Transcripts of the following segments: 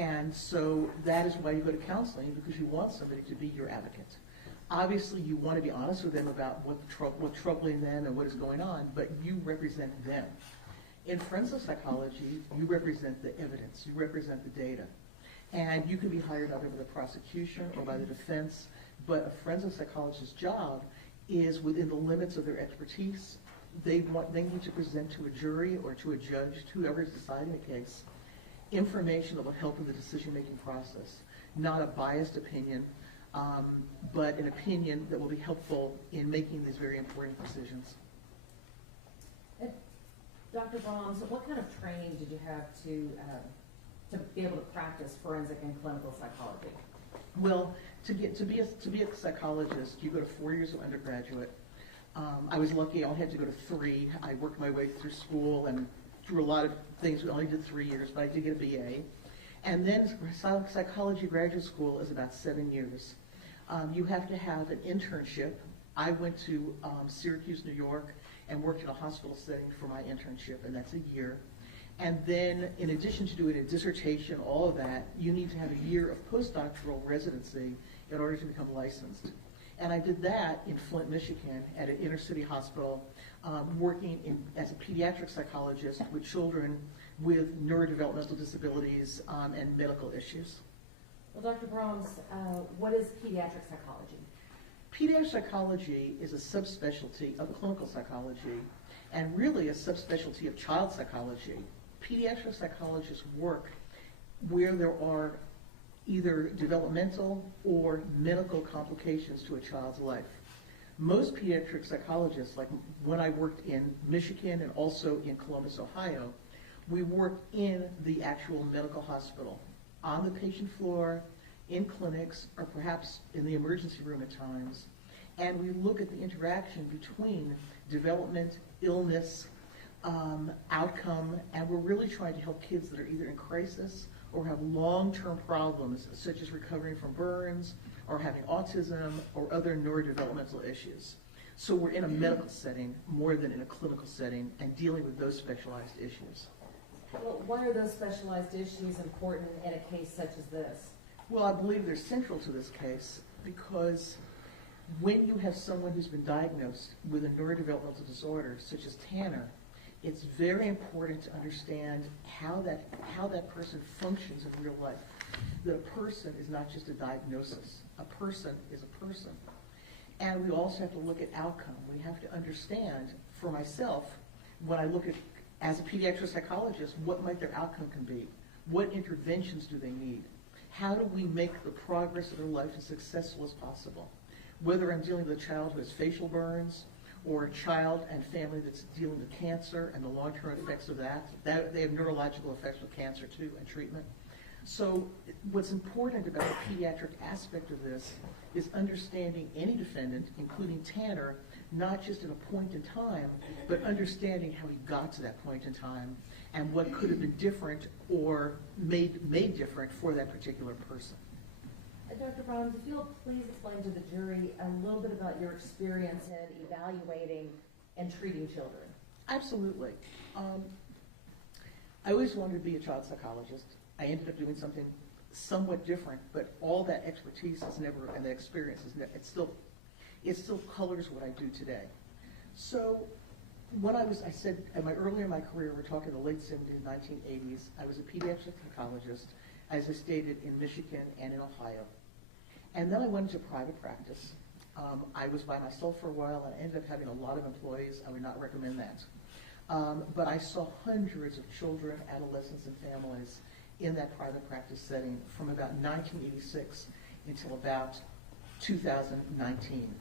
And so that is why you go to counseling, because you want somebody to be your advocate. Obviously, you want to be honest with them about what's troubling them and what is going on, but you represent them. In forensic psychology, you represent the evidence, you represent the data. And you can be hired either by the prosecution or by the defense, but a forensic psychologist's job is within the limits of their expertise. They need to present to a jury or to a judge, to whoever is deciding the case, information that will help in the decision-making process. Not a biased opinion, but an opinion that will be helpful in making these very important decisions. Dr. Brahms, what kind of training did you have to be able to practice forensic and clinical psychology? Well, to be a psychologist, you go to 4 years of undergraduate. I was lucky; I only had to go to 3. I worked my way through school and through a lot of things. We only did 3 years, but I did get a BA. And then psychology graduate school is about 7 years. You have to have an internship. I went to Syracuse, New York, and worked in a hospital setting for my internship, and that's a year. And then, in addition to doing a dissertation, all of that, you need to have a year of postdoctoral residency in order to become licensed. And I did that in Flint, Michigan, at an inner city hospital, working as a pediatric psychologist with children with neurodevelopmental disabilities and medical issues. Well, Dr. Brahms, what is pediatric psychology? Pediatric psychology is a subspecialty of clinical psychology and really a subspecialty of child psychology. Pediatric psychologists work where there are either developmental or medical complications to a child's life. Most pediatric psychologists, like when I worked in Michigan and also in Columbus, Ohio, we work in the actual medical hospital, on the patient floor, in clinics, or perhaps in the emergency room at times, and we look at the interaction between development, illness, outcome, and we're really trying to help kids that are either in crisis or have long-term problems, such as recovering from burns, or having autism, or other neurodevelopmental issues. So we're in a medical setting more than in a clinical setting and dealing with those specialized issues. Well, why are those specialized issues important in a case such as this? Well, I believe they're central to this case because when you have someone who's been diagnosed with a neurodevelopmental disorder, such as Tanner, it's very important to understand how that person functions in real life. That a person is not just a diagnosis. A person is a person. And we also have to look at outcome. We have to understand, for myself, when I look at, as a pediatric psychologist, what might their outcome can be? What interventions do they need? How do we make the progress of their life as successful as possible? Whether I'm dealing with a child who has facial burns, or a child and family that's dealing with cancer and the long-term effects of that. They have neurological effects with cancer too and treatment. So what's important about the pediatric aspect of this is understanding any defendant, including Tanner, not just at a point in time, but understanding how he got to that point in time and what could have been different or made different for that particular person. Dr. Brahms, if you'll please explain to the jury a little bit about your experience in evaluating and treating children. Absolutely. I always wanted to be a child psychologist. I ended up doing something somewhat different, but all that expertise is never, and the experience is never, it still colors what I do today. So when I said earlier in my career, we're talking the late 70s, 1980s, I was a pediatric psychologist, as I stated, in Michigan and in Ohio. And then I went into private practice. I was by myself for a while and I ended up having a lot of employees. I would not recommend that. But I saw hundreds of children, adolescents, and families in that private practice setting from about 1986 until about 2019.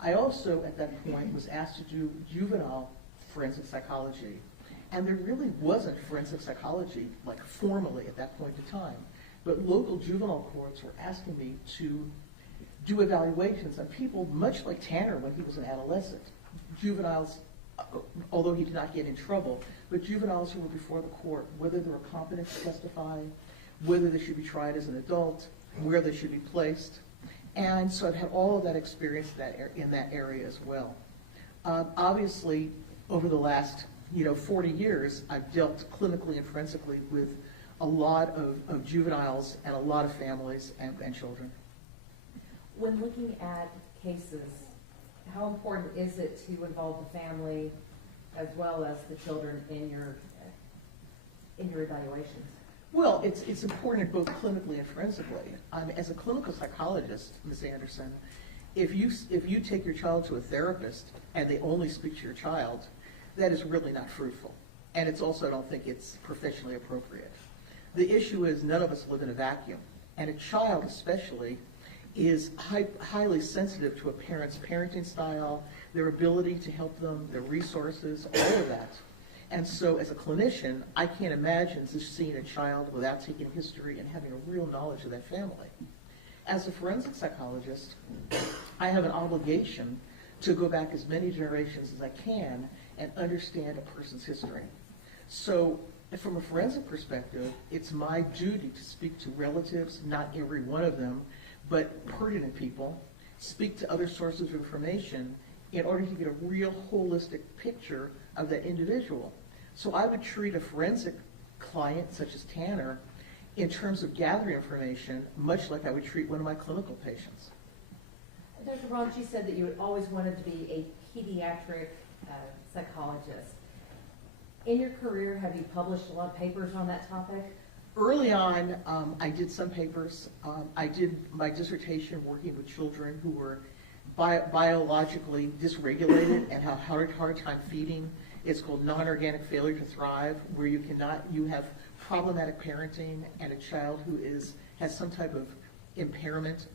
I also, at that point, was asked to do juvenile forensic psychology. And there really wasn't forensic psychology, like formally at that point in time. But local juvenile courts were asking me to do evaluations on people much like Tanner when he was an adolescent. Juveniles, although he did not get in trouble, but juveniles who were before the court, whether they were competent to testify, whether they should be tried as an adult, where they should be placed. And so I've had all of that experience in that area as well. Obviously, over the last 40 years, I've dealt clinically and forensically with a lot of juveniles and a lot of families and children. When looking at cases, how important is it to involve the family as well as the children in your evaluations? Well, it's important both clinically and forensically. As a clinical psychologist, Ms. Anderson, if you take your child to a therapist and they only speak to your child, that is really not fruitful. And it's also, I don't think it's professionally appropriate. The issue is none of us live in a vacuum. And a child especially is highly sensitive to a parent's parenting style, their ability to help them, their resources, all of that. And so as a clinician, I can't imagine just seeing a child without taking history and having a real knowledge of that family. As a forensic psychologist, I have an obligation to go back as many generations as I can and understand a person's history. So from a forensic perspective, it's my duty to speak to relatives, not every one of them, but pertinent people, speak to other sources of information in order to get a real holistic picture of that individual. So I would treat a forensic client such as Tanner in terms of gathering information much like I would treat one of my clinical patients. Dr. Braun, you said that you had always wanted to be a pediatric psychologist. In your career, have you published a lot of papers on that topic? Early on, I did some papers. I did my dissertation working with children who were biologically dysregulated and have hard time feeding. It's called non-organic failure to thrive, where you have problematic parenting and a child who has some type of impairment.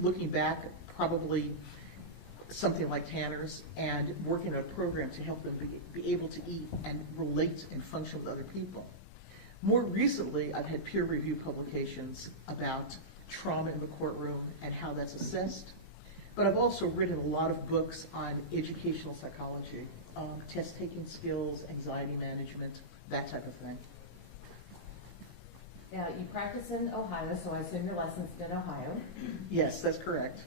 Looking back, probably something like Tanner's, and working on a program to help them be able to eat and relate and function with other people. More recently, I've had peer review publications about trauma in the courtroom and how that's assessed. But I've also written a lot of books on educational psychology, test-taking skills, anxiety management, that type of thing. Now, you practice in Ohio, so I assume you're licensed in Ohio. Yes, that's correct.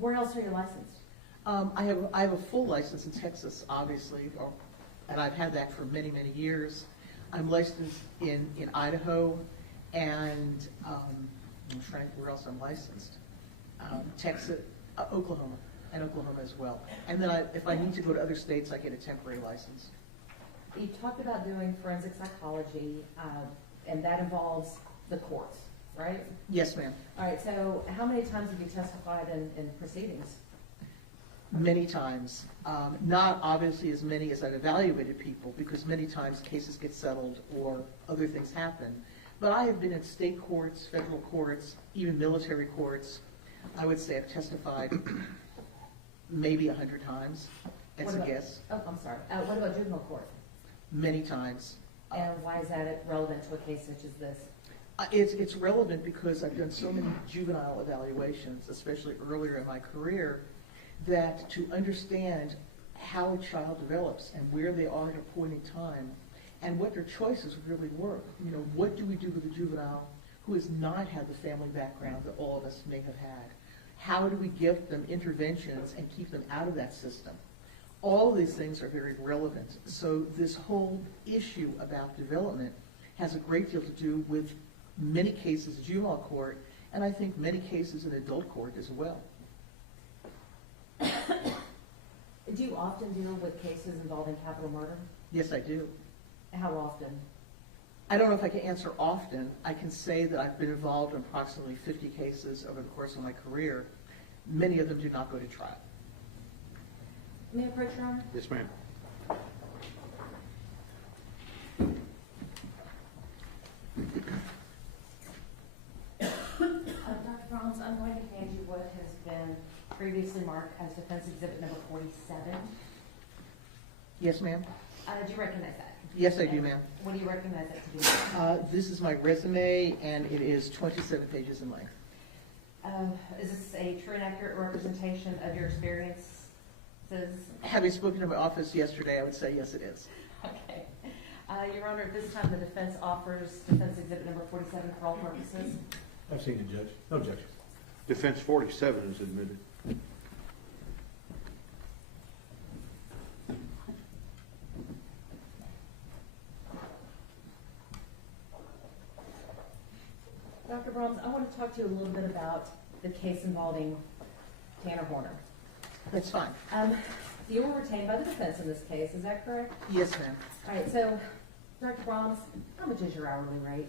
Where else are you licensed? I have a full license in Texas, obviously, and I've had that for many, many years. I'm licensed in Idaho, and I'm trying to think where else I'm licensed. Texas, Oklahoma as well. And then if I need to go to other states, I get a temporary license. You talked about doing forensic psychology, and that involves the courts, right? Yes, ma'am. All right, so how many times have you testified in proceedings? Many times. Not obviously as many as I've evaluated people, because many times cases get settled or other things happen. But I have been in state courts, federal courts, even military courts. I would say I've testified maybe 100 times. That's a guess. Oh, I'm sorry. What about juvenile court? Many times. And why is that relevant to a case such as this? It's relevant because I've done so many juvenile evaluations, especially earlier in my career, that to understand how a child develops and where they are at a point in time and what their choices really were. You know, what do we do with a juvenile who has not had the family background that all of us may have had? How do we give them interventions and keep them out of that system? All of these things are very relevant. So this whole issue about development has a great deal to do with many cases in juvenile court, and I think many cases in adult court as well. Do you often deal with cases involving capital murder? Yes, I do. How often? I don't know if I can answer often. I can say that I've been involved in approximately 50 cases over the course of my career. Many of them do not go to trial. May I approach, Your Honor? Yes, ma'am. Dr. Brahms, I'm going to hand you what has been previously marked as defense exhibit number 47. Yes, ma'am? Do you recognize that? Yes, I do, ma'am. What do you recognize it to be? This is my resume, and it is 27 pages in length. Is this a true and accurate representation of your experiences? Having spoken to my office yesterday, I would say yes, it is. Okay. Your Honor, at this time, the defense offers defense exhibit number 47 for all purposes. I've seen it, Judge. No objection. Defense 47 is admitted. Dr. Brahms, I want to talk to you a little bit about the case involving Tanner Horner. That's fine. You were retained by the defense in this case, is that correct? Yes, ma'am. All right, so, Dr. Brahms, how much is your hourly rate?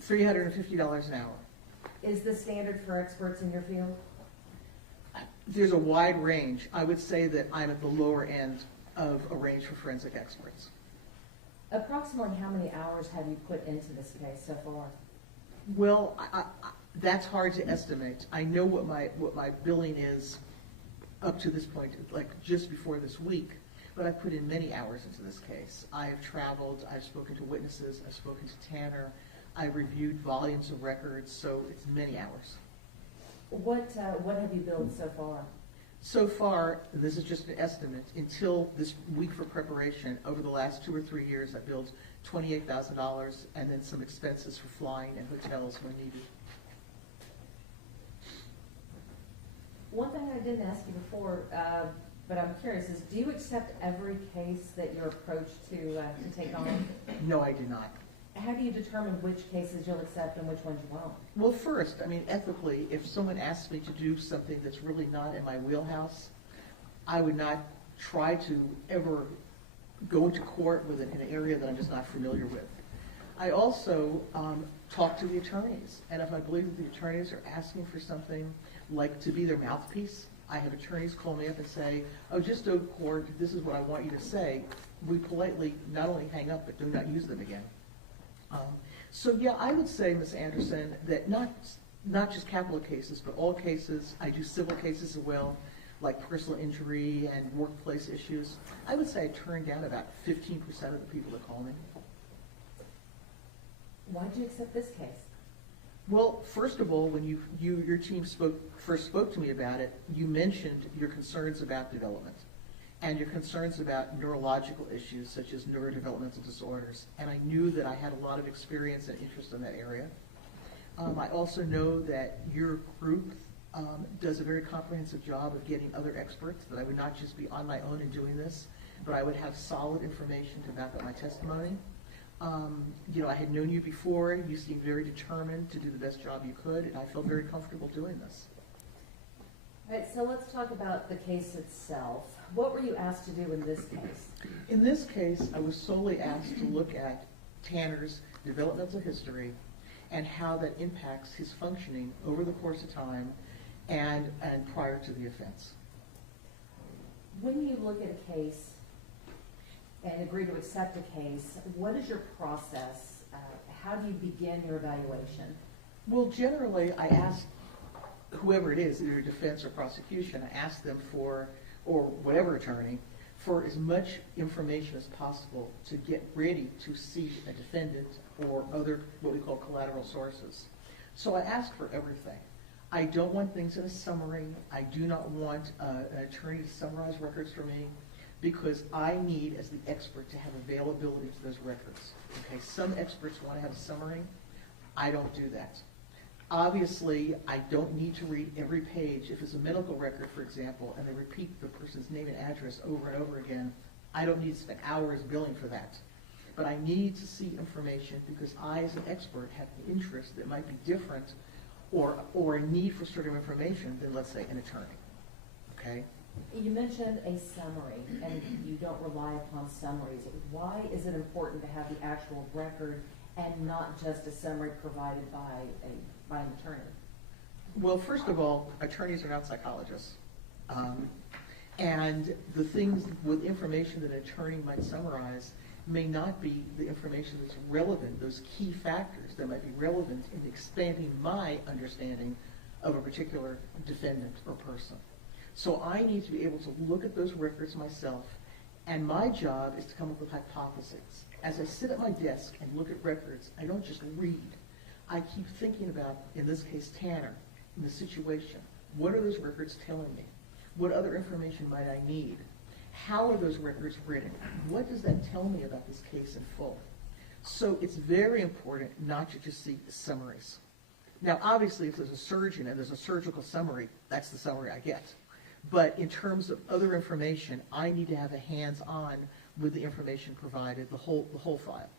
$350 an hour. Is this standard for experts in your field? There's a wide range. I would say that I'm at the lower end of a range for forensic experts. Approximately how many hours have you put into this case so far? Well, that's hard to estimate. I know what my billing is up to this point, like just before this week, but I've put in many hours into this case. I have traveled, I've spoken to witnesses, I've spoken to Tanner, I've reviewed volumes of records, so it's many hours. What have you billed so far? So far, this is just an estimate, until this week for preparation, over the last 2 or 3 years, I billed $28,000 and then some expenses for flying and hotels when needed. One thing I didn't ask you before, but I'm curious, is do you accept every case that you're approached to take on? No, I do not. How do you determine which cases you'll accept and which ones you won't? Well, first, I mean, ethically, if someone asks me to do something that's really not in my wheelhouse, I would not try to ever go into court with it in an area that I'm just not familiar with. I also talk to the attorneys, and if I believe that the attorneys are asking for something like to be their mouthpiece, I have attorneys call me up and say, oh, just go to court, this is what I want you to say. We politely not only hang up, but do not use them again. So yeah, I would say, Ms. Anderson, that not just capital cases, but all cases. I do civil cases as well, like personal injury and workplace issues. I would say I turn down about 15% of the people that call me. Why did you accept this case? Well, first of all, when your team first spoke to me about it, you mentioned your concerns about development and your concerns about neurological issues such as neurodevelopmental disorders. And I knew that I had a lot of experience and interest in that area. I also know that your group does a very comprehensive job of getting other experts, that I would not just be on my own in doing this, but I would have solid information to back up my testimony. You know, I had known you before. You seemed very determined to do the best job you could, and I felt very comfortable doing this. All right, so let's talk about the case itself. What were you asked to do in this case? In this case, I was solely asked to look at Tanner's developmental history and how that impacts his functioning over the course of time and prior to the offense. When you look at a case and agree to accept a case, what is your process? How do you begin your evaluation? Well, generally, I ask whoever it is, either defense or prosecution, I ask them for, or whatever attorney, for as much information as possible to get ready to see a defendant or other, what we call collateral sources. So I ask for everything. I don't want things in a summary. I do not want an attorney to summarize records for me, because I need, as the expert, to have availability to those records. Okay, some experts want to have a summary. I don't do that. Obviously, I don't need to read every page. If it's a medical record, for example, and they repeat the person's name and address over and over again, I don't need to spend hours billing for that. But I need to see information because I, as an expert, have an interest that might be different or a need for certain information than, let's say, an attorney. Okay? You mentioned a summary, and you don't rely upon summaries. Why is it important to have the actual record and not just a summary provided by an attorney? Well, first of all, attorneys are not psychologists. And the things with information that an attorney might summarize may not be the information that's relevant, those key factors that might be relevant in expanding my understanding of a particular defendant or person. So I need to be able to look at those records myself, and my job is to come up with hypotheses. As I sit at my desk and look at records, I don't just read. I keep thinking about, in this case, Tanner, in the situation. What are those records telling me? What other information might I need? How are those records written? What does that tell me about this case in full? So it's very important not to just see summaries. Now, obviously, if there's a surgeon and there's a surgical summary, that's the summary I get. But in terms of other information, I need to have a hands-on with the information provided, the whole file.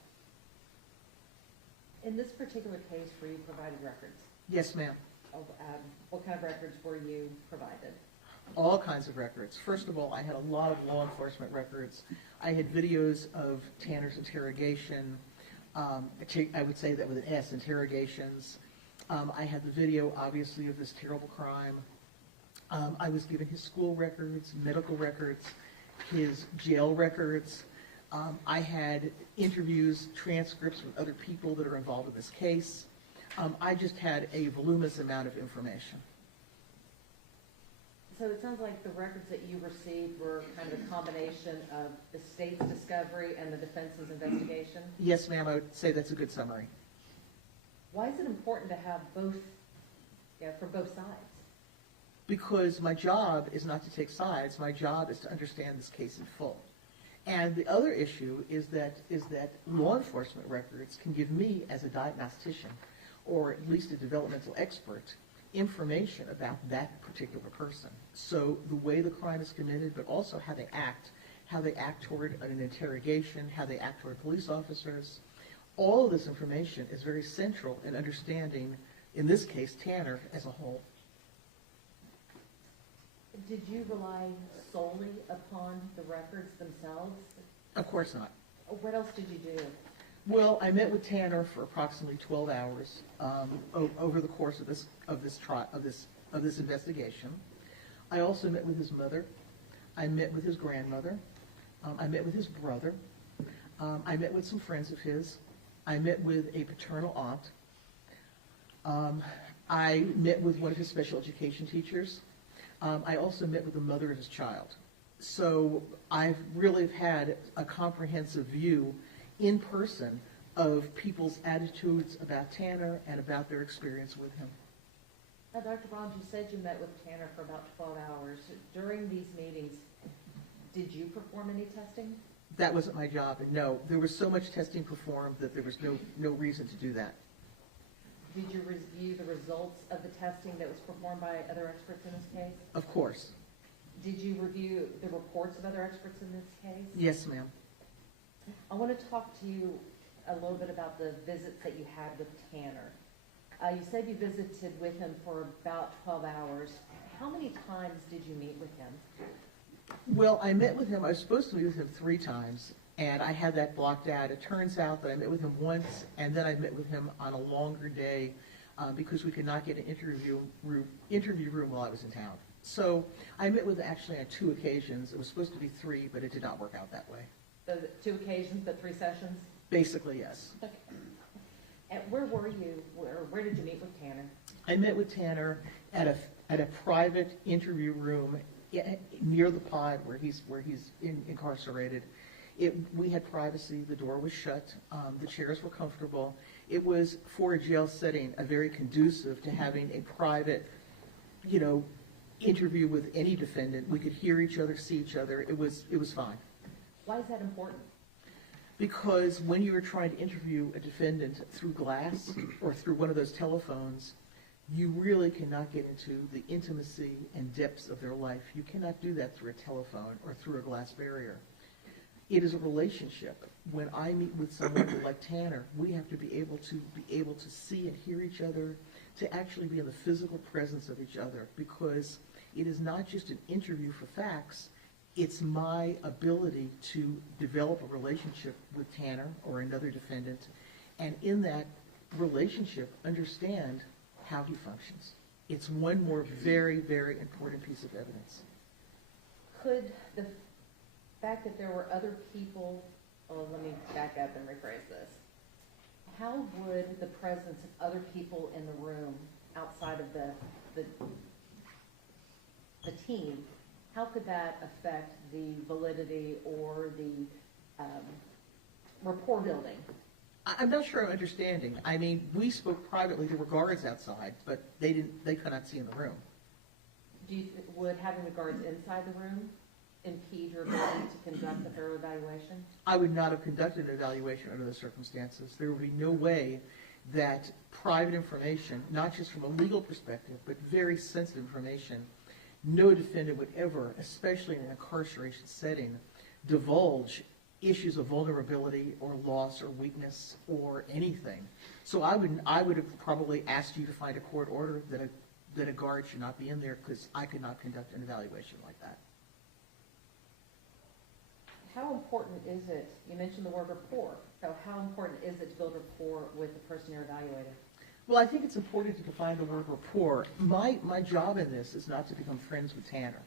In this particular case where you provided records, Yes, ma'am. what kind of records were you provided? All kinds of records. First of all, I had a lot of law enforcement records. I had videos of Tanner's interrogation. I would say that with an S, interrogations. I had the video, obviously, of this terrible crime. I was given his school records, medical records, his jail records. I had interviews, transcripts from other people that are involved in this case. I just had a voluminous amount of information. So it sounds like the records that you received were kind of a combination of the state's discovery and the defense's investigation? Yes, ma'am, I would say that's a good summary. Why is it important to have both, for both sides? Because my job is not to take sides. My job is to understand this case in full. And the other issue is that law enforcement records can give me, as a diagnostician, or at least a developmental expert, information about that particular person. So the way the crime is committed, but also how they act toward an interrogation, how they act toward police officers. All of this information is very central in understanding, in this case, Tanner as a whole. Did you rely solely upon the records themselves? Of course not. What else did you do? Well, I met with Tanner for approximately 12 hours over the course of this investigation. I also met with his mother. I met with his grandmother. I met with his brother. I met with some friends of his. I met with a paternal aunt. I met with one of his special education teachers. I also met with the mother of his child. So I've really had a comprehensive view in person of people's attitudes about Tanner and about their experience with him. Now, Dr. Bond, you said you met with Tanner for about 12 hours. During these meetings, did you perform any testing? That wasn't my job, and no, there was so much testing performed that there was no reason to do that. Did you review the results of the testing that was performed by other experts in this case? Of course. Did you review the reports of other experts in this case? Yes, ma'am. I want to talk to you a little bit about the visits that you had with Tanner. You said you visited with him for about 12 hours. How many times did you meet with him? Well, I met with him, I was supposed to meet with him 3 times, and I had that blocked out. It turns out that I met with him once, and then I met with him on a longer day because we could not get an interview room while I was in town. So I met with him actually on 2 occasions. It was supposed to be 3, but it did not work out that way. So 2 occasions, but 3 sessions? Basically, yes. Okay. And where were you? Where did you meet with Tanner? I met with Tanner at a private interview room near the pod where he's incarcerated. We had privacy. The door was shut. The chairs were comfortable. It was, for a jail setting, very conducive to having a private, interview with any defendant. We could hear each other, see each other. It was fine. Why is that important? Because when you are trying to interview a defendant through glass or through one of those telephones, you really cannot get into the intimacy and depths of their life. You cannot do that through a telephone or through a glass barrier. It is a relationship. When I meet with someone like Tanner, we have to be able to see and hear each other, to actually be in the physical presence of each other, because it is not just an interview for facts. It's my ability to develop a relationship with Tanner or another defendant, and in that relationship, understand how he functions. It's one more very, very important piece of evidence. Could the fact that there were other people, let me back up and rephrase this. How would the presence of other people in the room outside of the team, how could that affect the validity or the rapport building? I'm not sure I'm understanding. I mean, we spoke privately. There were guards outside, but they could not see in the room. Would having the guards inside the room impede your ability to conduct a thorough evaluation? I would not have conducted an evaluation under those circumstances. There would be no way that private information, not just from a legal perspective, but very sensitive information, no defendant would ever, especially in an incarceration setting, divulge issues of vulnerability or loss or weakness or anything. So I would have probably asked you to find a court order that a guard should not be in there, because I could not conduct an evaluation like that. How important is it, you mentioned the word rapport, so how important is it to build rapport with the person you're evaluating? Well, I think it's important to define the word rapport. My job in this is not to become friends with Tanner.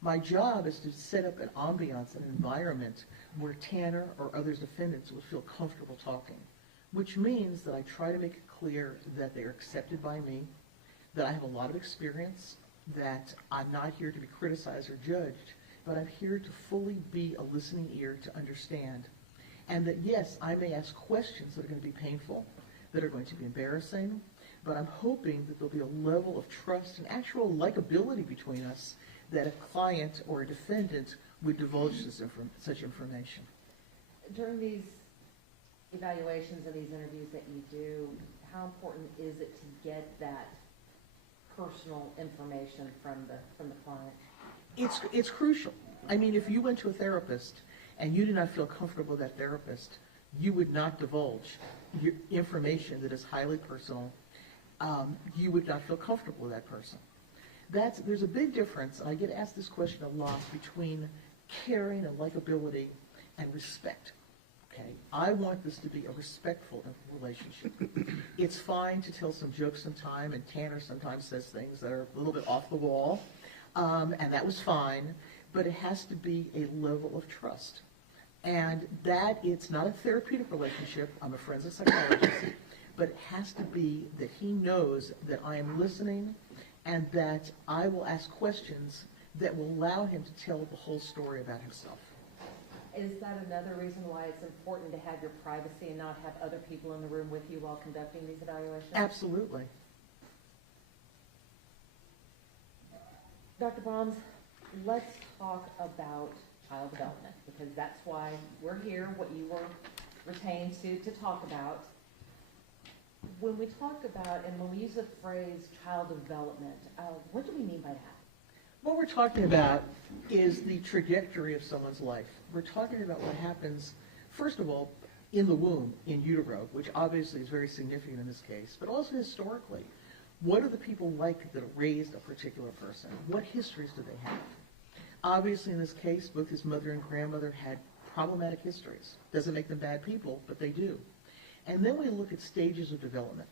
My job is to set up an ambiance, an environment where Tanner or other defendants will feel comfortable talking, which means that I try to make it clear that they are accepted by me, that I have a lot of experience, that I'm not here to be criticized or judged, but I'm here to fully be a listening ear to understand. And that, yes, I may ask questions that are going to be painful, that are going to be embarrassing, but I'm hoping that there'll be a level of trust and actual likability between us, that a client or a defendant would divulge such information. During these evaluations and these interviews that you do, how important is it to get that personal information from the client? It's crucial. I mean, if you went to a therapist and you did not feel comfortable with that therapist, you would not divulge your information that is highly personal. You would not feel comfortable with that person. There's a big difference, and I get asked this question a lot, between caring and likability and respect. Okay? I want this to be a respectful relationship. It's fine to tell some jokes sometime, and Tanner sometimes says things that are a little bit off the wall, and that was fine, but it has to be a level of trust. And that it's not a therapeutic relationship, I'm a forensic psychologist, but it has to be that he knows that I am listening and that I will ask questions that will allow him to tell the whole story about himself. Is that another reason why it's important to have your privacy and not have other people in the room with you while conducting these evaluations? Absolutely. Dr. Brahms, let's talk about child development, because that's why we're here, what you were retained to talk about. When we talk about, and when we use the phrase child development, what do we mean by that? What we're talking about is the trajectory of someone's life. We're talking about what happens, first of all, in the womb, in utero, which obviously is very significant in this case, but also historically. What are the people like that raised a particular person? What histories do they have? Obviously, in this case, both his mother and grandmother had problematic histories. Doesn't make them bad people, but they do. And then we look at stages of development.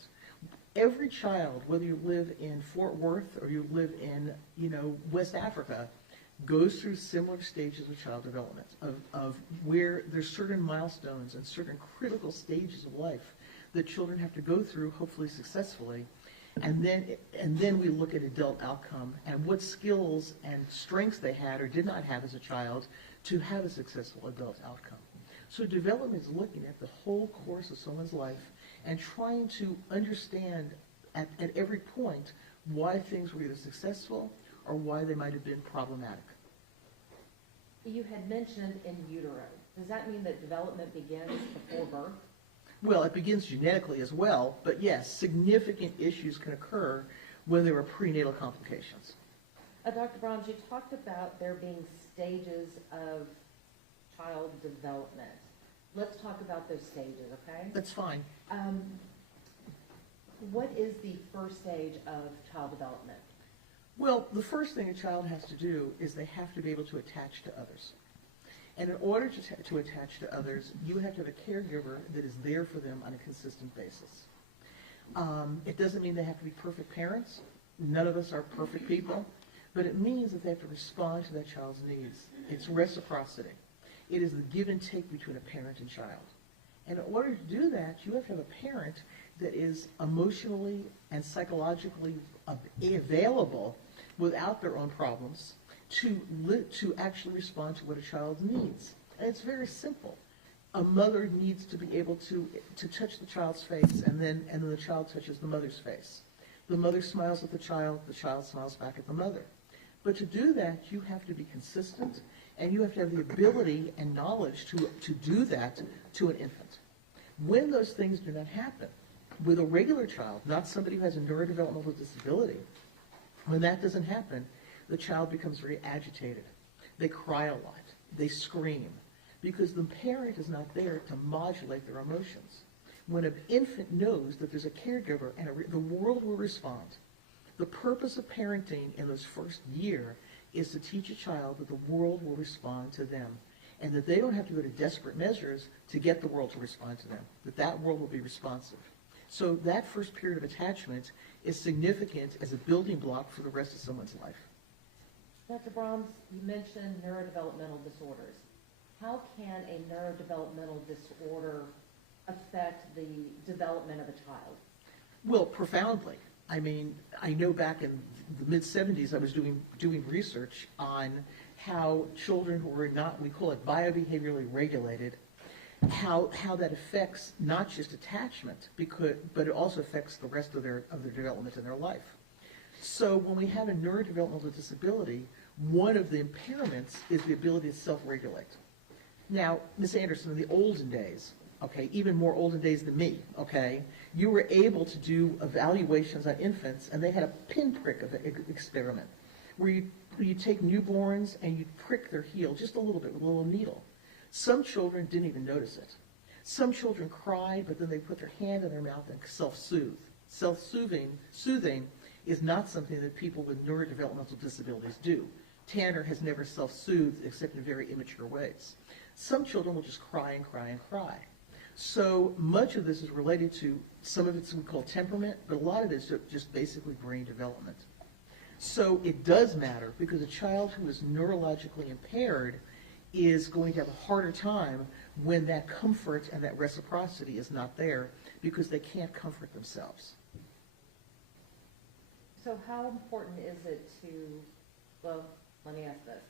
Every child, whether you live in Fort Worth or you live in, West Africa, goes through similar stages of child development, of where there's certain milestones and certain critical stages of life that children have to go through, hopefully successfully. And then we look at adult outcome and what skills and strengths they had or did not have as a child to have a successful adult outcome. So development is looking at the whole course of someone's life and trying to understand at every point why things were either successful or why they might have been problematic. You had mentioned in utero. Does that mean that development begins before birth? Well, it begins genetically as well, but yes, significant issues can occur when there are prenatal complications. Dr. Brahms, you talked about there being stages of child development. Let's talk about those stages, okay? That's fine. What is the first stage of child development? Well, the first thing a child has to do is they have to be able to attach to others. And in order to attach to others, you have to have a caregiver that is there for them on a consistent basis. It doesn't mean they have to be perfect parents. None of us are perfect people. But it means that they have to respond to that child's needs. It's reciprocity. It is the give and take between a parent and child. And in order to do that, you have to have a parent that is emotionally and psychologically available without their own problems to actually respond to what a child needs. And it's very simple. A mother needs to be able to touch the child's face, and then the child touches the mother's face. The mother smiles at the child smiles back at the mother. But to do that, you have to be consistent, and you have to have the ability and knowledge to do that to an infant. When those things do not happen, with a regular child, not somebody who has a neurodevelopmental disability, when that doesn't happen, the child becomes very agitated. They cry a lot. They scream. because the parent is not there to modulate their emotions. When an infant knows that there's a caregiver and the world will respond, the purpose of parenting in those first year is to teach a child that the world will respond to them and that they don't have to go to desperate measures to get the world to respond to them, that world will be responsive. So that first period of attachment is significant as a building block for the rest of someone's life. Dr. Brahms, you mentioned neurodevelopmental disorders. How can a neurodevelopmental disorder affect the development of a child? Well, profoundly. I mean, I know back in the mid-'70s I was doing research on how children who were not, we call it biobehaviorally regulated, how that affects not just attachment, but it also affects the rest of their development in their life. So when we have a neurodevelopmental disability, one of the impairments is the ability to self-regulate. Now, Ms. Anderson, in the olden days, okay, even more olden days than me, okay, you were able to do evaluations on infants, and they had a pinprick of an experiment where you take newborns and you prick their heel just a little bit with a little needle. Some children didn't even notice it. Some children cried, but then they put their hand in their mouth and self-soothe. Self-soothing is not something that people with neurodevelopmental disabilities do. Tanner has never self-soothed except in very immature ways. Some children will just cry and cry and cry. So much of this is related to, some of it's what we call temperament, but a lot of it is just basically brain development. So it does matter because a child who is neurologically impaired is going to have a harder time when that comfort and that reciprocity is not there because they can't comfort themselves. So how important is it to, well, let me ask this.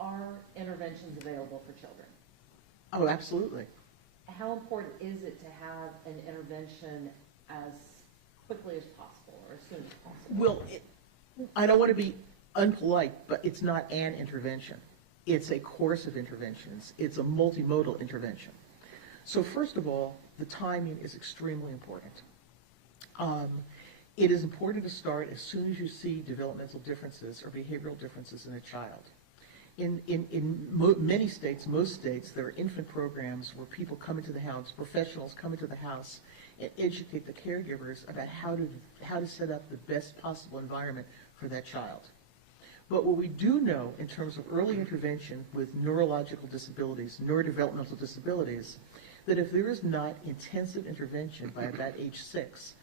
Are interventions available for children? Oh, absolutely. How important is it to have an intervention as quickly as possible or as soon as possible? Well, I don't want to be unpolite, but it's not an intervention. It's a course of interventions. It's a multimodal intervention. So first of all, the timing is extremely important. It is important to start as soon as you see developmental differences or behavioral differences in a child. In many states, most states, there are infant programs where people come into the house, professionals come into the house and educate the caregivers about how to set up the best possible environment for that child. But what we do know in terms of early intervention with neurological disabilities, neurodevelopmental disabilities, that if there is not intensive intervention by about age 6,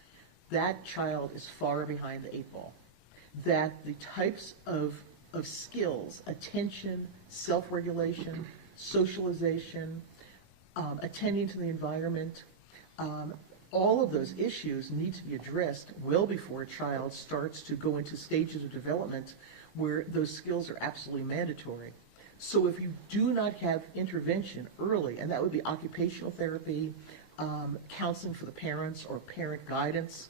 that child is far behind the 8 ball. That the types of skills, attention, self-regulation, socialization, attending to the environment, all of those issues need to be addressed well before a child starts to go into stages of development where those skills are absolutely mandatory. So if you do not have intervention early, and that would be occupational therapy, counseling for the parents or parent guidance,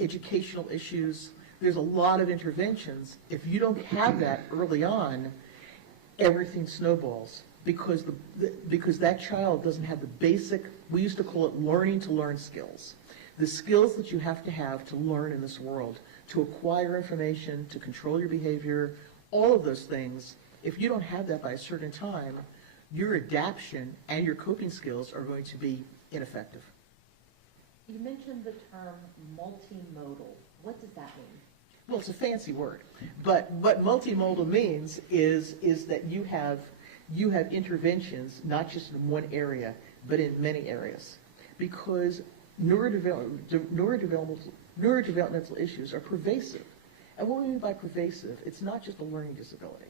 educational issues, there's a lot of interventions. If you don't have that early on, everything snowballs because that child doesn't have the basic, we used to call it learning to learn skills. The skills that you have to learn in this world, to acquire information, to control your behavior, all of those things, if you don't have that by a certain time, your adaptation and your coping skills are going to be ineffective. You mentioned the term multimodal. What does that mean? Well, it's a fancy word, but what multimodal means is that you have interventions not just in one area, but in many areas, because neurodevelopmental issues are pervasive. And what we mean by pervasive, it's not just a learning disability.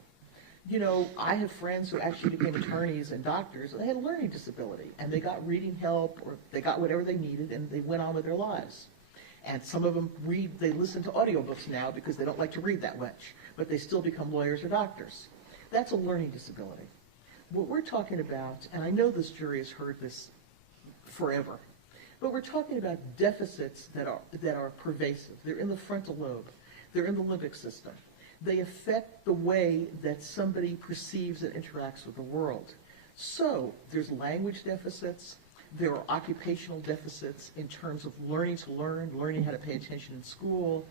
You know, I have friends who actually became attorneys and doctors, and they had a learning disability, and they got reading help, or they got whatever they needed, and they went on with their lives. And some of them they listen to audiobooks now because they don't like to read that much, but they still become lawyers or doctors. That's a learning disability. What we're talking about, and I know this jury has heard this forever, but we're talking about deficits that are pervasive. They're in the frontal lobe. They're in the limbic system. They affect the way that somebody perceives and interacts with the world. So there's language deficits. There are occupational deficits in terms of learning to learn, learning how to pay attention in school,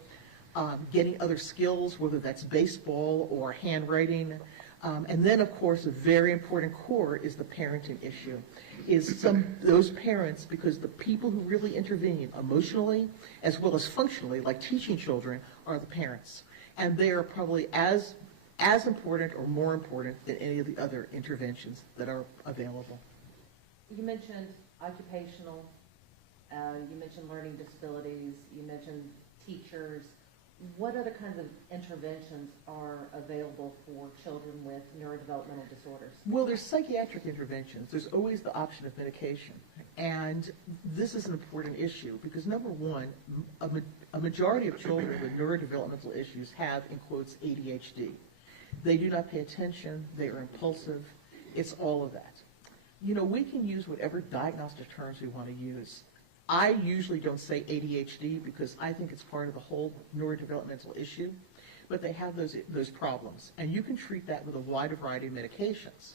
getting other skills, whether that's baseball or handwriting, And then, of course, a very important core is the parenting issue. Those parents, because the people who really intervene emotionally as well as functionally, like teaching children, are the parents. And they are probably as important or more important than any of the other interventions that are available. You mentioned occupational, you mentioned learning disabilities, you mentioned teachers. What other kinds of interventions are available for children with neurodevelopmental disorders? Well, there's psychiatric interventions. There's always the option of medication. And this is an important issue because, number one, a majority of children with neurodevelopmental issues have, in quotes, ADHD. They do not pay attention. They are impulsive. It's all of that. You know, we can use whatever diagnostic terms we want to use. I usually don't say ADHD because I think it's part of the whole neurodevelopmental issue, but they have those problems. And you can treat that with a wide variety of medications.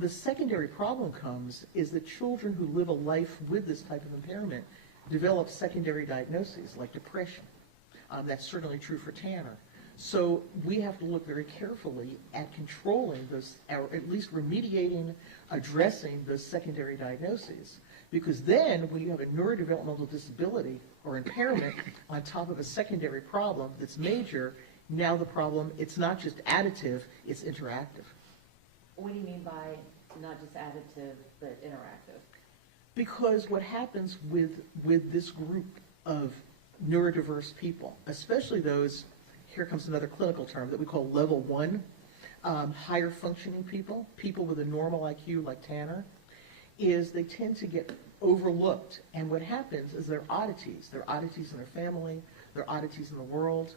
The secondary problem comes is that children who live a life with this type of impairment develop secondary diagnoses like depression. That's certainly true for Tanner. So we have to look very carefully at controlling those, or at least remediating, addressing those secondary diagnoses. Because then, when you have a neurodevelopmental disability or impairment on top of a secondary problem that's major, now the problem, it's not just additive, it's interactive. What do you mean by not just additive, but interactive? Because what happens with this group of neurodiverse people, especially those, here comes another clinical term that we call level 1, higher functioning people, people with a normal IQ like Tanner, is they tend to get overlooked. And what happens is they're oddities. They're oddities in their family, they're oddities in the world,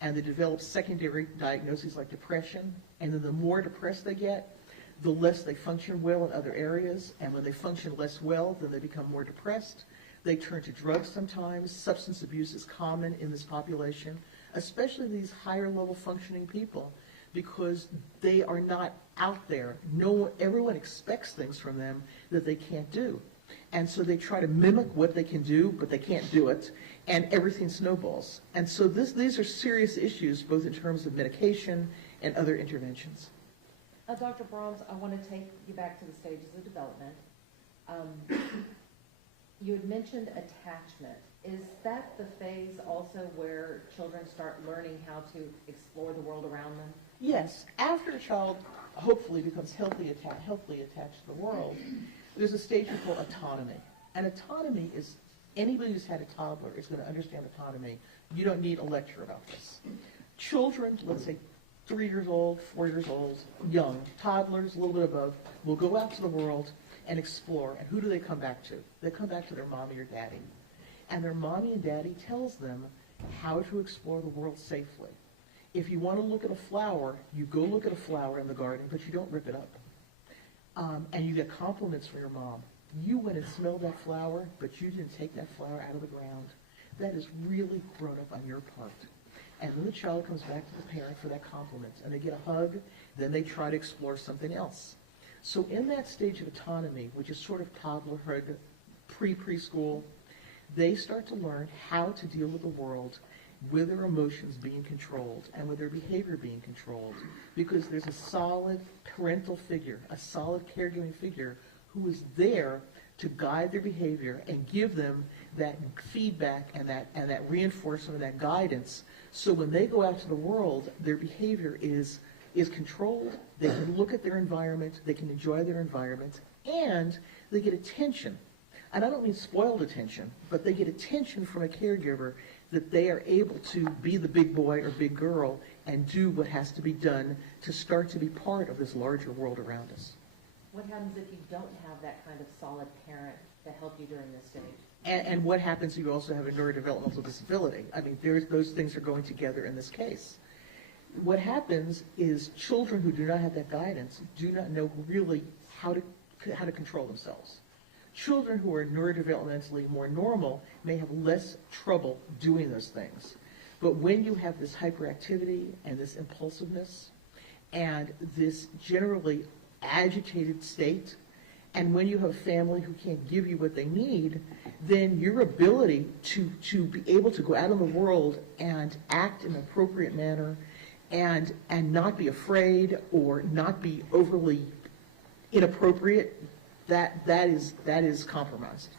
and they develop secondary diagnoses like depression. And then the more depressed they get, the less they function well in other areas. And when they function less well, then they become more depressed. They turn to drugs sometimes. Substance abuse is common in this population, especially these higher level functioning people, because they are not out there. Everyone expects things from them that they can't do. And so they try to mimic what they can do, but they can't do it, and everything snowballs. And so these are serious issues, both in terms of medication and other interventions. Dr. Brahms, I want to take you back to the stages of development. You had mentioned attachment. Is that the phase also where children start learning how to explore the world around them? Yes. After a child hopefully becomes healthily attached to the world, there's a stage we call autonomy. And autonomy is, anybody who's had a toddler is going to understand autonomy. You don't need a lecture about this. Children, let's say 3 years old, 4 years old, young, toddlers, a little bit above, will go out to the world and explore. And who do they come back to? They come back to their mommy or daddy. And their mommy and daddy tells them how to explore the world safely. If you want to look at a flower, you go look at a flower in the garden, but you don't rip it up. And you get compliments from your mom. You went and smelled that flower, but you didn't take that flower out of the ground. That is really grown up on your part. And then the child comes back to the parent for that compliment, and they get a hug, then they try to explore something else. So in that stage of autonomy, which is sort of toddlerhood, preschool, they start to learn how to deal with the world with their emotions being controlled and with their behavior being controlled, because there's a solid parental figure, a solid caregiving figure who is there to guide their behavior and give them that feedback and that reinforcement and that guidance, so when they go out to the world, their behavior is controlled, they can look at their environment, they can enjoy their environment, and they get attention. And I don't mean spoiled attention, but they get attention from a caregiver that they are able to be the big boy or big girl and do what has to be done to start to be part of this larger world around us. What happens if you don't have that kind of solid parent to help you during this stage? And what happens if you also have a neurodevelopmental disability? I mean, those things are going together in this case. What happens is children who do not have that guidance do not know really how to control themselves. Children who are neurodevelopmentally more normal may have less trouble doing those things. But when you have this hyperactivity and this impulsiveness and this generally agitated state, and when you have a family who can't give you what they need, then your ability to be able to go out in the world and act in an appropriate manner and not be afraid or not be overly inappropriate, that is compromised.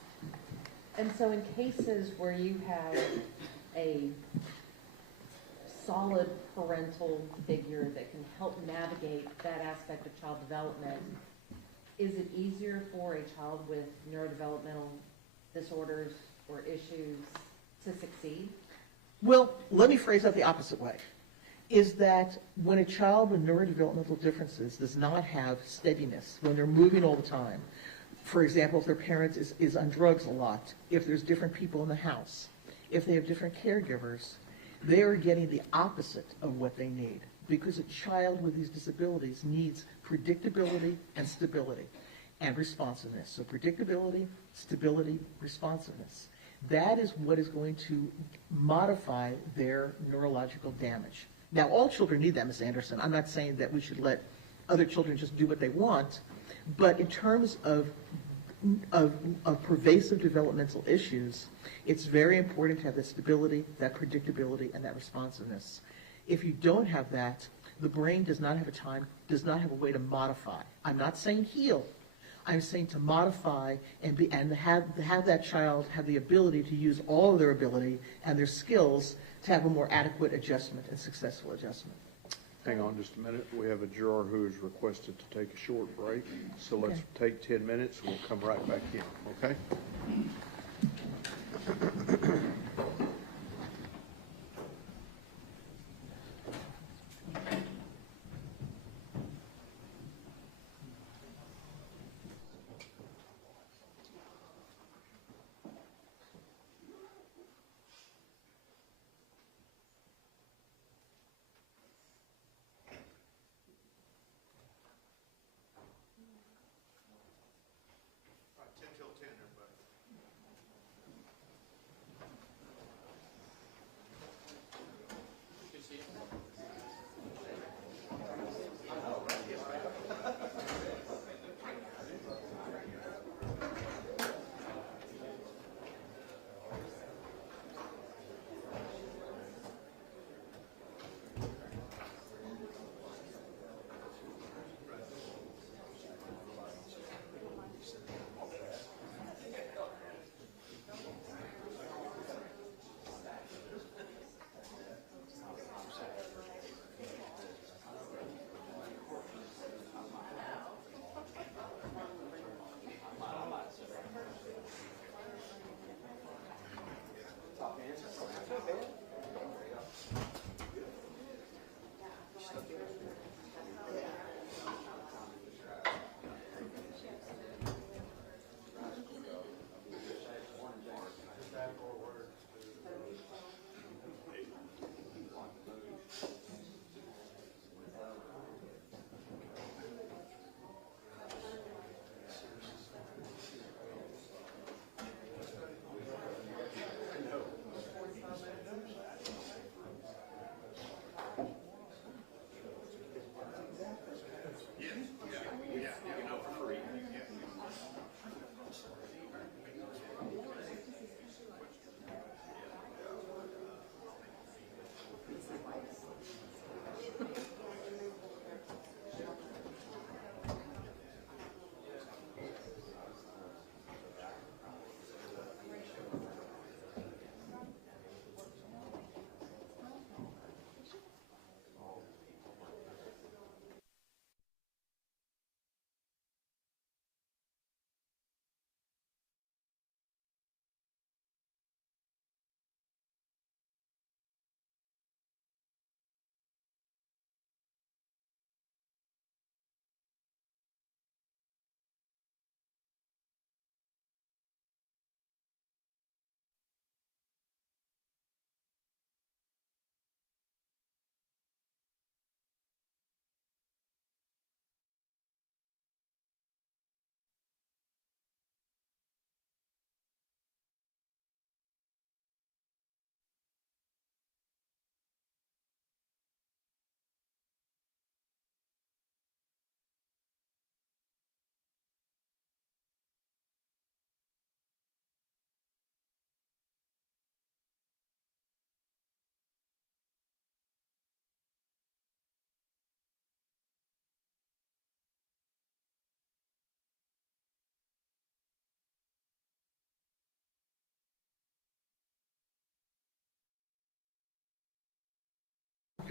And so in cases where you have a solid parental figure that can help navigate that aspect of child development, is it easier for a child with neurodevelopmental disorders or issues to succeed? Well, let me phrase that the opposite way, is that when a child with neurodevelopmental differences does not have steadiness, when they're moving all the time, for example, if their parent is on drugs a lot, if there's different people in the house, if they have different caregivers, they are getting the opposite of what they need, because a child with these disabilities needs predictability and stability and responsiveness. So predictability, stability, responsiveness. That is what is going to modify their neurological damage. Now, all children need that, Ms. Anderson. I'm not saying that we should let other children just do what they want, but in terms of pervasive developmental issues, it's very important to have that stability, that predictability, and that responsiveness. If you don't have that, the brain does not have a way to modify. I'm not saying heal. I'm saying to modify and have that child have the ability to use all of their ability and their skills to have a more adequate adjustment and successful adjustment. Hang on just a minute. We have a juror who has requested to take a short break. So let's take 10 minutes. We'll come right back in, okay? All right, 10 till 10, everybody.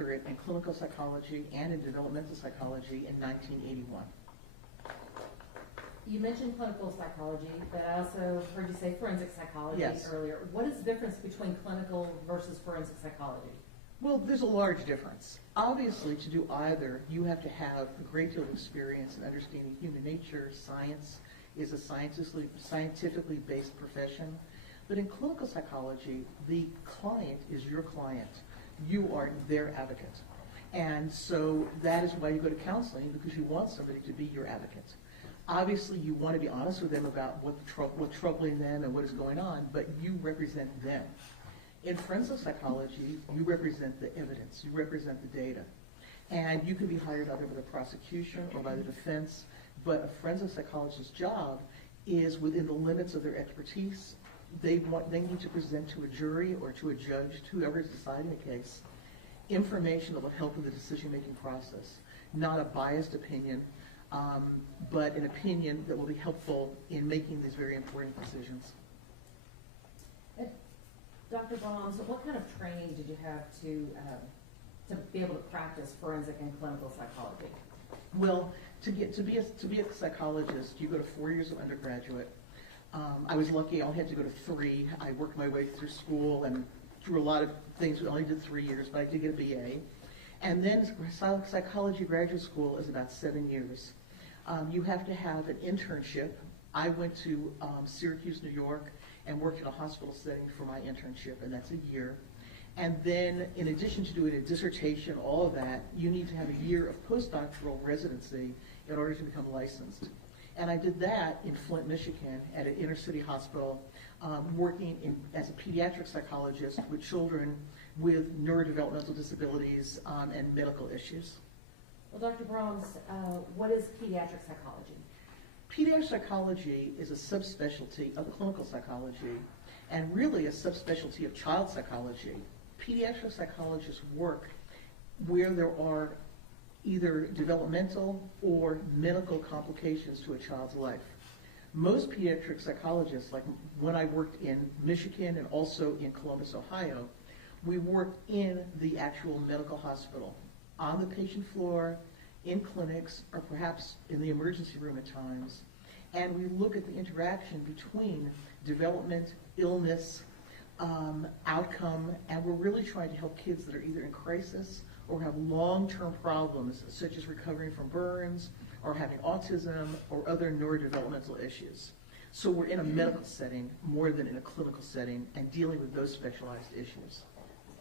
doctorate in clinical psychology and in developmental psychology in 1981. You mentioned clinical psychology, but I also heard you say forensic psychology Yes. earlier. What is the difference between clinical versus forensic psychology? Well, there's a large difference. Obviously, to do either, you have to have a great deal of experience in understanding human nature. Science is a scientifically based profession. But in clinical psychology, the client is your client. You are their advocate. And so that is why you go to counseling, because you want somebody to be your advocate. Obviously, you want to be honest with them about what's troubling them and what is going on, but you represent them. In forensic psychology, you represent the evidence, you represent the data. And you can be hired either by the prosecution or by the defense, but a forensic psychologist's job is within the limits of their expertise. They need to present to a jury or to a judge, to whoever is deciding the case, information that will help in the decision-making process, not a biased opinion, but an opinion that will be helpful in making these very important decisions. Dr. Baum, so what kind of training did you have to be able to practice forensic and clinical psychology? Well, to be a psychologist, you go to 4 years of undergraduate. I was lucky; I only had to go to 3. I worked my way through school and through a lot of things. We only did 3 years, but I did get a BA. And then psychology graduate school is about 7 years. You have to have an internship. I went to Syracuse, New York, and worked in a hospital setting for my internship, and that's a year. And then, in addition to doing a dissertation, all of that, you need to have a year of postdoctoral residency in order to become licensed. And I did that in Flint, Michigan, at an inner city hospital, working as a pediatric psychologist with children with neurodevelopmental disabilities and medical issues. Well, Dr. Brahms, what is pediatric psychology? Pediatric psychology is a subspecialty of clinical psychology and really a subspecialty of child psychology. Pediatric psychologists work where there are either developmental or medical complications to a child's life. Most pediatric psychologists, like when I worked in Michigan and also in Columbus, Ohio, we work in the actual medical hospital, on the patient floor, in clinics, or perhaps in the emergency room at times, and we look at the interaction between development, illness, outcome, and we're really trying to help kids that are either in crisis or have long-term problems, such as recovering from burns, or having autism, or other neurodevelopmental issues. So we're in a medical setting more than in a clinical setting and dealing with those specialized issues.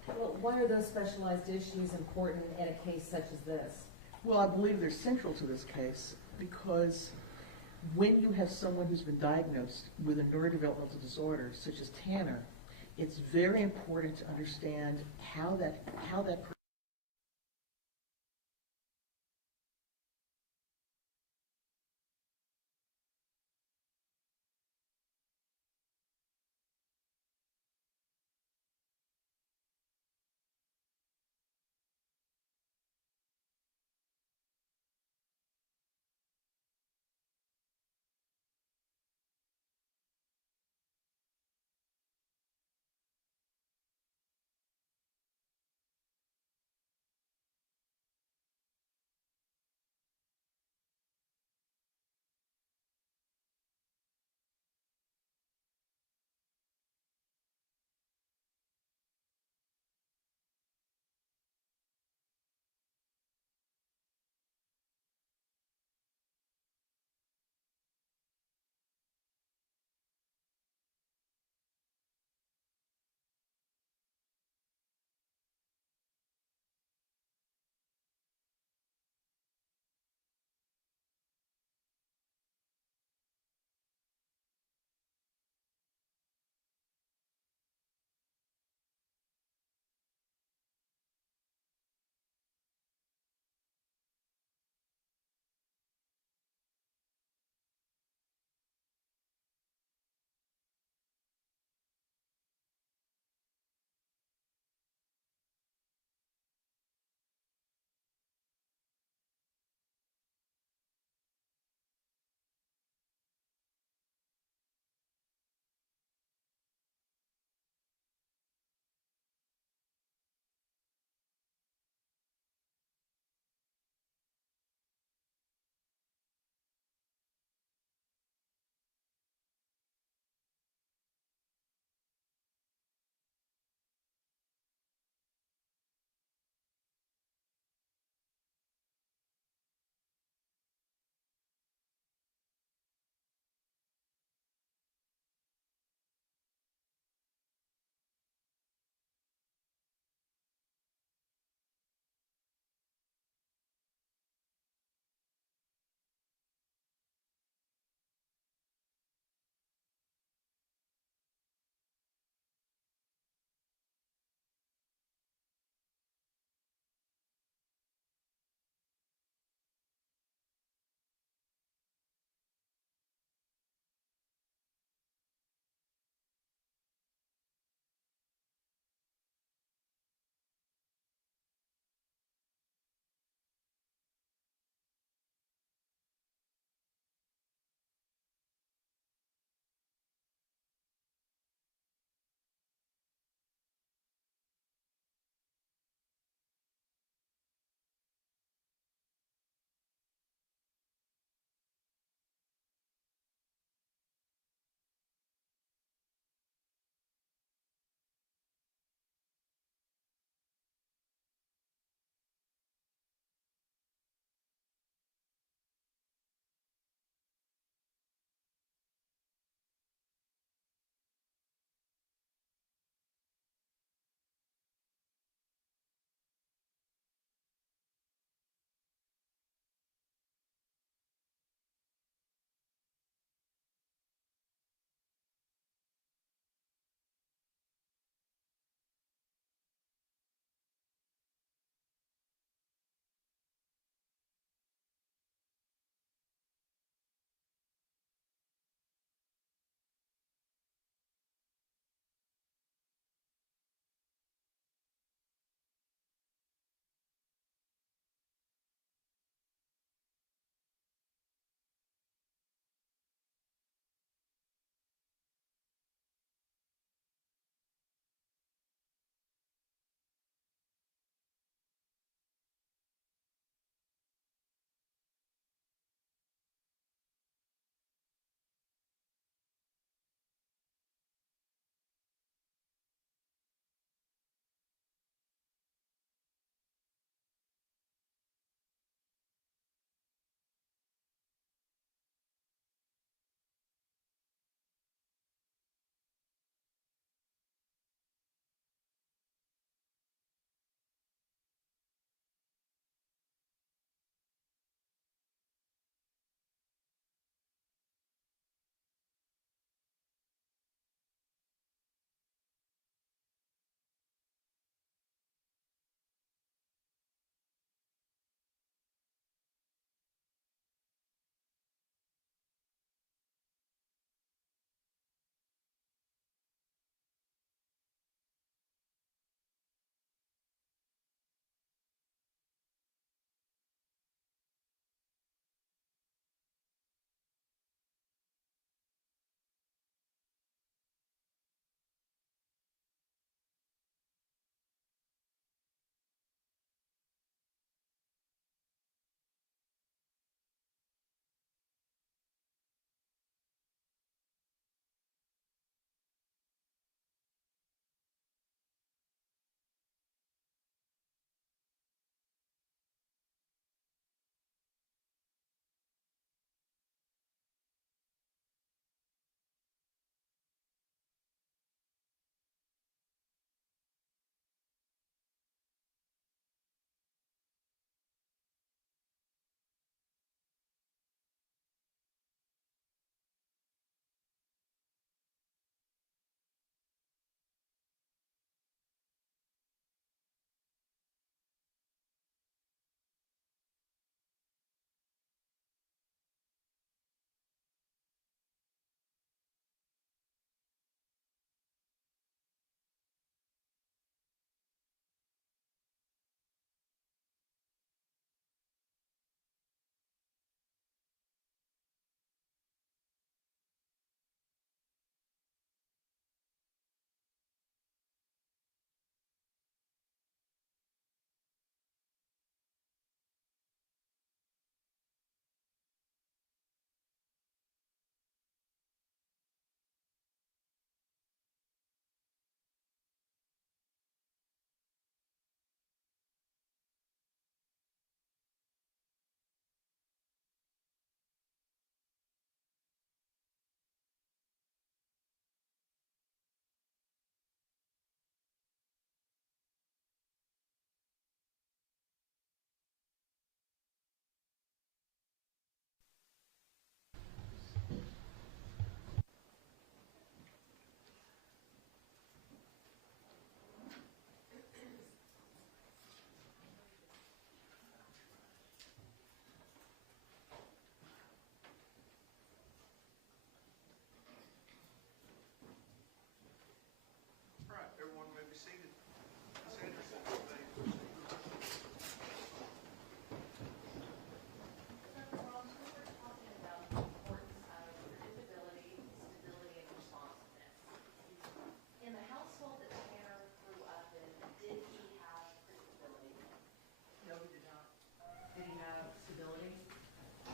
Well, why are those specialized issues important in a case such as this? Well, I believe they're central to this case because when you have someone who's been diagnosed with a neurodevelopmental disorder, such as Tanner, it's very important to understand how that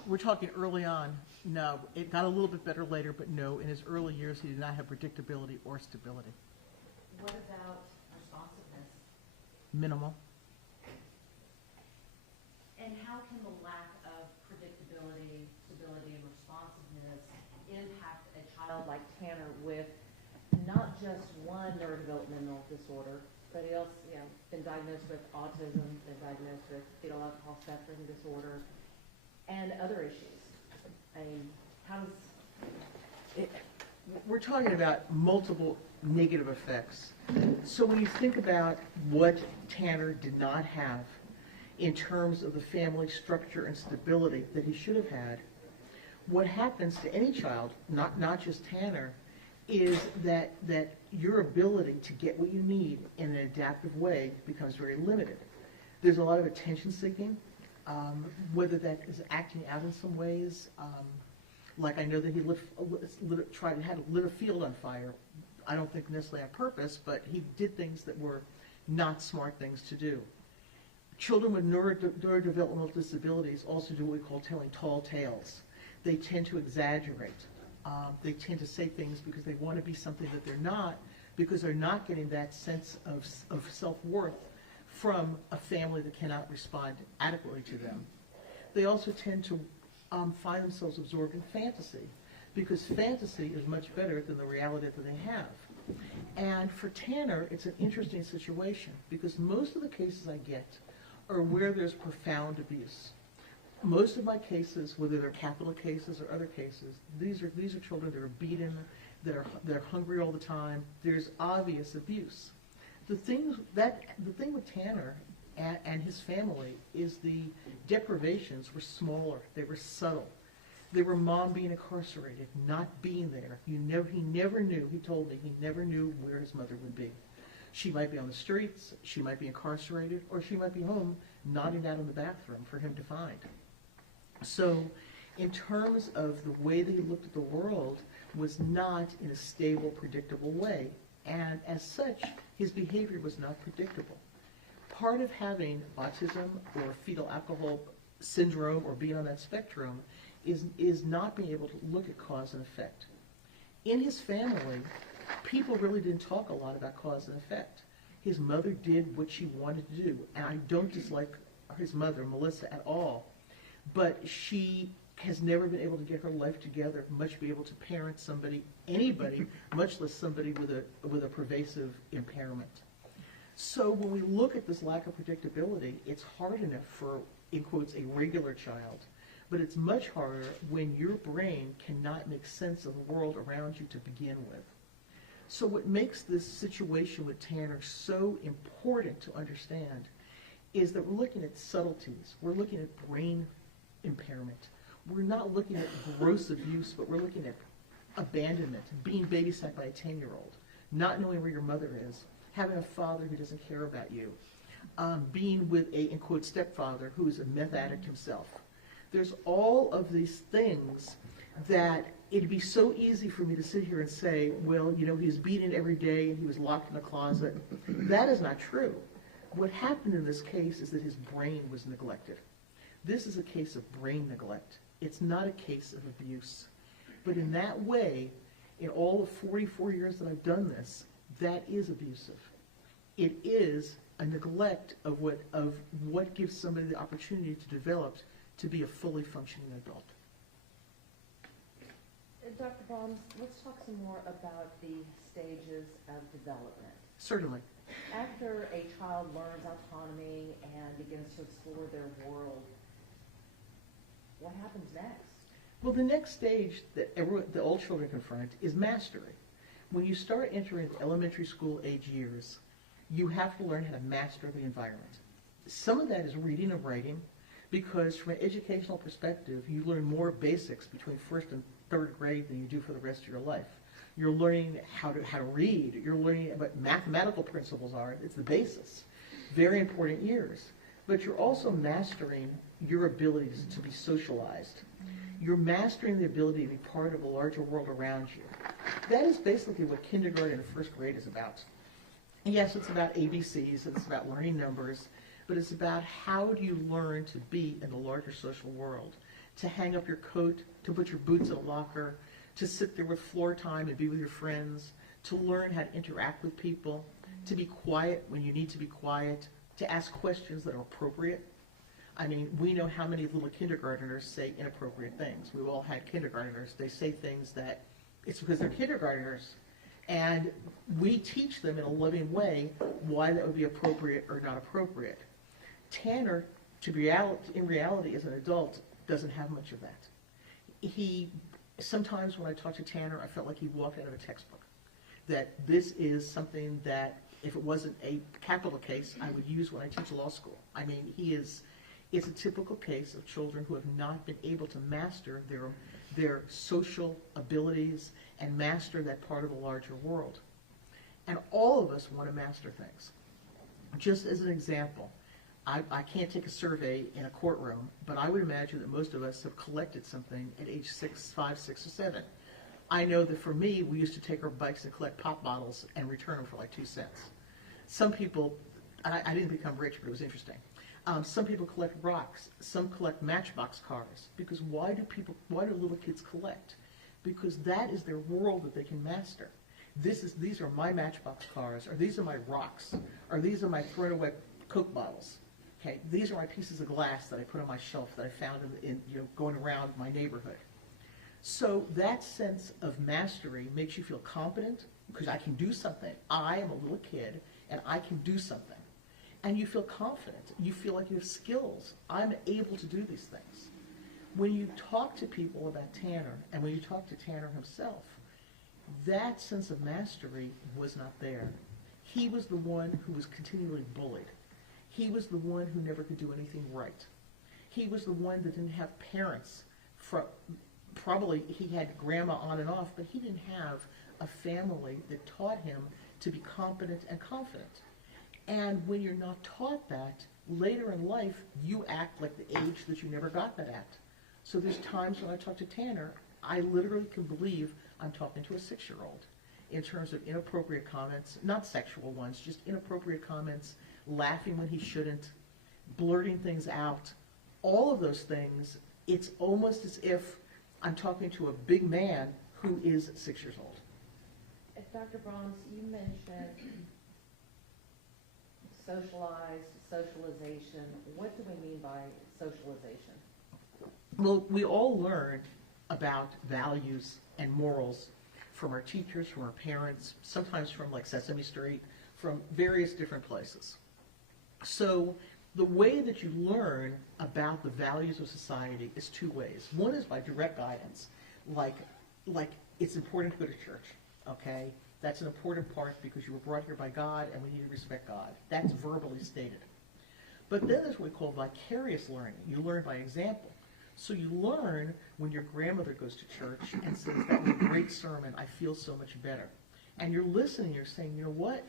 we're talking early on, no. It got a little bit better later, but no, in his early years, he did not have predictability or stability. What about responsiveness? Minimal. And how can the lack of predictability, stability, and responsiveness impact a child like Tanner with not just one neurodevelopmental disorder, but he also, been diagnosed with autism, been diagnosed with fetal alcohol spectrum disorder, and other issues? I mean, how does... We're talking about multiple negative effects. So when you think about what Tanner did not have in terms of the family structure and stability that he should have had, what happens to any child, not just Tanner, is that your ability to get what you need in an adaptive way becomes very limited. There's a lot of attention seeking, whether that is acting out in some ways. Like I know that he had to lit a field on fire. I don't think necessarily on purpose, but he did things that were not smart things to do. Children with neurodevelopmental disabilities also do what we call telling tall tales. They tend to exaggerate. They tend to say things because they want to be something that they're not, because they're not getting that sense of self-worth from a family that cannot respond adequately to them. They also tend to find themselves absorbed in fantasy, because fantasy is much better than the reality that they have. And for Tanner, it's an interesting situation, because most of the cases I get are where there's profound abuse. Most of my cases, whether they're capital cases or other cases, these are children that are beaten, they're hungry all the time. There's obvious abuse. The thing with Tanner and his family is the deprivations were smaller. They were subtle. They were mom being incarcerated, not being there. He never knew. He told me he never knew where his mother would be. She might be on the streets, she might be incarcerated, or she might be home nodding out in the bathroom for him to find. So in terms of the way that he looked at the world was not in a stable, predictable way. And as such, his behavior was not predictable. Part of having autism or fetal alcohol syndrome or being on that spectrum is not being able to look at cause and effect. In his family, people really didn't talk a lot about cause and effect. His mother did what she wanted to do, and I don't dislike his mother, Melissa, at all. But she has never been able to get her life together, much be able to parent anybody, much less somebody with a pervasive impairment. So when we look at this lack of predictability, it's hard enough for, in quotes, a regular child, but it's much harder when your brain cannot make sense of the world around you to begin with. So what makes this situation with Tanner so important to understand is that we're looking at subtleties. We're looking at brain impairment. We're not looking at gross abuse, but we're looking at abandonment, being babysat by a 10-year-old, not knowing where your mother is, having a father who doesn't care about you, being with a, in quote, stepfather who is a meth addict himself. There's all of these things that it'd be so easy for me to sit here and say, well, he was beaten every day and he was locked in a closet. That is not true. What happened in this case is that his brain was neglected. This is a case of brain neglect. It's not a case of abuse. But in that way, in all the 44 years that I've done this, that is abusive. It is a neglect of what gives somebody the opportunity to develop to be a fully functioning adult. Dr. Baum, let's talk some more about the stages of development. Certainly. After a child learns autonomy and begins to explore their world, what happens next? Well, the next stage that all children confront is mastery. When you start entering the elementary school age years, you have to learn how to master the environment. Some of that is reading and writing, because from an educational perspective, you learn more basics between first and third grade than you do for the rest of your life. You're learning how to read. You're learning what mathematical principles are. It's the basis. Very important years. But you're also mastering your abilities to be socialized. You're mastering the ability to be part of the larger world around you. That is basically what kindergarten and first grade is about. And yes, it's about ABCs, and it's about learning numbers, but it's about how do you learn to be in the larger social world. to hang up your coat, to put your boots in a locker, to sit there with floor time and be with your friends, to learn how to interact with people, to be quiet when you need to be quiet, to ask questions that are appropriate. I mean, we know how many little kindergartners say inappropriate things. We've all had kindergartners. They say things that it's because they're kindergartners. And we teach them in a loving way why that would be appropriate or not appropriate. Tanner, in reality, as an adult, doesn't have much of that. Sometimes when I talk to Tanner, I felt like he walked out of a textbook. That this is something that, if it wasn't a capital case, I would use when I teach law school. I mean, it's a typical case of children who have not been able to master their social abilities and master that part of the larger world. And all of us want to master things. Just as an example, I can't take a survey in a courtroom, but I would imagine that most of us have collected something at age 5, 6, or 7. I know that for me, we used to take our bikes and collect pop bottles and return them for like 2 cents. Some people, I didn't become rich, but it was interesting. Some people collect rocks. Some collect matchbox cars. Because why do little kids collect? Because that is their world that they can master. These are my matchbox cars, or these are my rocks, or these are my thrown away Coke bottles. Okay, these are my pieces of glass that I put on my shelf that I found in going around my neighborhood. So that sense of mastery makes you feel competent because I can do something. I am a little kid and I can do something. And you feel confident. You feel like you have skills. I'm able to do these things. When you talk to people about Tanner, and when you talk to Tanner himself, that sense of mastery was not there. He was the one who was continually bullied. He was the one who never could do anything right. He was the one that didn't have parents. Probably he had grandma on and off, but he didn't have a family that taught him to be competent and confident. And when you're not taught that, later in life, you act like the age that you never got that at. So there's times when I talk to Tanner, I literally can believe I'm talking to a 6-year-old in terms of inappropriate comments, not sexual ones, just inappropriate comments, laughing when he shouldn't, blurting things out. All of those things, it's almost as if I'm talking to a big man who is 6 years old. Dr. Brahms, you mentioned socialization. What do we mean by socialization? Well, we all learn about values and morals from our teachers, from our parents, sometimes from like Sesame Street, from various different places. So the way that you learn about the values of society is 2 ways. One is by direct guidance, like it's important to go to church, okay? That's an important part because you were brought here by God and we need to respect God. That's verbally stated. But then there's what we call vicarious learning. You learn by example. So you learn when your grandmother goes to church and says, that was a great sermon, I feel so much better. And you're listening, you're saying, you know what?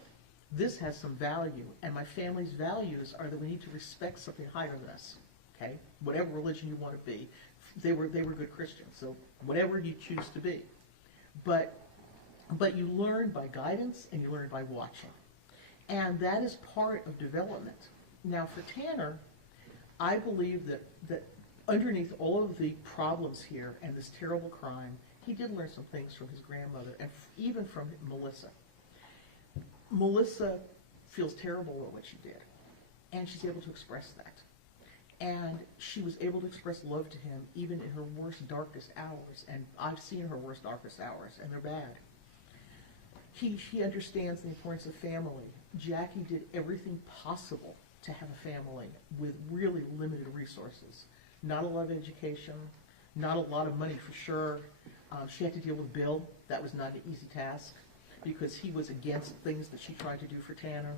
This has some value, and my family's values are that we need to respect something higher than us, okay? Whatever religion you want to be. They were good Christians, so whatever you choose to be. But you learn by guidance and you learn by watching. And that is part of development. Now for Tanner, I believe that underneath all of the problems here and this terrible crime, he did learn some things from his grandmother and even from Melissa. Melissa feels terrible about what she did, and she's able to express that. And she was able to express love to him even in her worst, darkest hours, and I've seen her worst, darkest hours, and they're bad. She understands the importance of family. Jackie did everything possible to have a family with really limited resources. Not a lot of education, not a lot of money for sure. She had to deal with Bill. That was not an easy task because he was against things that she tried to do for Tanner.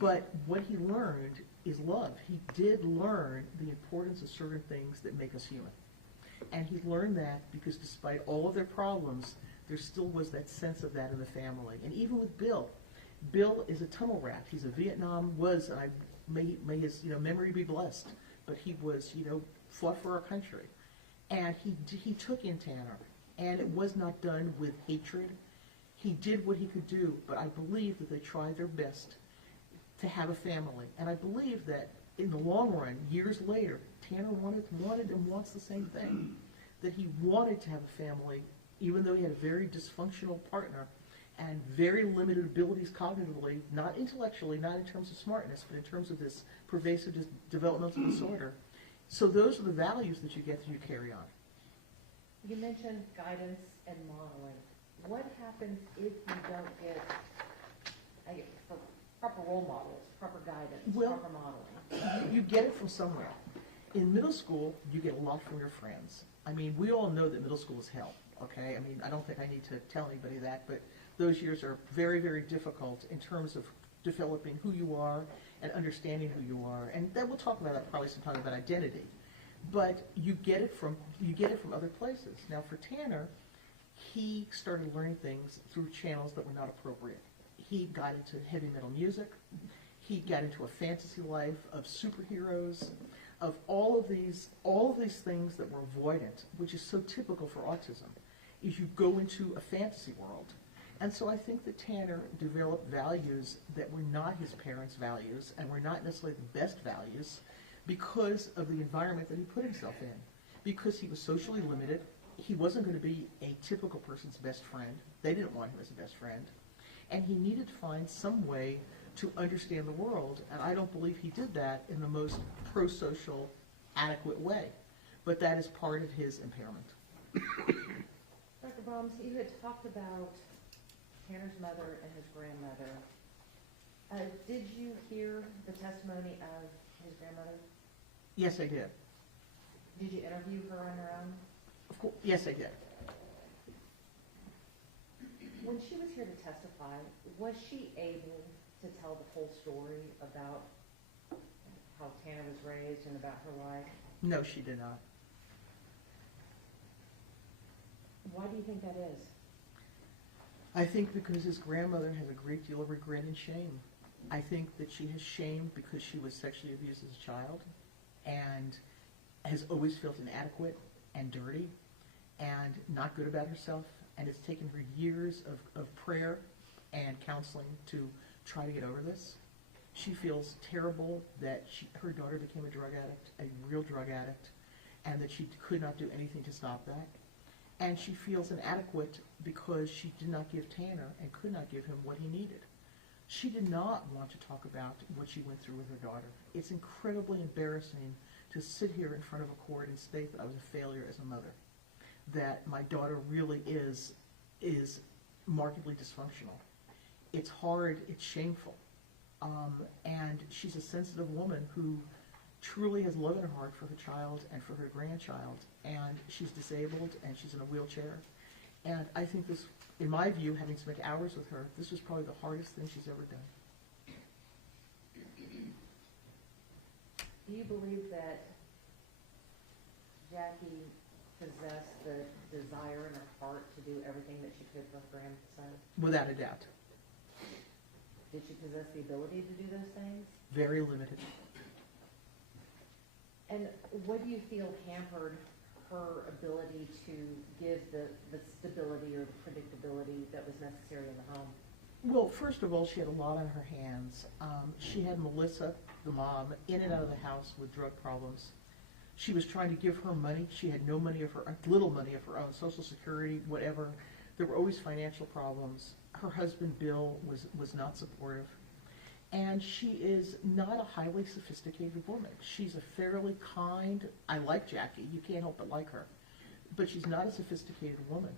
But what he learned is love. He did learn the importance of certain things that make us human. And he learned that because despite all of their problems, there still was that sense of that in the family. And even with Bill, Bill is a tunnel rat. He's a Vietnam, and I may his memory be blessed, but he was, fought for our country. And he took in Tanner, and it was not done with hatred. He did what he could do, but I believe that they tried their best to have a family. And I believe that in the long run, years later, Tanner wanted and wants the same thing, that he wanted to have a family, even though he had a very dysfunctional partner and very limited abilities cognitively, not intellectually, not in terms of smartness, but in terms of this pervasive developmental disorder. So those are the values that you get that you carry on. You mentioned guidance and modeling. What happens if you don't get proper role models, proper guidance, Well, proper modeling? You get it from somewhere. In middle school, you get a lot from your friends. I mean, we all know that middle school is hell, okay? I mean, I don't think I need to tell anybody that, but those years are very, very difficult in terms of developing who you are and understanding who you are. And then we'll talk about that probably sometime about identity. But you get it from other places. Now for Tanner, he started learning things through channels that were not appropriate. He got into heavy metal music. He got into a fantasy life of superheroes, of all of these things that were avoidant, which is so typical for autism, is you go into a fantasy world. And so I think that Tanner developed values that were not his parents' values and were not necessarily the best values because of the environment that he put himself in. Because he was socially limited, he wasn't going to be a typical person's best friend. They didn't want him as a best friend. And he needed to find some way to understand the world, and I don't believe he did that in the most pro-social, adequate way. But that is part of his impairment. Dr. Baums, you had talked about Tanner's mother and his grandmother. Did you hear the testimony of his grandmother? Yes, I did. Did you interview her on your own? Of course, yes, I did. When she was here to testify, was she able to tell the whole story about how Tanner was raised and about her life? No, she did not. Why do you think that is? I think because his grandmother has a great deal of regret and shame. I think that she has shame because she was sexually abused as a child and has always felt inadequate and dirty and not good about herself. And it's taken her years of prayer and counseling to try to get over this. She feels terrible that her daughter became a drug addict, a real drug addict, and that she could not do anything to stop that. And she feels inadequate because she did not give Tanner and could not give him what he needed. She did not want to talk about what she went through with her daughter. It's incredibly embarrassing to sit here in front of a court and state that I was a failure as a mother, that my daughter really is markedly dysfunctional. It's hard, it's shameful. And she's a sensitive woman who truly has love in her heart for her child and for her grandchild. And she's disabled and she's in a wheelchair. And I think this, in my view, having spent hours with her, this was probably the hardest thing she's ever done. Do you believe that Jackie possessed the desire in her heart to do everything that she could for her grandson? Without a doubt. Did she possess the ability to do those things? Very limited. And what do you feel hampered her ability to give the stability or the predictability that was necessary in the home? Well, first of all, she had a lot on her hands. She had Melissa, the mom, in and out of the house with drug problems. She was trying to give her money. She had no money of her, little money of her own, Social Security, whatever. There were always financial problems. Her husband, Bill, was not supportive. And she is not a highly sophisticated woman. She's a fairly kind, I like Jackie, you can't help but like her, but she's not a sophisticated woman.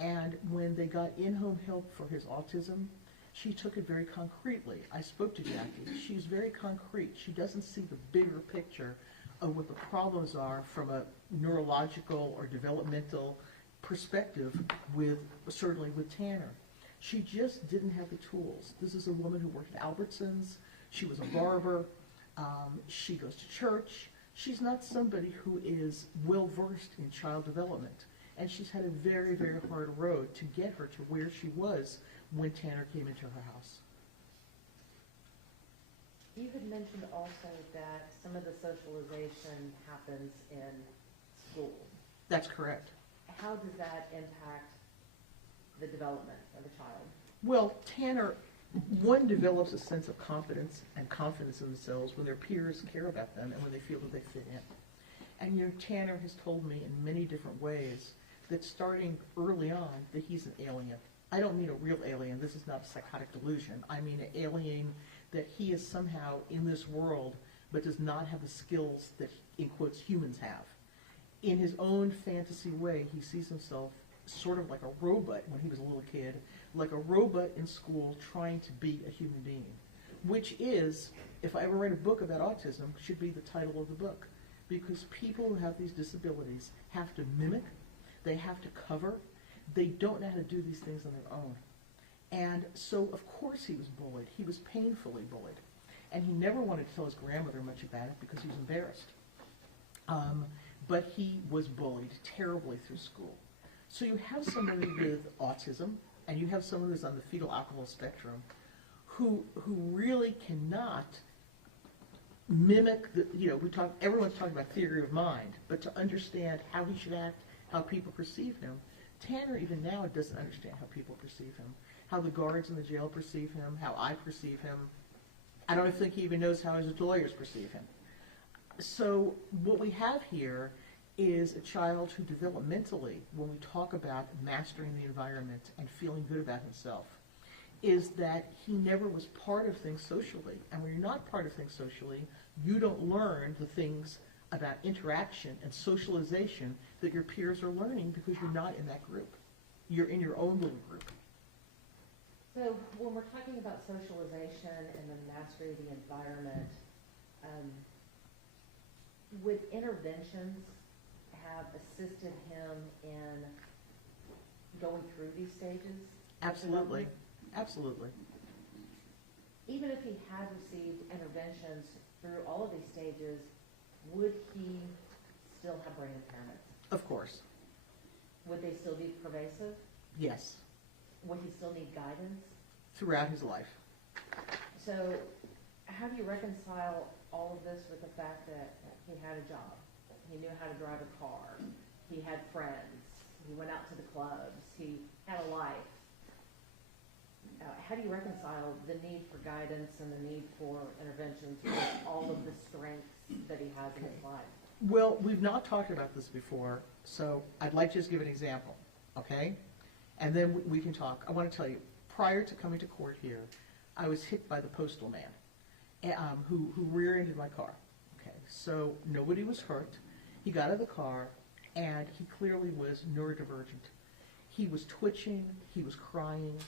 And when they got in-home help for his autism, she took it very concretely. I spoke to Jackie. She's very concrete. She doesn't see the bigger picture of what the problems are from a neurological or developmental perspective certainly with Tanner. She just didn't have the tools. This is a woman who worked at Albertsons. She was a barber. She goes to church. She's not somebody who is well-versed in child development. And she's had a very, very hard road to get her to where she was when Tanner came into her house. You had mentioned also that some of the socialization happens in school. That's correct. How does that impact the development of a child? Well, Tanner, one develops a sense of confidence and confidence in themselves when their peers care about them and when they feel that they fit in. And Tanner has told me in many different ways that starting early on that he's an alien. I don't mean a real alien. This is not a psychotic delusion. I mean an alien that he is somehow in this world but does not have the skills that, in quotes, humans have. In his own fantasy way, he sees himself sort of like a robot when he was a little kid, like a robot in school trying to be a human being, which is, if I ever write a book about autism, should be the title of the book. Because people who have these disabilities have to mimic, they have to cover, they don't know how to do these things on their own. And so, of course, he was bullied. He was painfully bullied. And he never wanted to tell his grandmother much about it because he was embarrassed. But he was bullied terribly through school. So you have somebody with autism, and you have someone who's on the fetal alcohol spectrum, who really cannot mimic the, everyone's talking about theory of mind, but to understand how he should act, how people perceive him, Tanner even now doesn't understand how people perceive him, how the guards in the jail perceive him, how I perceive him. I don't think he even knows how his lawyers perceive him. So what we have here is a child who developmentally, when we talk about mastering the environment and feeling good about himself, is that he never was part of things socially. And when you're not part of things socially, you don't learn the things about interaction and socialization that your peers are learning because you're not in that group. You're in your own little group. So when we're talking about socialization and the mastery of the environment, would interventions have assisted him in going through these stages? Absolutely. Absolutely. Even if he had received interventions through all of these stages, would he still have brain impairments? Of course. Would they still be pervasive? Yes. Would he still need guidance? Throughout his life. So how do you reconcile all of this with the fact that he had a job, he knew how to drive a car, he had friends, he went out to the clubs, he had a life? How do you reconcile the need for guidance and the need for interventions with all of the strengths that he has in his life? Well, we've not talked about this before, so I'd like to just give an example, okay? And then we can talk. I want to tell you, prior to coming to court here, I was hit by the postal man who rear-ended my car. Okay, so nobody was hurt. He got out of the car, and he clearly was neurodivergent. He was twitching. He was crying.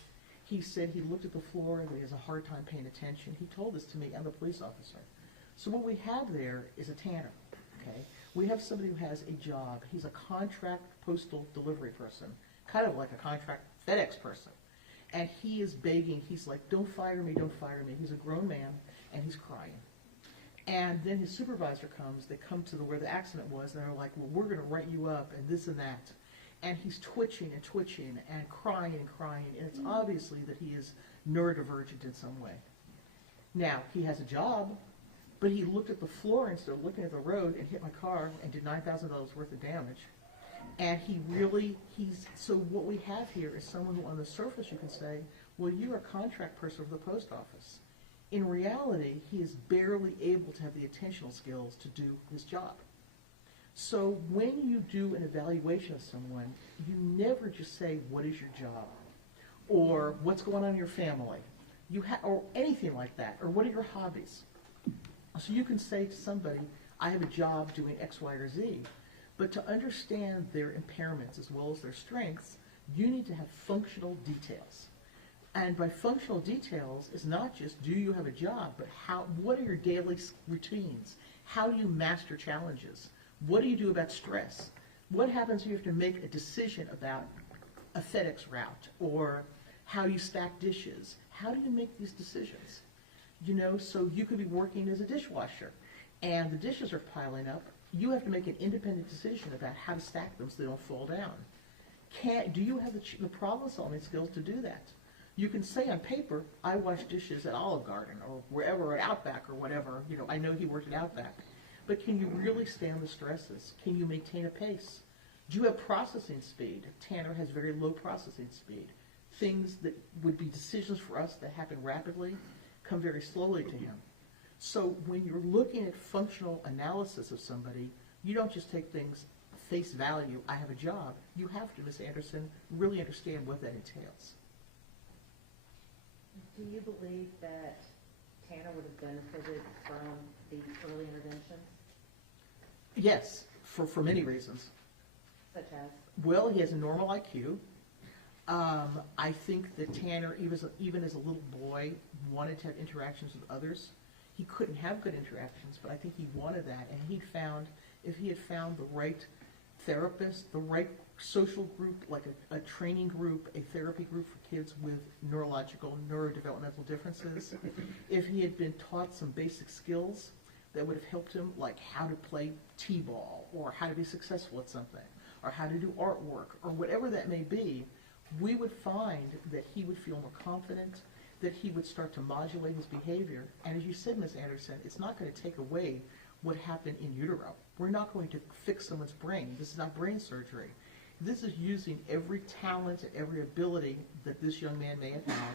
He said he looked at the floor and he has a hard time paying attention. He told this to me. I'm a police officer. So what we have there is a Tanner. Okay, we have somebody who has a job. He's a contract postal delivery person, kind of like a contract FedEx person. And he is begging. He's like, don't fire me, don't fire me. He's a grown man, and he's crying. And then his supervisor comes. They come to where the accident was, and they're like, well, we're going to write you up, and this and that. And he's twitching and twitching and crying, and it's obviously that he is neurodivergent in some way. Now, he has a job, but he looked at the floor instead of looking at the road and hit my car and did $9,000 worth of damage. And so what we have here is someone who on the surface you can say, well, you're a contract person for the post office. In reality, he is barely able to have the attentional skills to do his job. So when you do an evaluation of someone, you never just say, what is your job? Or what's going on in your family? Or anything like that. Or what are your hobbies? So you can say to somebody, I have a job doing X, Y, or Z. But to understand their impairments as well as their strengths, you need to have functional details. And by functional details, it's not just do you have a job, but what are your daily routines? How do you master challenges? What do you do about stress? What happens if you have to make a decision about a FedEx route or how you stack dishes? How do you make these decisions? So you could be working as a dishwasher and the dishes are piling up. You have to make an independent decision about how to stack them so they don't fall down. Do you have the problem-solving skills to do that? You can say on paper, I wash dishes at Olive Garden or wherever, at Outback or whatever. I know he worked at Outback. But can you really stand the stresses? Can you maintain a pace? Do you have processing speed? Tanner has very low processing speed. Things that would be decisions for us that happen rapidly come very slowly to him. So when you're looking at functional analysis of somebody, You don't just take things face value, I have a job. You have to, Ms. Anderson, really understand what that entails. Do you believe that Tanner would have benefited from the early interventions, Yes, for many reasons. such as? Well, he has a normal IQ. I think that Tanner, even as a little boy, wanted to have interactions with others. He couldn't have good interactions, but I think he wanted that. And if he had found the right therapist, the right social group, like a training group, a therapy group for kids with neurological, neurodevelopmental differences, if he had been taught some basic skills that would have helped him, like how to play t-ball, or how to be successful at something, or how to do artwork, or whatever that may be, we would find that he would feel more confident, that he would start to modulate his behavior. And as you said, Ms. Anderson, it's not going to take away what happened in utero. We're not going to fix someone's brain. This is not brain surgery. This is using every talent and every ability that this young man may have had,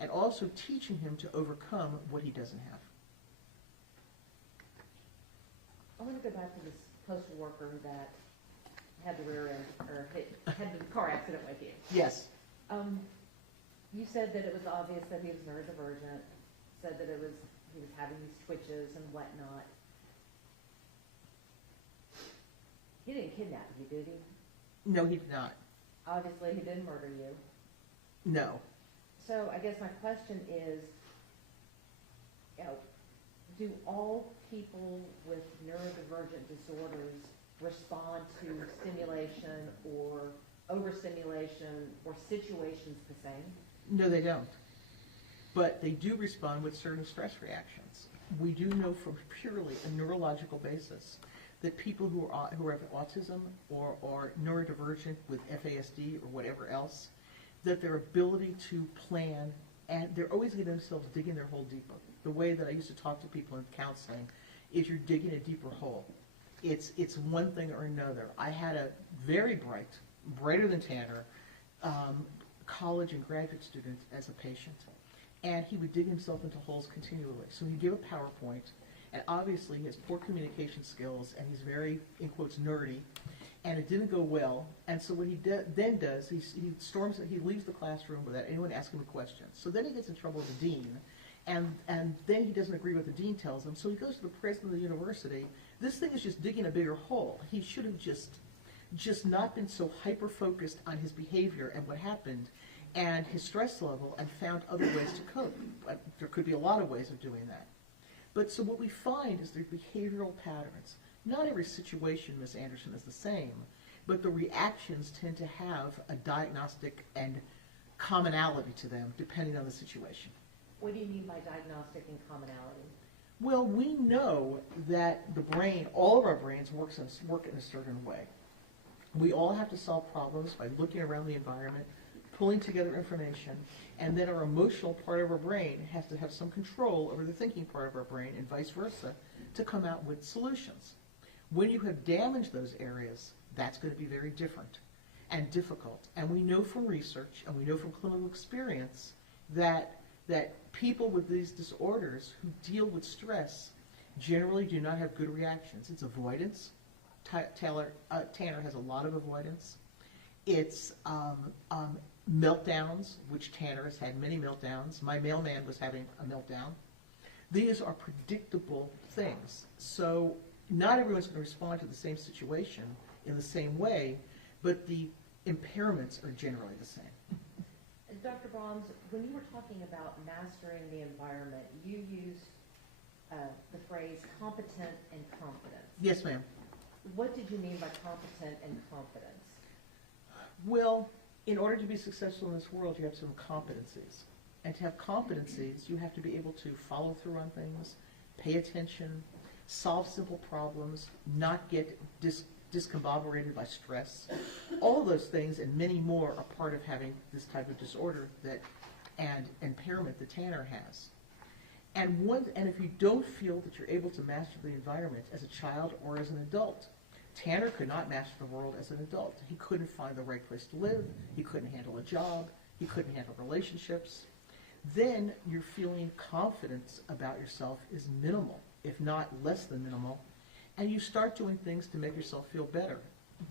and also teaching him to overcome what he doesn't have. I want to go back to this postal worker that had the rear end, or had the car accident with you. Yes. You said that it was obvious that he was neurodivergent, said that he was having these twitches and whatnot. He didn't kidnap you, did he? No, he did not. Obviously, he didn't murder you. No. So I guess my question is, do all people with neurodivergent disorders respond to stimulation or overstimulation or situations the same? No, they don't. But they do respond with certain stress reactions. We do know from purely a neurological basis that people who have autism or neurodivergent with FASD or whatever else, that their ability to plan, and they're always getting themselves digging their hole deeper. The way that I used to talk to people in counseling is you're digging a deeper hole. It's one thing or another. I had a very brighter than Tanner, college and graduate student as a patient, and he would dig himself into holes continually. So he'd give a PowerPoint, and obviously he has poor communication skills, and he's very, in quotes, nerdy, and it didn't go well. And so what he then does, he leaves the classroom without anyone asking him a question. So then he gets in trouble with the dean, and then he doesn't agree with what the dean tells him, so he goes to the president of the university. This thing is just digging a bigger hole. He should have just not been so hyper-focused on his behavior and what happened and his stress level, and found other ways to cope. But there could be a lot of ways of doing that. But so what we find is there's behavioral patterns. Not every situation, Ms. Anderson, is the same, but the reactions tend to have a diagnostic and commonality to them depending on the situation. What do you mean by diagnostic and commonality? Well, we know that the brain, all of our brains work in a certain way. We all have to solve problems by looking around the environment, pulling together information, and then our emotional part of our brain has to have some control over the thinking part of our brain, and vice versa, to come out with solutions. When you have damaged those areas, that's going to be very different and difficult. And we know from research, and we know from clinical experience, that people with these disorders who deal with stress generally do not have good reactions. It's avoidance. Tanner has a lot of avoidance. It's meltdowns, which Tanner has had many meltdowns. My mailman was having a meltdown. These are predictable things. So not everyone's going to respond to the same situation in the same way, but the impairments are generally the same. Dr. Brahms, when you were talking about mastering the environment, you used the phrase competent and confidence. Yes, ma'am. What did you mean by competent and confidence? Well, in order to be successful in this world, you have some competencies. And to have competencies, you have to be able to follow through on things, pay attention, solve simple problems, not get discombobulated by stress. All of those things and many more are part of having this type of disorder and impairment that Tanner has. And if you don't feel that you're able to master the environment as a child or as an adult, Tanner could not master the world as an adult. He couldn't find the right place to live. He couldn't handle a job. He couldn't handle relationships. Then your feeling confidence about yourself is minimal, if not less than minimal. And you start doing things to make yourself feel better,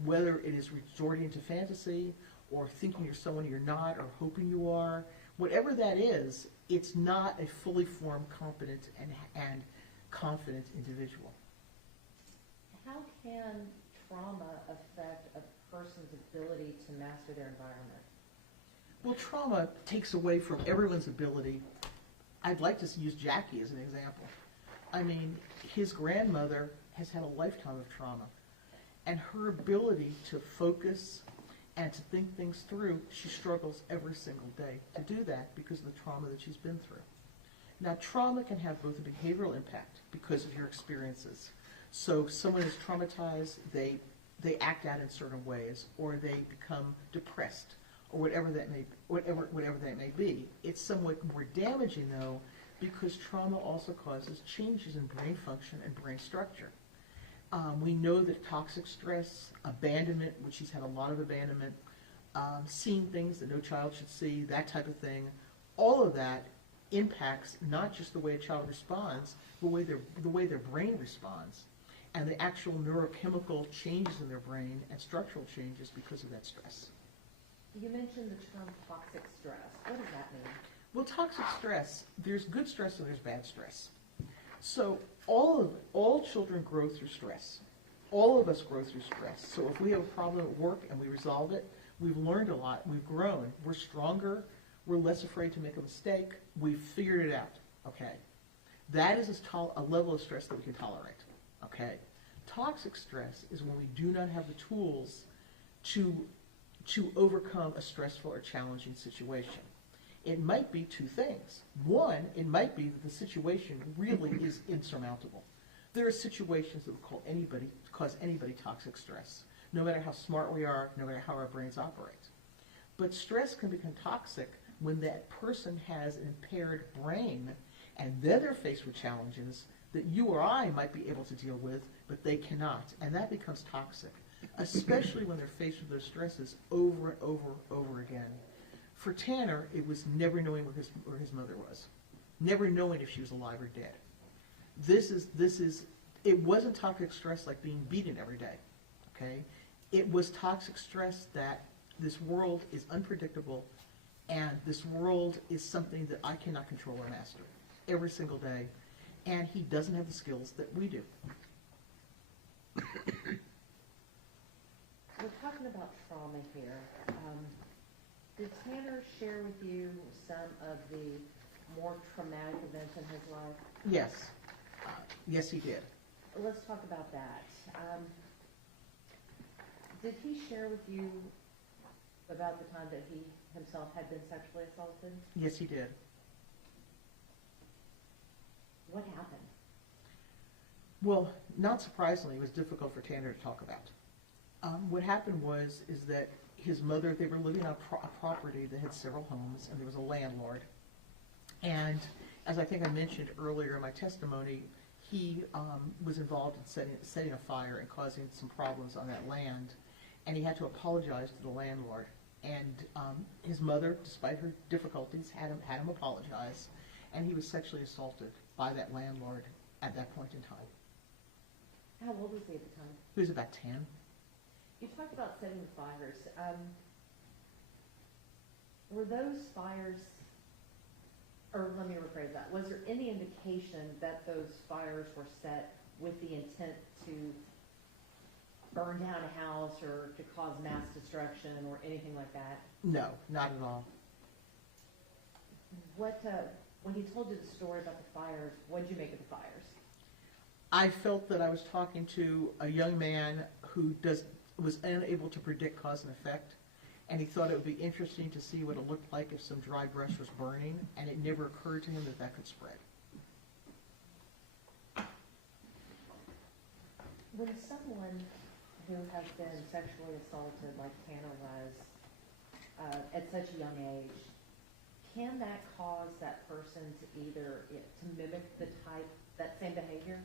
whether it is resorting to fantasy or thinking you're someone you're not or hoping you are. Whatever that is, it's not a fully formed, competent, and confident individual. How can trauma affect a person's ability to master their environment? Well, trauma takes away from everyone's ability. I'd like to use Jackie as an example. I mean, his grandmother has had a lifetime of trauma, and her ability to focus and to think things through, she struggles every single day to do that because of the trauma that she's been through. Now, trauma can have both a behavioral impact because of your experiences. So someone is traumatized, they act out in certain ways, or they become depressed, or whatever that may be. It's somewhat more damaging, though, because trauma also causes changes in brain function and brain structure. We know that toxic stress, abandonment, which he's had a lot of abandonment, seeing things that no child should see, that type of thing, all of that impacts not just the way a child responds, but the way their brain responds, and the actual neurochemical changes in their brain and structural changes because of that stress. You mentioned the term toxic stress. What does that mean? Well, toxic stress, there's good stress and there's bad stress. So all children grow through stress. All of us grow through stress. So if we have a problem at work and we resolve it, we've learned a lot, we've grown, we're stronger, we're less afraid to make a mistake, we've figured it out, okay? That is a level of stress that we can tolerate, okay? Toxic stress is when we do not have the tools to overcome a stressful or challenging situation. It might be two things. One, it might be that the situation really is insurmountable. There are situations that will cause anybody toxic stress, no matter how smart we are, no matter how our brains operate. But stress can become toxic when that person has an impaired brain and then they're faced with challenges that you or I might be able to deal with, but they cannot. And that becomes toxic, especially when they're faced with those stresses over and over again. For Tanner, it was never knowing where his mother was, never knowing if she was alive or dead. It wasn't toxic stress like being beaten every day, okay? It was toxic stress that this world is unpredictable and this world is something that I cannot control or master every single day, and he doesn't have the skills that we do. We're talking about trauma here. Did Tanner share with you some of the more traumatic events in his life? Yes. Yes, he did. Let's talk about that. Did he share with you about the time that he himself had been sexually assaulted? Yes, he did. What happened? Well, not surprisingly, it was difficult for Tanner to talk about. What happened is that his mother, they were living on a property that had several homes, and there was a landlord. And as I think I mentioned earlier in my testimony, he was involved in setting a fire and causing some problems on that land, and he had to apologize to the landlord. And his mother, despite her difficulties, had him apologize, and he was sexually assaulted by that landlord at that point in time. How old was he at the time? He was about 10. You talked about setting the fires. Were those fires, or let me rephrase that, was there any indication that those fires were set with the intent to burn down a house or to cause mass destruction or anything like that? No, not at all. When he told you the story about the fires, what did you make of the fires? I felt that I was talking to a young man who was unable to predict cause and effect, and he thought it would be interesting to see what it looked like if some dry brush was burning, and it never occurred to him that that could spread. When someone who has been sexually assaulted like Tanner was at such a young age, can that cause that person to either to mimic that same behavior?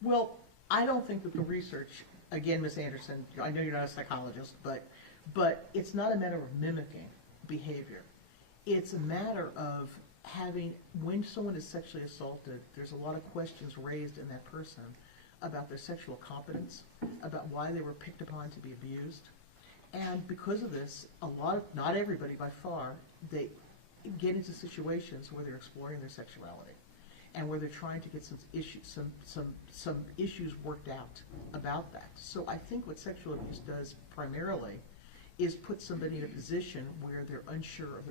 Well, I don't think that the research, again, Ms. Anderson, I know you're not a psychologist, but it's not a matter of mimicking behavior. It's a matter of when someone is sexually assaulted, there's a lot of questions raised in that person about their sexual competence, about why they were picked upon to be abused. And because of this, not everybody by far, they get into situations where they're exploring their sexuality and where they're trying to get some issues worked out about that. So I think what sexual abuse does primarily is put somebody in a position where they're unsure of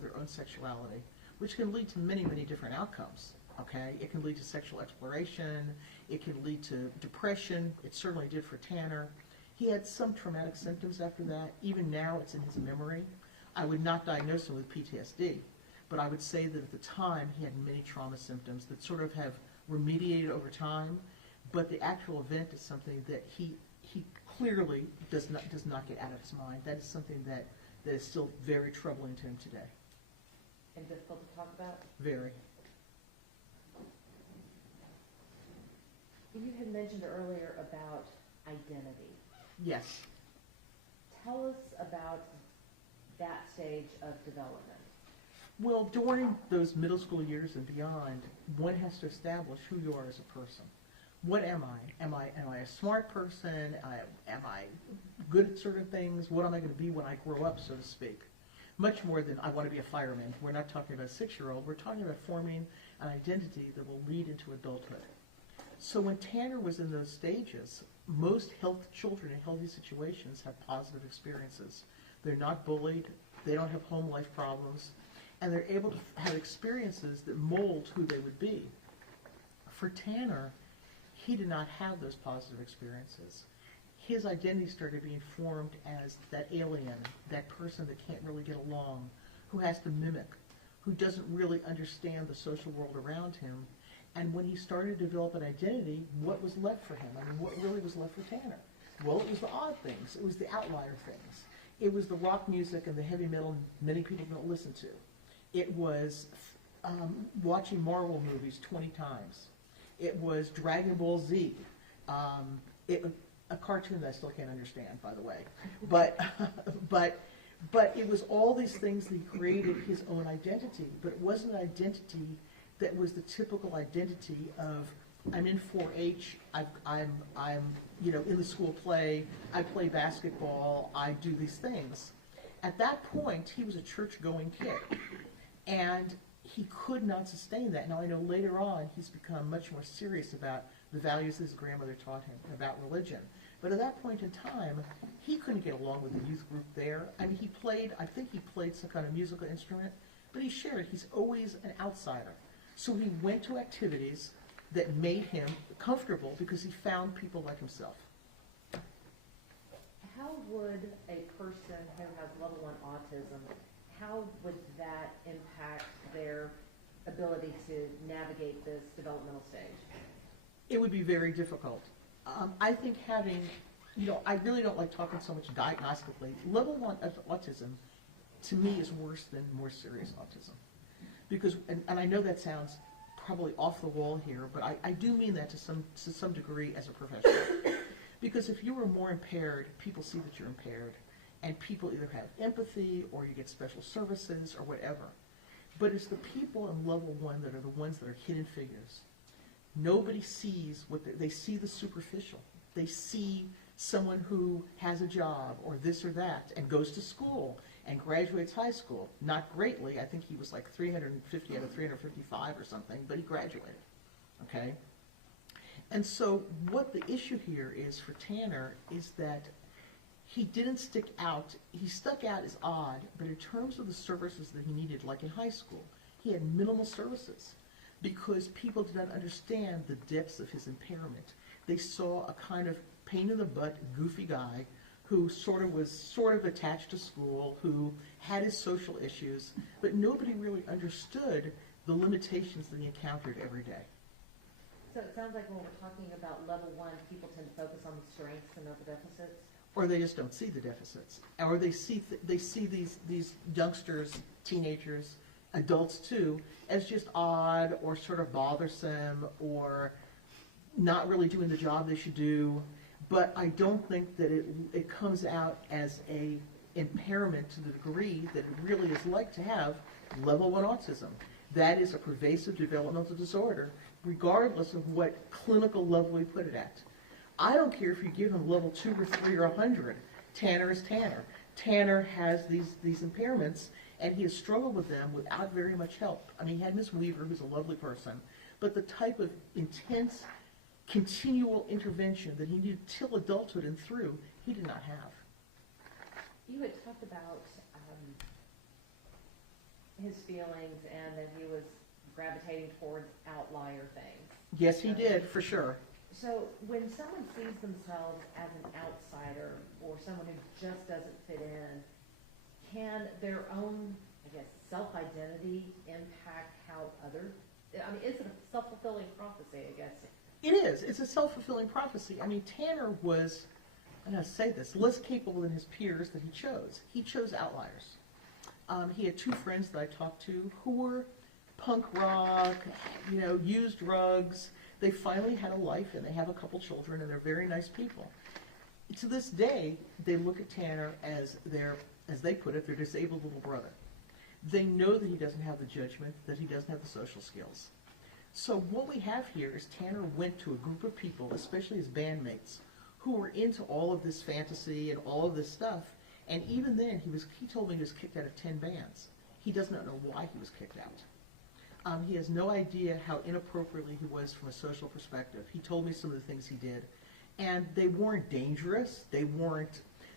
their own sexuality, which can lead to many, many different outcomes. Okay, it can lead to sexual exploration. It can lead to depression. It certainly did for Tanner. He had some traumatic symptoms after that. Even now, it's in his memory. I would not diagnose him with PTSD, but I would say that at the time, he had many trauma symptoms that sort of have remediated over time, but the actual event is something that he clearly does not get out of his mind. That is something that is still very troubling to him today. And difficult to talk about? Very. You had mentioned earlier about identity. Yes. Tell us about that stage of development. Well, during those middle school years and beyond, one has to establish who you are as a person. What am I? Am I a smart person? Am I good at certain things? What am I going to be when I grow up, so to speak? Much more than I want to be a fireman. We're not talking about a 6-year-old. We're talking about forming an identity that will lead into adulthood. So when Tanner was in those stages, most children in healthy situations have positive experiences. They're not bullied. They don't have home life problems. And they're able to have experiences that mold who they would be. For Tanner, he did not have those positive experiences. His identity started being formed as that alien, that person that can't really get along, who has to mimic, who doesn't really understand the social world around him. And when he started to develop an identity, what was left for him? I mean, what really was left for Tanner? Well, it was the odd things. It was the outlier things. It was the rock music and the heavy metal many people don't listen to. It was watching Marvel movies 20 times. It was Dragon Ball Z. A cartoon that I still can't understand, by the way. But it was all these things that he created his own identity. But it wasn't an identity that was the typical identity of I'm in 4-H, I'm in the school play, I play basketball, I do these things. At that point, he was a church-going kid, and he could not sustain that. Now I know later on he's become much more serious about the values his grandmother taught him about religion. But at that point in time, he couldn't get along with the youth group there. I mean, I think he played some kind of musical instrument, but he shared. He's always an outsider. So he went to activities that made him comfortable because he found people like himself. How would a person who has level 1 autism, how would that impact their ability to navigate this developmental stage? It would be very difficult. I think having, I really don't like talking so much diagnostically. Level 1 of autism, to me, is worse than more serious autism. Because, and I know that sounds probably off the wall here, but I do mean that to some degree as a professional. Because if you are more impaired, people see that you're impaired, and people either have empathy or you get special services or whatever. But it's the people in level 1 that are the ones that are hidden figures. Nobody sees they see the superficial. They see someone who has a job or this or that and goes to school and graduates high school. Not greatly. I think he was like 350 out of 355 or something, but he graduated. Okay? And so what the issue here is for Tanner is that he didn't stick out. He stuck out as odd, but in terms of the services that he needed, like in high school, he had minimal services because people did not understand the depths of his impairment. They saw a kind of pain-in-the-butt, goofy guy who was sort of attached to school, who had his social issues, but nobody really understood the limitations that he encountered every day. So it sounds like when we're talking about level 1, people tend to focus on the strengths and not the deficits? Or they just don't see the deficits. Or they see these youngsters, teenagers, adults too, as just odd or sort of bothersome or not really doing the job they should do. But I don't think that it comes out as a impairment to the degree that it really is like to have level 1 autism. That is a pervasive developmental disorder regardless of what clinical level we put it at. I don't care if you give him level 2 or 3 or 100. Tanner is Tanner. Tanner has these impairments, and he has struggled with them without very much help. I mean, he had Miss Weaver, who's a lovely person, but the type of intense, continual intervention that he needed till adulthood and through, he did not have. You had talked about his feelings and that he was gravitating towards outlier things. Yes, he did, for sure. So when someone sees themselves as an outsider or someone who just doesn't fit in, can their own, I guess, self-identity impact how others, I mean, is it a self-fulfilling prophecy, I guess? It is. It's a self-fulfilling prophecy. I mean, Tanner was, I'm going to say this, less capable than his peers that he chose. He chose outliers. He had 2 friends that I talked to who were punk rock, used drugs. They finally had a life, and they have a couple children, and they're very nice people. To this day, they look at Tanner as their, as they put it, their disabled little brother. They know that he doesn't have the judgment, that he doesn't have the social skills. So what we have here is Tanner went to a group of people, especially his bandmates, who were into all of this fantasy and all of this stuff. And even then, he told me he was kicked out of 10 bands. He does not know why he was kicked out. He has no idea how inappropriately he was from a social perspective. He told me some of the things he did. And they weren't dangerous. They were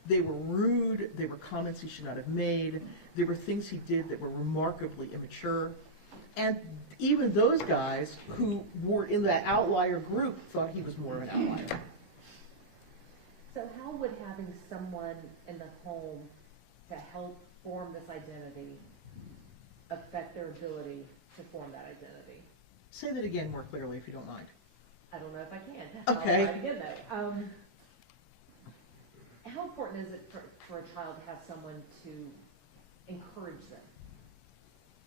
rude. They were comments he should not have made. There were things he did that were remarkably immature. And even those guys who were in that outlier group thought he was more of an outlier. So how would having someone in the home to help form this identity affect their ability to form that identity? Say that again more clearly, if you don't mind. I don't know if I can. Okay. I'll try again, though. How important is it for a child to have someone to encourage them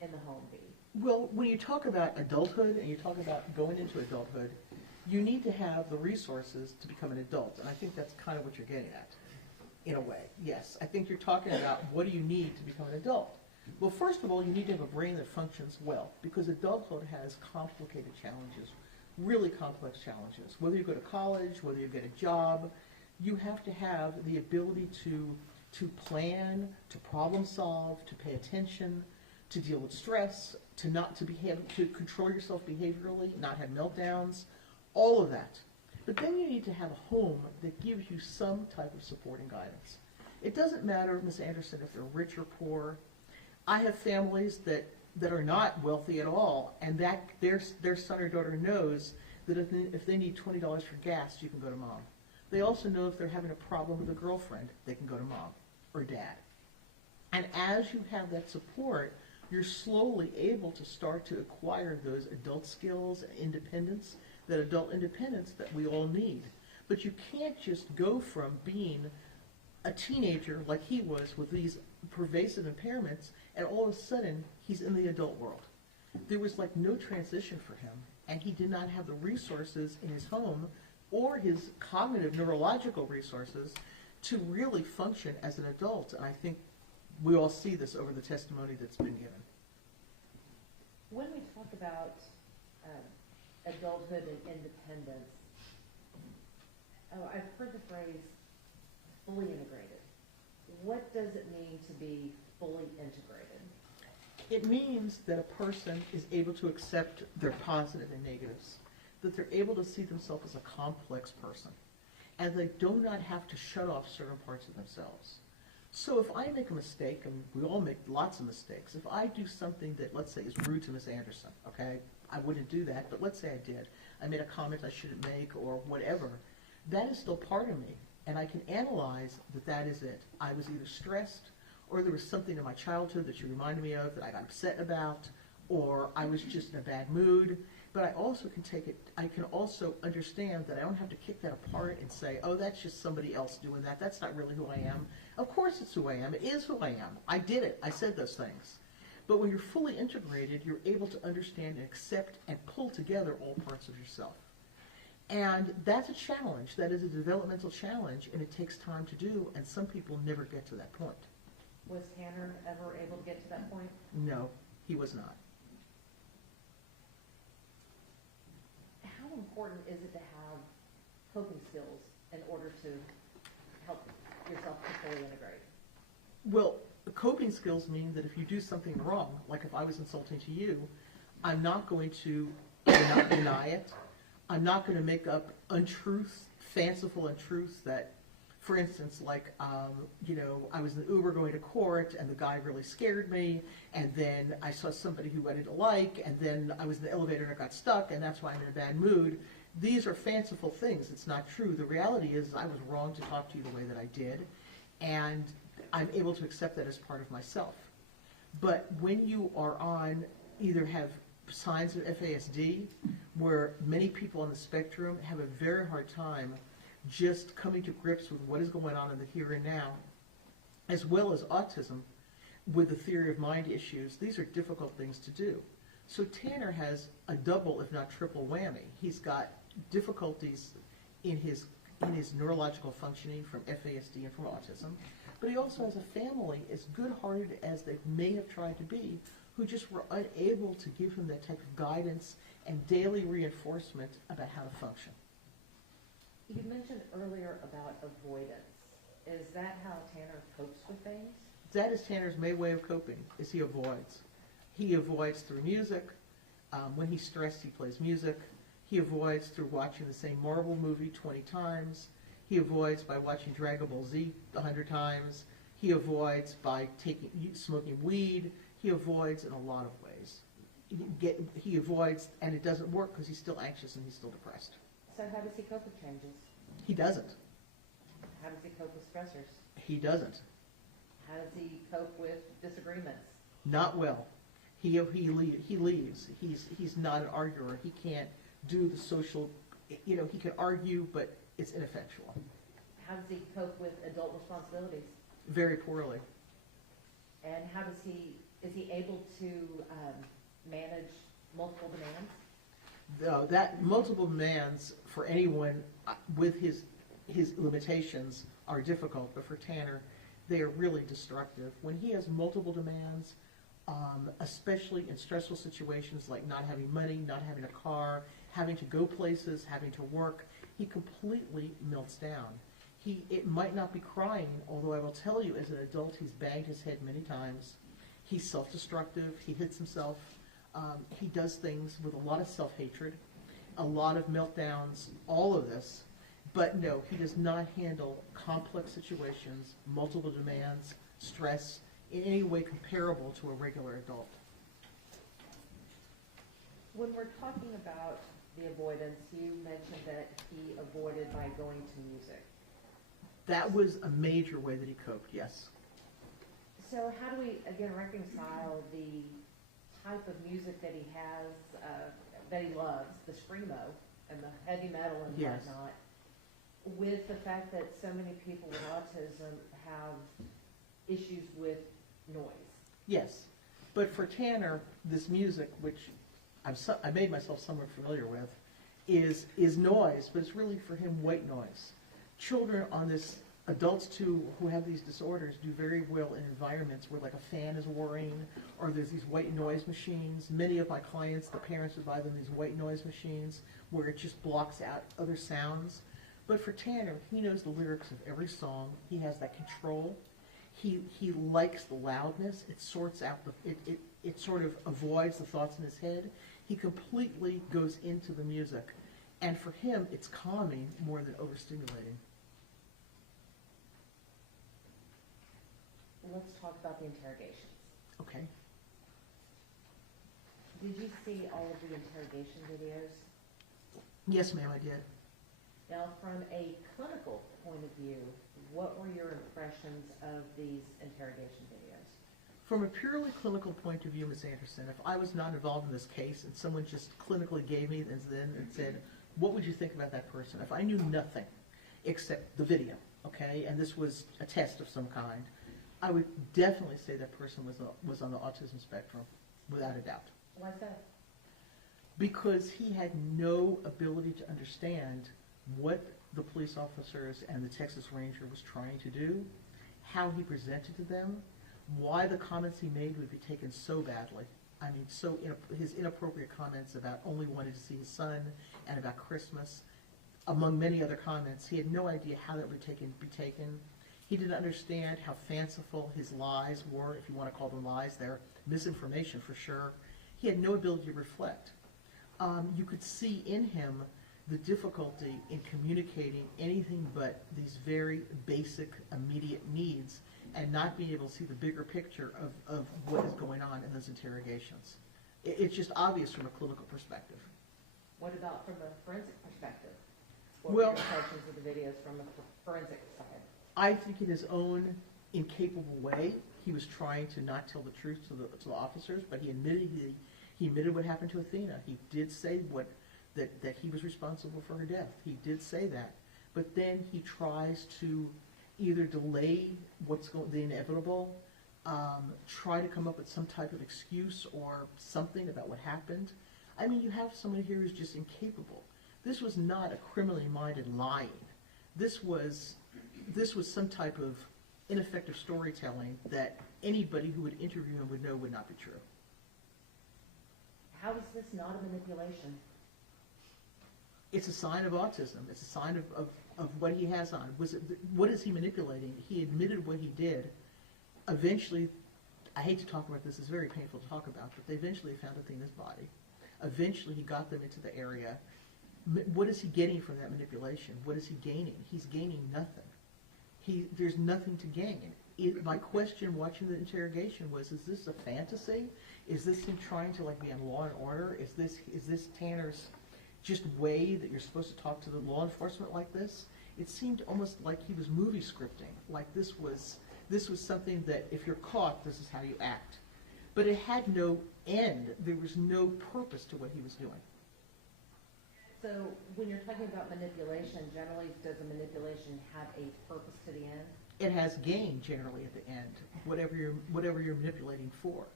in the home, Dee? Well, when you talk about adulthood and you talk about going into adulthood, you need to have the resources to become an adult. And I think that's kind of what you're getting at, in a way. Yes, I think you're talking about what do you need to become an adult. Well, first of all, you need to have a brain that functions well, because adulthood has complicated challenges, really complex challenges. Whether you go to college, whether you get a job, you have to have the ability to plan, to problem solve, to pay attention, to deal with stress, to control yourself behaviorally, not have meltdowns, all of that. But then you need to have a home that gives you some type of support and guidance. It doesn't matter, Ms. Anderson, if they're rich or poor. I have families that are not wealthy at all, and that their son or daughter knows that if they need $20 for gas, you can go to mom. They also know if they're having a problem with a girlfriend, they can go to mom or dad. And as you have that support, you're slowly able to start to acquire those adult skills and independence, that adult independence that we all need. But you can't just go from being a teenager like he was with these pervasive impairments and all of a sudden he's in the adult world. There was like no transition for him, and he did not have the resources in his home or his cognitive neurological resources to really function as an adult. And I think we all see this over the testimony that's been given. When we talk about adulthood and independence, I've heard the phrase fully integrated. What does it mean to be fully integrated? It means that a person is able to accept their positive and negatives, that they're able to see themselves as a complex person, and they do not have to shut off certain parts of themselves. So if I make a mistake, and we all make lots of mistakes, if I do something that, let's say, is rude to Miss Anderson, okay, I wouldn't do that, but let's say I did. I made a comment I shouldn't make or whatever. That is still part of me, and I can analyze that is it. I was either stressed, or there was something in my childhood that you reminded me of that I got upset about, or I was just in a bad mood. But I also can take it, I can also understand that I don't have to kick that apart and say, oh, that's just somebody else doing that. That's not really who I am. Of course it's who I am. It is who I am. I did it. I said those things. But when you're fully integrated, you're able to understand and accept and pull together all parts of yourself. And that's a challenge. That is a developmental challenge, and it takes time to do, and some people never get to that point. Was Tanner ever able to get to that point? No, he was not. how important is it to have coping skills in order to help yourself to fully integrate? Well, the coping skills mean that if you do something wrong, like if I was insulting to you, I'm not going to not deny it. I'm not going to make up untruths, fanciful untruths that, for instance, like, I was in the Uber going to court and the guy really scared me, and then I saw somebody who I didn't like, and then I was in the elevator and I got stuck, and that's why I'm in a bad mood. These are fanciful things. It's not true. The reality is I was wrong to talk to you the way that I did, and I'm able to accept that as part of myself. But when you are on, either have signs of FASD, where many people on the spectrum have a very hard time just coming to grips with what is going on in the here and now, as well as autism with the theory of mind issues, these are difficult things to do. So Tanner has a double, if not triple whammy. He's got difficulties in his neurological functioning from FASD and from autism, but he also has a family as good-hearted as they may have tried to be, who just were unable to give him that type of guidance and daily reinforcement about how to function. You mentioned earlier about avoidance. Is that how Tanner copes with things? That is Tanner's main way of coping, is he avoids. He avoids through music. When he's stressed, he plays music. He avoids through watching the same Marvel movie 20 times. He avoids by watching Dragon Ball Z 100 times. He avoids by smoking weed. He avoids in a lot of ways. He avoids, and it doesn't work because he's still anxious and he's still depressed. So how does he cope with changes? He doesn't. How does he cope with stressors? He doesn't. How does he cope with disagreements? Not well. He leaves. He's not an arguer. He can't do the social, he can argue, but it's ineffectual. How does he cope with adult responsibilities? Very poorly. And how does is he able to manage multiple demands? No, that multiple demands for anyone with his limitations are difficult, but for Tanner, they are really destructive. When he has multiple demands, especially in stressful situations like not having money, not having a car, having to go places, having to work, he completely melts down. It might not be crying, although I will tell you as an adult he's banged his head many times. He's self-destructive, he hits himself, he does things with a lot of self-hatred, a lot of meltdowns, all of this. But no, he does not handle complex situations, multiple demands, stress, in any way comparable to a regular adult. When we're talking about the avoidance, you mentioned that he avoided by going to music. That was a major way that he coped, yes. So how do we, again, reconcile the type of music that he has, that he loves, the screamo and the heavy metal and Yes. whatnot, with the fact that so many people with autism have issues with noise? Yes, but for Tanner, this music, which I made myself somewhat familiar with, is noise, but it's really for him white noise. Children on this, adults too, who have these disorders do very well in environments where like a fan is whirring or there's these white noise machines. Many of my clients, the parents would buy them these white noise machines where it just blocks out other sounds. But for Tanner, he knows the lyrics of every song. He has that control. He likes the loudness. It sorts out it sort of avoids the thoughts in his head. He completely goes into the music. And for him, it's calming more than overstimulating. Let's talk about the interrogations. Okay. Did you see all of the interrogation videos? Yes, ma'am, I did. Now, from a clinical point of view, what were your impressions of these interrogation videos? From a purely clinical point of view, Ms. Anderson, if I was not involved in this case and someone just clinically gave me and said, what would you think about that person? If I knew nothing except the video, okay, and this was a test of some kind, I would definitely say that person was on the autism spectrum, without a doubt. Why is that? Because he had no ability to understand what the police officers and the Texas Ranger was trying to do, how he presented to them, why the comments he made would be taken so badly. I mean, his inappropriate comments about only wanting to see his son and about Christmas, among many other comments, he had no idea how that would be taken. He didn't understand how fanciful his lies were, if you want to call them lies. They're misinformation for sure. He had no ability to reflect. You could see in him the difficulty in communicating anything but these very basic, immediate needs and not being able to see the bigger picture of what is going on in those interrogations. It's just obvious from a clinical perspective. What about from a forensic perspective? What Well- were your impressions of the videos from a forensic side? I think in his own incapable way, he was trying to not tell the truth to the officers, but he admitted what happened to Athena. He did say that he was responsible for her death. He did say that. But then he tries to either delay the inevitable, try to come up with some type of excuse or something about what happened. I mean, you have someone here who's just incapable. This was not a criminally minded lying. This was some type of ineffective storytelling that anybody who would interview him would know would not be true. How is this not a manipulation? It's a sign of autism. It's a sign of what he has on. What is he manipulating? He admitted what he did. Eventually, I hate to talk about this, it's very painful to talk about, but they eventually found Athena's body. Eventually, he got them into the area. What is he getting from that manipulation? What is he gaining? He's gaining nothing. There's nothing to gain. My question watching the interrogation was, is this a fantasy? Is this him trying to be on Law and Order? Is this Tanner's just way that you're supposed to talk to the law enforcement like this? It seemed almost like he was movie scripting, like this was something that if you're caught, this is how you act. But it had no end. There was no purpose to what he was doing. So when you're talking about manipulation, generally does a manipulation have a purpose to the end? It has gain generally at the end, whatever you're manipulating for.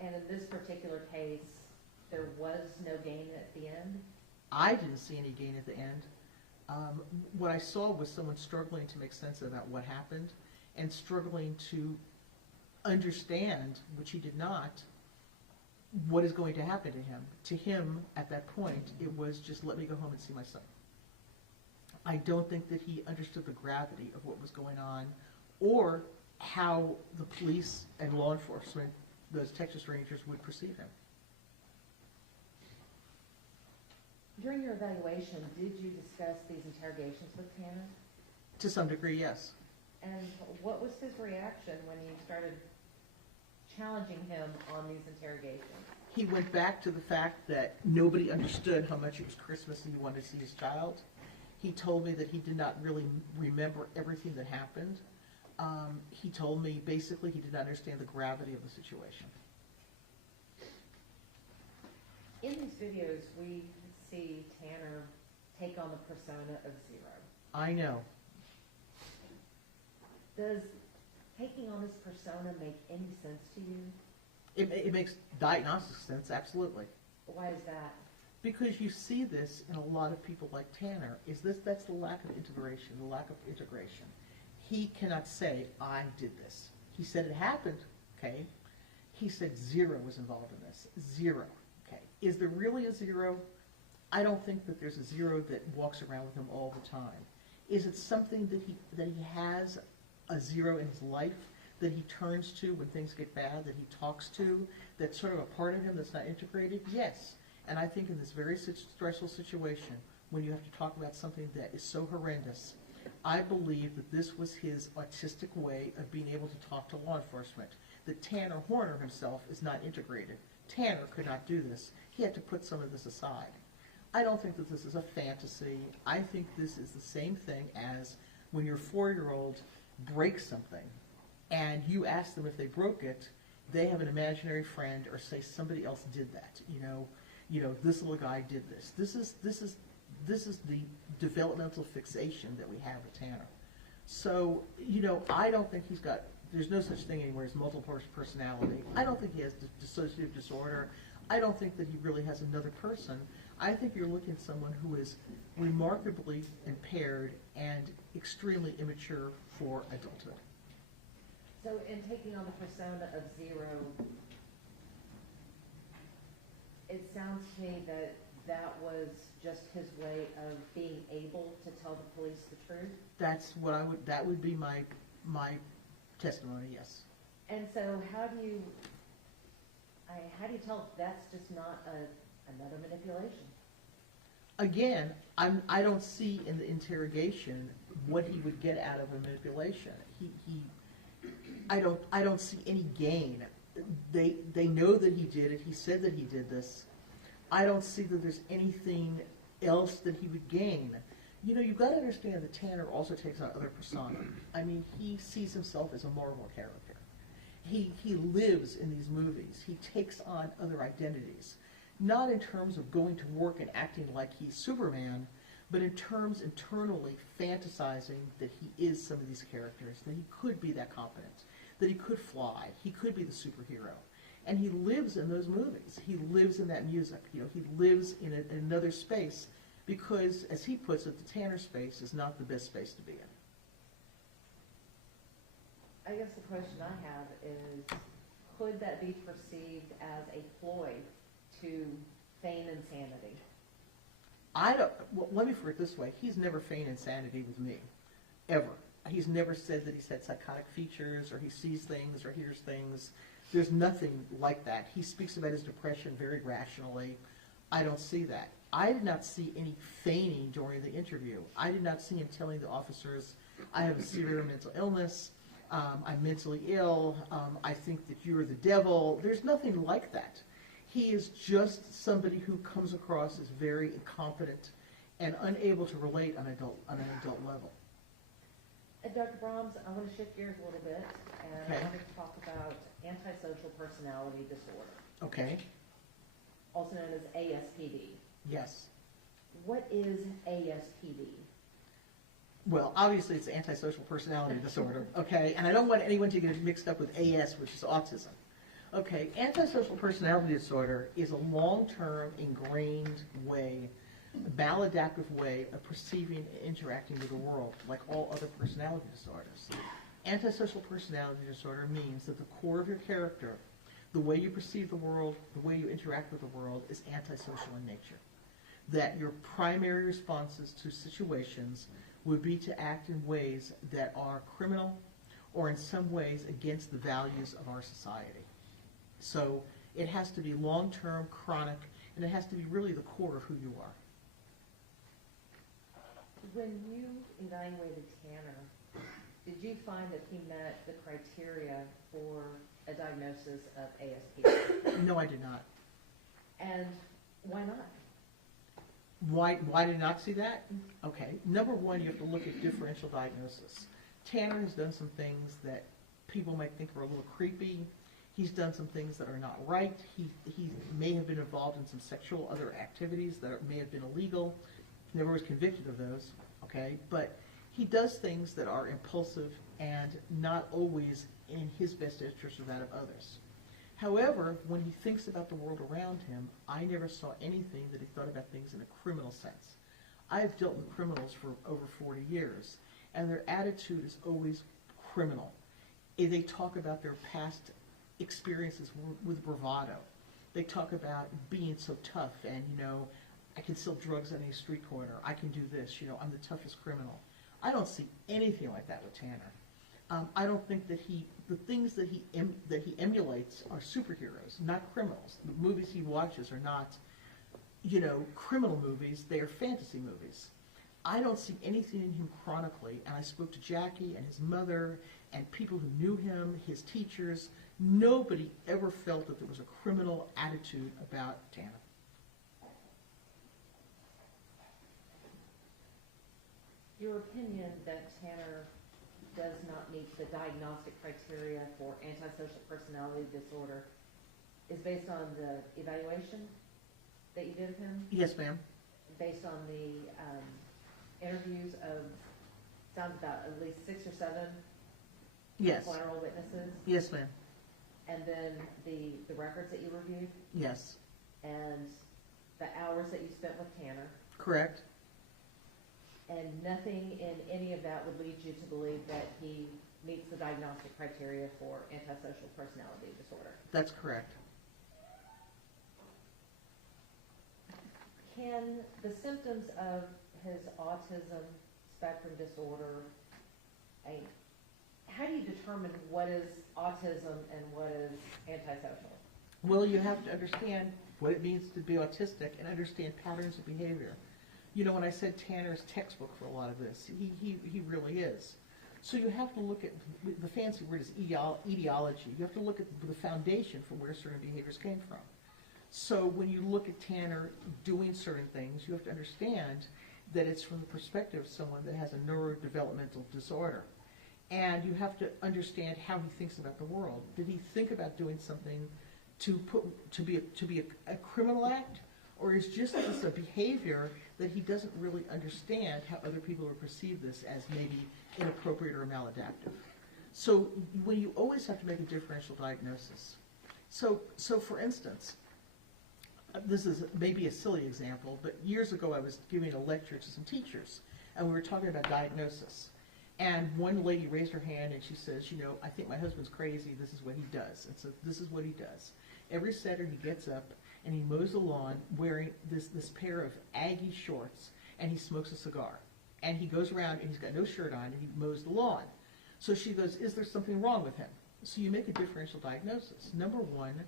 And in this particular case, there was no gain at the end? I didn't see any gain at the end. What I saw was someone struggling to make sense about what happened and struggling to understand, which he did not, what is going to happen to him. To him, at that point, it was just let me go home and see my son. I don't think that he understood the gravity of what was going on or how the police and law enforcement, those Texas Rangers, would perceive him. During your evaluation, did you discuss these interrogations with Tanner? To some degree, yes. And what was his reaction when you started challenging him on these interrogations? He went back to the fact that nobody understood how much it was Christmas and he wanted to see his child. He told me that he did not really remember everything that happened. He told me basically he did not understand the gravity of the situation. In these videos, we see Tanner take on the persona of Zero. I know. Does taking on this persona make any sense to you? It makes diagnostic sense, absolutely. Why is that? Because you see this in a lot of people like Tanner. That's the lack of integration, the lack of integration. He cannot say, I did this. He said it happened, okay? He said Zero was involved in this. Zero, okay? Is there really a Zero? I don't think that there's a Zero that walks around with him all the time. Is it something that he has a Zero in his life that he turns to when things get bad, that he talks to, that's sort of a part of him that's not integrated? Yes. And I think in this very stressful situation, when you have to talk about something that is so horrendous, I believe that this was his autistic way of being able to talk to law enforcement. That Tanner Horner himself is not integrated. Tanner could not do this. He had to put some of this aside. I don't think that this is a fantasy. I think this is the same thing as when your 4-year-old breaks something and you ask them if they broke it, they have an imaginary friend or say somebody else did that. You know, this little guy did this. This is the developmental fixation that we have with Tanner. So, I don't think there's no such thing anymore as multiple personality. I don't think he has dissociative disorder. I don't think that he really has another person. I think you're looking at someone who is remarkably impaired and extremely immature for adulthood. So in taking on the persona of Zero, It sounds to me that that was just his way of being able to tell the police the truth. That would be my testimony, yes. And so how do you tell if that's just not another manipulation? Again, I don't see in the interrogation what he would get out of a manipulation. I don't see any gain. They know that he did it. He said that he did this. I don't see that there's anything else that he would gain. You know, you've got to understand that Tanner also takes on other persona. I mean, he sees himself as a Marvel character. He lives in these movies. He takes on other identities. Not in terms of going to work and acting like he's Superman, but in terms internally fantasizing that he is some of these characters, that he could be that competent, that he could fly, he could be the superhero. And he lives in those movies. He lives in that music. You know, he lives in another space because, as he puts it, the Tanner space is not the best space to be in. I guess the question I have is, could that be perceived as a ploy to feign insanity? Well, let me put it this way. He's never feigned insanity with me, ever. He's never said that he's had psychotic features or he sees things or hears things. There's nothing like that. He speaks about his depression very rationally. I don't see that. I did not see any feigning during the interview. I did not see him telling the officers, I have a severe mental illness, I'm mentally ill, I think that you're the devil. There's nothing like that. He is just somebody who comes across as very incompetent and unable to relate on an adult level. Dr. Brahms, I want to shift gears a little bit, and Okay. I want to talk about antisocial personality disorder, Okay? also known as ASPD. Yes. What is ASPD? Well, obviously it's antisocial personality disorder, okay? And I don't want anyone to get it mixed up with AS, which is autism. Okay, antisocial personality disorder is a long-term, ingrained way, a maladaptive way of perceiving and interacting with the world, like all other personality disorders. Antisocial personality disorder means that the core of your character, the way you perceive the world, the way you interact with the world, is antisocial in nature. That your primary responses to situations would be to act in ways that are criminal or in some ways against the values of our society. So it has to be long-term, chronic, and it has to be really the core of who you are. When you evaluated Tanner, did you find that he met the criteria for a diagnosis of ASPD? No, I did not. And why not? Why did I not see that? Okay, number one, you have to look at differential diagnosis. Tanner has done some things that people might think are a little creepy. He's done some things that are not right. He may have been involved in some sexual other activities that may have been illegal. Never was convicted of those, okay? But he does things that are impulsive and not always in his best interest or that of others. However, when he thinks about the world around him, I never saw anything that he thought about things in a criminal sense. I have dealt with criminals for over 40 years, and their attitude is always criminal. They talk about their past experiences with bravado. They talk about being so tough and, you know, I can sell drugs on any street corner. I can do this, you know, I'm the toughest criminal. I don't see anything like that with Tanner. I don't think that the things that he emulates are superheroes, not criminals. The movies he watches are not, you know, criminal movies. They are fantasy movies. I don't see anything in him chronically, and I spoke to Jackie and his mother and people who knew him, his teachers. Nobody ever felt that there was a criminal attitude about Tanner. Your opinion that Tanner does not meet the diagnostic criteria for antisocial personality disorder is based on the evaluation that you did of him? Yes, ma'am. Based on the interviews of, sounds about at least 6 or 7 Yes. collateral witnesses? Yes, ma'am. And then the records that you reviewed? Yes. And the hours that you spent with Tanner? Correct. And nothing in any of that would lead you to believe that he meets the diagnostic criteria for antisocial personality disorder. That's correct. Can the symptoms of his autism spectrum disorder, how do you determine what is autism and what is antisocial? Well, you have to understand what it means to be autistic and understand patterns of behavior. You know, when I said Tanner's textbook for a lot of this, he really is. So you have to look at, the fancy word is etiology. You have to look at the foundation for where certain behaviors came from. So when you look at Tanner doing certain things, you have to understand that it's from the perspective of someone that has a neurodevelopmental disorder. And you have to understand how he thinks about the world. Did he think about doing something to be a criminal act? Or is just this a behavior that he doesn't really understand how other people would perceive this as maybe inappropriate or maladaptive? So when you always have to make a differential diagnosis. So for instance, this is maybe a silly example, but years ago I was giving a lecture to some teachers, and we were talking about diagnosis. And one lady raised her hand and she says, you know, I think my husband's crazy, this is what he does. And so this is what he does. Every Saturday he gets up and he mows the lawn wearing this pair of Aggie shorts, and he smokes a cigar. And he goes around and he's got no shirt on and he mows the lawn. So she goes, is there something wrong with him? So you make a differential diagnosis. Number one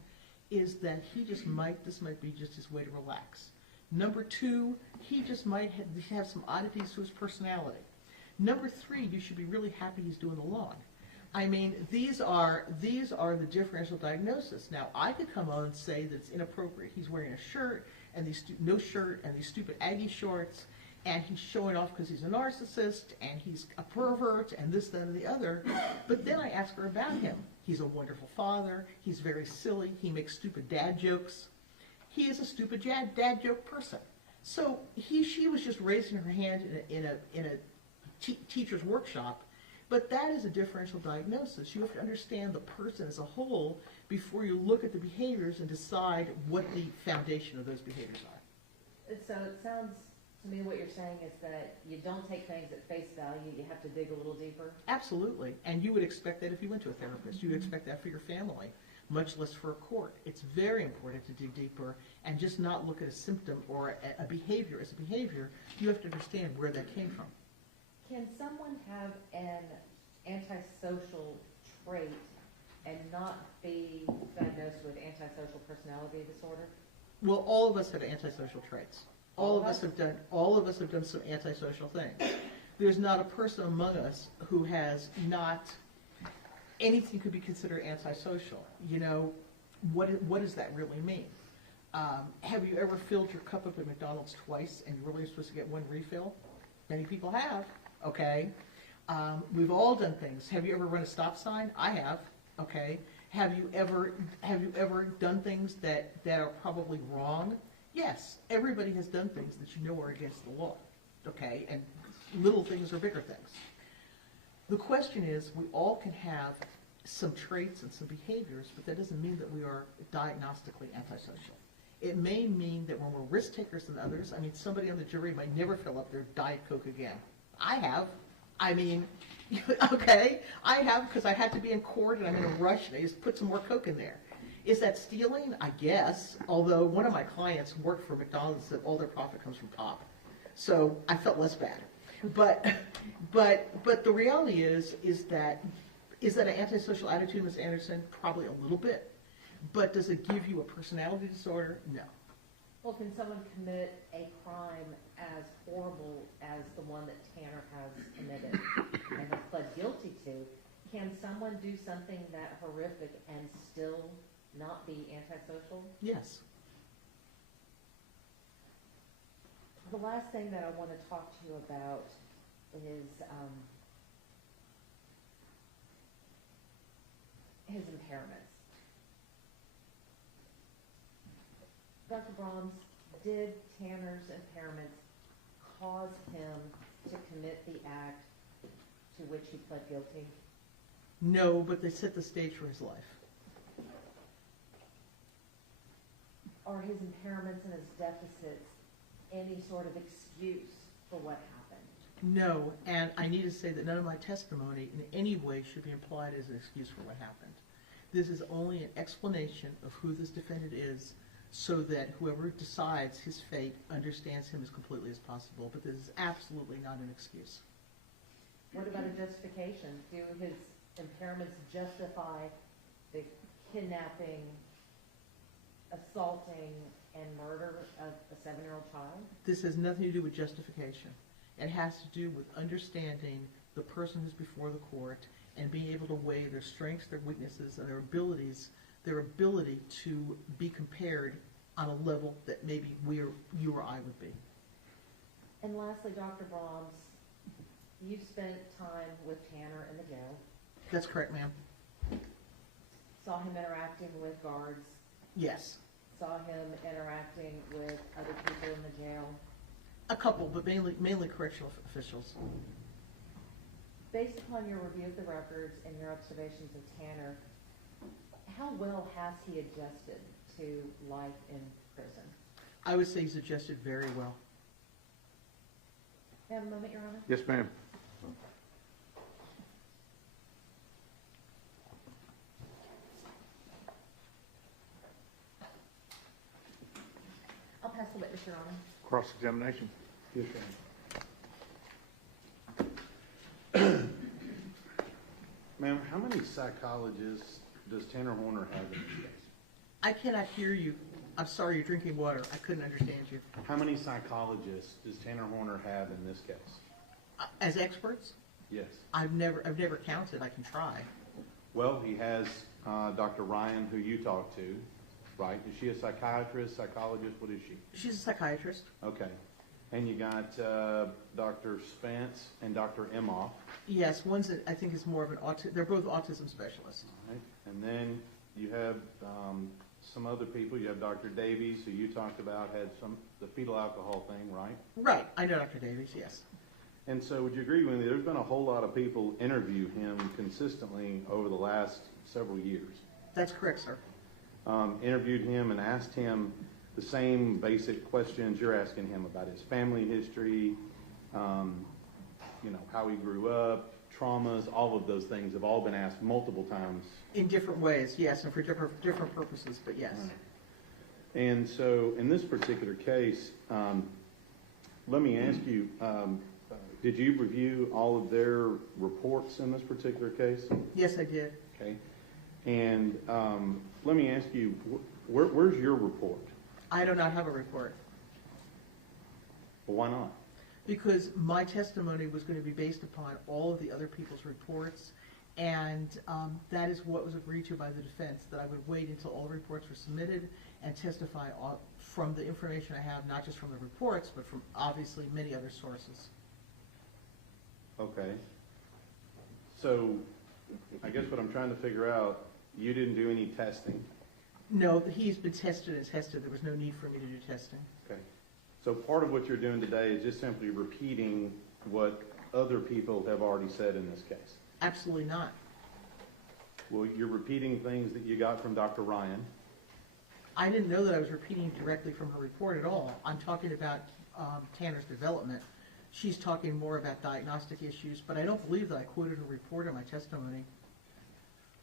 is that this might be just his way to relax. Number two, he just might have some oddities to his personality. Number three, you should be really happy he's doing the lawn. I mean, these are the differential diagnosis. Now, I could come on and say that it's inappropriate. He's wearing a shirt and no shirt and these stupid Aggie shorts, and he's showing off because he's a narcissist and he's a pervert and this, that, and the other. But then I ask her about him. He's a wonderful father. He's very silly. He makes stupid dad jokes. He is a stupid dad joke person. So she was just raising her hand in a teacher's workshop. But that is a differential diagnosis. You have to understand the person as a whole before you look at the behaviors and decide what the foundation of those behaviors are. So it sounds to me what you're saying is that you don't take things at face value, you have to dig a little deeper? Absolutely. And you would expect that if you went to a therapist. You would expect that for your family, much less for a court. It's very important to dig deeper and just not look at a symptom or a behavior as a behavior. You have to understand where that came from. Can someone have an antisocial trait and not be diagnosed with antisocial personality disorder? Well, all of us have antisocial traits. All of us have done some antisocial things. There's not a person among us who has not anything could be considered antisocial. You know, what does that really mean? Have you ever filled your cup up at McDonald's twice and you're really supposed to get one refill? Many people have. Okay, we've all done things. Have you ever run a stop sign? I have. Okay, have you ever done things that are probably wrong? Yes, everybody has done things that you know are against the law. Okay, and little things or bigger things. The question is, we all can have some traits and some behaviors, but that doesn't mean that we are diagnostically antisocial. It may mean that when we're risk takers than others, I mean, somebody on the jury might never fill up their Diet Coke again. I have. I mean, okay, I have because I had to be in court and I'm in a rush and I just put some more Coke in there. Is that stealing? I guess. Although one of my clients worked for McDonald's and said all their profit comes from pop. So I felt less bad. But the reality is that an antisocial attitude, Ms. Anderson? Probably a little bit. But does it give you a personality disorder? No. Well, can someone commit a crime as horrible as the one that Tanner has committed and has pled guilty to? Can someone do something that horrific and still not be antisocial? Yes. The last thing that I want to talk to you about is his impairments. Dr. Brahms, did Tanner's impairments cause him to commit the act to which he pled guilty? No, but they set the stage for his life. Are his impairments and his deficits any sort of excuse for what happened? No, and I need to say that none of my testimony in any way should be implied as an excuse for what happened. This is only an explanation of who this defendant is, so that whoever decides his fate understands him as completely as possible. But this is absolutely not an excuse. What about a justification? Do his impairments justify the kidnapping, assaulting, and murder of a 7-year-old child? This has nothing to do with justification. It has to do with understanding the person who's before the court and being able to weigh their strengths, their weaknesses, and their ability to be compared on a level that maybe you or I would be. And lastly, Dr. Brahms, you've spent time with Tanner in the jail, That's correct, ma'am. saw him interacting with guards, Yes. saw him interacting with other people in the jail. A couple, but mainly correctional officials. Based upon your review of the records and your observations of Tanner, how well has he adjusted to life in prison? I would say he's adjusted very well. May I have a moment, Your Honor? Yes, ma'am. I'll pass the witness, Your Honor. Cross-examination. Yes, Ma'am, how many psychologists does Tanner Horner have in this case? I cannot hear you. I'm sorry, you're drinking water. I couldn't understand you. How many psychologists does Tanner Horner have in this case? As experts, Yes. I've never counted. I can try. Well, he has Dr. Ryan, who you talked to, right? Is she a psychiatrist, psychologist? What is she? She's a psychiatrist. Okay. And you got Dr. Spence and Dr. Emhoff. Yes, one's I think is more of an they're both autism specialists. All right. And then you have some other people. You have Dr. Davies, who you talked about, had the fetal alcohol thing, right? Right. I know Dr. Davies, yes. And so would you agree with me, there's been a whole lot of people interview him consistently over the last several years. That's correct, sir. Interviewed him and asked him the same basic questions you're asking him about his family history, how he grew up, traumas, all of those things have all been asked multiple times. In different ways, yes, and for different purposes, but yes. And so in this particular case, let me ask you, did you review all of their reports in this particular case? Yes, I did. Okay. And let me ask you, where's your report? I do not have a report Well, why not? because my testimony was going to be based upon all of the other people's reports, and that is what was agreed to by the defense, that I would wait until all reports were submitted and testify from the information I have, not just from the reports, but from obviously many other sources. Okay. So I guess what I'm trying to figure out, you didn't do any testing. No, he's been tested and tested. There was no need for me to do testing. Okay. So part of what you're doing today is just simply repeating what other people have already said in this case. Absolutely not. Well, you're repeating things that you got from Dr. Ryan. I didn't know that I was repeating directly from her report at all. I'm talking about Tanner's development. She's talking more about diagnostic issues, but I don't believe that I quoted her report in my testimony.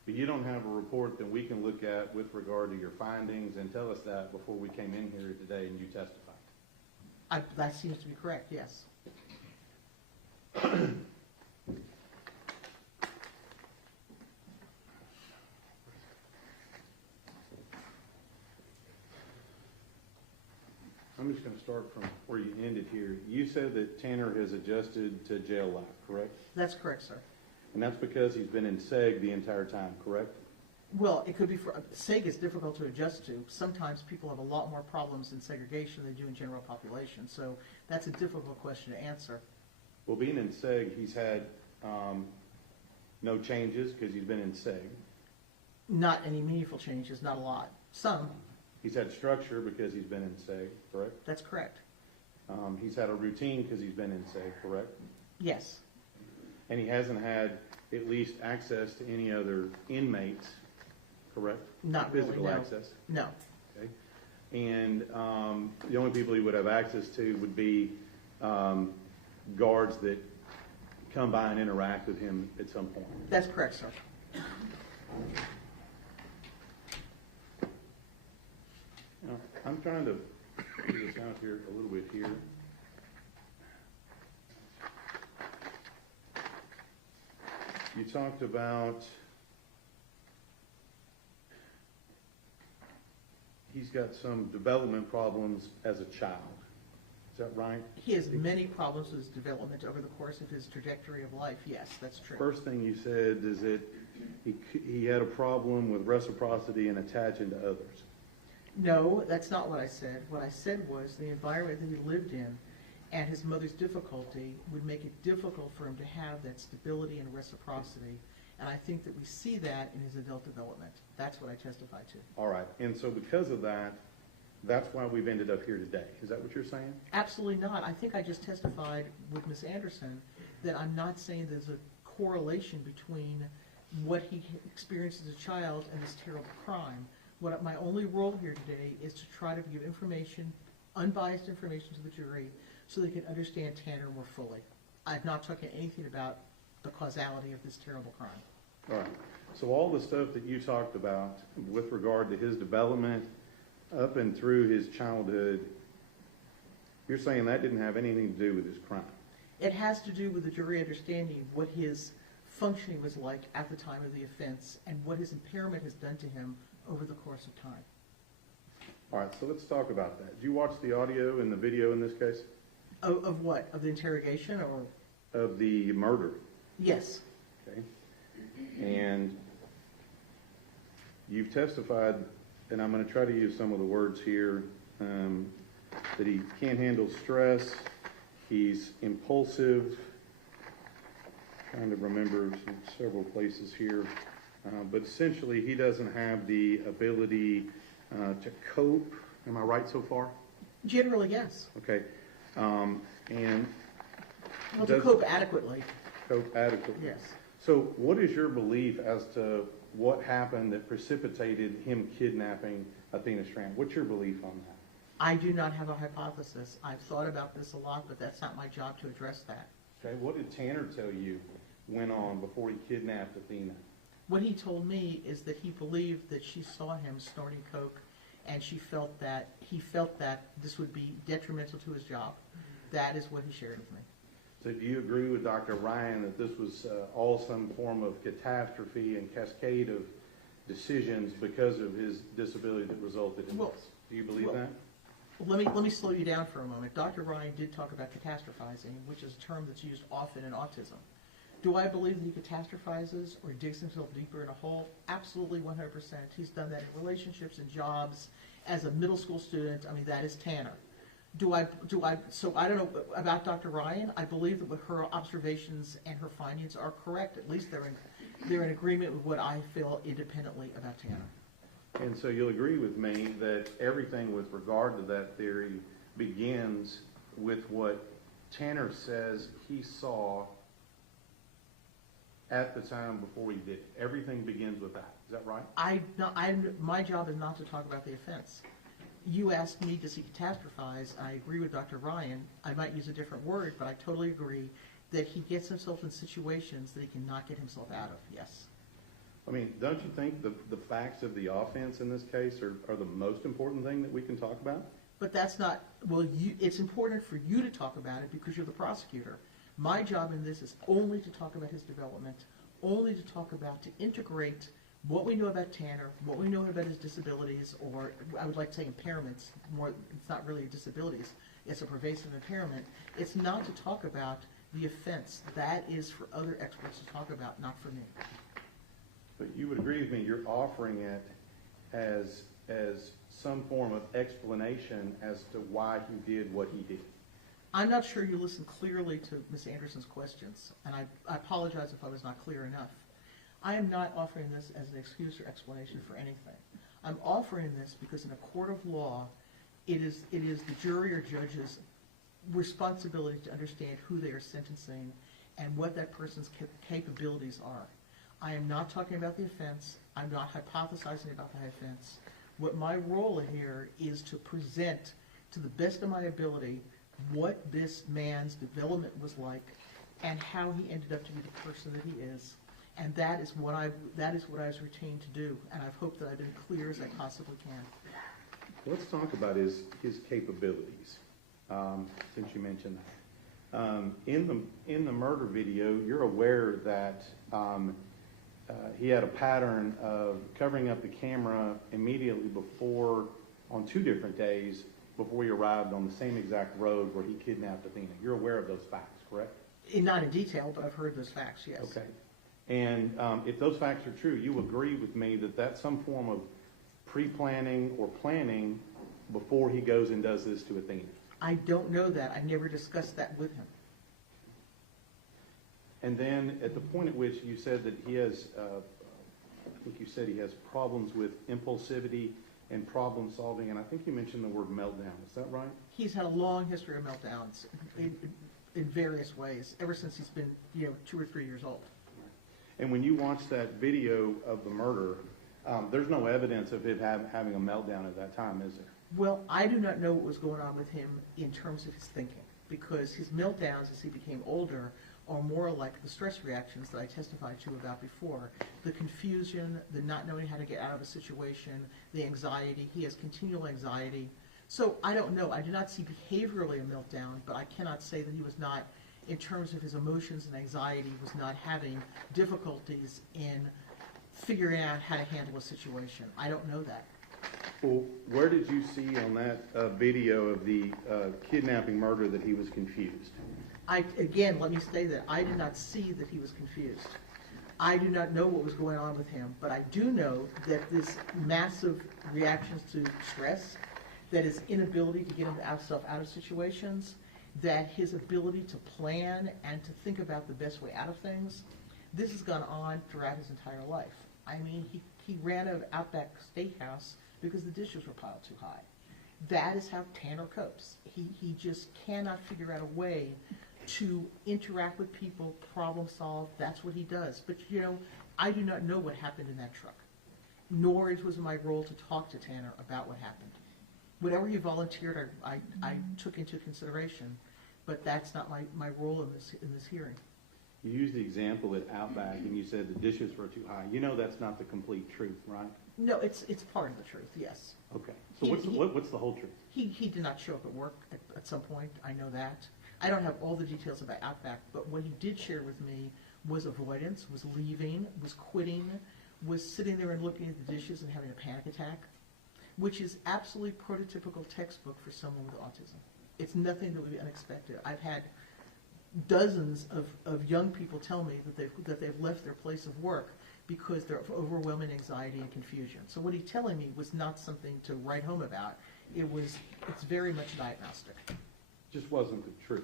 But you don't have a report that we can look at with regard to your findings and tell us that before we came in here today and you testified. That seems to be correct, yes. I'm just going to start from where you ended here. You said that Tanner has adjusted to jail life, correct? That's correct, sir. And that's because he's been in SEG the entire time, correct? Well, it could be SEG is difficult to adjust to. Sometimes people have a lot more problems in segregation than they do in general population, so that's a difficult question to answer. Well, being in SEG, he's had no changes because he's been in SEG. Not any meaningful changes, not a lot. Some, He's had structure because he's been in SEG, correct? that's correct. He's had a routine because he's been in SEG, correct? Yes, And he hasn't had at least access to any other inmates, correct? not really, Physical no. access, No, okay? And the only people he would have access to would be guards that come by and interact with him at some point. that's correct, sir. Yeah. I'm trying to figure this out here a little bit here. You talked about he's got some development problems as a child. Is that right? He has many problems with his development over the course of his trajectory of life. Yes, that's true. First thing you said is that he had a problem with reciprocity and attaching to others. No, that's not what I said. What I said was the environment that he lived in and his mother's difficulty would make it difficult for him to have that stability and reciprocity. And I think that we see that in his adult development. That's what I testified to. All right. And so because of that, that's why we've ended up here today. Is that what you're saying? Absolutely not. I think I just testified with Ms. Anderson that I'm not saying there's a correlation between what he experienced as a child and this terrible crime. My only role here today is to try to give information, unbiased information to the jury so they can understand Tanner more fully. I've not talked anything about the causality of this terrible crime. All right. So all the stuff that you talked about with regard to his development up and through his childhood, you're saying that didn't have anything to do with his crime? It has to do with the jury understanding what his functioning was like at the time of the offense and what his impairment has done to him over the course of time. All right, so let's talk about that. Did you watch the audio and the video in this case? Of what? Of the interrogation or? Of the murder. Yes. Okay. And you've testified, and I'm going to try to use some of the words here, that he can't handle stress, he's impulsive. Trying to remember several places here. But essentially, he doesn't have the ability to cope. Am I right so far? Generally, yes. Okay. And Well, to cope adequately. cope adequately. Yes. So what is your belief as to what happened that precipitated him kidnapping Athena Strand? What's your belief on that? I do not have a hypothesis. I've thought about this a lot, but that's not my job to address that. Okay. What did Tanner tell you went on before he kidnapped Athena? What he told me is that he believed that she saw him snorting coke, and he felt that this would be detrimental to his job. That is what he shared with me. So do you agree with Dr. Ryan that this was all some form of catastrophe and cascade of decisions because of his disability that resulted in Well, this? Do you believe well, that? Let me slow you down for a moment. Dr. Ryan did talk about catastrophizing, which is a term that's used often in autism. Do I believe that he catastrophizes or digs himself deeper in a hole? Absolutely, 100%. He's done that in relationships and jobs. As a middle school student, I mean, that is Tanner. So I don't know about Dr. Ryan. I believe that her observations and her findings are correct. At least they're in agreement with what I feel independently about Tanner. And so you'll agree with me that everything with regard to that theory begins with what Tanner says he saw at the time before he did it. Everything begins with that. Is that right? My job is not to talk about the offense. You asked me, does he catastrophize? I agree with Dr. Ryan. I might use a different word, but I totally agree that he gets himself in situations that he cannot get himself out of, yes. I mean, don't you think the facts of the offense in this case are the most important thing that we can talk about? But that's not, it's important for you to talk about it because you're the prosecutor. My job in this is only to talk about his development, only to talk about, to integrate what we know about Tanner, what we know about his disabilities, or I would like to say impairments. It's not really disabilities, it's a pervasive impairment. It's not to talk about the offense. That is for other experts to talk about, not for me. But you would agree with me, you're offering it as some form of explanation as to why he did what he did. I'm not sure you listened clearly to Ms. Anderson's questions, and I apologize if I was not clear enough. I am not offering this as an excuse or explanation for anything. I'm offering this because in a court of law, it is the jury or judge's responsibility to understand who they are sentencing and what that person's capabilities are. I am not talking about the offense. I'm not hypothesizing about the offense. What my role here is to present to the best of my ability what this man's development was like and how he ended up to be the person that he is. And that is what I was retained to do, and I've hoped that I've been clear as I possibly can. Let's talk about his capabilities, since you mentioned that. In the murder video, you're aware that he had a pattern of covering up the camera immediately before, on 2 different days, before he arrived on the same exact road where he kidnapped Athena. You're aware of those facts, correct? Not in detail, but I've heard those facts, yes. Okay. And if those facts are true, you agree with me that that's some form of pre-planning or planning before he goes and does this to Athena? I don't know that. I never discussed that with him. And then at the point at which you said that he has, I think you said he has problems with impulsivity and problem solving, and I think you mentioned the word meltdown. Is that right? He's had a long history of meltdowns in various ways, ever since he's been, 2 or 3 years old. And when you watch that video of the murder, there's no evidence of him having a meltdown at that time, is there? Well, I do not know what was going on with him in terms of his thinking, because his meltdowns as he became older are more like the stress reactions that I testified to about before. The confusion, the not knowing how to get out of a situation, the anxiety. He has continual anxiety. So I don't know. I do not see behaviorally a meltdown, but I cannot say that he was not, in terms of his emotions and anxiety, was not having difficulties in figuring out how to handle a situation. I don't know that. Well, where did you see on that video of the kidnapping murder that he was confused? Again, let me say that I did not see that he was confused. I do not know what was going on with him, but I do know that this massive reactions to stress, that his inability to get himself out of situations, that his ability to plan and to think about the best way out of things, this has gone on throughout his entire life. I mean, he ran out of Outback Steakhouse because the dishes were piled too high. That is how Tanner copes. He just cannot figure out a way to interact with people, problem solve. That's what he does. But, I do not know what happened in that truck, nor it was my role to talk to Tanner about what happened. Whatever he volunteered, I took into consideration, but that's not my role in this hearing. You used the example at Outback, and you said the dishes were too high. You know that's not the complete truth, right? No, it's part of the truth, yes. Okay. So what's the whole truth? He did not show up at work at some point. I know that. I don't have all the details about Outback, but what he did share with me was avoidance, was leaving, was quitting, was sitting there and looking at the dishes and having a panic attack, which is absolutely prototypical textbook for someone with autism. It's nothing that would be unexpected. I've had dozens of young people tell me that they've left their place of work because they're of overwhelming anxiety and confusion. So what he's telling me was not something to write home about. It's very much diagnostic. Just wasn't the truth.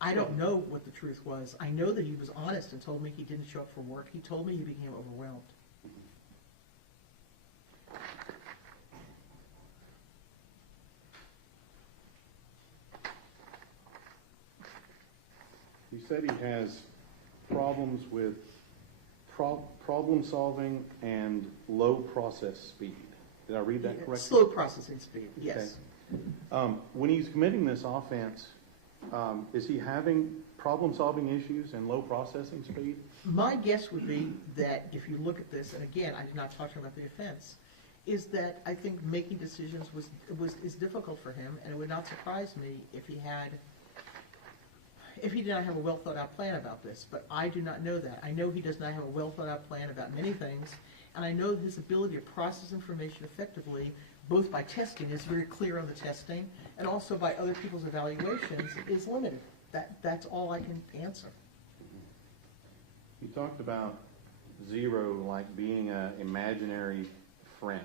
I don't know what the truth was. I know that he was honest and told me he didn't show up for work. He told me he became overwhelmed. You said he has problems with problem solving and low process speed. Did I read that correctly? Slow processing speed, yes. Okay. When he's committing this offense, is he having problem-solving issues and low processing speed? My guess would be that if you look at this, and again, I'm not talking about the offense, is that I think making decisions is difficult for him, and it would not surprise me if he did not have a well-thought-out plan about this. But I do not know that. I know he does not have a well-thought-out plan about many things, and I know that his ability to process information effectively, both by testing, is very clear on the testing, and also by other people's evaluations, is limited. That's all I can answer. You talked about Zero like being an imaginary friend.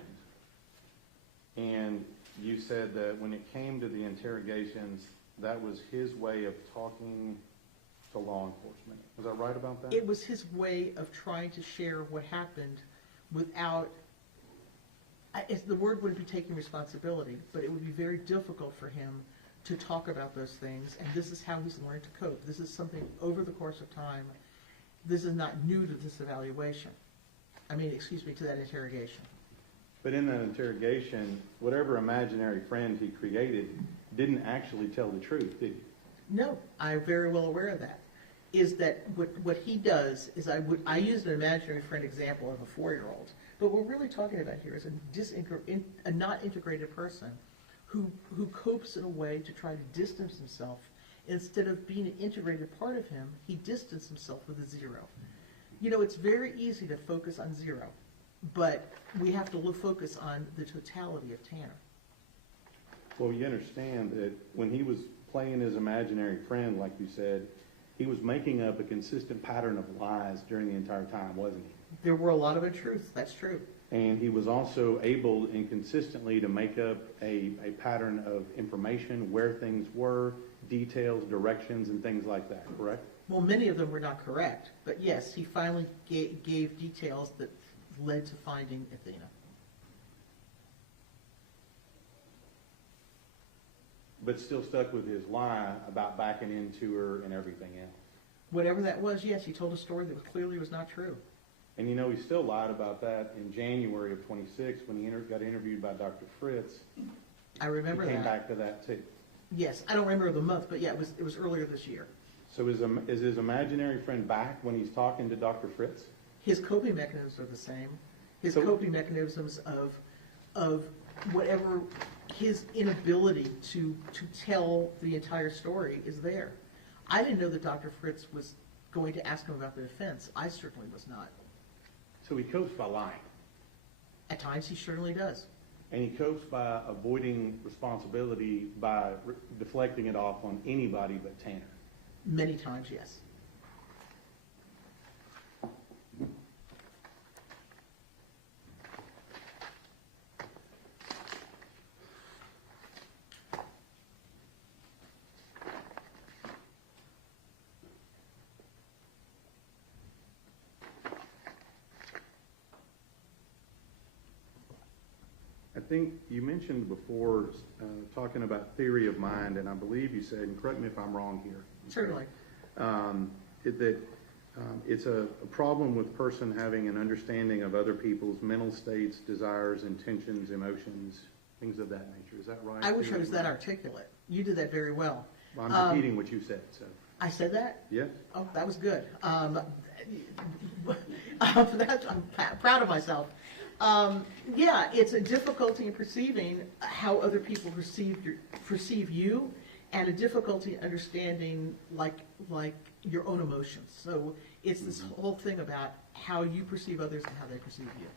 And you said that when it came to the interrogations, that was his way of talking to law enforcement. Was I right about that? It was his way of trying to share what happened without, the word wouldn't be taking responsibility, but it would be very difficult for him to talk about those things, and this is how he's learned to cope. This is something over the course of time. This is not new to this evaluation. To that interrogation. But in that interrogation, whatever imaginary friend he created didn't actually tell the truth, did he? No, I'm very well aware of that. Is that what he does is I used an imaginary friend example of a 4-year-old. But what we're really talking about here is a not integrated person who copes in a way to try to distance himself. Instead of being an integrated part of him, he distanced himself with a zero. You know, it's very easy to focus on zero, but we have to focus on the totality of Tanner. Well, you understand that when he was playing his imaginary friend, like you said, he was making up a consistent pattern of lies during the entire time, wasn't he? There were a lot of untruths, that's true. And he was also able and consistently to make up a pattern of information, where things were, details, directions, and things like that, correct? Well, many of them were not correct, but yes, he finally gave details that led to finding Athena. But still stuck with his lie about backing into her and everything else. Whatever that was, yes, he told a story that clearly was not true. And you know, he still lied about that in January of 26 when he got interviewed by Dr. Fritz. I remember He came that. back to that too. Yes, I don't remember the month, but yeah, it was earlier this year. So is his imaginary friend back when he's talking to Dr. Fritz? His coping mechanisms are the same. His So- coping mechanisms of whatever his inability to tell the entire story is there. I didn't know that Dr. Fritz was going to ask him about the defense. I certainly was not. So he copes by lying. At times, he certainly does. And he copes by avoiding responsibility by deflecting it off on anybody but Tanner. Many times, yes. I think you mentioned before, talking about theory of mind, and I believe you said, and correct me if I'm wrong here. Certainly. It's a problem with person having an understanding of other people's mental states, desires, intentions, emotions, things of that nature. Is that right? I wish I was that articulate. You did that very well. I'm repeating what you said, so. I said that? Yes? Oh, that was good. I'm proud of myself. Yeah, it's a difficulty in perceiving how other people perceive you, and a difficulty in understanding like your own emotions. So it's this whole thing about how you perceive others and how they perceive you.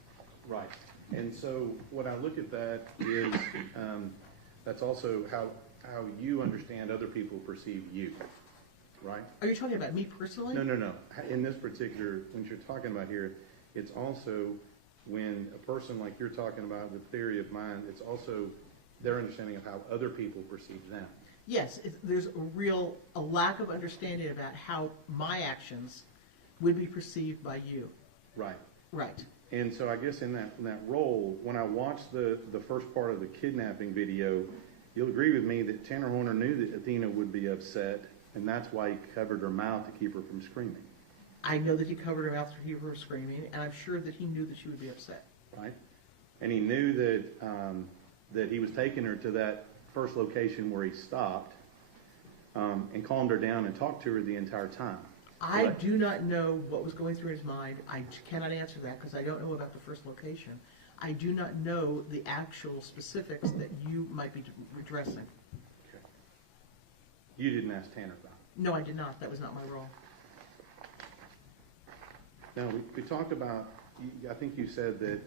Right. And so when I look at that is, that's also how you understand other people perceive you, right? Are you talking about me personally? No. In this particular, when you're talking about here, it's also when a person like you're talking about with theory of mind, it's also their understanding of how other people perceive them. Yes, there's a lack of understanding about how my actions would be perceived by you. Right. Right. And so I guess in that role, when I watched the first part of the kidnapping video, you'll agree with me that Tanner Horner knew that Athena would be upset, and that's why he covered her mouth to keep her from screaming. I know that he covered her mouth to keep her from screaming, and I'm sure that he knew that she would be upset. Right? And he knew that that he was taking her to that first location where he stopped and calmed her down and talked to her the entire time. I Correct? do not know what was going through his mind. I cannot answer that because I don't know about the first location. I do not know the actual specifics that you might be addressing. Okay. You didn't ask Tanner about it. No, I did not. That was not my role. Now, we talked about, I think you said that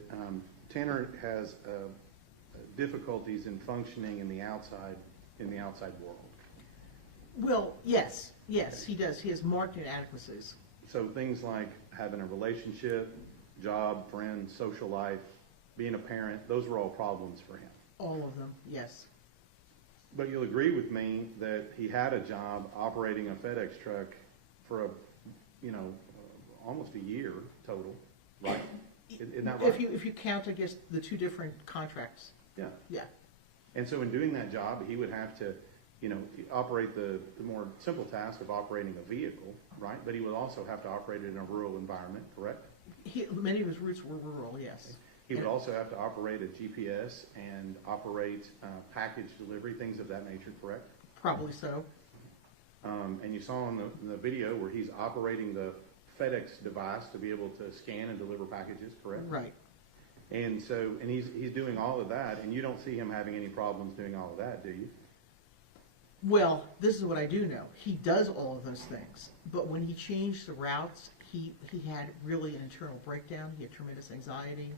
Tanner has difficulties in functioning in the outside world. Well, yes, he does. He has marked inadequacies. So things like having a relationship, job, friends, social life, being a parent, those were all problems for him. All of them, yes. But you'll agree with me that he had a job operating a FedEx truck for almost a year total, right? Isn't that right? If you count, I guess, the two different contracts. Yeah. Yeah. And so in doing that job, he would have to, operate the more simple task of operating a vehicle, right? But he would also have to operate it in a rural environment, correct? Many of his routes were rural, yes. He would also have to operate a GPS and operate package delivery, things of that nature, correct? Probably so. And you saw in the video where he's operating the FedEx device to be able to scan and deliver packages, correct? Right. And so, and he's doing all of that, and you don't see him having any problems doing all of that, do you? Well, this is what I do know. He does all of those things, but when he changed the routes, he had really an internal breakdown. He had tremendous anxiety.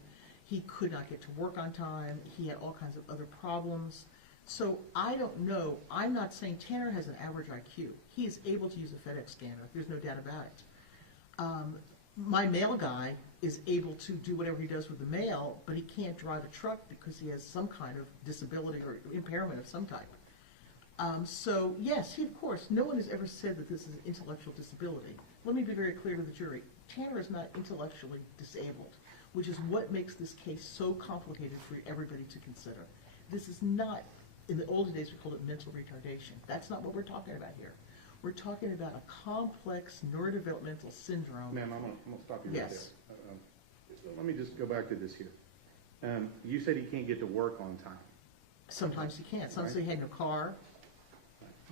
He could not get to work on time. He had all kinds of other problems. So I don't know. I'm not saying Tanner has an average IQ. He is able to use a FedEx scanner. There's no doubt about it. My mail guy is able to do whatever he does with the mail, but he can't drive a truck because he has some kind of disability or impairment of some type. So yes, of course, no one has ever said that this is an intellectual disability. Let me be very clear to the jury. Tanner is not intellectually disabled, which is what makes this case so complicated for everybody to consider. This is not, in the olden days we called it mental retardation. That's not what we're talking about here. We're talking about a complex neurodevelopmental syndrome. Ma'am, I'm gonna stop you right there. Yes. Let me just go back to this here. You said he can't get to work on time. Sometimes he can't. Sometimes he had no car.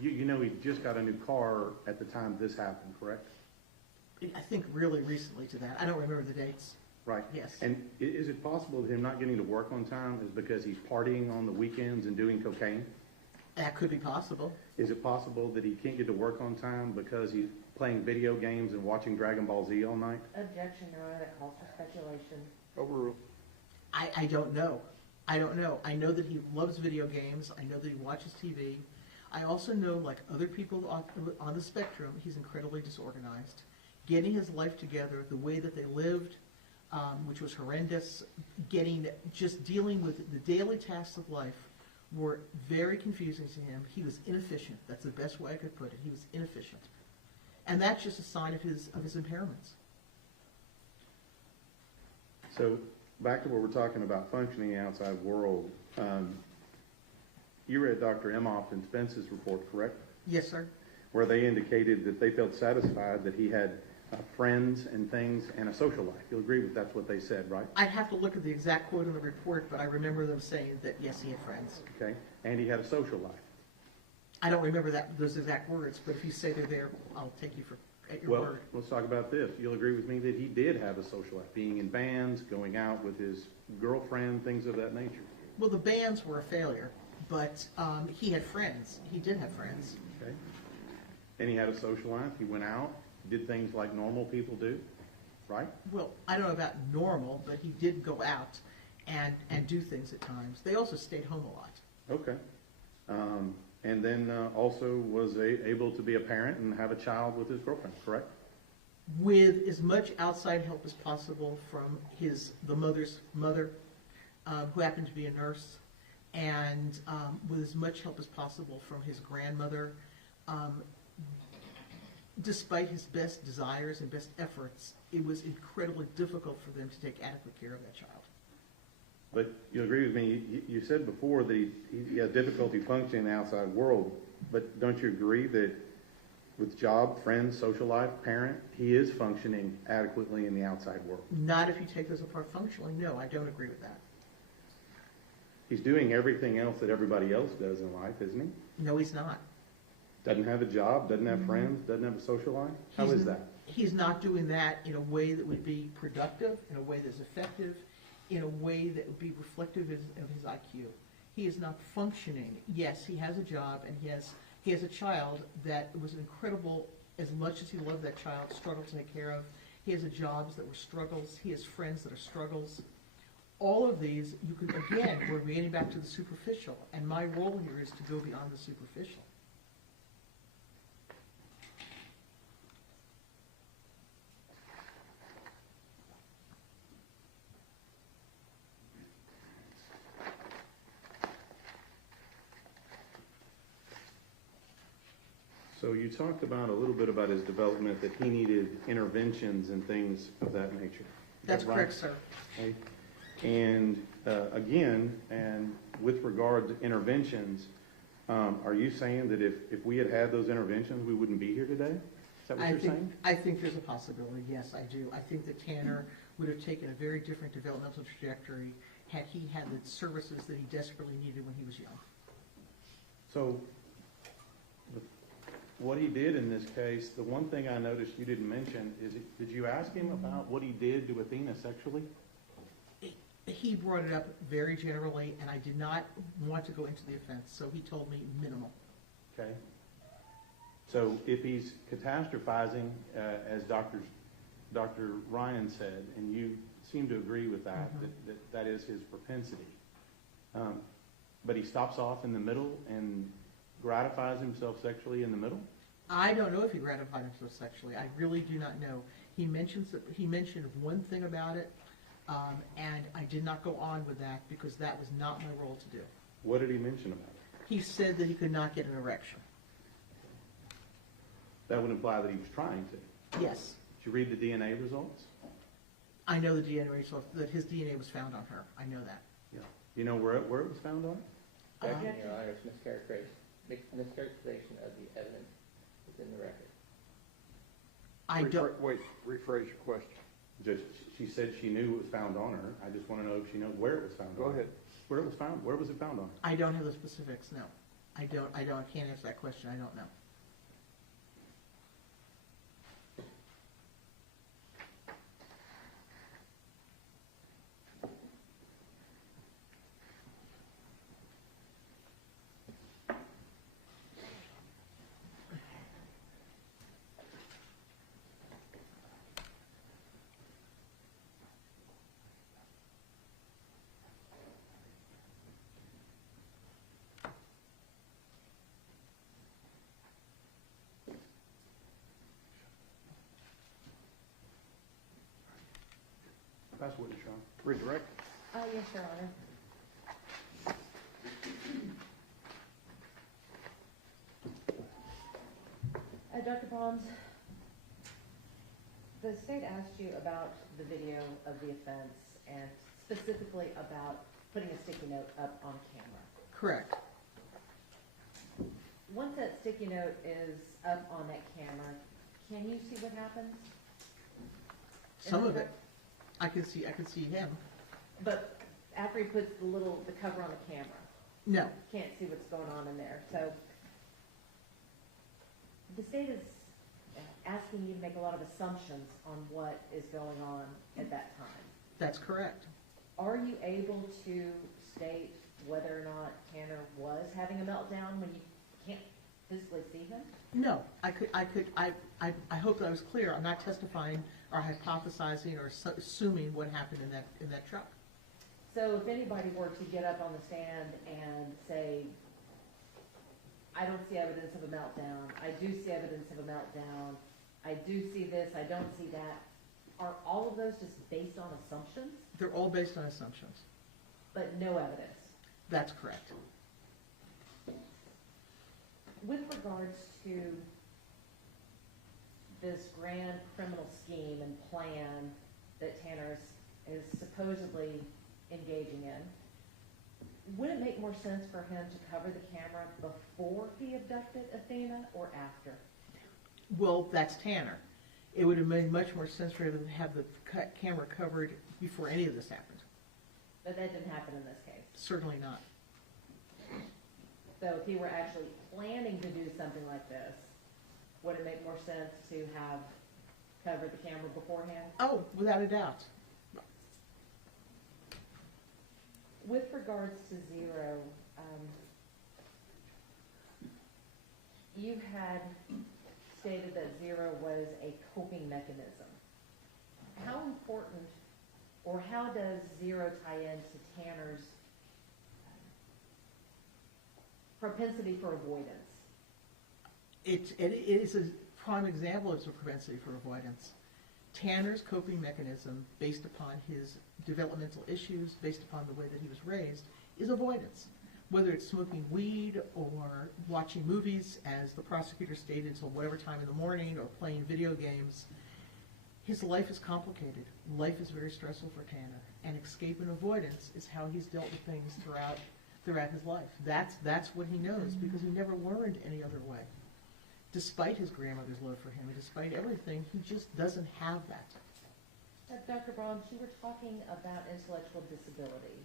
You know he just got a new car at the time this happened, correct? I think really recently to that. I don't remember the dates. Right. Yes. And is it possible that him not getting to work on time is because he's partying on the weekends and doing cocaine? That could be possible. Is it possible that he can't get to work on time because he's playing video games and watching Dragon Ball Z all night? Objection, Your Honor, that calls for speculation. Overruled. I don't know. I don't know. I know that he loves video games. I know that he watches TV. I also know, like other people on the spectrum, he's incredibly disorganized. Getting his life together, the way that they lived, which was horrendous, just dealing with the daily tasks of life were very confusing to him. He was inefficient. That's the best way I could put it. He was inefficient. And that's just a sign of his impairments. So back to what we're talking about, functioning outside world. You read Dr. Emhoff and Spence's report, correct? Yes, sir. Where they indicated that they felt satisfied that he had friends and things and a social life. You'll agree with that's what they said, right? I'd have to look at the exact quote in the report, but I remember them saying that, yes, he had friends. Okay, and he had a social life. I don't remember those exact words, but if you say they're there, I'll take you at your Well, word. let's talk about this. You'll agree with me that he did have a social life, being in bands, going out with his girlfriend, things of that nature. Well, the bands were a failure, but he had friends. He did have friends. Okay, and he had a social life. He went out, did things like normal people do, right? Well, I don't know about normal, but he did go out and do things at times. They also stayed home a lot. Okay. And then also was able to be a parent and have a child with his girlfriend, correct? With as much outside help as possible from the mother's mother, who happened to be a nurse, and with as much help as possible from his grandmother. Despite his best desires and best efforts, it was incredibly difficult for them to take adequate care of that child. But you agree with me, you said before that he had difficulty functioning in the outside world, but don't you agree that with job, friends, social life, parent, he is functioning adequately in the outside world? Not if you take those apart functionally. No, I don't agree with that. He's doing everything else that everybody else does in life, isn't he? No, he's not. Doesn't have a job, doesn't have friends, doesn't have a social life? How is that? He's not doing that in a way that would be productive, in a way that's effective, in a way that would be reflective of his IQ. He is not functioning. Yes, he has a job, and he has a child that was incredible, as much as he loved that child, struggled to take care of. He has jobs that were struggles. He has friends that are struggles. All of these, we're getting back to the superficial, and my role here is to go beyond the superficial. So you talked about a little bit about his development, that he needed interventions and things of that nature. That's Is that right? correct, sir. Okay. And again, and with regard to interventions, are you saying that if we had had those interventions, we wouldn't be here today? Is that what you're saying? I think there's a possibility, yes, I do. I think that Tanner would have taken a very different developmental trajectory had he had the services that he desperately needed when he was young. So what he did in this case, the one thing I noticed you didn't mention is, did you ask him about what he did to Athena sexually? He brought it up very generally, and I did not want to go into the offense, so he told me minimal. Okay? So if he's catastrophizing, as Dr. Ryan said, and you seem to agree with that, that is his propensity, but he stops off in the middle and gratifies himself sexually in the middle? I don't know if he gratified himself sexually. I really do not know. He mentioned one thing about it, and I did not go on with that because that was not my role to do. What did he mention about it? He said that he could not get an erection. That would imply that he was trying to. Yes. Did you read the DNA results? I know the DNA result, that his DNA was found on her. I know that. Yeah. You know where it was found on? Objection, Your Honor, it's mischaracterization of the evidence within the record. I don't. Wait, rephrase your question. Judge, she said she knew it was found on her. I just want to know if she knows where it was found on her. Go ahead. Where it was found? Where was it found on? I don't have the specifics. No, I can't answer that question. I don't know. Pass the witness, Sean. Redirect. Yes, Your Honor. Dr. Brahms, the state asked you about the video of the offense and specifically about putting a sticky note up on camera. Correct. Once that sticky note is up on that camera, can you see what happens? Some of it. I could see him. But after he puts the cover on the camera, No. can't see what's going on in there. So the state is asking you to make a lot of assumptions on what is going on at that time. That's correct. Are you able to state whether or not Tanner was having a meltdown when you can't physically see him? No, I hope that I was clear. I'm not testifying or hypothesizing or assuming what happened in that truck. So if anybody were to get up on the stand and say, I don't see evidence of a meltdown, I do see evidence of a meltdown, I do see this, I don't see that, are all of those just based on assumptions, They're all based on assumptions. but no evidence? That's correct. With regards to this grand criminal scheme and plan that Tanner is supposedly engaging in, would it make more sense for him to cover the camera before he abducted Athena or after? Well, that's Tanner. It would have made much more sense for him to have the camera covered before any of this happened. But that didn't happen in this case. Certainly not. So if he were actually planning to do something like this, would it make more sense to have covered the camera beforehand? Oh, without a doubt. With regards to Zero, you had stated that Zero was a coping mechanism. How important, or how does Zero tie into Tanner's propensity for avoidance? It is a prime example of a propensity for avoidance. Tanner's coping mechanism, based upon his developmental issues, based upon the way that he was raised, is avoidance. Whether it's smoking weed or watching movies, as the prosecutor stated, until whatever time in the morning, or playing video games, his life is complicated. Life is very stressful for Tanner, and escape and avoidance is how he's dealt with things throughout his life. That's what he knows, because he never learned any other way. Despite his grandmother's love for him, and despite everything, he just doesn't have that. Dr. Brahms, you were talking about intellectual disability.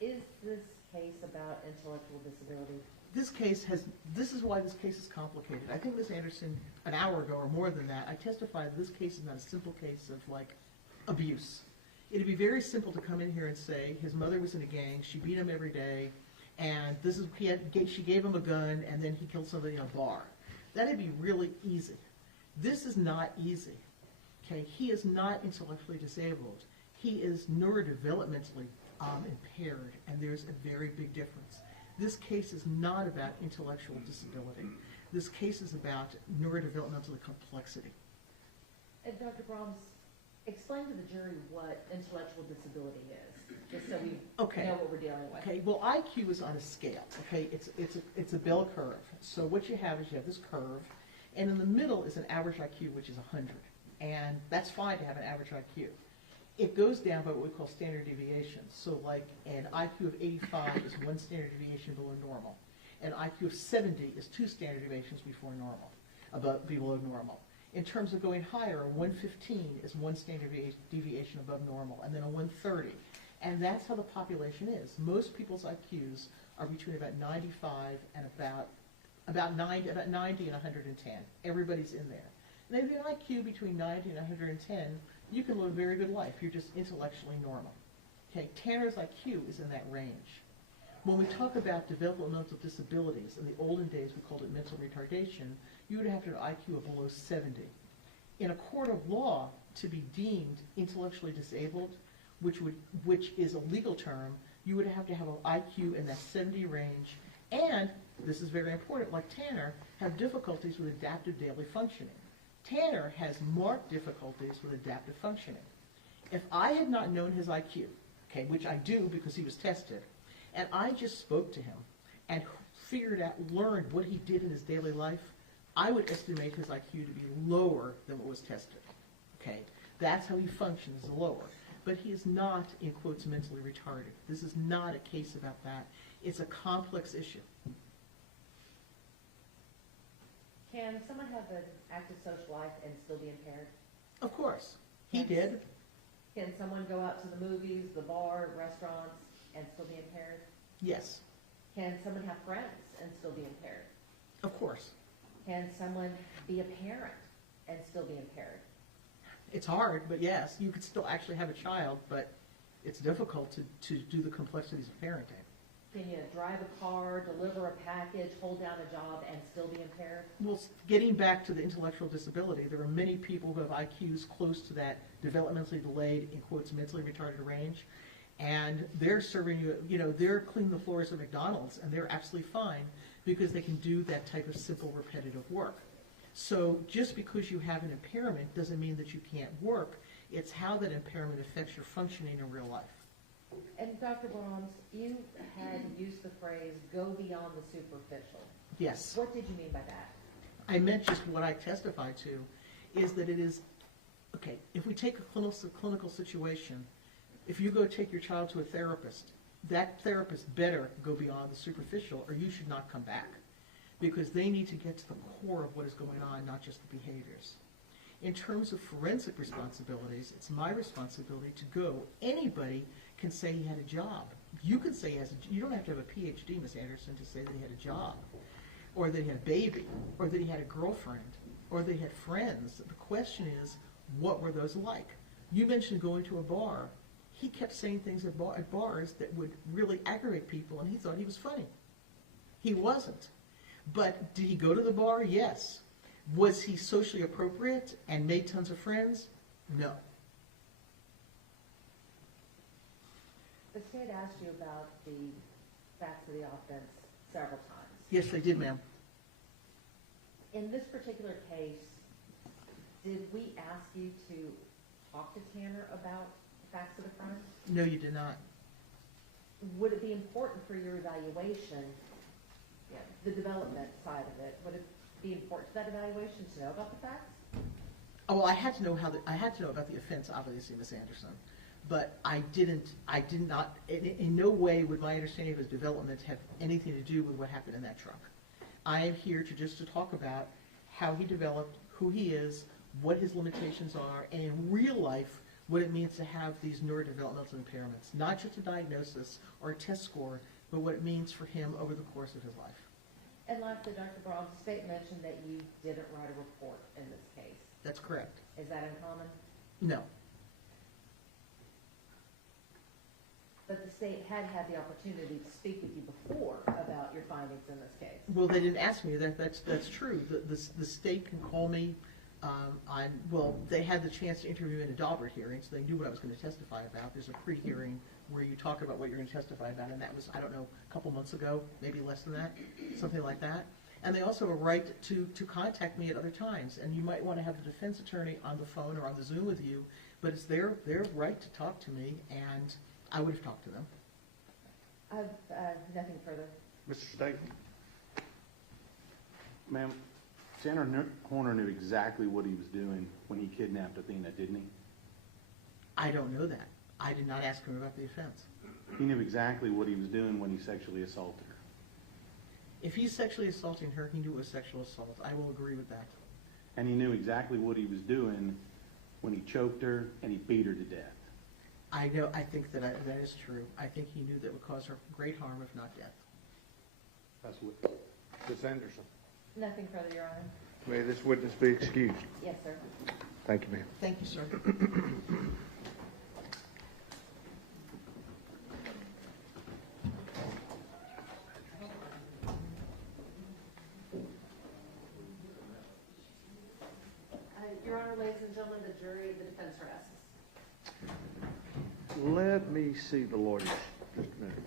Is this case about intellectual disability? This is why this case is complicated. I think Ms. Anderson, an hour ago or more than that, I testified that this case is not a simple case of like abuse. It'd be very simple to come in here and say, his mother was in a gang, she beat him every day, and she gave him a gun, and then he killed somebody in a bar. That'd be really easy. This is not easy. Okay, he is not intellectually disabled. He is neurodevelopmentally impaired, and there's a very big difference. This case is not about intellectual disability. This case is about neurodevelopmental complexity. And Dr. Brahms, explain to the jury what intellectual disability is, just so we Okay. know what we're dealing with. Okay, well, IQ is on a scale, okay? It's a bell curve. So what you have is you have this curve, and in the middle is an average IQ, which is 100. And that's fine to have an average IQ. It goes down by what we call standard deviations. So like an IQ of 85 is 1 standard deviation below normal. An IQ of 70 is 2 standard deviations below normal. In terms of going higher, a 115 is 1 standard deviation above normal, and then a 130. And that's how the population is. Most people's IQs are between about 95 and about 90 and 110. Everybody's in there. And if you have an IQ between 90 and 110, you can live a very good life. You're just intellectually normal. Okay, Tanner's IQ is in that range. When we talk about developmental disabilities, in the olden days we called it mental retardation, you would have to have an IQ of below 70. In a court of law, to be deemed intellectually disabled, which is a legal term, you would have to have an IQ in that 70 range, and, this is very important, like Tanner, have difficulties with adaptive daily functioning. Tanner has marked difficulties with adaptive functioning. If I had not known his IQ, okay, which I do because he was tested, and I just spoke to him and learned what he did in his daily life, I would estimate his IQ to be lower than what was tested. Okay, that's how he functions, lower. But he is not, in quotes, mentally retarded. This is not a case about that. It's a complex issue. Can someone have an active social life and still be impaired? Of course, he Yes. did. Can someone go out to the movies, the bar, restaurants, and still be impaired? Yes, Can someone have friends and still be impaired? of course. Can someone be a parent and still be impaired? It's hard, but yes, you could still actually have a child, but it's difficult to do the complexities of parenting. Can you drive a car, deliver a package, hold down a job, and still be impaired? Well, getting back to the intellectual disability, there are many people who have IQs close to that developmentally delayed, in quotes, mentally retarded range, and they're serving they're cleaning the floors of McDonald's, and they're absolutely fine because they can do that type of simple, repetitive work. So just because you have an impairment doesn't mean that you can't work. It's how that impairment affects your functioning in real life. And Dr. Brahms, you had used the phrase, go beyond the superficial. Yes. What did you mean by that? I meant just what I testified to, is that it is, okay, if we take a clinical situation, if you go take your child to a therapist, that therapist better go beyond the superficial or you should not come back, because they need to get to the core of what is going on, not just the behaviors. In terms of forensic responsibilities, it's my responsibility to go. Anybody can say he had a job. You can say you don't have to have a PhD, Ms. Anderson, to say that he had a job, or that he had a baby, or that he had a girlfriend, or that he had friends. The question is, what were those like? You mentioned going to a bar. He kept saying things at bars that would really aggravate people, and he thought he was funny. He wasn't. But did he go to the bar? Yes. Was he socially appropriate and made tons of friends? No. The state asked you about the facts of the offense several times. Yes, they did, ma'am. In this particular case, did we ask you to talk to Tanner about the facts of the crime? No, you did not. Would it be important for your evaluation, the development side of it, would it be important to that evaluation to know about the facts? Oh, well, I had to know about the offense, obviously, Ms. Anderson. But I did not, in no way would my understanding of his development have anything to do with what happened in that truck. I am here to talk about how he developed, who he is, what his limitations are, and in real life, what it means to have these neurodevelopmental impairments. Not just a diagnosis or a test score, but what it means for him over the course of his life. And lastly, Dr. Brahms, the state mentioned that you didn't write a report in this case. That's correct. Is that uncommon? No. state had had the opportunity to speak with you before about your findings in this case. Well, they didn't ask me, that's true. The state can call me, they had the chance to interview me in a Daubert hearing, so they knew what I was gonna testify about. There's a pre-hearing where you talk about what you're gonna testify about, and that was, I don't know, a couple months ago, maybe less than that, something like that. And they also have a right to contact me at other times, and you might wanna have the defense attorney on the phone or on the Zoom with you, but it's their right to talk to me, and I would have talked to them. I have nothing further. Mr. State? Ma'am, Senator Horner knew exactly what he was doing when he kidnapped Athena, didn't he? I don't know that. I did not ask him about the offense. He knew exactly what he was doing when he sexually assaulted her. If he's sexually assaulting her, he knew it was sexual assault. I will agree with that. And he knew exactly what he was doing when he choked her and he beat her to death. I know, I think that is true. I think he knew that would cause her great harm, if not death. That's what. Ms. Anderson? Nothing further, Your Honor. May this witness be excused. Yes, sir. Thank you, ma'am. Thank you, sir. Your Honor, ladies and gentlemen, the jury, the defense rests. Let me see the lawyer just a minute.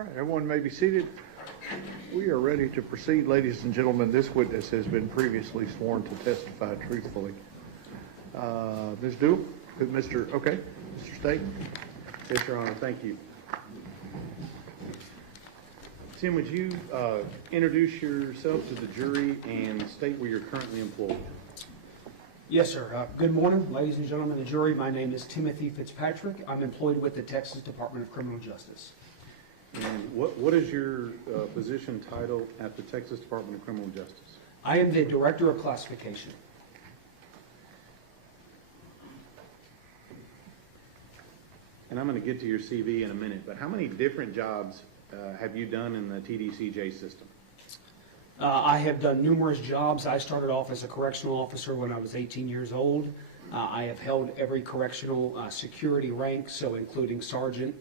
All right, everyone may be seated. We are ready to proceed, ladies and gentlemen. This witness has been previously sworn to testify truthfully. Ms. Dool, Mr. State. Yes, Your Honor, thank you. Tim, would you introduce yourself to the jury and state where you're currently employed? Yes, sir. Good morning, ladies and gentlemen of the jury. My name is Timothy Fitzpatrick. I'm employed with the Texas Department of Criminal Justice. And what is your position title at the Texas Department of Criminal Justice? I am the Director of Classification. And I'm going to get to your CV in a minute, but how many different jobs have you done in the TDCJ system? I have done numerous jobs. I started off as a correctional officer when I was 18 years old. I have held every correctional security rank, so including sergeant,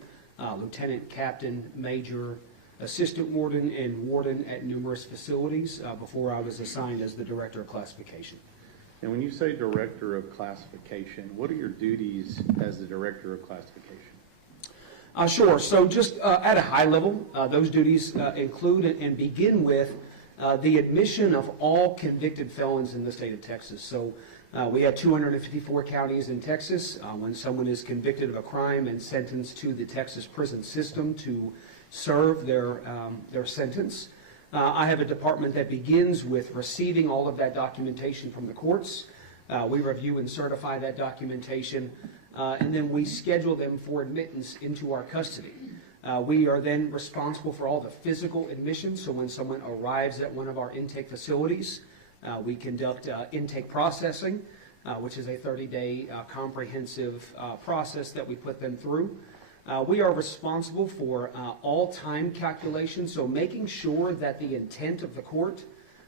lieutenant, captain, major, assistant warden, and warden at numerous facilities before I was assigned as the Director of Classification. And when you say Director of Classification, what are your duties as the Director of Classification? Sure. So just at a high level, those duties include and begin with the admission of all convicted felons in the state of Texas. So we have 254 counties in Texas. When someone is convicted of a crime and sentenced to the Texas prison system to serve their sentence, I have a department that begins with receiving all of that documentation from the courts. We review and certify that documentation, and then we schedule them for admittance into our custody. We are then responsible for all the physical admissions, so when someone arrives at one of our intake facilities, we conduct intake processing, which is a 30-day comprehensive process that we put them through. We are responsible for all time calculations, so making sure that the intent of the court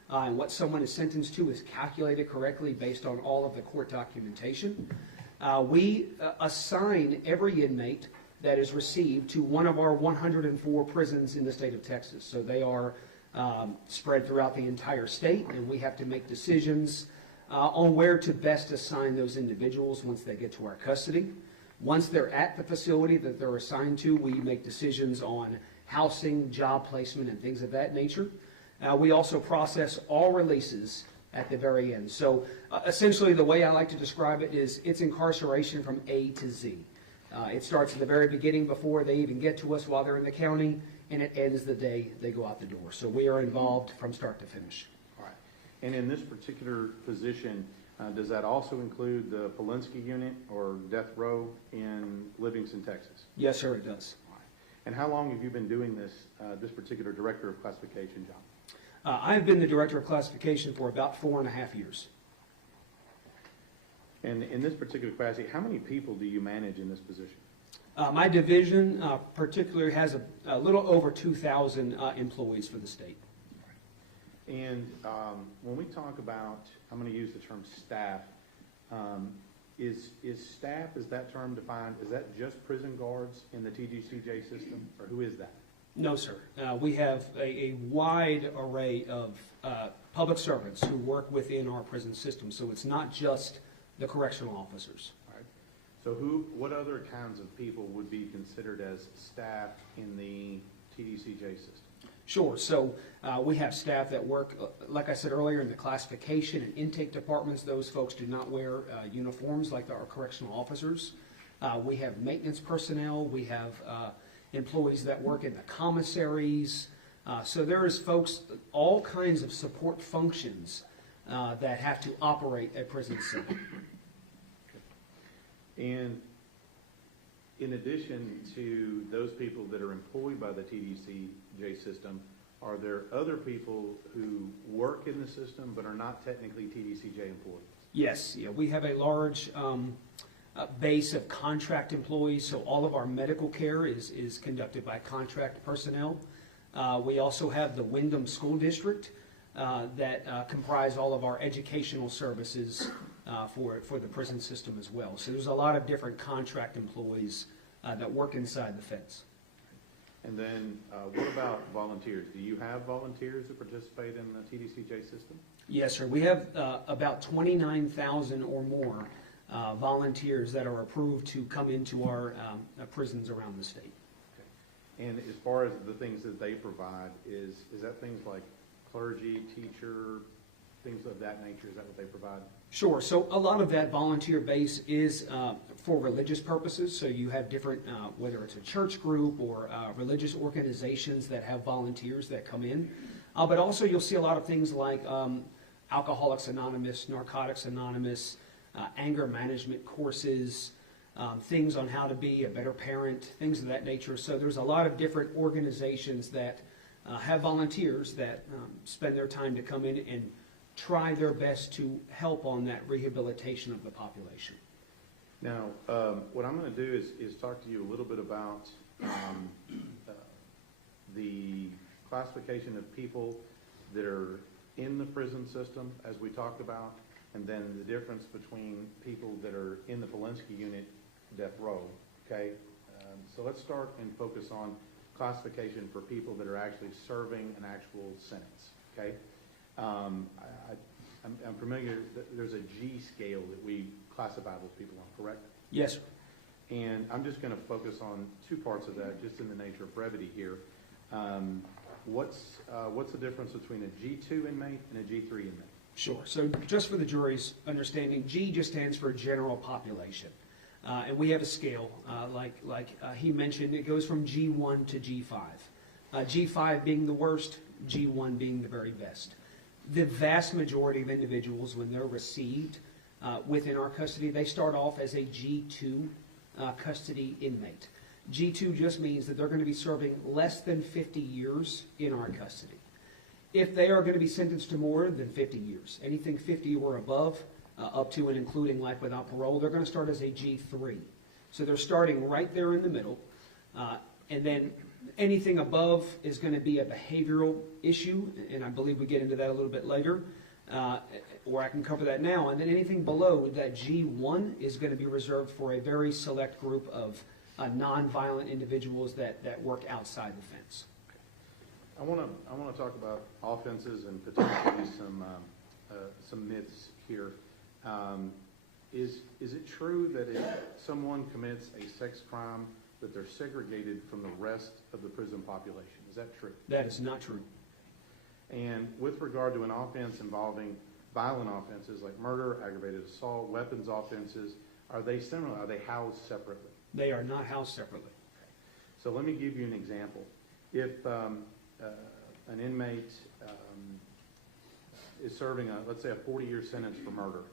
and what someone is sentenced to is calculated correctly based on all of the court documentation. We assign every inmate that is received to one of our 104 prisons in the state of Texas. So they are spread throughout the entire state, and we have to make decisions on where to best assign those individuals once they get to our custody. Once they're at the facility that they're assigned to, we make decisions on housing, job placement, and things of that nature. We also process all releases at the very end. So essentially the way I like to describe it is it's incarceration from A to Z. It starts at the very beginning before they even get to us while they're in the county, and it ends the day they go out the door. So we are involved from start to finish. All right. And in this particular position, does that also include the Polinsky unit or death row in Livingston, Texas? Yes, sir, it does. All right. And how long have you been doing this particular Director of Classification job? I've been the Director of Classification for about 4.5 years. And in this particular capacity, how many people do you manage in this position? My division particularly has a little over 2,000 employees for the state. And when we talk about, I'm going to use the term staff, is staff, is that term defined, is that just prison guards in the TGCJ system, or who is that? No, sir. We have a wide array of public servants who work within our prison system, so it's not just the correctional officers. All right. So what other kinds of people would be considered as staff in the TDCJ system? Sure. So we have staff that work, like I said earlier, in the classification and intake departments. Those folks do not wear uniforms like our correctional officers. We have maintenance personnel. We have employees that work in the commissaries. So there is folks, all kinds of support functions that have to operate a prison center. And in addition to those people that are employed by the TDCJ system, are there other people who work in the system but are not technically TDCJ employees? Yes, yeah, we have a large base of contract employees, so all of our medical care is conducted by contract personnel. We also have the Wyndham School District that comprise all of our educational services for the prison system as well. So there's a lot of different contract employees that work inside the fence. And then what about volunteers? Do you have volunteers that participate in the TDCJ system? Yes, sir. We have about 29,000 or more volunteers that are approved to come into our prisons around the state. Okay. And as far as the things that they provide, is that things like clergy, teacher, things of that nature? Is that what they provide? Sure. So a lot of that volunteer base is for religious purposes. So you have different, whether it's a church group or religious organizations that have volunteers that come in. But also you'll see a lot of things like Alcoholics Anonymous, Narcotics Anonymous, anger management courses, things on how to be a better parent, things of that nature. So there's a lot of different organizations that have volunteers that spend their time to come in and try their best to help on that rehabilitation of the population. Now, what I'm going to do is talk to you a little bit about the classification of people that are in the prison system, as we talked about, and then the difference between people that are in the Polinsky unit, death row, okay? So let's start and focus on classification for people that are actually serving an actual sentence, okay? I'm familiar, there's a G scale that we classify those people on, correct? Yes, sir. And I'm just going to focus on two parts of that, just in the nature of brevity here. What's the difference between a G2 inmate and a G3 inmate? Sure. So just for the jury's understanding, G just stands for general population. And we have a scale, like he mentioned, it goes from G1 to G5. G5 being the worst, G1 being the very best. The vast majority of individuals, when they're received within our custody, they start off as a G2 custody inmate. G2 just means that they're going to be serving less than 50 years in our custody. If they are going to be sentenced to more than 50 years, anything 50 or above, up to and including life without parole, they're going to start as a G3. So they're starting right there in the middle. And then anything above is going to be a behavioral issue, and I believe we get into that a little bit later, or I can cover that now. And then anything below that G1 is going to be reserved for a very select group of non-violent individuals that work outside the fence. I want to talk about offenses and potentially some myths here. Is it true that if someone commits a sex crime that they're segregated from the rest of the prison population? Is that true? That is not true. And with regard to an offense involving violent offenses like murder, aggravated assault, weapons offenses, are they similar? Are they housed separately? They are not housed separately. So let me give you an example. If an inmate is serving, let's say, a 40-year sentence for murder,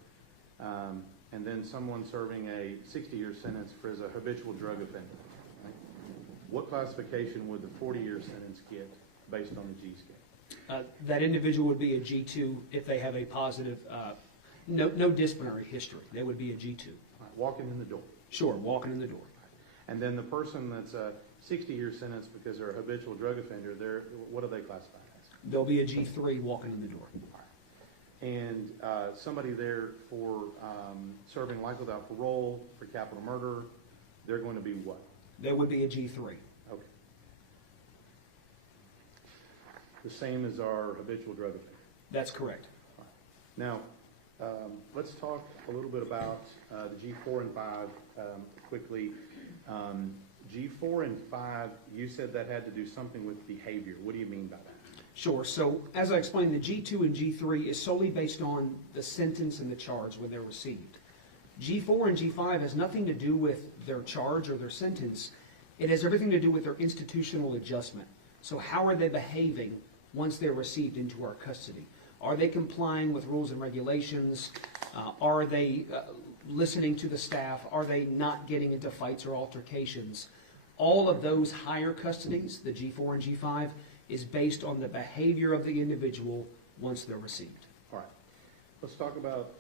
and then someone serving a 60-year sentence for as a habitual drug offender, right? What classification would the 40-year sentence get based on the G scale? That individual would be a G2 if they have a positive, no disciplinary history. They would be a G2. Right, walking in the door. Sure, walking in the door. And then the person that's a 60-year sentence because they're a habitual drug offender, what are they classified as? They'll be a G3 walking in the door. And somebody there for serving life without parole for capital murder, they're going to be what? They would be a G3. Okay. The same as our habitual drug offender. That's correct. Now, let's talk a little bit about the G4 and 5 quickly. G4 and 5, you said that had to do something with behavior. What do you mean by that? Sure. So as I explained, the G2 and G3 is solely based on the sentence and the charge when they're received. G4 and G5 has nothing to do with their charge or their sentence. It has everything to do with their institutional adjustment. So how are they behaving once they're received into our custody? Are they complying with rules and regulations? Are they listening to the staff? Are they not getting into fights or altercations? All of those higher custodies, the G4 and G5, is based on the behavior of the individual once they're received. All right. Let's talk about,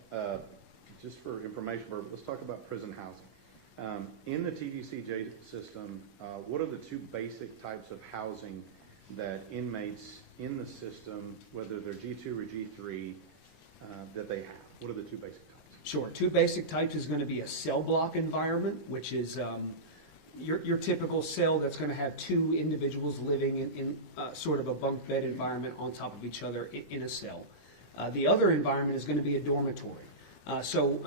just for information, let's talk about prison housing. In the TDCJ system, what are the two basic types of housing that inmates in the system, whether they're G2 or G3, that they have? What are the two basic types? Sure. Two basic types is going to be a cell block environment, which is your typical cell that's going to have two individuals living in sort of a bunk bed environment on top of each other in a cell. The other environment is going to be a dormitory. So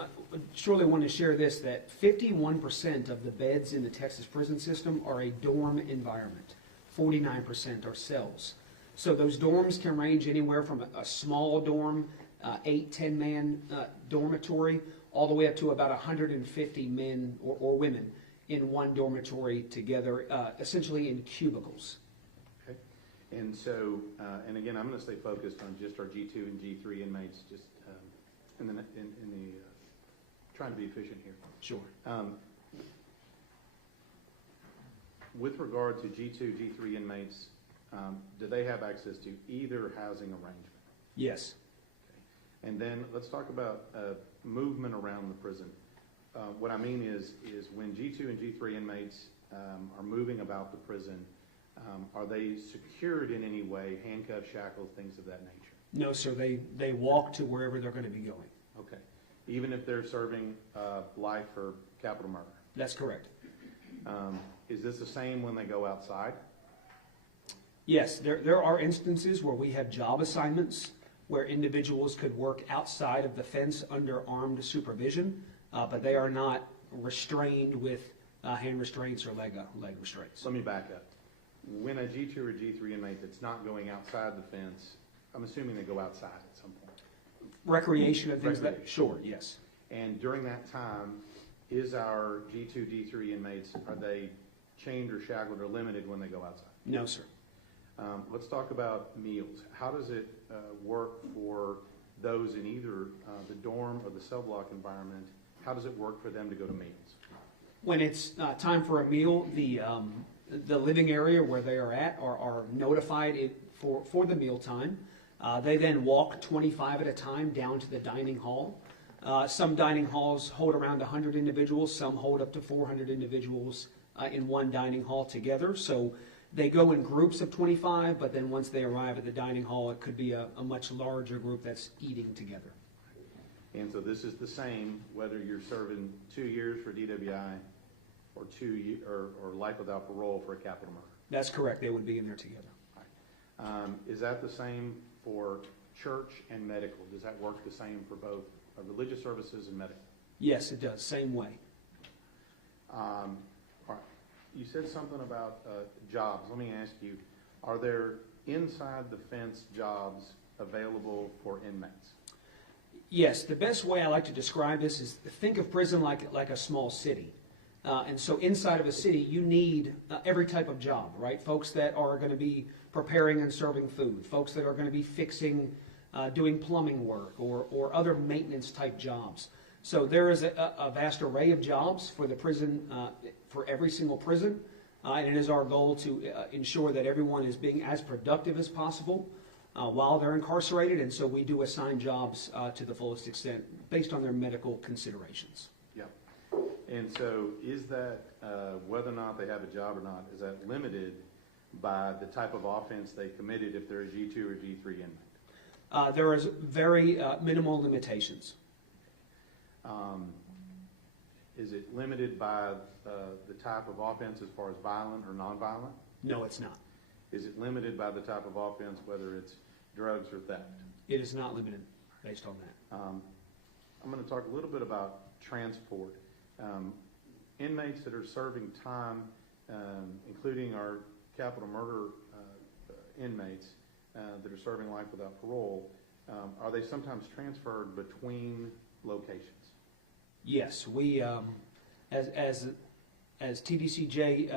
surely want to share this, that 51% of the beds in the Texas prison system are a dorm environment. 49% are cells. So those dorms can range anywhere from a small dorm, 8, 10-man dormitory, all the way up to about 150 men or women in one dormitory together, essentially in cubicles. Okay. And so, and again, I'm going to stay focused on just our G2 and G3 inmates, just in the trying to be efficient here. Sure. With regard to G2, G3 inmates, do they have access to either housing arrangement? Yes. Okay. And then let's talk about movement around the prison. What I mean is when G2 and G3 inmates are moving about the prison, are they secured in any way, handcuffed, shackled, things of that nature? No, sir. They walk to wherever they're going to be going. Okay. Even if they're serving life for capital murder? That's correct. Is this the same when they go outside? Yes, there are instances where we have job assignments where individuals could work outside of the fence under armed supervision, but they are not restrained with hand restraints or leg restraints. Let me back up. When a G2 or G3 inmate that's not going outside the fence, I'm assuming they go outside at some point. Recreation and things like that? Recreation. Sure, yes. And during that time, is our G2, D3 inmates, are they chained or shackled or limited when they go outside? No, sir. Let's talk about meals. How does it work for those in either the dorm or the cell block environment? How does it work for them to go to meals? When it's time for a meal, the living area where they are at are notified for the meal time. They then walk 25 at a time down to the dining hall. Some dining halls hold around 100 individuals. Some hold up to 400 individuals in one dining hall together. So they go in groups of 25, but then once they arrive at the dining hall, it could be a much larger group that's eating together. And so this is the same whether you're serving 2 years for DWI or or life without parole for a capital murder. That's correct. They would be in there together. Is that the same for church and medical? Does that work the same for both religious services and medical? Yes, it does. Same way. All right. You said something about jobs. Let me ask you, are there inside the fence jobs available for inmates? Yes, the best way I like to describe this is think of prison like a small city. And so inside of a city, you need every type of job, right? Folks that are going to be preparing and serving food, folks that are going to be fixing, doing plumbing work or other maintenance type jobs. So there is a vast array of jobs for the prison, for every single prison. And it is our goal to ensure that everyone is being as productive as possible while they're incarcerated. And so we do assign jobs to the fullest extent based on their medical considerations. Yeah. And so is that, whether or not they have a job or not, is that limited by the type of offense they committed if they're a G2 or G3 inmate? There is very minimal limitations. Is it limited by the type of offense as far as violent or nonviolent? No, it's not. Is it limited by the type of offense, whether it's drugs or theft? It is not limited based on that. I'm going to talk a little bit about transport. Inmates that are serving time, including our capital murder inmates that are serving life without parole, are they sometimes transferred between locations? Yes, we, as TDCJ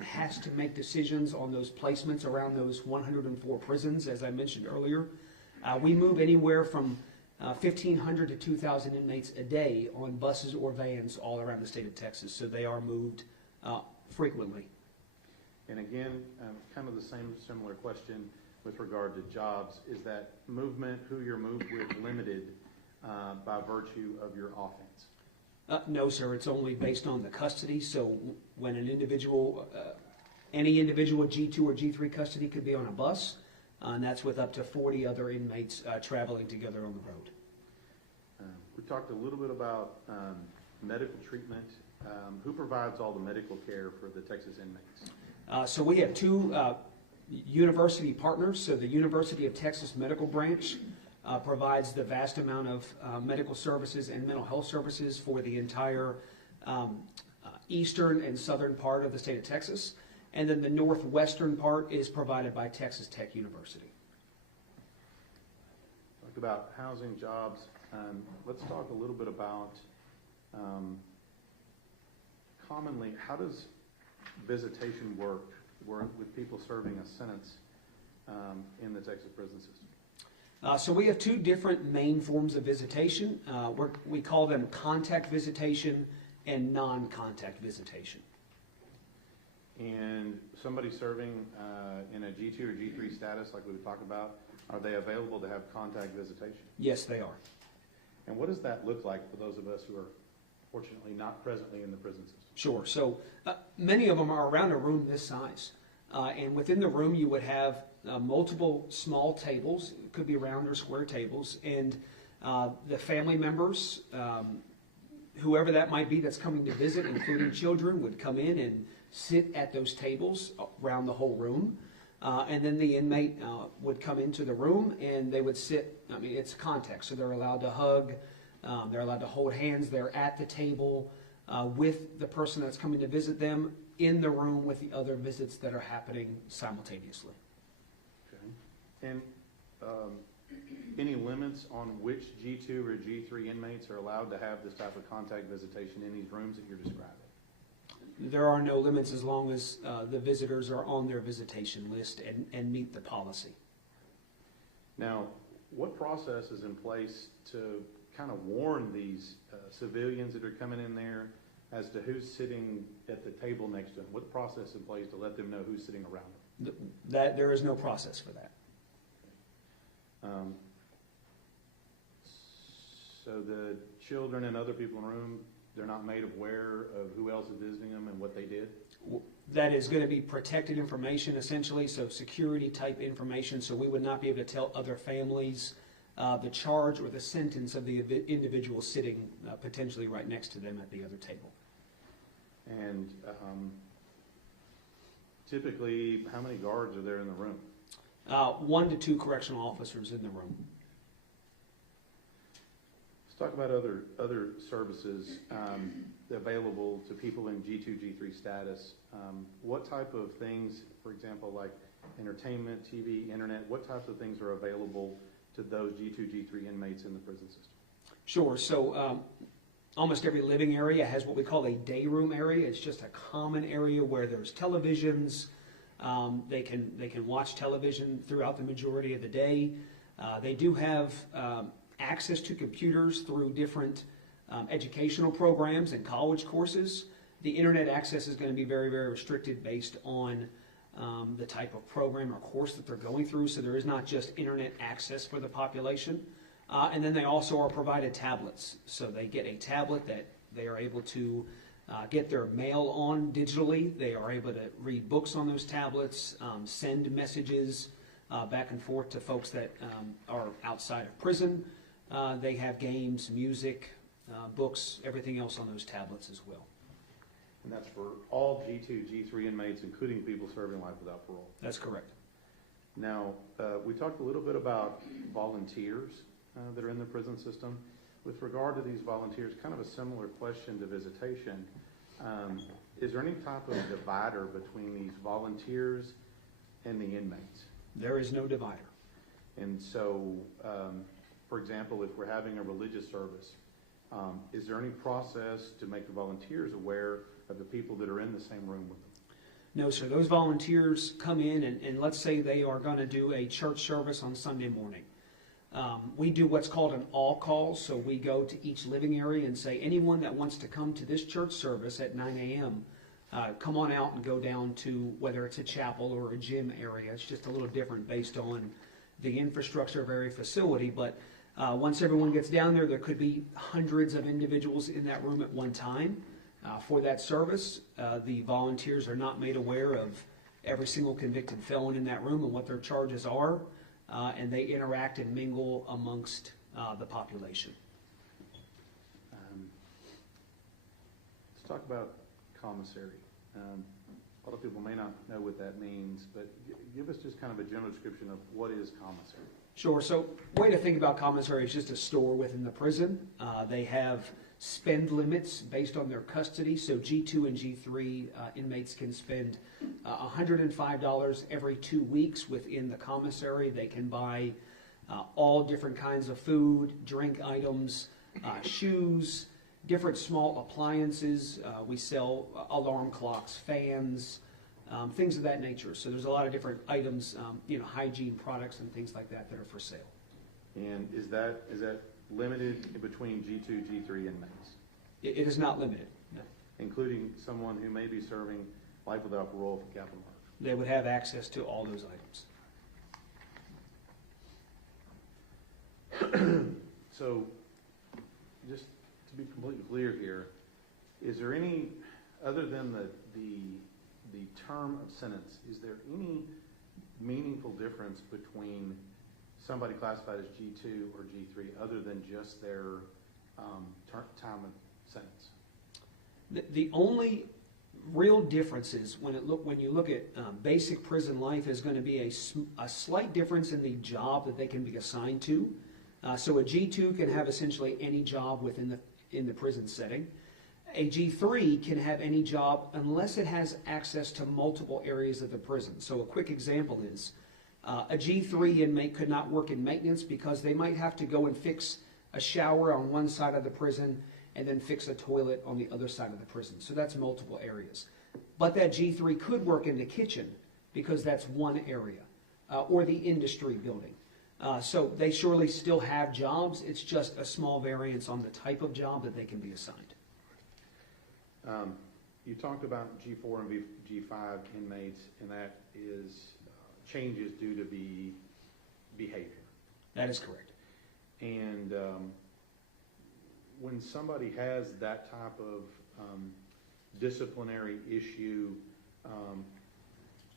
has to make decisions on those placements around those 104 prisons, as I mentioned earlier. We move anywhere from 1,500 to 2,000 inmates a day on buses or vans all around the state of Texas, so they are moved frequently. And again, kind of the similar question with regard to jobs. Is that movement, who you're moved with, limited by virtue of your offense? No, sir. It's only based on the custody. So when an individual, any individual G2 or G3 custody could be on a bus, and that's with up to 40 other inmates traveling together on the road. We talked a little bit about medical treatment. Who provides all the medical care for the Texas inmates? So we have two university partners. So the University of Texas Medical Branch provides the vast amount of medical services and mental health services for the entire eastern and southern part of the state of Texas. and then the northwestern part is provided by Texas Tech University. Talked about housing, jobs. Let's talk a little bit about commonly, how does visitation work with people serving a sentence in the Texas prison system? So we have two different main forms of visitation. We call them contact visitation and non-contact visitation. And somebody serving in a G2 or G3 status, like we talked about, are they available to have contact visitation? Yes, they are. And what does that look like for those of us who are fortunately not presently in the prison system? Sure. So many of them are around a room this size. And within the room, you would have multiple small tables. It could be round or square tables. And the family members, whoever that might be that's coming to visit, including children, would come in and sit at those tables around the whole room. And then the inmate would come into the room and they would sit. I mean, it's contact, so they're allowed to hug. They're allowed to hold hands. They're at the table with the person that's coming to visit them in the room with the other visits that are happening simultaneously. Okay. And any limits on which G2 or G3 inmates are allowed to have this type of contact visitation in these rooms that you're describing? There are no limits as long as the visitors are on their visitation list and meet the policy. Now, what process is in place to kind of warn these civilians that are coming in there as to who's sitting at the table next to them? What process in place to let them know who's sitting around them? That there is no process for that. So the children and other people in the room, they're not made aware of who else is visiting them and what they did? That is going to be protected information essentially, so security type information, so we would not be able to tell other families the charge or the sentence of the individual sitting potentially right next to them at the other table. And typically, how many guards are there in the room? 1 to 2 correctional officers in the room. Let's talk about other services available to people in G2, G3 status. What type of things, for example, like entertainment, TV, internet, what types of things are available to those G2, G3 inmates in the prison system? Sure. So almost every living area has what we call a day room area. It's just a common area where there's televisions. They can watch television throughout the majority of the day. They do have access to computers through different educational programs and college courses. The internet access is going to be very, very restricted based on the type of program or course that they're going through. So there is not just internet access for the population. And then they also are provided tablets. So they get a tablet that they are able to get their mail on digitally. They are able to read books on those tablets, send messages back and forth to folks that are outside of prison. They have games, music, books, everything else on those tablets as well. And that's for all G2, G3 inmates, including people serving life without parole. That's correct. Now, we talked a little bit about volunteers that are in the prison system. With regard to these volunteers, kind of a similar question to visitation. Is there any type of divider between these volunteers and the inmates? There is no divider. And so, for example, if we're having a religious service, is there any process to make the volunteers aware of the people that are in the same room with them? No, sir. Those volunteers come in and let's say they are going to do a church service on Sunday morning. We do what's called an all call, so we go to each living area and say, anyone that wants to come to this church service at 9 a.m., come on out and go down to whether it's a chapel or a gym area. It's just a little different based on the infrastructure of every facility, but once everyone gets down there, there could be hundreds of individuals in that room at one time. For that service, the volunteers are not made aware of every single convicted felon in that room and what their charges are, and they interact and mingle amongst the population. Let's talk about commissary. A lot of people may not know what that means, but give us just kind of a general description of what is commissary. Sure. So, way to think about commissary is just a store within the prison. They have spend limits based on their custody. So, G2 and G3 inmates can spend $105 every 2 weeks within the commissary. They can buy all different kinds of food, drink items, shoes, different small appliances. We sell alarm clocks, fans, things of that nature. So there's a lot of different items, hygiene products and things like that that are for sale. And is that limited between G2, G3 inmates, It is not limited, no. including someone who may be serving life without parole for capital murder? They would have access to all those items. So, just to be completely clear here, is there any, other than the term of sentence, is there any meaningful difference between somebody classified as G2 or G3 other than just their time of sentence? The only real difference is when you look at basic prison life is going to be a slight difference in the job that they can be assigned to. So a G2 can have essentially any job in the prison setting. A G3 can have any job unless it has access to multiple areas of the prison. So a quick example is a G3 inmate could not work in maintenance because they might have to go and fix a shower on one side of the prison and then fix a toilet on the other side of the prison. So that's multiple areas. But that G3 could work in the kitchen because that's one area, or the industry building. So they surely still have jobs. It's just a small variance on the type of job that they can be assigned. You talked about G4 and G5 inmates, and that is changes due to behavior. That is correct. And when somebody has that type of disciplinary issue,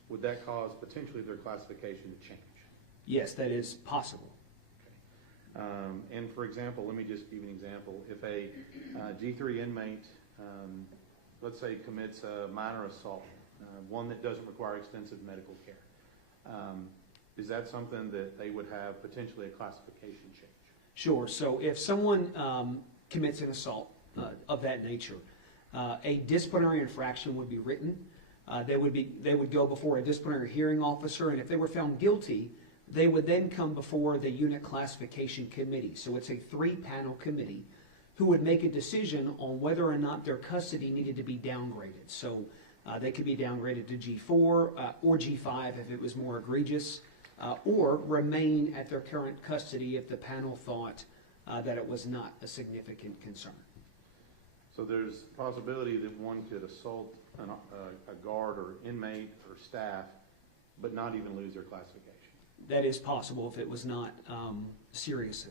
would that cause potentially their classification to change? Yes, that is possible. And for example, let me just give you an example. If a G3 inmate, let's say, commits a minor assault, one that doesn't require extensive medical care, is that something that they would have potentially a classification change? Sure. So if someone commits an assault of that nature, a disciplinary infraction would be written. They would go before a disciplinary hearing officer, and if they were found guilty, they would then come before the unit classification committee. So it's a 3-panel committee who would make a decision on whether or not their custody needed to be downgraded. So they could be downgraded to G4 or G5 if it was more egregious, or remain at their current custody if the panel thought that it was not a significant concern. So there's a possibility that one could assault a guard or inmate or staff, but not even lose their classification. That is possible if it was not serious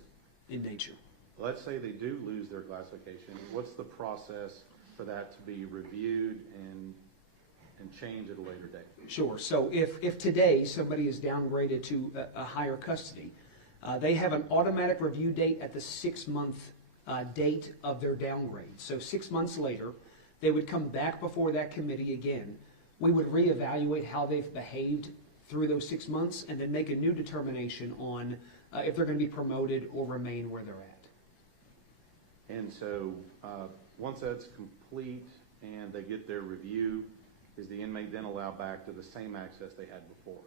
in nature. Let's say they do lose their classification. What's the process for that to be reviewed and changed at a later date? Sure. So if today somebody is downgraded to a higher custody, they have an automatic review date at the 6-month date of their downgrade. So 6 months later, they would come back before that committee again. We would reevaluate how they've behaved through those 6 months and then make a new determination on if they're going to be promoted or remain where they're at. And so once that's complete and they get their review, is the inmate then allowed back to the same access they had before?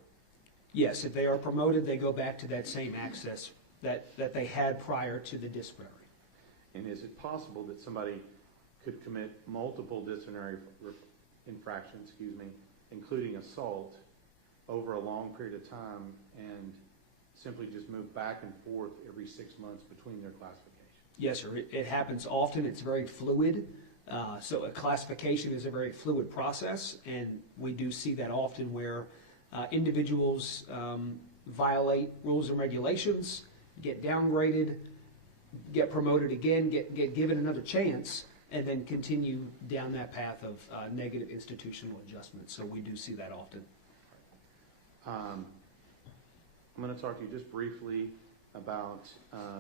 Yes, if they are promoted, they go back to that same access that they had prior to the disciplinary. And is it possible that somebody could commit multiple disciplinary infractions, including assault, over a long period of time and simply just move back and forth every 6 months between their classifications? Yes, sir. It happens often. It's very fluid. So a classification is a very fluid process, and we do see that often where individuals violate rules and regulations, get downgraded, get promoted again, get given another chance, and then continue down that path of negative institutional adjustment. So we do see that often. I'm going to talk to you just briefly about, I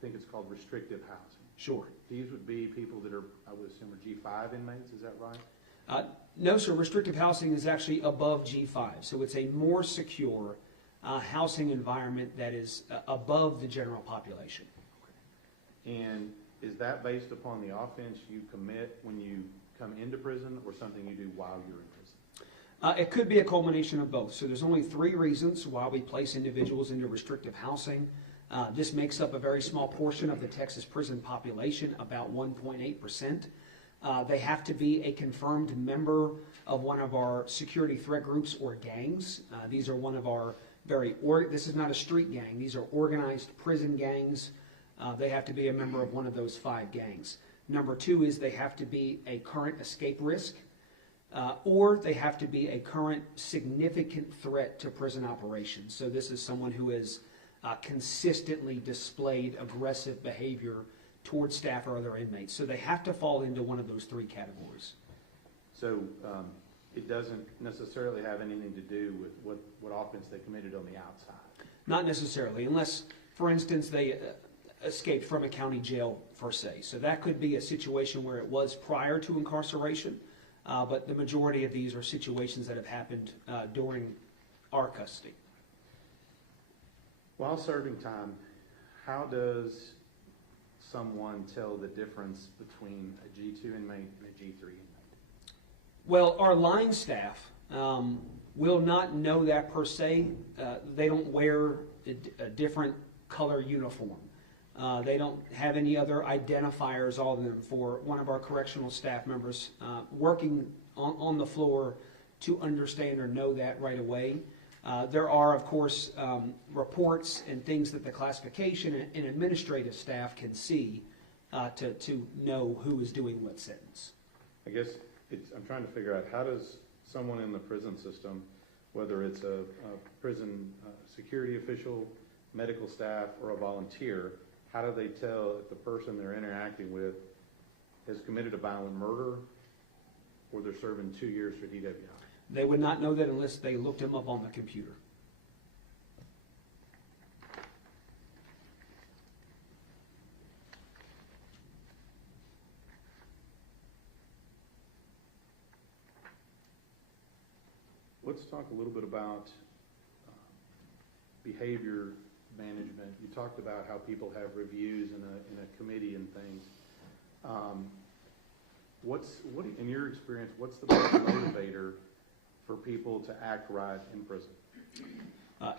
think it's called restrictive housing. Sure. These would be people that are, I would assume, are G5 inmates, is that right? No, sir. Restrictive housing is actually above G5, so it's a more secure housing environment that is above the general population. And is that based upon the offense you commit when you come into prison, or something you do while you're in prison? It could be a culmination of both. So there's only 3 reasons why we place individuals into restrictive housing. This makes up a very small portion of the Texas prison population, about 1.8%. They have to be a confirmed member of one of our security threat groups or gangs. These are one of our this is not a street gang. These are organized prison gangs. They have to be a member of one of those 5 gangs. Number 2 is they have to be a current escape risk, or they have to be a current significant threat to prison operations. So this is someone who has consistently displayed aggressive behavior towards staff or other inmates. So they have to fall into one of those 3 categories. So it doesn't necessarily have anything to do with what offense they committed on the outside? Not necessarily, unless, for instance, they escaped from a county jail, per se. So that could be a situation where it was prior to incarceration, but the majority of these are situations that have happened during our custody. While serving time, how does someone tell the difference between a G2 inmate and a G3 inmate? Well, our line staff will not know that per se. They don't wear a different color uniform. They don't have any other identifiers other than for one of our correctional staff members working on the floor to understand or know that right away. There are, of course, reports and things that the classification and administrative staff can see to know who is doing what sentence. I guess I'm trying to figure out, how does someone in the prison system, whether it's a prison security official, medical staff, or a volunteer, how do they tell if the person they're interacting with has committed a violent murder or they're serving 2 years for DWI? They would not know that unless they looked him up on the computer. Let's talk a little bit about behavior management. You talked about how people have reviews in a committee and things. In your experience, what's the best motivator for people to act right in prison?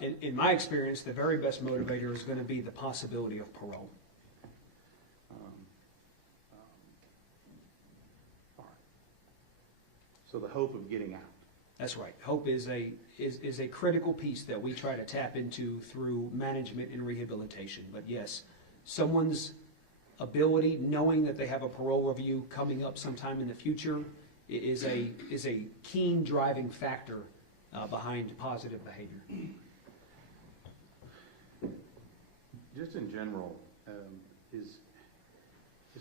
In my experience, the very best motivator is going to be the possibility of parole. All right. So the hope of getting out. That's right. Hope is a critical piece that we try to tap into through management and rehabilitation. But yes, someone's ability, knowing that they have a parole review coming up sometime in the future, is a keen driving factor behind positive behavior. Just in general, is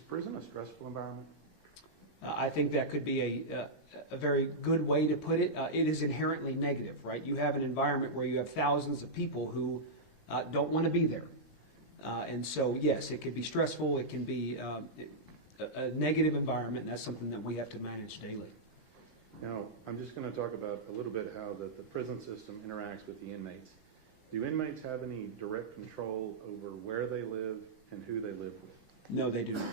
prison a stressful environment? I think that could be a very good way to put it. It is inherently negative, right? You have an environment where you have thousands of people who don't want to be there. And so, yes, it can be stressful. It can be a negative environment, and that's something that we have to manage daily. Now, I'm just going to talk about a little bit how the prison system interacts with the inmates. Do inmates have any direct control over where they live and who they live with? No, they do not.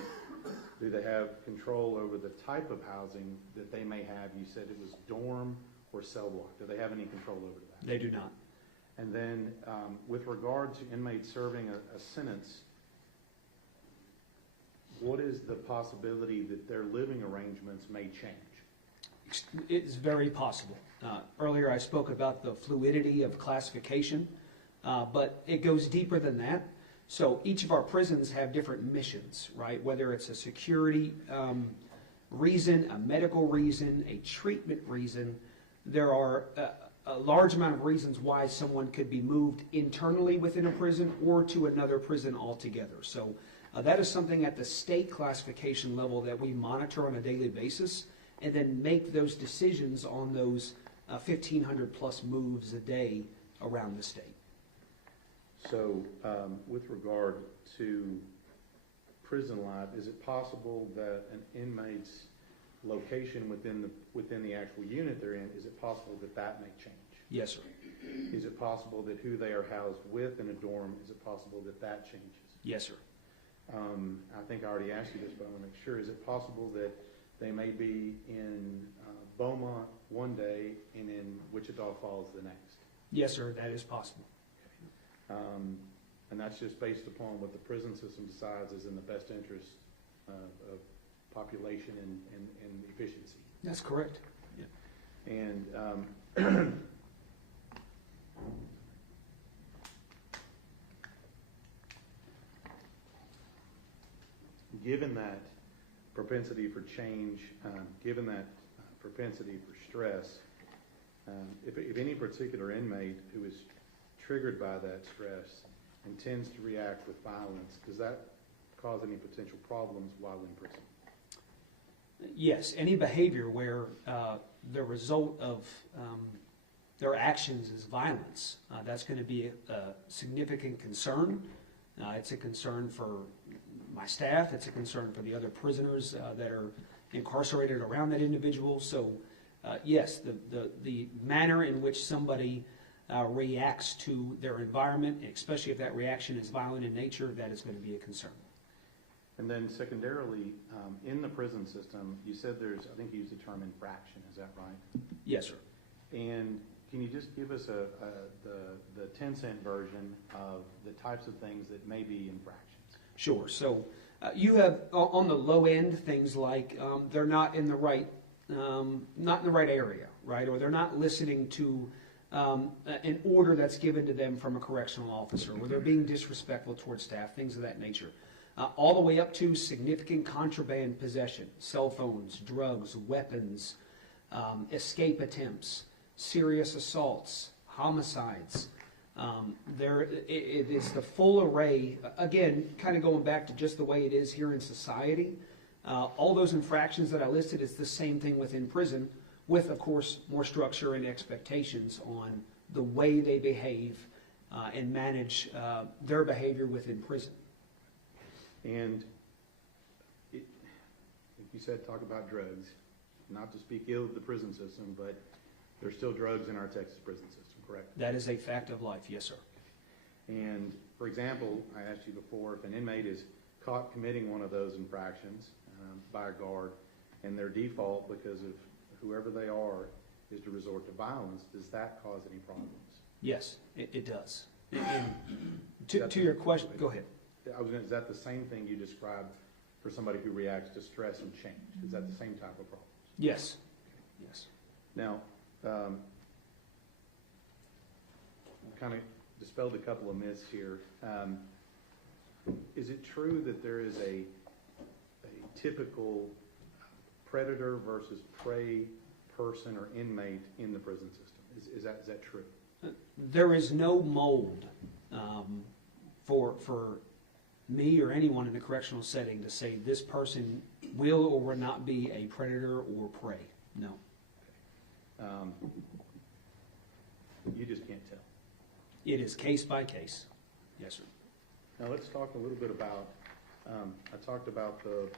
Do they have control over the type of housing that they may have? You said it was dorm or cell block. Do they have any control over that? They do not. And then with regard to inmates serving a sentence, what is the possibility that their living arrangements may change? It's very possible. Earlier I spoke about the fluidity of classification, but it goes deeper than that. So each of our prisons have different missions, right? Whether it's a security reason, a medical reason, a treatment reason, there are a large amount of reasons why someone could be moved internally within a prison or to another prison altogether. So that is something at the state classification level that we monitor on a daily basis and then make those decisions on those 1,500 plus moves a day around the state. So with regard to prison life, is it possible that an inmate's location within the actual unit they're in, is it possible that that may change? Yes, sir. Is it possible that who they are housed with in a dorm, is it possible that that changes? Yes, sir. I think I already asked you this, but I want to make sure. Is it possible that they may be in Beaumont one day and in Wichita Falls the next? Yes, sir, that is possible. And that's just based upon what the prison system decides is in the best interest of population and efficiency. That's correct. Yeah. And given that propensity for change, given that propensity for stress, if any particular inmate who is triggered by that stress and tends to react with violence, does that cause any potential problems while in prison? Yes, any behavior where the result of their actions is violence, that's going to be a significant concern. It's a concern for my staff. It's a concern for the other prisoners that are incarcerated around that individual. So, yes, the manner in which somebody reacts to their environment, especially if that reaction is violent in nature, that is going to be a concern. And then secondarily, in the prison system, you said there's, I think you used the term infraction, is that right? Yes, sir. And can you just give us the 10-cent version of the types of things that may be infractions? Sure. So you have on the low end things like they're not in the right area, right? Or they're not listening to an order that's given to them from a correctional officer, or they're being disrespectful towards staff, things of that nature. All the way up to significant contraband possession, cell phones, drugs, weapons, escape attempts, serious assaults, homicides. It is the full array, again, kind of going back to just the way it is here in society. All those infractions that I listed, it's the same thing within prison, with, of course, more structure and expectations on the way they behave and manage their behavior within prison. And like you said, talk about drugs, not to speak ill of the prison system, but there's still drugs in our Texas prison system, correct? That is a fact of life, yes, sir. And, for example, I asked you before, if an inmate is caught committing one of those infractions by a guard, and their default, because of whoever they are, is to resort to violence, does that cause any problems? Yes, it does. And to your question, go ahead. Is that the same thing you described for somebody who reacts to stress and change? Is that the same type of problem? Yes. Yes. Now, kind of dispelled a couple of myths here. Is it true that there is a typical predator versus prey person or inmate in the prison system? Is that true? There is no mold for me or anyone in the correctional setting to say this person will or will not be a predator or prey. No. You just can't tell. It is case by case. Yes, sir. Now let's talk a little bit about, I talked about the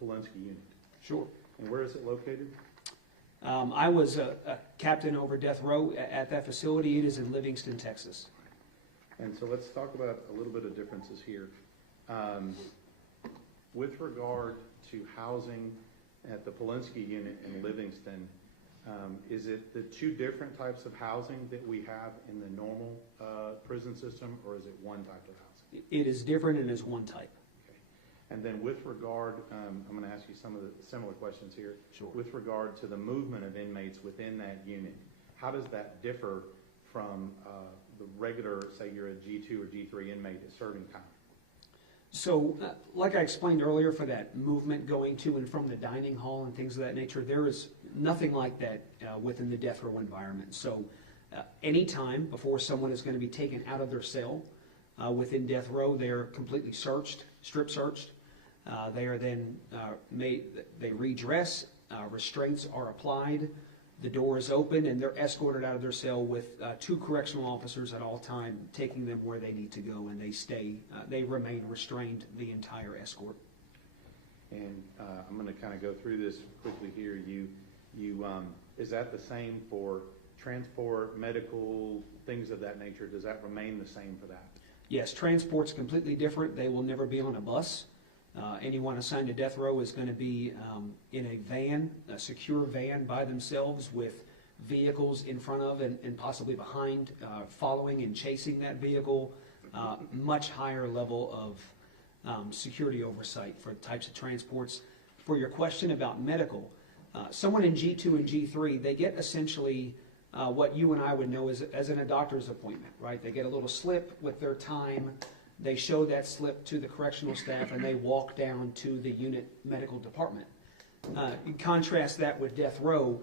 Polinsky unit. Sure. And where is it located? I was a captain over death row at that facility. It is in Livingston, Texas. And so let's talk about a little bit of differences here. With regard to housing at the Polinsky unit in Livingston, is it the two different types of housing that we have in the normal prison system, or is it one type of housing? It is different and is one type. Okay. And then with regard, I'm going to ask you some of the similar questions here. Sure. With regard to the movement of inmates within that unit, how does that differ from the regular, say you're a G2 or G3 inmate at serving time? So, like I explained earlier, for that movement going to and from the dining hall and things of that nature, there is nothing like that within the death row environment. So, any time before someone is going to be taken out of their cell within death row, they're completely searched, strip searched. They are then they redress, restraints are applied, the door is open, and they're escorted out of their cell with two correctional officers at all time, taking them where they need to go, and they remain restrained the entire escort. And I'm going to kind of go through this quickly here. Is that the same for transport, medical, things of that nature, does that remain the same for that? Yes, transport's completely different. They will never be on a bus. Anyone assigned to death row is going to be in a van, a secure van by themselves with vehicles in front of and possibly behind, following and chasing that vehicle. Much higher level of security oversight for types of transports. For your question about medical, someone in G2 and G3, they get essentially what you and I would know as in a doctor's appointment, right? They get a little slip with their time. They show that slip to the correctional staff, and they walk down to the unit medical department. You contrast that with death row.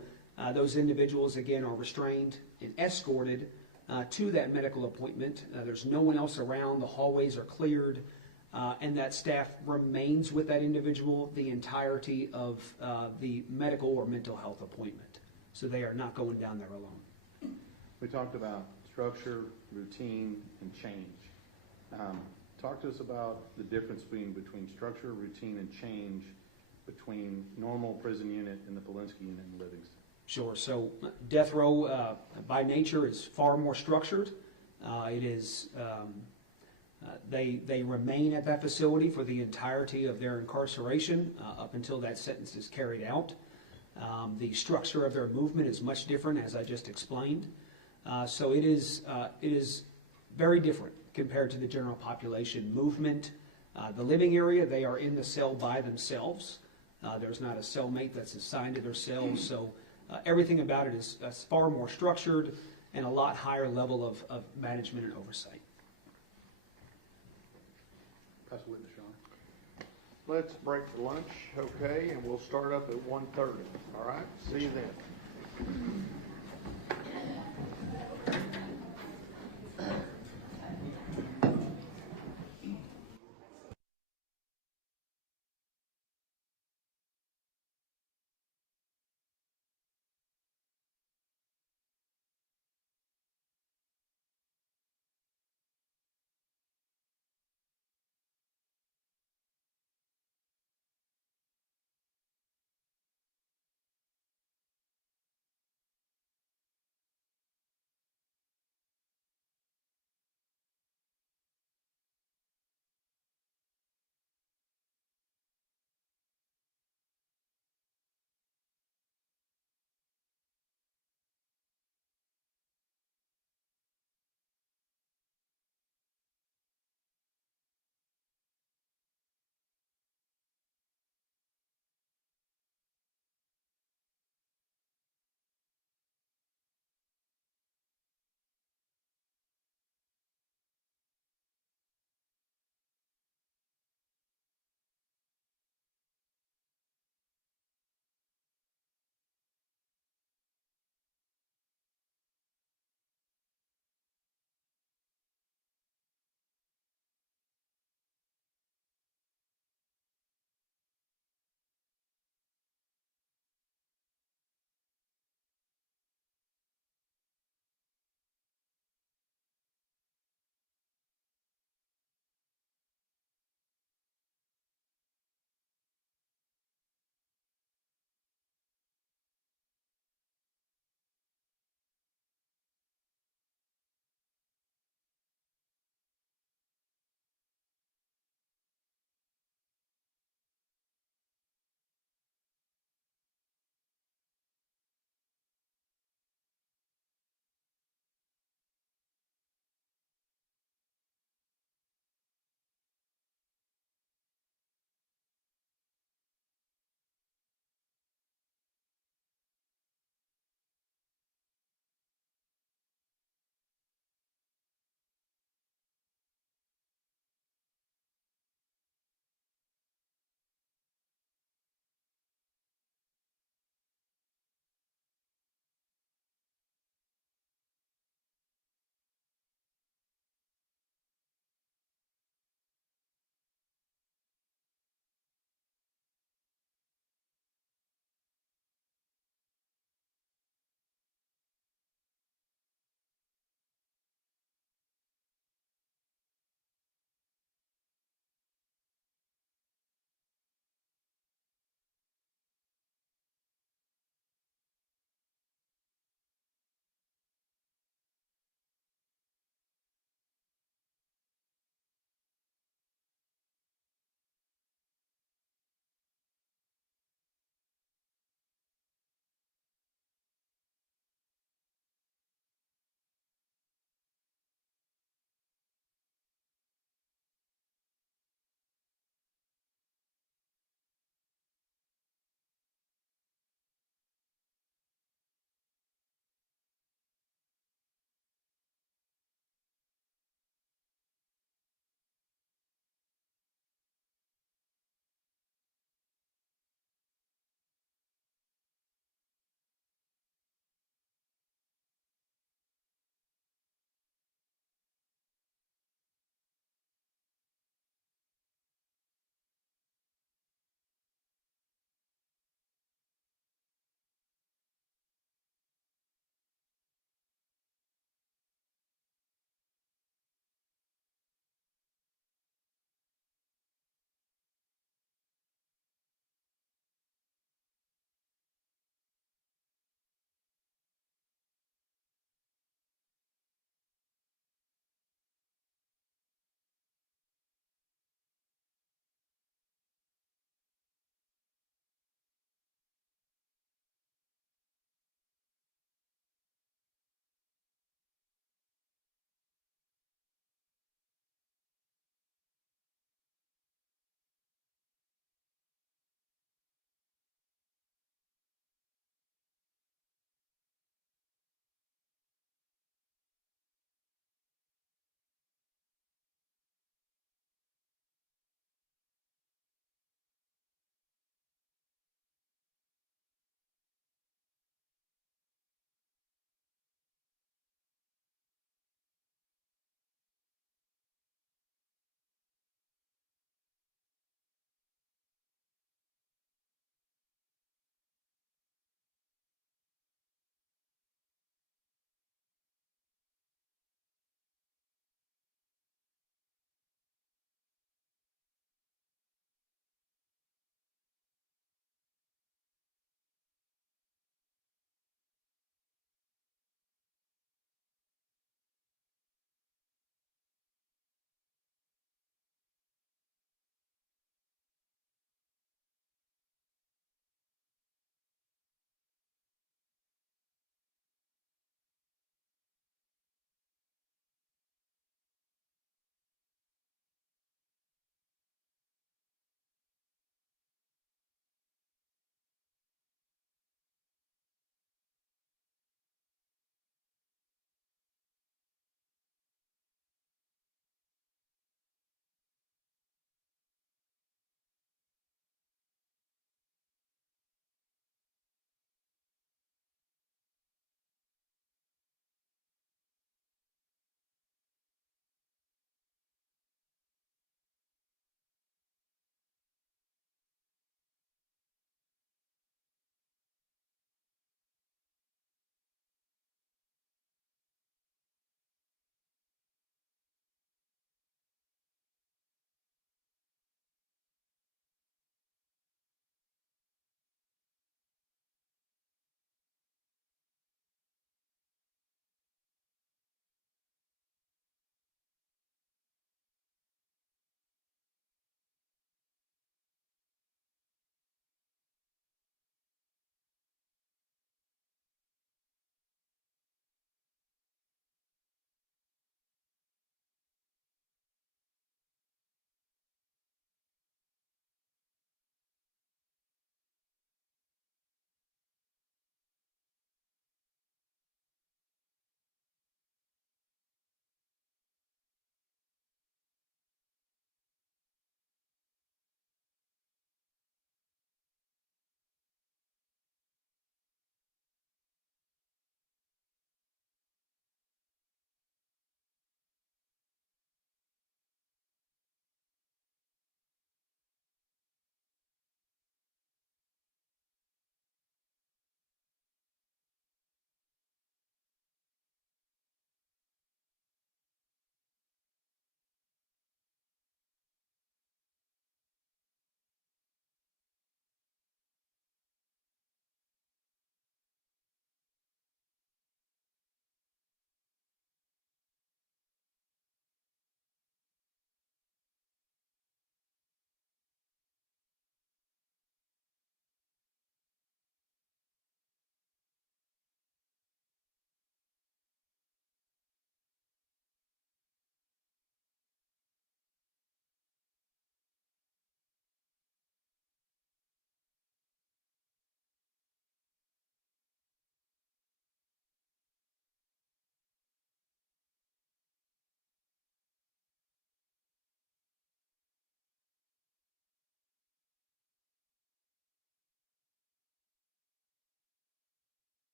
Those individuals, again, are restrained and escorted to that medical appointment. There's no one else around. The hallways are cleared, and that staff remains with that individual the entirety of the medical or mental health appointment. So they are not going down there alone. We talked about structure, routine, and change. Talk to us about the difference between structure, routine, and change between normal prison unit and the Polinsky unit in Livingston. Sure. So death row, by nature, is far more structured. It is they remain at that facility for the entirety of their incarceration up until that sentence is carried out. The structure of their movement is much different, as I just explained. So it is very different compared to the general population movement. The living area, they are in the cell by themselves. There's not a cellmate that's assigned to their cells. So everything about it is far more structured and a lot higher level of management and oversight. Pass the witness, Sean. Let's break for lunch, okay, and we'll start up at 1:30, all right? See you then.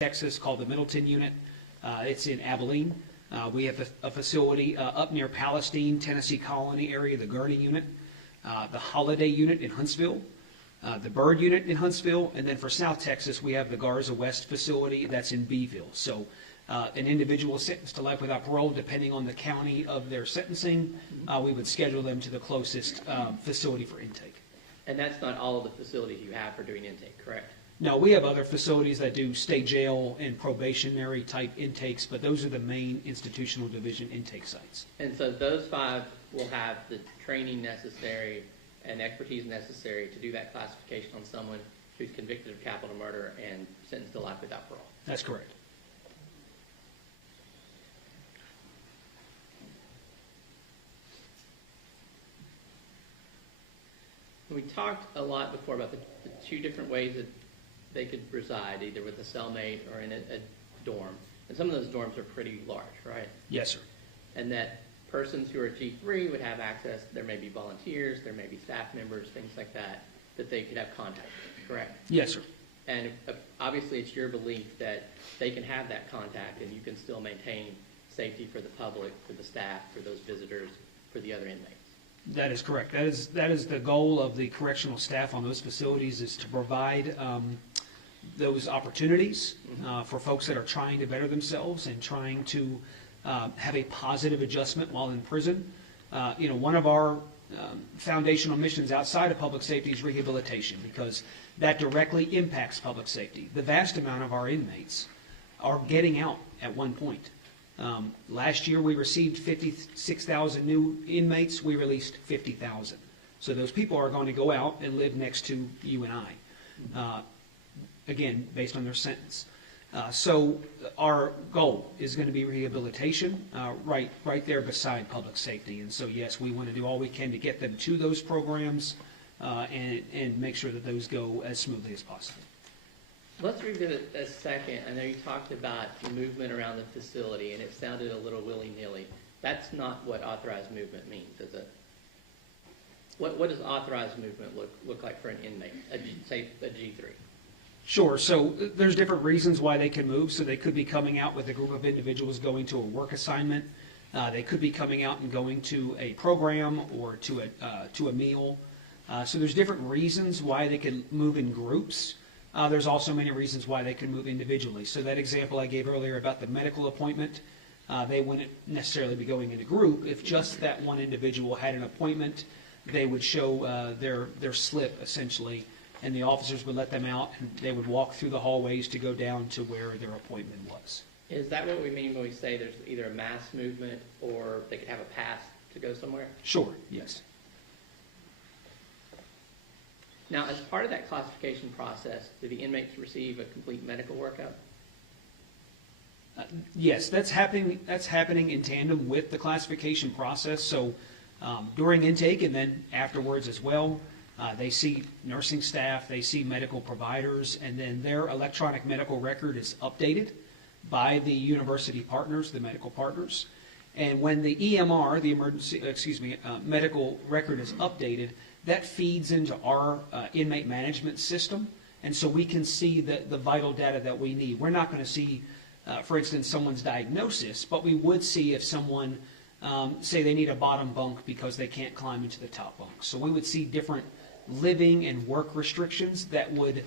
Texas called the Middleton Unit. It's in Abilene. We have a facility up near Palestine, Tennessee Colony area, the Gurney Unit, the Holiday Unit in Huntsville, the Byrd Unit in Huntsville, and then for South Texas, we have the Garza West facility that's in Beeville. So an individual sentenced to life without parole, depending on the county of their sentencing, we would schedule them to the closest facility for intake. And that's not all of the facilities you have for doing intake, correct? No, we have other facilities that do state jail and probationary type intakes, but those are the main institutional division intake sites. And so those 5 will have the training necessary and expertise necessary to do that classification on someone who's convicted of capital murder and sentenced to life without parole. That's correct. We talked a lot before about the 2 different ways that they could reside, either with a cellmate or in a dorm. And some of those dorms are pretty large, right? Yes, sir. And that persons who are G3 would have access, there may be volunteers, there may be staff members, things like that, that they could have contact with, correct? Yes, sir. And obviously it's your belief that they can have that contact and you can still maintain safety for the public, for the staff, for those visitors, for the other inmates. That is correct. That is the goal of the correctional staff on those facilities, is to provide those opportunities for folks that are trying to better themselves and trying to have a positive adjustment while in prison. One of our foundational missions outside of public safety is rehabilitation, because that directly impacts public safety. The vast amount of our inmates are getting out at one point. Last year we received 56,000 new inmates. We released 50,000. So those people are going to go out and live next to you and I, again, based on their sentence. So our goal is going to be rehabilitation, right there beside public safety. And so, yes, we want to do all we can to get them to those programs and make sure that those go as smoothly as possible. Let's revisit a second. I know you talked about movement around the facility, and it sounded a little willy-nilly. That's not what authorized movement means, is it? What does authorized movement look like for an inmate, say a G3? Sure. So there's different reasons why they can move. So they could be coming out with a group of individuals going to a work assignment. They could be coming out and going to a program or to a meal. So there's different reasons why they can move in groups. There's also many reasons why they can move individually. So that example I gave earlier about the medical appointment, they wouldn't necessarily be going in a group. If just that one individual had an appointment, they would show their slip, essentially, and the officers would let them out, and they would walk through the hallways to go down to where their appointment was. Is that what we mean when we say there's either a mass movement or they could have a pass to go somewhere? Sure, yes. Now, as part of that classification process, do the inmates receive a complete medical workup? Yes, that's happening in tandem with the classification process. So during intake and then afterwards as well, they see nursing staff, they see medical providers, and then their electronic medical record is updated by the university partners, the medical partners. And when the EMR, the medical record is updated, that feeds into our inmate management system, and so we can see the vital data that we need. We're not going to see, for instance, someone's diagnosis, but we would see if someone, say they need a bottom bunk because they can't climb into the top bunk. So we would see different living and work restrictions that would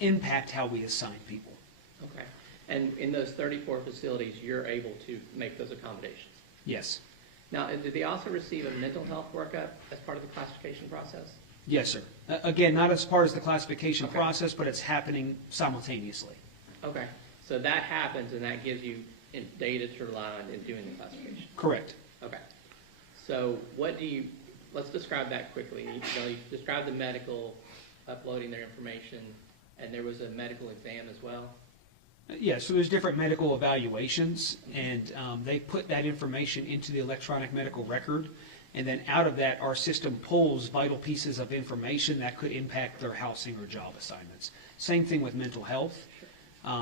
impact how we assign people. Okay. And in those 34 facilities, you're able to make those accommodations? Yes. Now, did they also receive a mental health workup as part of the classification process? Yes, sir. Again, not as part of the classification process, but it's happening simultaneously. Okay. So that happens, and that gives you data to rely on in doing the classification? Correct. Okay. So let's describe that quickly. You described the medical, uploading their information, and there was a medical exam as well? Yeah, so there's different medical evaluations, and they put that information into the electronic medical record, and then out of that, our system pulls vital pieces of information that could impact their housing or job assignments. Same thing with mental health.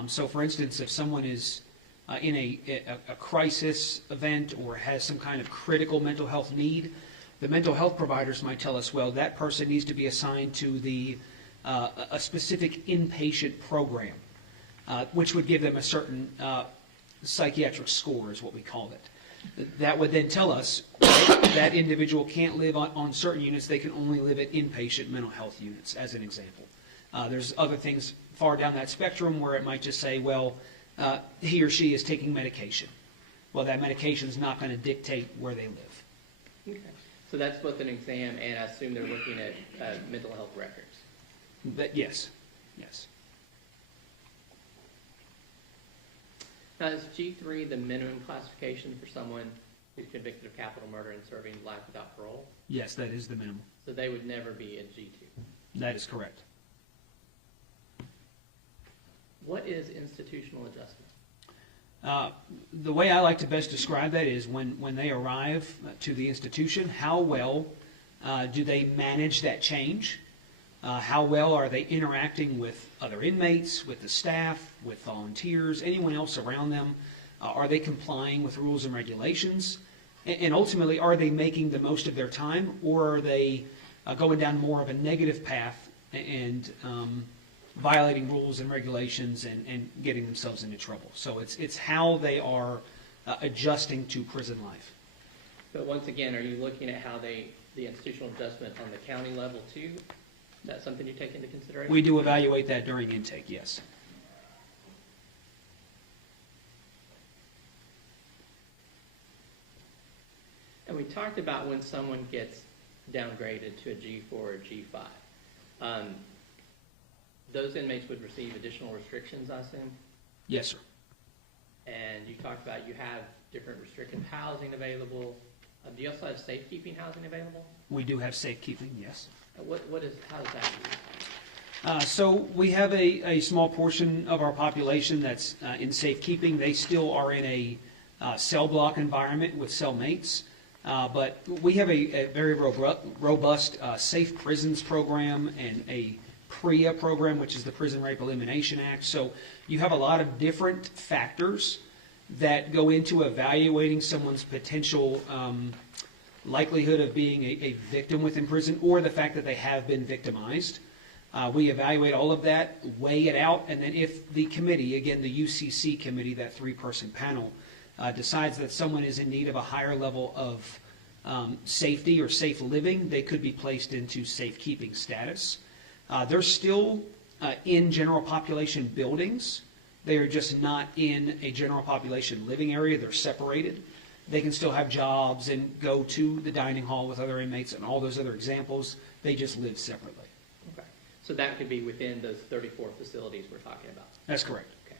So for instance, if someone is in a crisis event or has some kind of critical mental health need, the mental health providers might tell us, well, that person needs to be assigned to a specific inpatient program. which would give them a certain psychiatric score, is what we called it. That would then tell us that individual can't live on certain units, they can only live at inpatient mental health units, as an example. There's other things far down that spectrum where it might just say, well, he or she is taking medication. Well, that medication is not going to dictate where they live. Okay. So that's both an exam, and I assume they're looking at mental health records. But yes, yes. Now, is G3 the minimum classification for someone who's convicted of capital murder and serving life without parole? Yes, that is the minimum. So they would never be in G2. That is correct. What is institutional adjustment? The way I like to best describe that is when they arrive to the institution, how well do they manage that change? How well are they interacting with other inmates, with the staff, with volunteers, anyone else around them? Are they complying with rules and regulations? And ultimately, are they making the most of their time, or are they going down more of a negative path and violating rules and regulations and getting themselves into trouble? So it's how they are adjusting to prison life. But once again, are you looking at how the institutional adjustment on the county level too? Is that something you take into consideration? We do evaluate that during intake, yes. And we talked about when someone gets downgraded to a G4 or G5. Those inmates would receive additional restrictions, I assume? Yes, sir. And you talked about you have different restricted housing available. Do you also have safekeeping housing available? We do have safekeeping, yes. How is that used? So we have a small portion of our population that's in safekeeping. They still are in a cell block environment with cellmates. But we have a very robust Safe Prisons program and a PREA program, which is the Prison Rape Elimination Act. So you have a lot of different factors that go into evaluating someone's potential likelihood of being a victim within prison, or the fact that they have been victimized. We evaluate all of that, weigh it out, and then if the committee, again the UCC committee, that 3-person panel, decides that someone is in need of a higher level of safety or safe living, they could be placed into safekeeping status. They're still in general population buildings. They are just not in a general population living area. They're separated. They can still have jobs and go to the dining hall with other inmates and all those other examples. They just live separately. Okay. So that could be within those 34 facilities we're talking about? That's correct. Okay.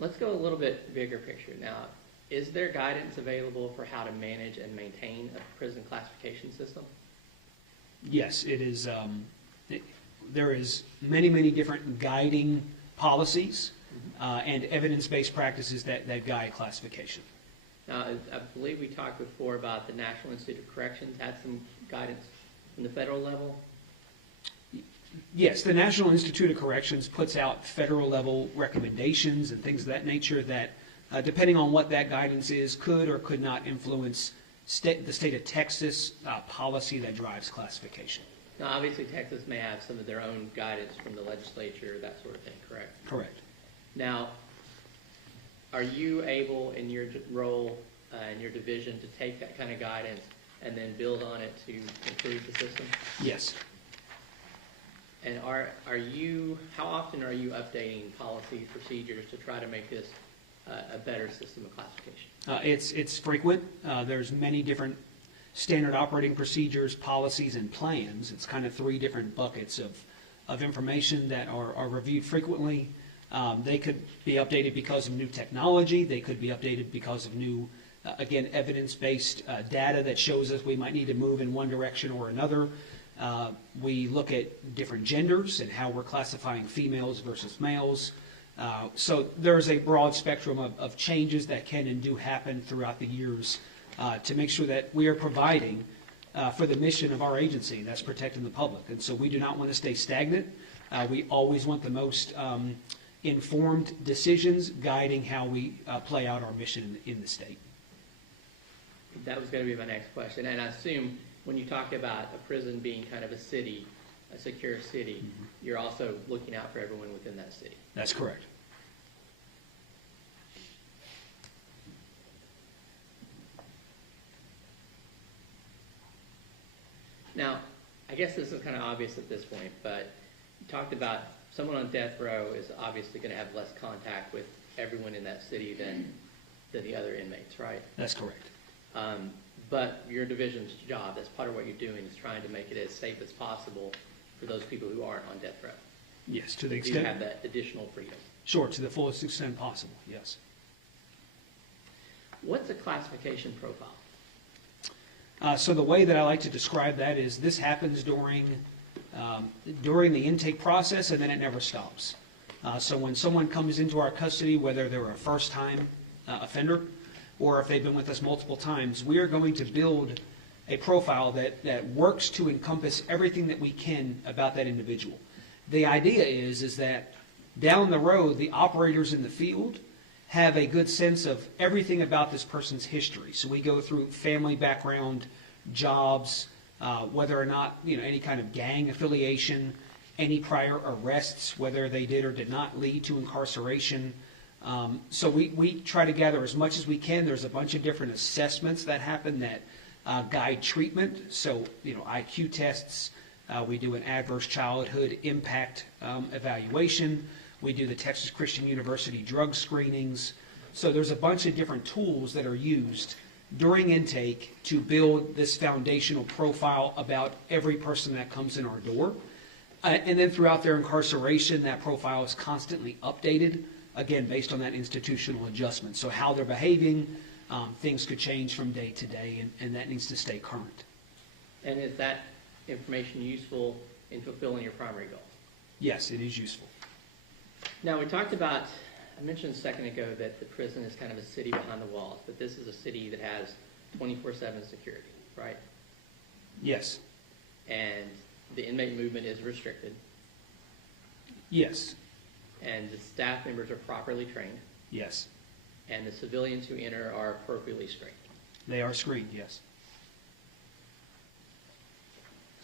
Let's go a little bit bigger picture. Now, is there guidance available for how to manage and maintain a prison classification system? Yes, it is. There is many different guiding policies and evidence-based practices that guide classification. Now, I believe we talked before about the National Institute of Corrections had some guidance from the federal level. Yes, the National Institute of Corrections puts out federal-level recommendations and things of that nature that, depending on what that guidance is, could or could not influence the state of Texas policy that drives classification. Now, obviously, Texas may have some of their own guidance from the legislature, that sort of thing, correct? Correct. Now, are you able, in your role in your division, to take that kind of guidance and then build on it to improve the system? Yes. And how often are you updating policies, procedures to try to make this a better system of classification? It's frequent. There's many different standard operating procedures, policies, and plans. It's kind of 3 different buckets of information that are reviewed frequently. They could be updated because of new technology. They could be updated because of new, again, evidence-based data that shows us we might need to move in one direction or another. We look at different genders and how we're classifying females versus males. So there's a broad spectrum of changes that can and do happen throughout the years to make sure that we are providing for the mission of our agency, and that's protecting the public. And so we do not want to stay stagnant. We always want the most informed decisions guiding how we play out our mission in the state. That was going to be my next question. And I assume when you talk about a prison being kind of a city, a secure city, you're also looking out for everyone within that city. That's correct. Now, I guess this is kind of obvious at this point, but you talked about someone on death row is obviously going to have less contact with everyone in that city than the other inmates, right? That's correct. But your division's job, that's part of what you're doing, is trying to make it as safe as possible for those people who aren't on death row. Yes, to the You extent. have that additional freedom. Sure, to the fullest extent possible, yes. What's a classification profile? So the way that I like to describe that is this happens during the intake process, and then it never stops. So when someone comes into our custody, whether they're a first-time offender or if they've been with us multiple times, we are going to build a profile that works to encompass everything that we can about that individual. The idea is that down the road, the operators in the field have a good sense of everything about this person's history. So we go through family background, jobs, whether or not, any kind of gang affiliation, any prior arrests, whether they did or did not lead to incarceration. So we try to gather as much as we can. There's a bunch of different assessments that happen that guide treatment. So, IQ tests. We do an adverse childhood impact evaluation. We do the Texas Christian University drug screenings. So there's a bunch of different tools that are used during intake to build this foundational profile about every person that comes in our door. And then throughout their incarceration, that profile is constantly updated, again, based on that institutional adjustment. So how they're behaving, things could change from day to day, and that needs to stay current. And is that information useful in fulfilling your primary goal? Yes, it is useful. Now, we talked about, I mentioned a second ago that the prison is kind of a city behind the walls, but this is a city that has 24/7 security, right? Yes. And the inmate movement is restricted, Yes. and the staff members are properly trained, Yes. and the civilians who enter are appropriately screened. They are screened, yes.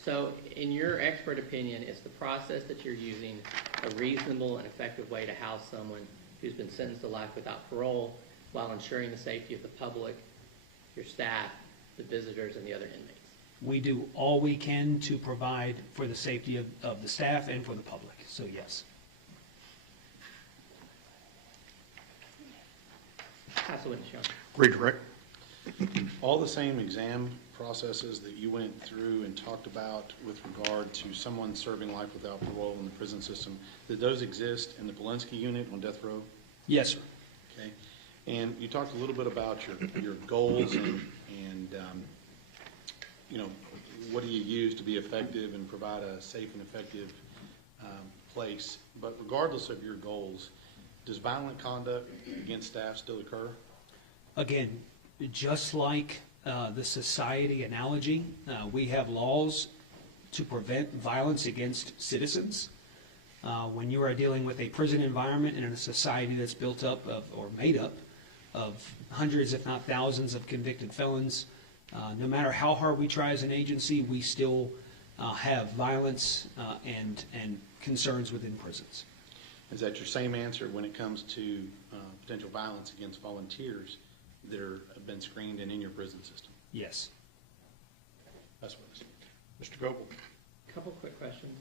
So, in your expert opinion, is the process that you're using a reasonable and effective way to house someone who's been sentenced to life without parole while ensuring the safety of the public, your staff, the visitors, and the other inmates? We do all we can to provide for the safety of the staff and for the public, so yes. Pass the witness, Sean. Redirect. All the same exam processes that you went through and talked about with regard to someone serving life without parole in the prison system, did those exist in the Polinsky unit on death row? Yes, sir. Okay. And you talked a little bit about your goals and what do you use to be effective and provide a safe and effective place. But regardless of your goals, does violent conduct against staff still occur? Again, just like the society analogy, we have laws to prevent violence against citizens. When you are dealing with a prison environment and in a society that's built up of, or made up of hundreds, if not thousands, of convicted felons, no matter how hard we try as an agency, we still have violence and concerns within prisons. Is that your same answer when it comes to potential violence against volunteers that have been screened and in your prison system? Yes. That's what it is. Mr. Goebel. Couple quick questions.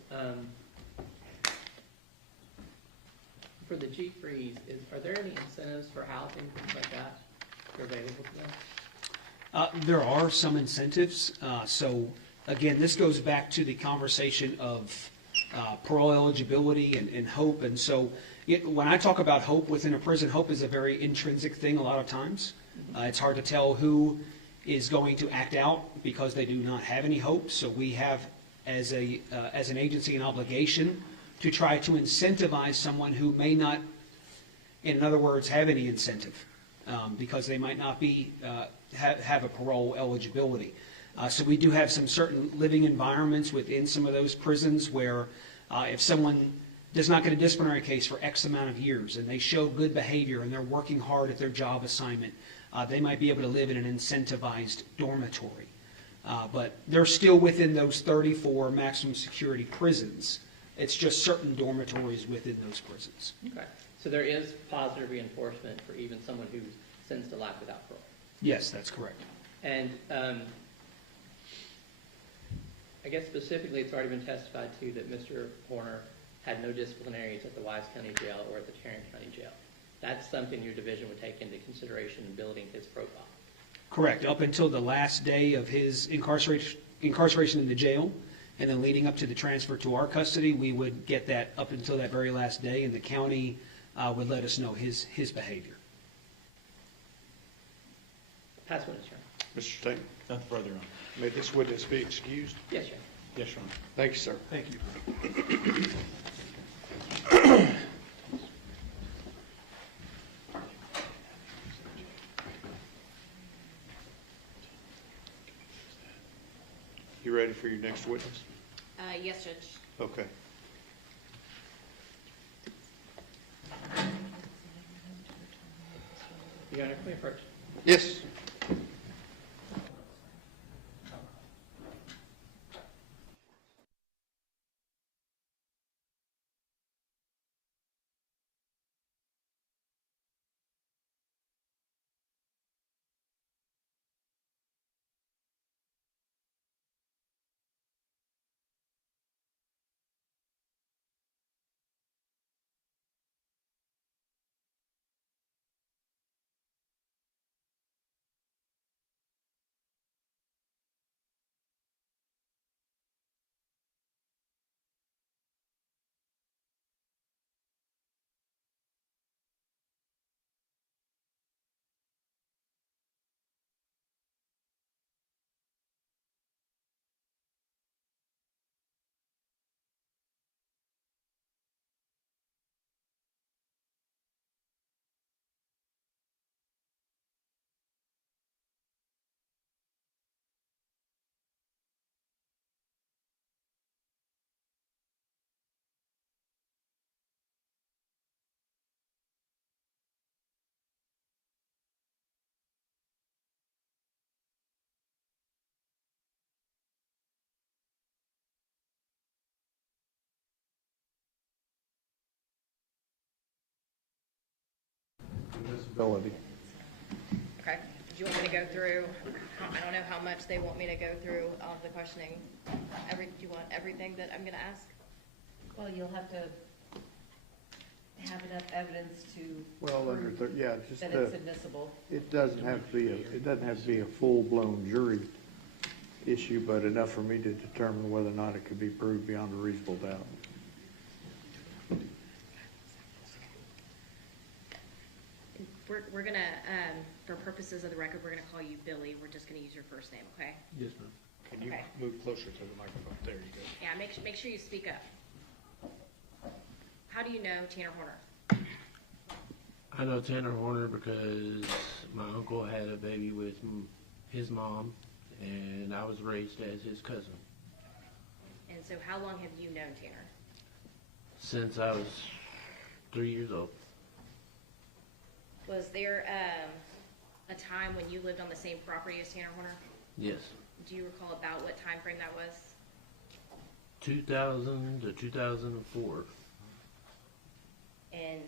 For the G-Freeze, are there any incentives for housing, things like that, that are available to them? There are some incentives. So again, this goes back to the conversation of parole eligibility and hope. And so when I talk about hope within a prison, hope is a very intrinsic thing a lot of times. It's hard to tell who is going to act out because they do not have any hope. So we have, as an agency, an obligation to try to incentivize someone who may not, in other words, have any incentive because they might not be have a parole eligibility. So we do have some certain living environments within some of those prisons where if someone does not get a disciplinary case for X amount of years and they show good behavior and they're working hard at their job assignment, they might be able to live in an incentivized dormitory. But they're still within those 34 maximum security prisons. It's just certain dormitories within those prisons. Okay, so there is positive reinforcement for even someone who's sentenced to life without parole. Yes, that's correct. And I guess specifically, it's already been testified to that Mr. Horner had no disciplinaries at the Wise County Jail or at the Tarrant County Jail. That's something your division would take into consideration in building his profile. Correct, up until the last day of his incarceration in the jail, and then leading up to the transfer to our custody, we would get that up until that very last day, and the county would let us know his behavior. Pass witness, Your Honor. Mr. Stanton, Nothing further on. may this witness be excused? Yes, Your Honor. Yes, Your Honor. Thank you, sir. Thank you. You ready for your next witness? Yes, Judge. Okay. Your Honor, can we approach? Yes. Visibility. Okay. Do you want me to go through, I don't know how much they want me to go through all of the questioning. Do you want everything that I'm going to ask? Well, you'll have to have enough evidence to Well, under, prove yeah, just, that it's admissible. it doesn't have to be a full-blown jury issue, but enough for me to determine whether or not it could be proved beyond a reasonable doubt. We're going to, for purposes of the record, we're going to call you Billy. We're just going to use your first name, okay? Yes, ma'am. Can you Okay. move closer to the microphone? There you go. Yeah, make sure you speak up. How do you know Tanner Horner? I know Tanner Horner because my uncle had a baby with his mom, and I was raised as his cousin And so how long have you known Tanner? since I was 3 years old. Was there a time when you lived on the same property as Tanner Horner? Yes, Do you recall about what time frame that was? 2000 to 2004. And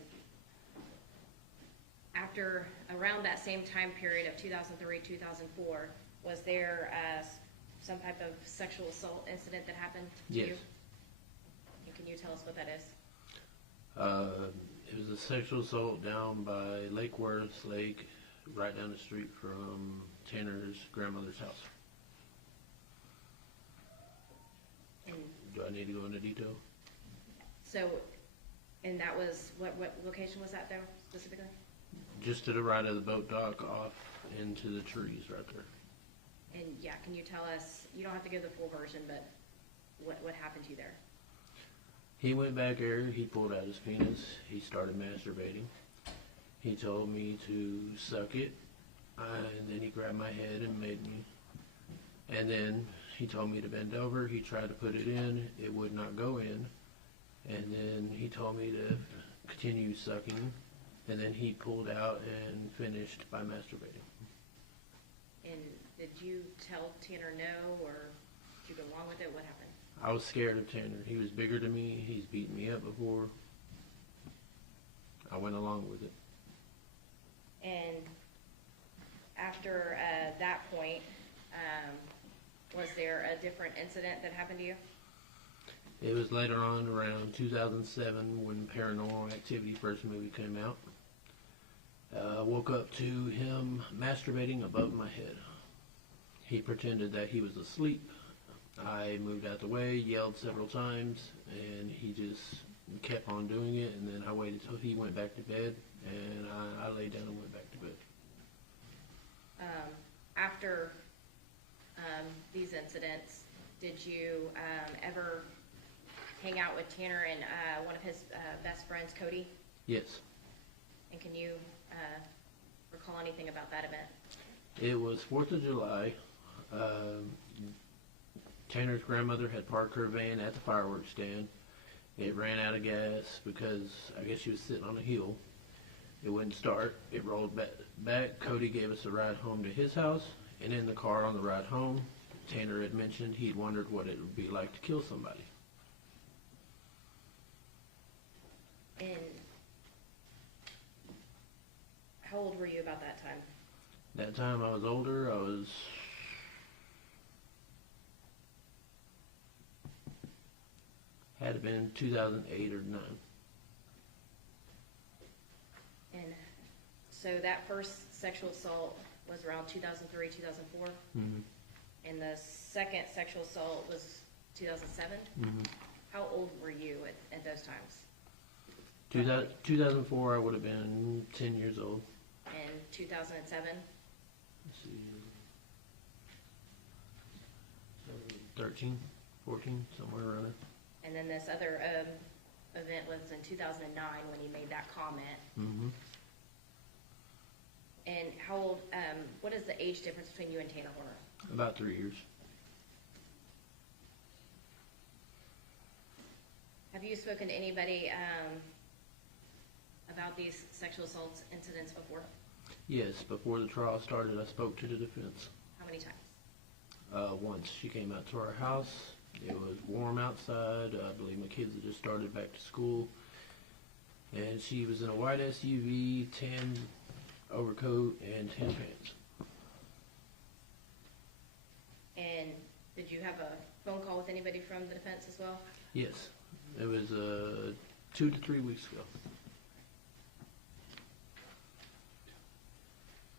after, around that same time period of 2003, 2004, was there some type of sexual assault incident that happened to Yes. you? And can you tell us what that is? It was a sexual assault down by Lake Worth Lake, right down the street from Tanner's grandmother's house. And Do I need to go into detail? so, and that was, what location was that though, specifically? Just to the right of the boat dock off into the trees right there. And yeah, can you tell us, you don't have to give the full version, but what happened to you there? He went back there, he pulled out his penis, he started masturbating. He told me to suck it, and then he grabbed my head and made me. And then he told me to bend over, he tried to put it in, it would not go in. And then he told me to continue sucking, and then he pulled out and finished by masturbating. And did you tell Tanner no, or did you go along with it? What happened? I was scared of Tanner. He was bigger than me. He's beaten me up before. I went along with it. And after that point, was there a different incident that happened to you? It was later on around 2007 when Paranormal Activity first movie came out. I woke up to him masturbating above my head. He pretended that he was asleep. I moved out the way, yelled several times, and he just kept on doing it. And then I waited till he went back to bed, and I laid down and went back to bed. After these incidents, did you ever hang out with Tanner and one of his best friends, Cody? Yes. And can you recall anything about that event? It was 4th of July. Tanner's grandmother had parked her van at the fireworks stand. It ran out of gas because I guess she was sitting on a hill. It wouldn't start. It rolled back. Cody gave us a ride home to his house, and in the car on the ride home, Tanner had mentioned he'd wondered what it would be like to kill somebody. And how old were you about that time? That time I was older. I was had it been 2008 or 9. And so that first sexual assault was around 2003, 2004, Mm-hmm. and the second sexual assault was 2007. Mm-hmm. How old were you at those times? 2004, I would have been 10 years old. And 2007? Let's see, 13, 14, somewhere around there. And then this other event was in 2009 when you made that comment. Mm-hmm. And how old, what is the age difference between you and Tanner Horner? About 3 years. Have you spoken to anybody about these sexual assaults incidents before? Yes, before the trial started, I spoke to the defense. How many times? Once. She came out to our house. It was warm outside. I believe my kids had just started back to school. And she was in a white SUV, tan overcoat, and tan pants. And did you have a phone call with anybody from the defense as well? Yes. It was 2 to 3 weeks ago.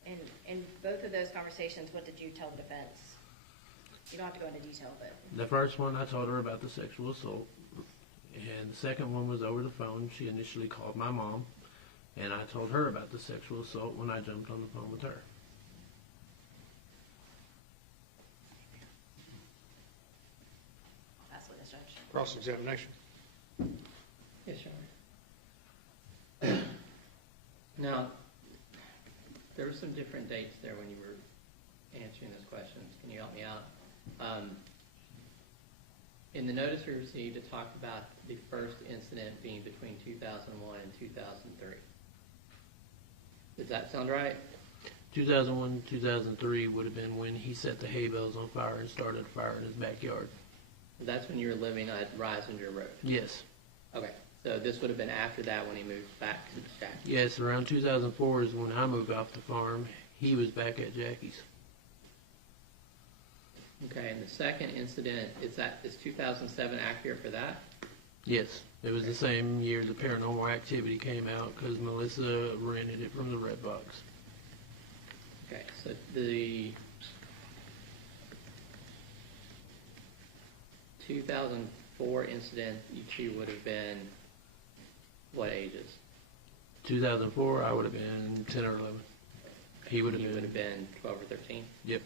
And in both of those conversations, what did you tell the defense? You don't have to go into detail, but The first one, I told her about the sexual assault. And the second one was over the phone. She initially called my mom, and I told her about the sexual assault when I jumped on the phone with her. that's what this judge. Cross-examination. Yes, Your Honor. Now, there were some different dates there when you were answering those questions. Can you help me out? In the notice we received, it talked about the first incident being between 2001 and 2003. Does that sound right? 2001, 2003 would have been when he set the hay bales on fire and started a fire in his backyard. That's when you were living at Risinger Road. Yes. Okay, so this would have been after that when he moved back to Jackie's. Yes, around 2004 is when I moved off the farm. He was back at Jackie's. Okay, and the second incident, is 2007 accurate for that? Yes, it was the same year the Paranormal Activity came out because Melissa rented it from the Red Box. Okay, so the 2004 incident, you two would have been what ages? 2004, I would have been 10 or 11. He would have You been. would have been 12 or 13? Yep.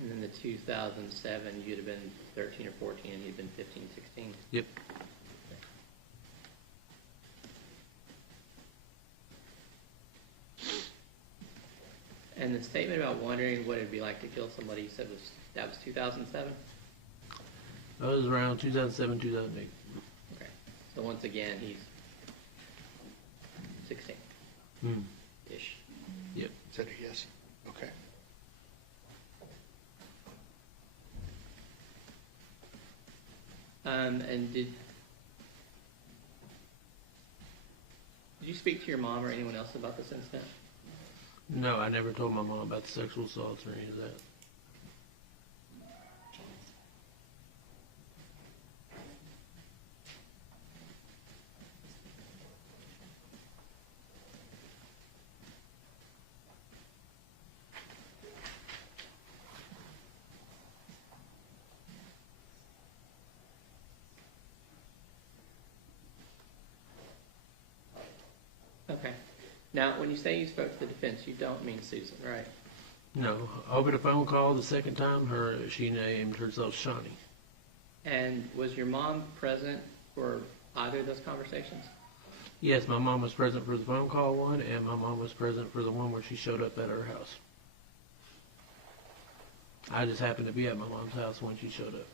And then the 2007, you'd have been 13 or 14, and you'd been 15, 16? Yep. And the statement about wondering what it'd be like to kill somebody, you said that was 2007? That was around 2007, 2008. Okay. So once again, he's 16-ish. Yep. that a yes? Okay. And did you speak to your mom or anyone else about this incident? No, I never told my mom about the sexual assaults or any of that. Okay. Now, when you say you spoke to the defense, you don't mean Susan, right? No, over the phone call the second time, she named herself Shawnee. And was your mom present for either of those conversations? Yes, my mom was present for the phone call one, and my mom was present for the one where she showed up at her house. I just happened to be at my mom's house when she showed up.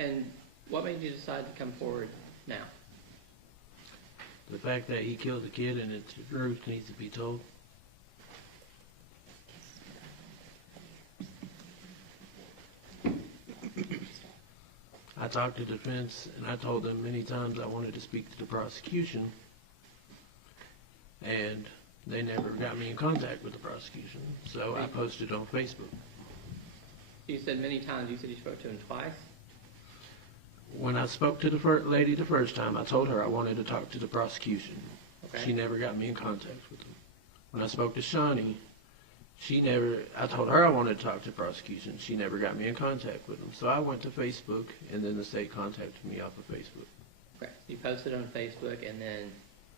And what made you decide to come forward now? The fact that he killed a kid and it's the truth needs to be told. I talked to defense and I told them many times I wanted to speak to the prosecution, and they never got me in contact with the prosecution, so I posted on Facebook. You said many times. You said you spoke to him twice. When I spoke to the lady the first time, I told her I wanted to talk to the prosecution. Okay. She never got me in contact with them. When I spoke to Shawnee, I told her I wanted to talk to the prosecution. She never got me in contact with them. So I went to Facebook, and then the state contacted me off of Facebook. Okay. You posted on Facebook, and then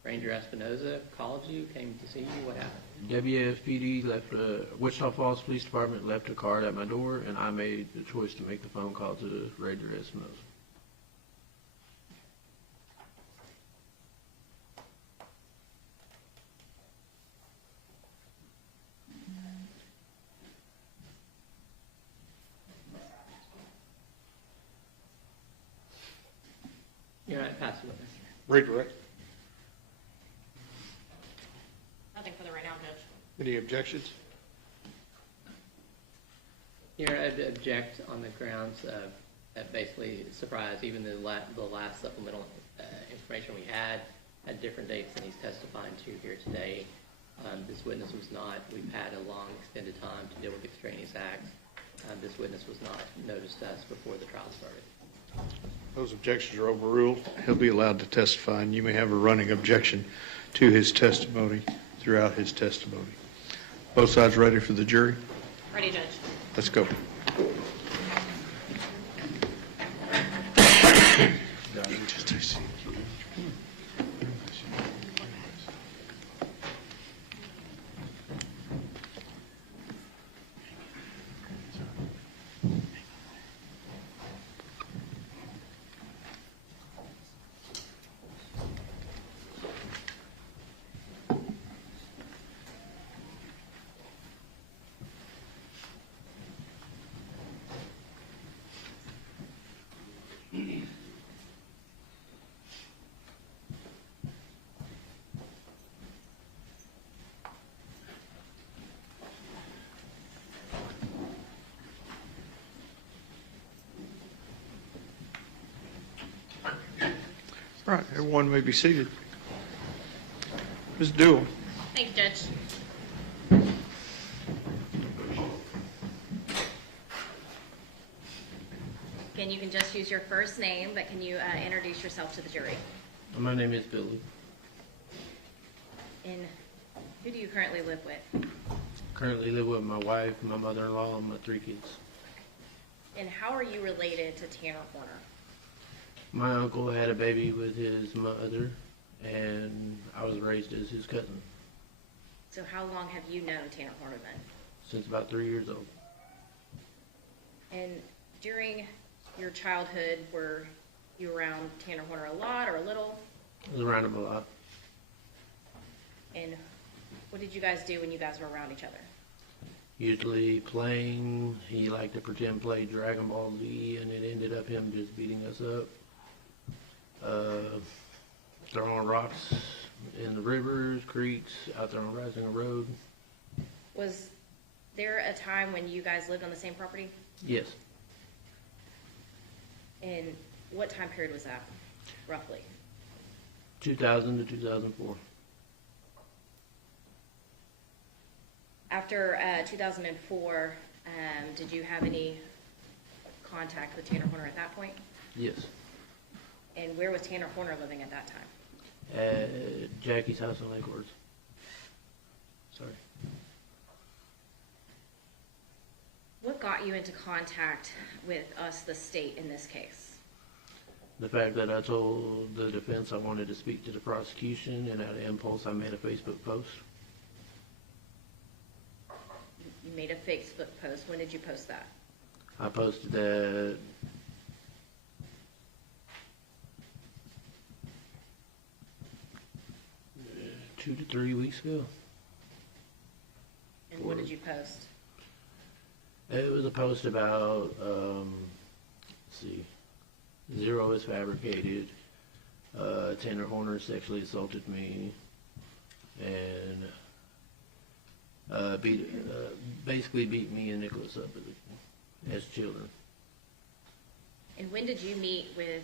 Ranger Espinoza called you, came to see you. What happened? WFPD Wichita Falls Police Department left a card at my door, and I made the choice to make the phone call to Ranger Espinoza. You're not passive witness. Redirect. Nothing for the right now, Judge. Any objections? You're to object on the grounds of basically surprise. Even the last supplemental information we had different dates than he's testifying to here today. This witness was not. We've had a long, extended time to deal with extraneous acts. This witness was not noticed to us before the trial started. Those objections are overruled. He'll be allowed to testify, and you may have a running objection to his testimony throughout his testimony. Both sides ready for the jury? Ready, Judge. Let's go. All right, everyone may be seated. Ms. Dewell. Thank you, Judge. Again, you can just use your first name, but can you introduce yourself to the jury? My name is Billy. And who do you currently live with? Currently live with my wife, my mother-in-law, and my 3 kids. And how are you related to Tanner Horner? My uncle had a baby with his mother, and I was raised as his cousin So how long have you known Tanner Horner then? since about 3 years old. And during your childhood, were you around Tanner Horner a lot or a little? I was around him a lot. And what did you guys do when you guys were around each other? Usually playing, he liked to pretend play Dragon Ball Z, and it ended up him just beating us up. Throwing rocks in the rivers, creeks, out there on Rising Road. Was there a time when you guys lived on the same property? Yes, And what time period was that, roughly? 2000 to 2004. After 2004, did you have any contact with Tanner Horner at that point? Yes. And where was Tanner Horner living at that time? At Jackie's house in Lake Worth. Sorry. What got you into contact with us, the state, in this case? The fact that I told the defense I wanted to speak to the prosecution, and out of impulse I made a Facebook post. You made a Facebook post. When did you post that? I posted that 2 to 3 weeks ago. And what did you post? It was a post about, let's see, Zero is fabricated, Tanner Horner sexually assaulted me, and basically beat me and Nicholas up as children. And when did you meet with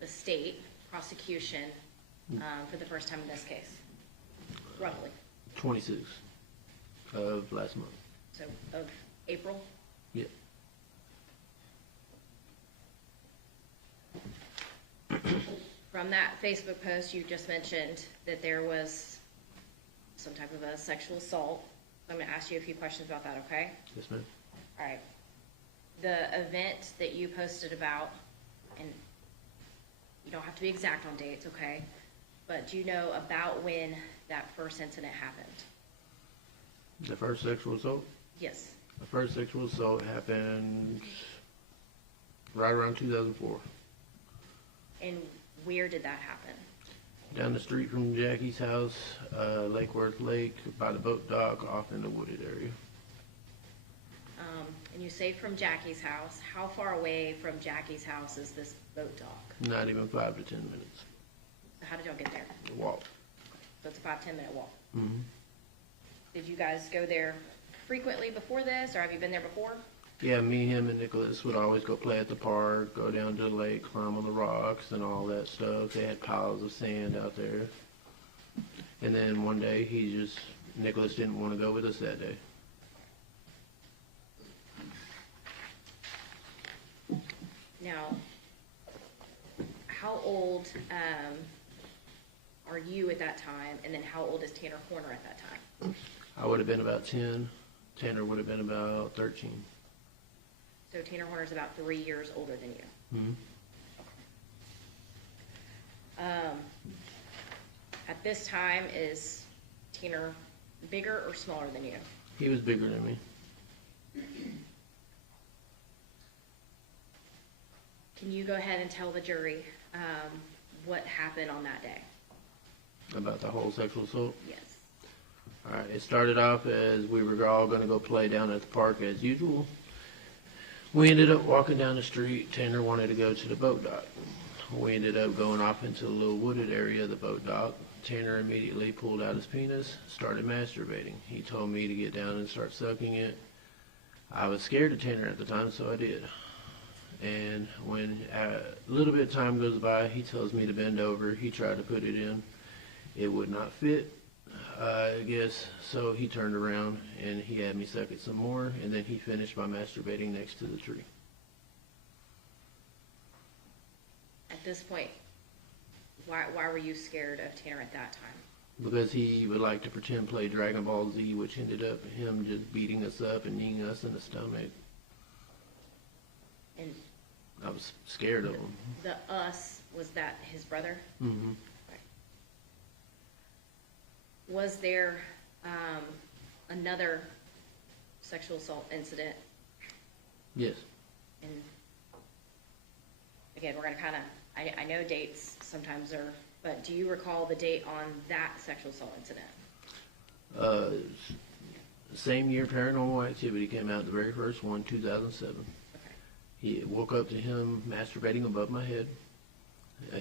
the state prosecution for the first time in this case? Roughly. 26th of last month. So of April? Yeah. From that Facebook post, you just mentioned that there was some type of a sexual assault. I'm going to ask you a few questions about that, okay? Yes, ma'am. All right. The event that you posted about, and you don't have to be exact on dates, okay? But do you know about when that first incident happened? The first sexual assault? Yes. The first sexual assault happened right around 2004. And where did that happen? Down the street from Jackie's house, Lake Worth Lake, by the boat dock, off in the wooded area. And you say from Jackie's house. How far away from Jackie's house is this boat dock? Not even 5 to 10 minutes. So how did y'all get there? Walk. So it's a 5-10 minute walk. Mm-hmm. Did you guys go there frequently before this, or have you been there before? Yeah, me, him, and Nicholas would always go play at the park, go down to the lake, climb on the rocks and all that stuff. They had piles of sand out there. And then one day, Nicholas didn't want to go with us that day. Now, how old are you at that time, and then how old is Tanner Horner at that time? I would have been about 10. Tanner would have been about 13. So Tanner Horner's about 3 years older than you. Mm-hmm. At this time, is Tanner bigger or smaller than you? He was bigger than me. Can you go ahead and tell the jury what happened on that day? About the whole sexual assault? Yes. All right, it started off as we were all going to go play down at the park as usual. We ended up walking down the street. Tanner wanted to go to the boat dock. We ended up going off into a little wooded area of the boat dock. Tanner immediately pulled out his penis, started masturbating. He told me to get down and start sucking it. I was scared of Tanner at the time, so I did. And when a little bit of time goes by, he tells me to bend over. He tried to put it in. It would not fit, I guess. So he turned around and he had me suck it some more. And then he finished by masturbating next to the tree. At this point, why were you scared of Tanner at that time? Because he would like to pretend play Dragon Ball Z, which ended up him just beating us up and kneeing us in the stomach. And I was scared of him. the us, was that his brother? Mm-hmm. was there another sexual assault incident? Yes. And again, we're gonna kind of, I know dates sometimes are, but do you recall the date on that sexual assault incident? Same year Paranormal Activity came out, the very first one, 2007. Okay. He woke up to him masturbating above my head.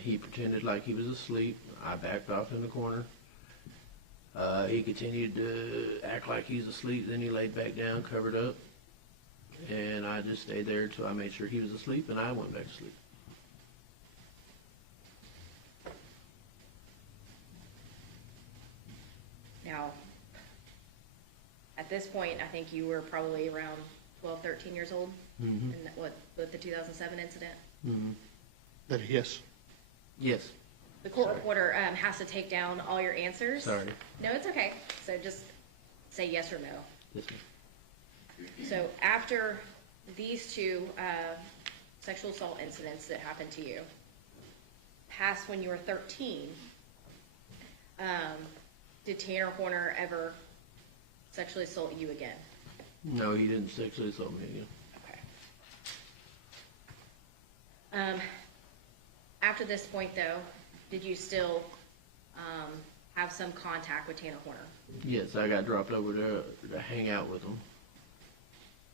He pretended like he was asleep. I backed off in the corner. He continued to act like he's asleep. Then he laid back down, covered up. And I just stayed there until I made sure he was asleep, and I went back to sleep. Now, at this point, I think you were probably around 12, 13 years old, Mm-hmm. and with the 2007 incident. Mm-hmm. That yes. Yes. The court Sorry. reporter has to take down all your answers. Sorry. No, it's okay. So just say yes or no. Yes, ma'am. So after these two sexual assault incidents that happened to you, past when you were 13, did Tanner Horner ever sexually assault you again? No, he didn't sexually assault me again. Okay. After this point, though, did you still have some contact with Tanner Horner? Yes, I got dropped over there to hang out with him.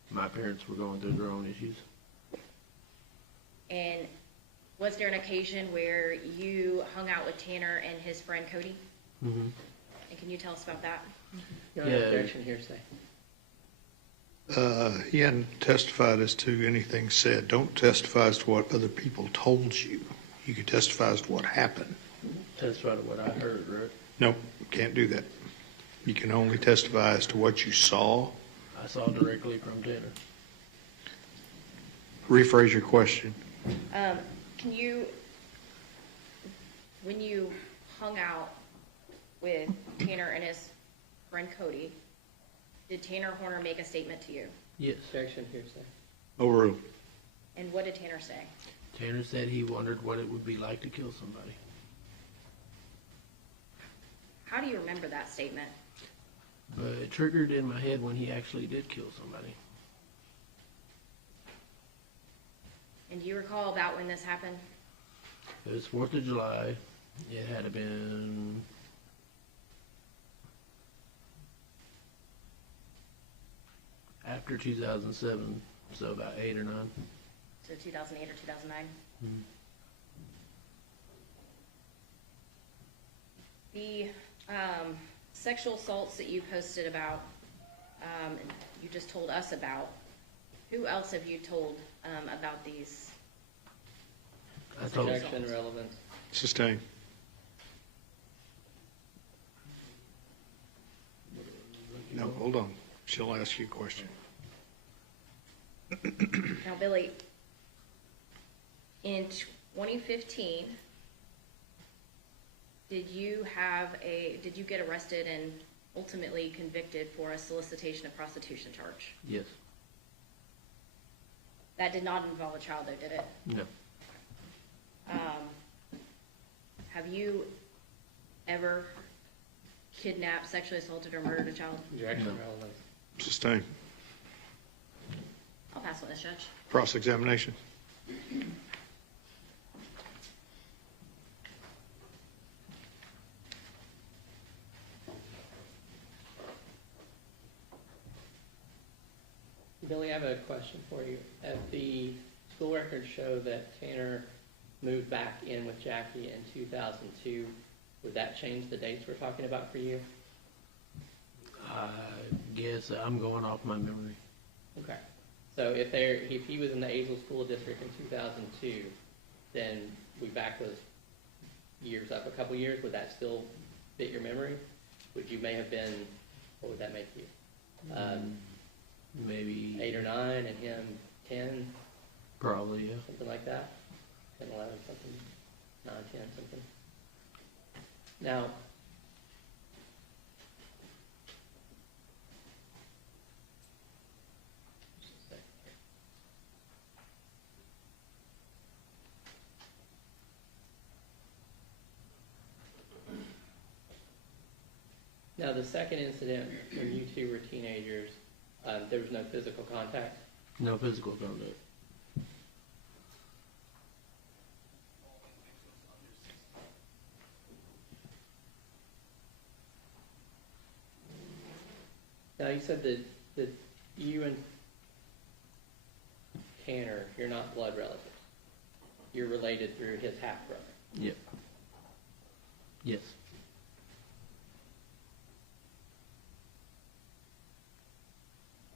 My parents were going through their own issues. And was there an occasion where you hung out with Tanner and his friend Cody? Mm-hmm. And can you tell us about that? No Yeah. objection, hearsay. He hadn't testified as to anything said. Don't testify as to what other people told you. You can testify as to what happened. Testify to what I heard, right? No, can't do that. You can only testify as to what you saw. I saw directly from Tanner. Rephrase your question. Can you, when you hung out with Tanner and his friend Cody, did Tanner Horner make a statement to you? Yes. Objection, hearsay. Overruled. And what did Tanner say? Tanner said he wondered what it would be like to kill somebody. How do you remember that statement? But it triggered in my head when he actually did kill somebody. And do you recall about when this happened? It was 4th of July. It had to been after 2007, so about 8 or 9. So 2008 or 2009? Mhm. The sexual assaults that you posted about, and you just told us about, who else have you told about these? I told Objection, relevant. Sustained. No, hold on. She'll ask you a question. Now, Billy, in 2015, did you get arrested and ultimately convicted for a solicitation of prostitution charge? Yes. That did not involve a child, though, did it? No. Have you ever kidnapped, sexually assaulted, or murdered a child? Objection, No. relevant. Sustained. I'll pass on this, Judge. Cross-examination. Billy, I have a question for you. If the school records show that Tanner moved back in with Jackie in 2002, would that change the dates we're talking about for you? I guess I'm going off my memory. Okay. So if he was in the Azle School District in 2002, then we back those years up a couple years, would that still fit your memory? Would you may have been, what would that make you? Maybe 8 or 9 and him 10, probably, yeah. something like that? 10, 11, something, 9, 10, something. Now, Now, the second incident, when you two were teenagers, there was no physical contact? No physical contact. Now, you said that you and Tanner, you're not blood relatives. You're related through his half-brother. Yep. Yes.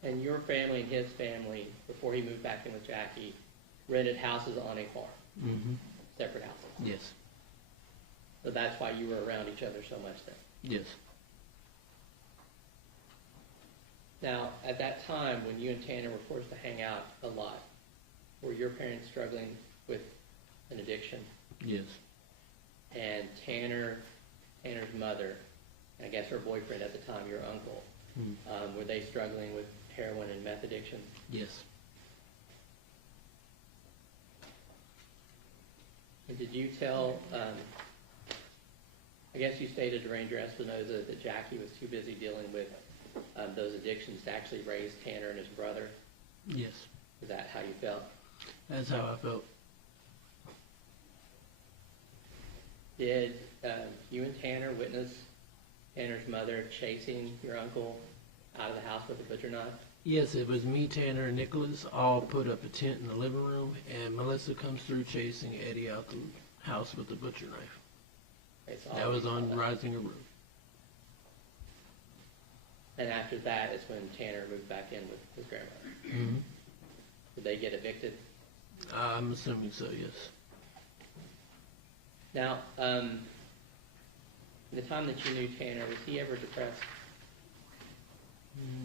And your family and his family, before he moved back in with Jackie, rented houses on a farm, Mm-hmm. separate houses. Yes. So that's why you were around each other so much then. Yes. Now, at that time, when you and Tanner were forced to hang out a lot, were your parents struggling with an addiction? Yes. And Tanner's mother, and I guess her boyfriend at the time, your uncle, Mm. were they struggling with heroin and meth addiction? Yes. And did you tell, I guess you stated to Ranger Espinoza that Jackie was too busy dealing with those addictions to actually raise Tanner and his brother? Yes. Is that how you felt? That's how I felt. Did you and Tanner witness Tanner's mother chasing your uncle out of the house with a butcher knife? Yes, it was me, Tanner, and Nicholas all put up a tent in the living room, and Melissa comes through chasing Eddie out the house with the butcher knife. Okay, so That was on that. Risinger Road. And after that is when Tanner moved back in with his grandmother. Mm-hmm. Did they get evicted? I'm assuming so, yes. Now, the time that you knew Tanner, was he ever depressed?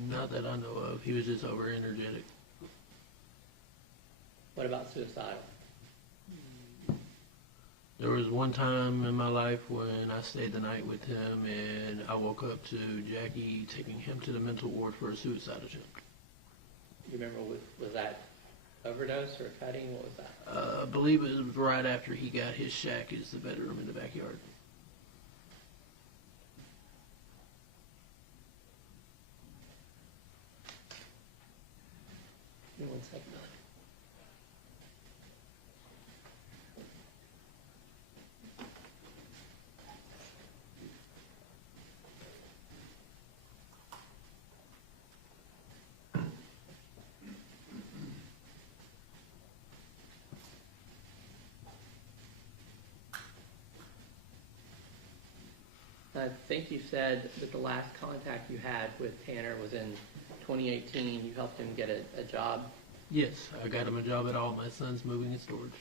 Not that I know of. He was just over energetic. What about suicidal? There was one time in my life when I stayed the night with him, and I woke up to Jackie taking him to the mental ward for a suicide attempt. You remember, was that overdose or cutting? What was that? I believe it was right after he got his shack, is the bedroom in the backyard. Give me 1 second. I think you said that the last contact you had with Tanner was in 2018. You helped him get a job. Yes, I got him a job at All My Son's Moving and Storage.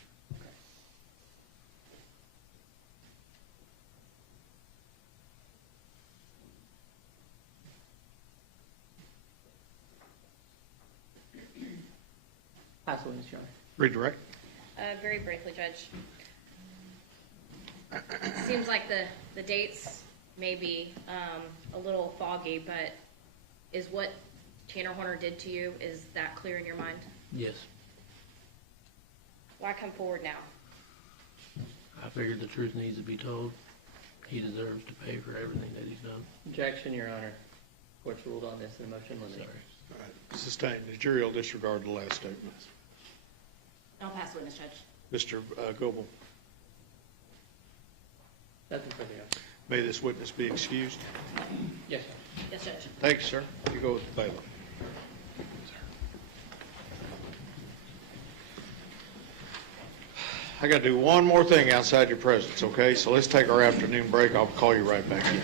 Pass the witness, Your Honor. Redirect. Very briefly, Judge. Seems like the dates may be a little foggy, but is what Tanner Horner did to you, is that clear in your mind? Yes. Why come forward now? I figured the truth needs to be told. He deserves to pay for everything that he's done. Objection, Your Honor. Court's ruled on this in the motion limiting. Sorry. All right. Sustained. The jury will disregard the last statement. I'll pass the witness, Judge. Mr. Goebel, Nothing further, Your Honor. may this witness be excused. Yes, sir. Yes, Judge. Thank you, sir. You go with the bailiff. I got to do one more thing outside your presence, okay? So let's take our afternoon break. I'll call you right back in.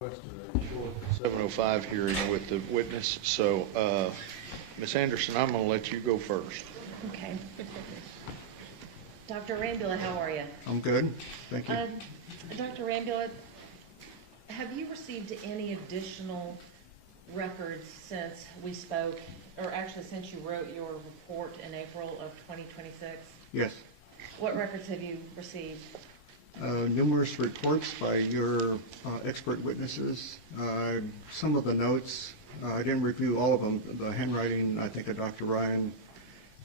Requested a short 7:05 hearing with the witness. So, Ms. Anderson, I'm going to let you go first. Okay. Dr. Rambula, how are you? I'm good, thank you. Dr. Rambula, have you received any additional records since we spoke, or actually since you wrote your report in April of 2026? Yes. What records have you received? Numerous reports by your expert witnesses. Some of the notes, I didn't review all of them. The handwriting, I think, of Dr. Ryan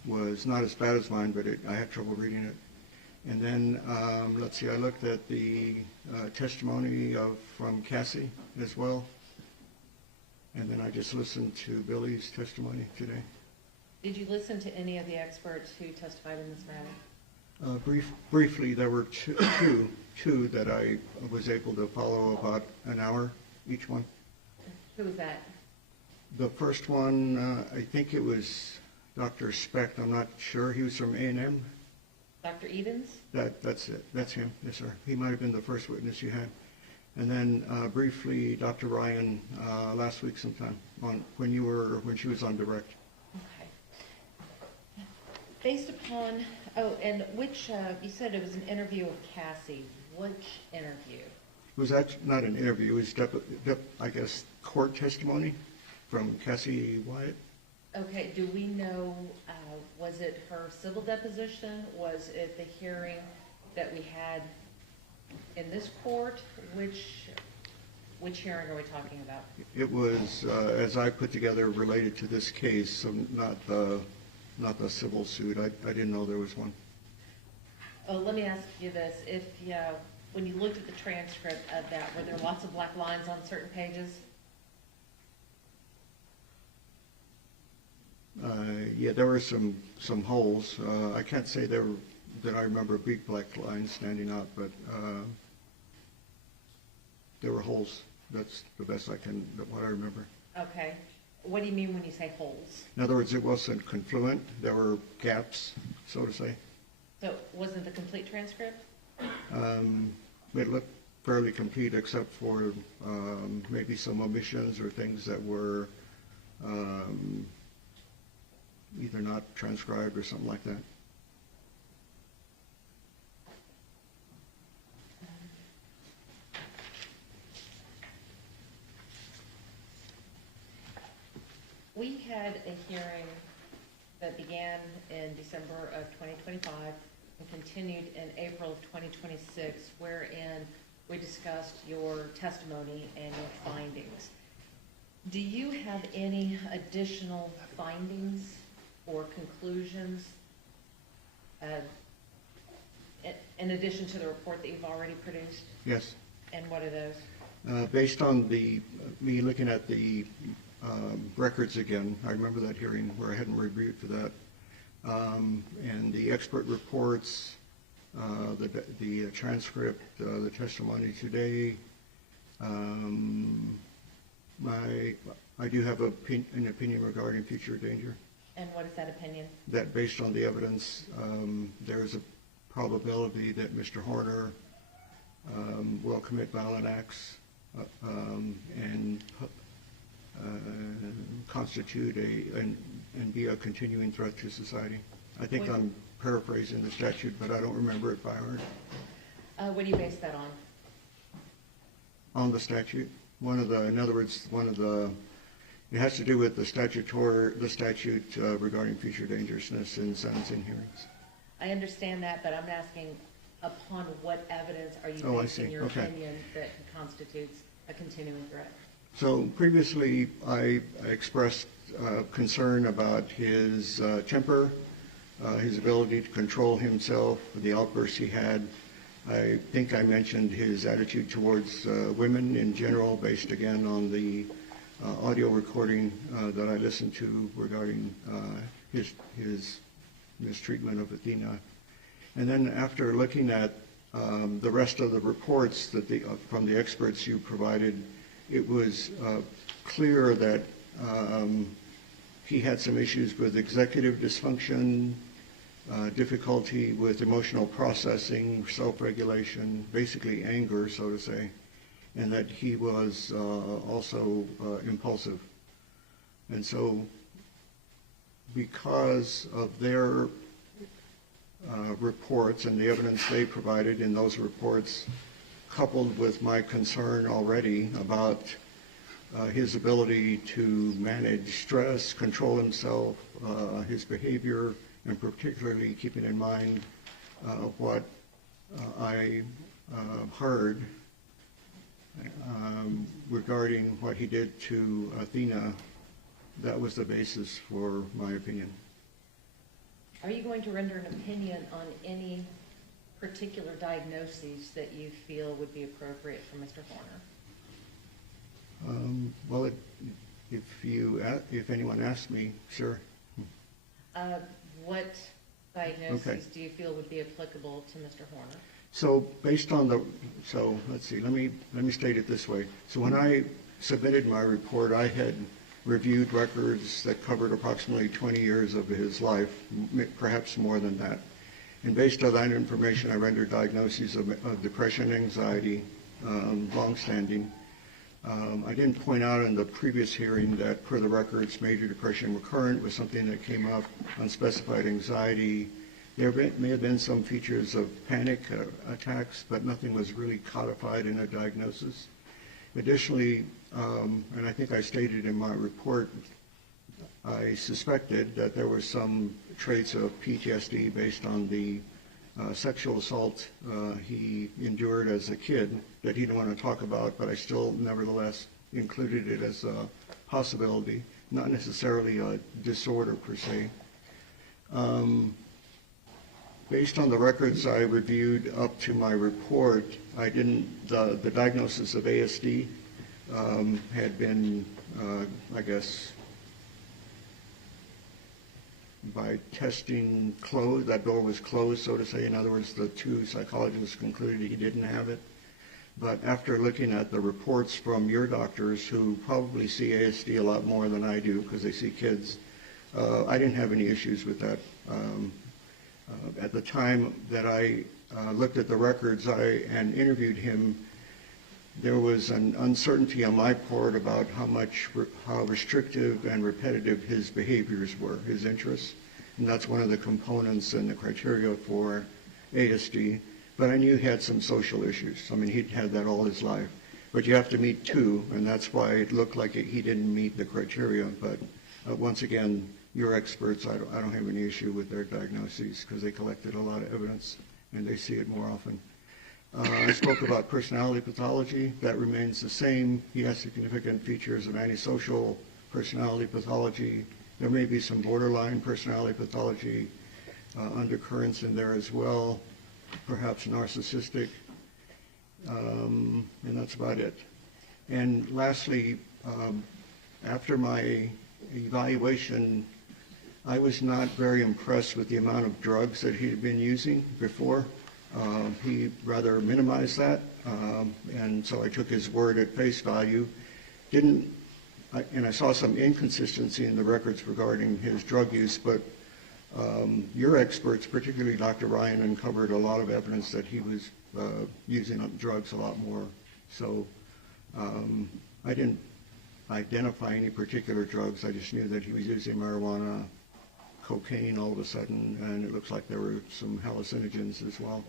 was not as bad as mine, but I had trouble reading it. And then, let's see, I looked at the testimony from Cassie as well. And then I just listened to Billy's testimony today. Did you listen to any of the experts who testified in this matter? Briefly, there were two that I was able to follow about an hour each one. Who was that? The first one, I think it was Dr. Specht. I'm not sure. He was from A&M. Dr. Edens? That's it. That's him. Yes, sir. He might have been the first witness you had. And then briefly, Dr. Ryan last week sometime when she was on direct. Okay. Based upon, and which, you said it was an interview with Cassie. Which interview? Was that not an interview? It was, I guess, court testimony from Cassie Wyatt. Okay, do we know, was it her civil deposition? Was it the hearing that we had in this court? Which hearing are we talking about? It was, as I put together, related to this case, so not the civil suit. I didn't know there was one. Oh, let me ask you this. When you looked at the transcript of that, were there lots of black lines on certain pages? Yeah, there were some holes. I can't say that I remember big black lines standing out, but there were holes. That's the best what I remember. Okay. What do you mean when you say holes? In other words, it wasn't confluent. There were gaps, so to say. So it wasn't the complete transcript? It looked fairly complete except for maybe some omissions or things that were either not transcribed or something like that. We had a hearing that began in December of 2025 and continued in April of 2026, wherein we discussed your testimony and your findings. Do you have any additional findings or conclusions in addition to the report that you've already produced? Yes. And what are those? Based on me looking at the records again, I remember that hearing where I hadn't reviewed for that, and the expert reports, the transcript, the testimony today. I do have an opinion regarding future danger. And what is that opinion? That based on the evidence, there is a probability that Mr. Horner will commit violent acts and constitute and be a continuing threat to society. I think I'm paraphrasing the statute, but I don't remember it by heart. What do you base that on? On the statute. It has to do with the statute regarding future dangerousness in sentencing hearings. I understand that, but I'm asking upon what evidence are you Oh, I basing see. your Okay. opinion that constitutes a continuing threat? So previously, I expressed concern about his temper, his ability to control himself, the outbursts he had. I think I mentioned his attitude towards women in general, based again on the audio recording that I listened to regarding his mistreatment of Athena. And then after looking at the rest of the reports that from the experts you provided, it was clear that he had some issues with executive dysfunction, difficulty with emotional processing, self-regulation, basically anger, so to say. and that he was also impulsive. And so because of their reports and the evidence they provided in those reports, coupled with my concern already about his ability to manage stress, control himself, his behavior, and particularly keeping in mind what I heard regarding what he did to Athena, that was the basis for my opinion. Are you going to render an opinion on any particular diagnoses that you feel would be appropriate for Mr. Horner? Well, if anyone asks me, sure. What diagnoses Okay. do you feel would be applicable to Mr. Horner? So based on let's see, let me state it this way. So when I submitted my report, I had reviewed records that covered approximately 20 years of his life, perhaps more than that. And based on that information, I rendered diagnoses of depression, anxiety, longstanding. I didn't point out in the previous hearing that per the records, major depression recurrent was something that came up, unspecified anxiety. There may have been some features of panic attacks, but nothing was really codified in a diagnosis. Additionally, and I think I stated in my report, I suspected that there were some traits of PTSD based on the sexual assault he endured as a kid that he didn't want to talk about, but I still nevertheless included it as a possibility, not necessarily a disorder per se. Based on the records I reviewed up to my report, the diagnosis of ASD had been, I guess, by testing closed, that door was closed, so to say. In other words, the two psychologists concluded he didn't have it. But after looking at the reports from your doctors, who probably see ASD a lot more than I do because they see kids, I didn't have any issues with that. At the time that I looked at the records and interviewed him, there was an uncertainty on my part about how restrictive and repetitive his behaviors were, his interests. And that's one of the components and the criteria for ASD. But I knew he had some social issues. I mean, he'd had that all his life. But you have to meet two, and that's why it looked like he didn't meet the criteria. But once again, your experts, I don't have any issue with their diagnoses because they collected a lot of evidence and they see it more often. I spoke about personality pathology. That remains the same. He has significant features of antisocial personality pathology. There may be some borderline personality pathology undercurrents in there as well, perhaps narcissistic, and that's about it. And lastly, after my evaluation, I was not very impressed with the amount of drugs that he had been using before. He rather minimized that, and so I took his word at face value. And I saw some inconsistency in the records regarding his drug use, but your experts, particularly Dr. Ryan, uncovered a lot of evidence that he was using drugs a lot more. So I didn't identify any particular drugs. I just knew that he was using marijuana, cocaine all of a sudden, and it looks like there were some hallucinogens as well.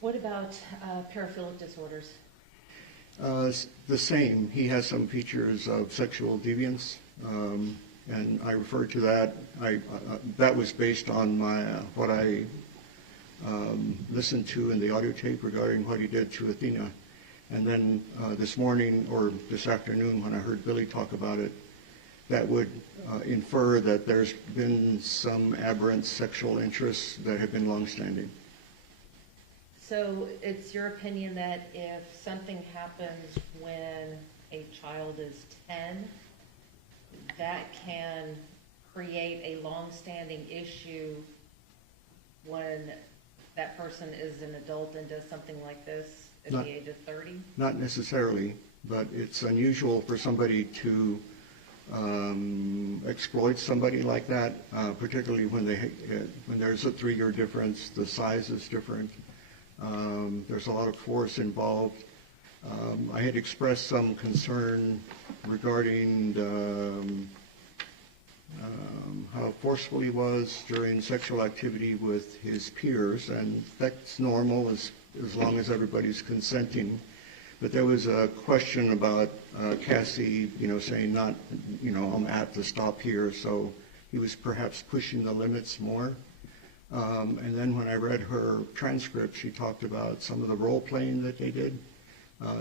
What about paraphilic disorders? The same. He has some features of sexual deviance, and I refer to that. That was based on what I listened to in the audio tape regarding what he did to Athena. And then this morning or this afternoon when I heard Billy talk about it, that would infer that there's been some aberrant sexual interests that have been longstanding. So it's your opinion that if something happens when a child is 10, that can create a longstanding issue when that person is an adult and does something like this at the age of 30? Not necessarily, but it's unusual for somebody to exploit somebody like that, particularly when there's a 3-year difference, the size is different. There's a lot of force involved. I had expressed some concern regarding how forceful he was during sexual activity with his peers, and that's normal as long as everybody's consenting. But there was a question about Cassie, saying not, I'm apt to stop here, so he was perhaps pushing the limits more. And then when I read her transcript, she talked about some of the role-playing that they did.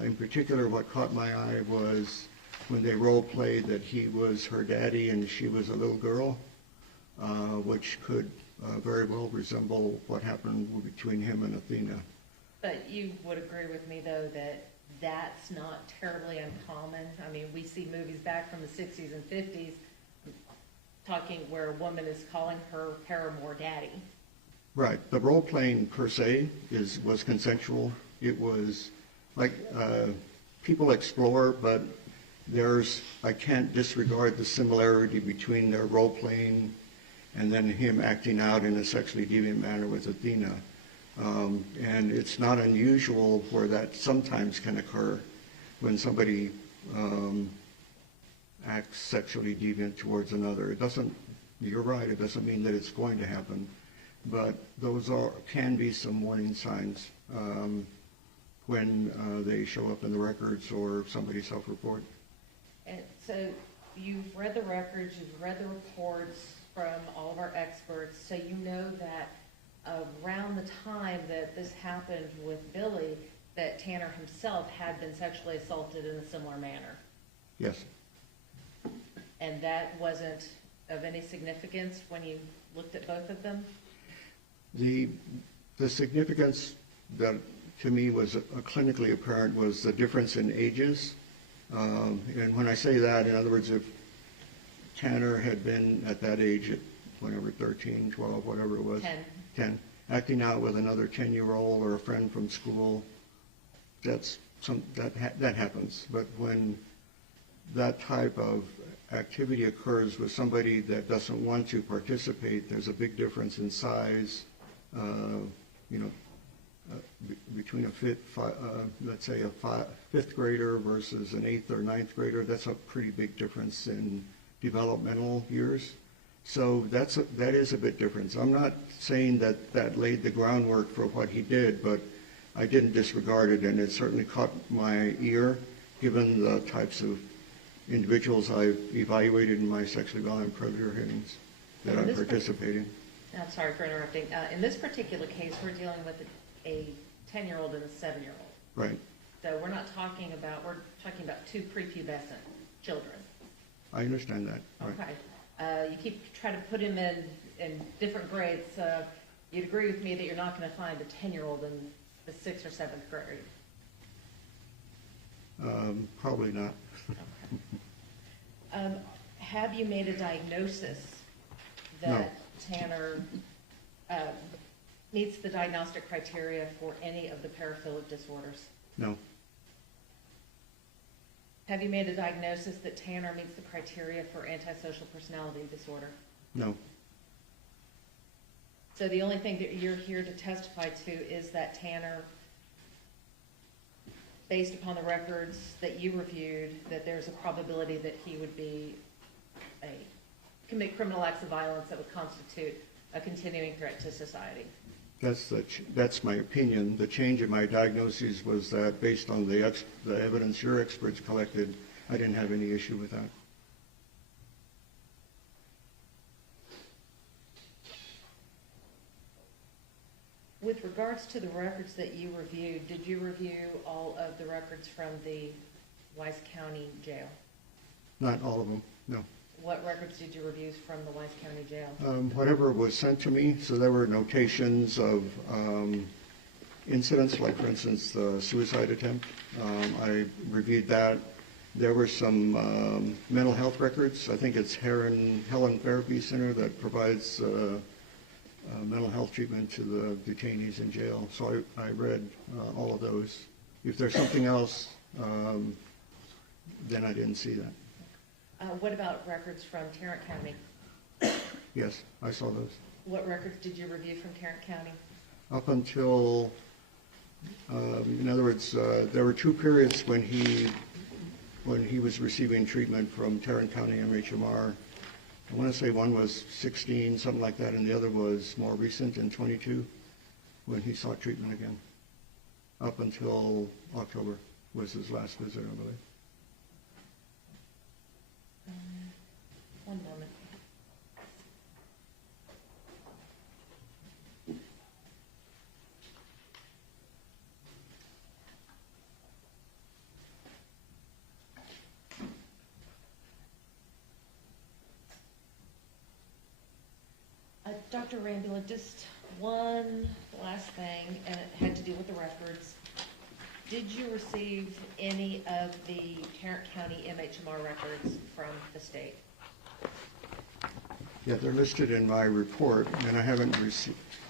In particular, what caught my eye was when they role-played that he was her daddy and she was a little girl, which could very well resemble what happened between him and Athena. But you would agree with me, though, that that's not terribly uncommon. I mean, we see movies back from the 60s and 50s talking where a woman is calling her paramour daddy. Right. The role-playing per se was consensual. It was like people explore, but I can't disregard the similarity between their role-playing and then him acting out in a sexually deviant manner with Athena. And it's not unusual where that sometimes can occur when somebody acts sexually deviant towards another. You're right, it doesn't mean that it's going to happen, but those can be some warning signs when they show up in the records or somebody self-report. And so you've read the records, you've read the reports from all of our experts, so you know that around the time that this happened with Billy, that Tanner himself had been sexually assaulted in a similar manner. Yes. And that wasn't of any significance when you looked at both of them? The significance that to me was clinically apparent was the difference in ages. And when I say that, in other words, if Tanner had been at that age at whatever, 13, 12, whatever it was. 10. Acting out with another 10-year-old or a friend from school, that happens. But when that type of activity occurs with somebody that doesn't want to participate, there's a big difference in size, between let's say a fifth grader versus an 8th or 9th grader. That's a pretty big difference in developmental years. So that is a bit different. I'm not saying that laid the groundwork for what he did, but I didn't disregard it, and it certainly caught my ear, given the types of individuals I've evaluated in my sexually violent predator hearings that I'm participating. I'm sorry for interrupting. In this particular case, we're dealing with a 10-year-old and a 7-year-old. Right. So we're talking about two prepubescent children. I understand that. Right. Okay. You keep trying to put him in different grades. You'd agree with me that you're not going to find a 10-year-old in the 6th or 7th grade? Probably not. Okay. Have you made a diagnosis that Tanner meets the diagnostic criteria for any of the paraphilic disorders? No. Have you made a diagnosis that Tanner meets the criteria for antisocial personality disorder? No. So the only thing that you're here to testify to is that Tanner, based upon the records that you reviewed, that there's a probability that he would commit criminal acts of violence that would constitute a continuing threat to society. That's my opinion. The change in my diagnosis was that based on the evidence your experts collected, I didn't have any issue with that. With regards to the records that you reviewed, did you review all of the records from the Wise County Jail? Not all of them, no. What records did you review from the Wise County Jail? Whatever was sent to me, so there were notations of incidents, like for instance the suicide attempt. I reviewed that. There were some mental health records. I think it's Helen Therapy Center that provides mental health treatment to the detainees in jail. So I read all of those. If there's something else, then I didn't see that. What about records from Tarrant County? Yes, I saw those. What records did you review from Tarrant County? Up until In other words, there were two periods when he was receiving treatment from Tarrant County MHMR. I want to say one was 16, something like that, and the other was more recent in 22, when he sought treatment again. Up until October was his last visit, I believe. One moment. Dr. Rambula, just one last thing, and it had to do with the records. Did you receive any of the Tarrant County MHMR records from the state? Yeah, they're listed in my report, and I haven't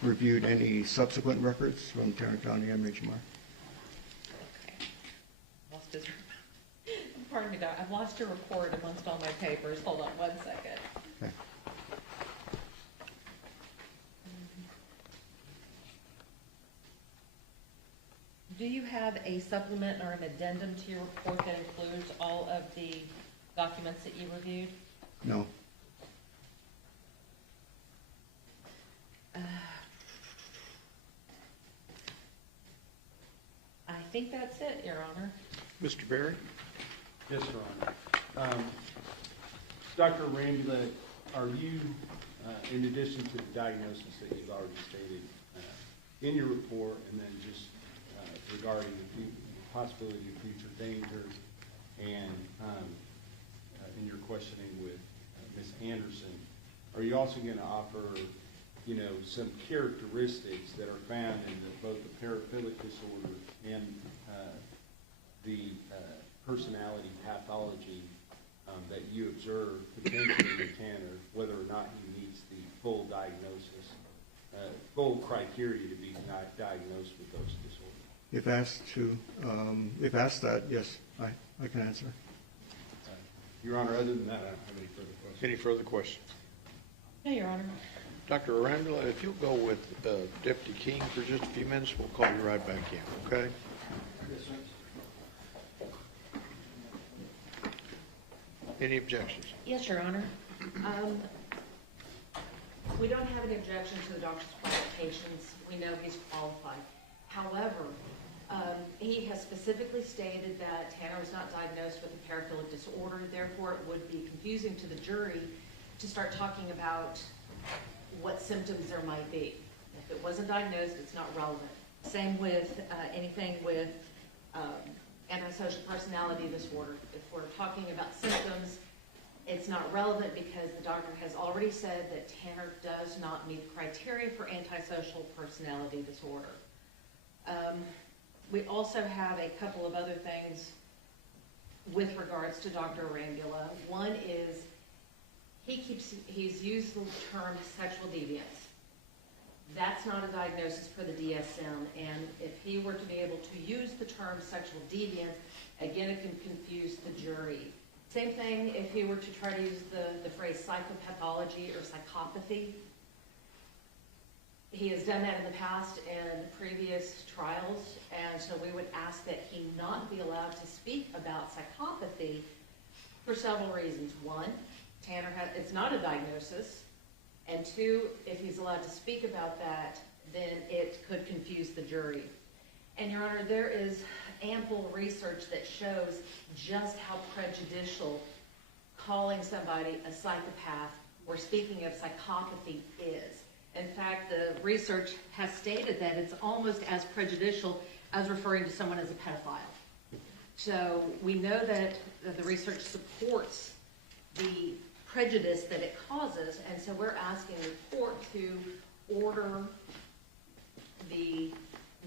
reviewed any subsequent records from Tarrant County MHMR. Okay. Lost his, pardon me, Doc, I've lost your report amongst all my papers. Hold on one second. Okay. Do you have a supplement or an addendum to your report that includes all of the documents that you reviewed? No. I think that's it, Your Honor. Mr. Berry? Yes, Your Honor. Dr. Rambula, are you, in addition to the diagnosis that you've already stated in your report, and then just regarding the possibility of future dangers, and in your questioning with Ms. Anderson, are you also going to offer, some characteristics that are found in both the paraphilic disorder and the personality pathology that you observe potentially in Tanner, whether or not he meets the full diagnosis, full criteria to be diagnosed with those disorders? If asked that, yes, I can answer. Your Honor, other than that, I don't have any further questions. Any further questions? No, Your Honor. Dr. Arundel, if you'll go with Deputy King for just a few minutes, we'll call you right back in, okay? Any objections? Yes, Your Honor. We don't have any objection to the doctor's qualifications. We know he's qualified. However, he has specifically stated that Tanner was not diagnosed with a paraphilic disorder. Therefore, it would be confusing to the jury to start talking about what symptoms there might be. If it wasn't diagnosed, it's not relevant. Same with anything with antisocial personality disorder. If we're talking about symptoms, it's not relevant because the doctor has already said that Tanner does not meet criteria for antisocial personality disorder. We also have a couple of other things with regards to Dr. Arambula. One is he's used the term sexual deviance. That's not a diagnosis for the DSM, and if he were to be able to use the term sexual deviance, again, it can confuse the jury. Same thing if he were to try to use the phrase psychopathology or psychopathy. He has done that in the past in previous trials, and so we would ask that he not be allowed to speak about psychopathy for several reasons. One, Tanner it's not a diagnosis, and two, if he's allowed to speak about that, then it could confuse the jury. And Your Honor, there is ample research that shows just how prejudicial calling somebody a psychopath or speaking of psychopathy is. In fact, the research has stated that it's almost as prejudicial as referring to someone as a pedophile. So we know that the research supports the prejudice that it causes, and so we're asking the court to order the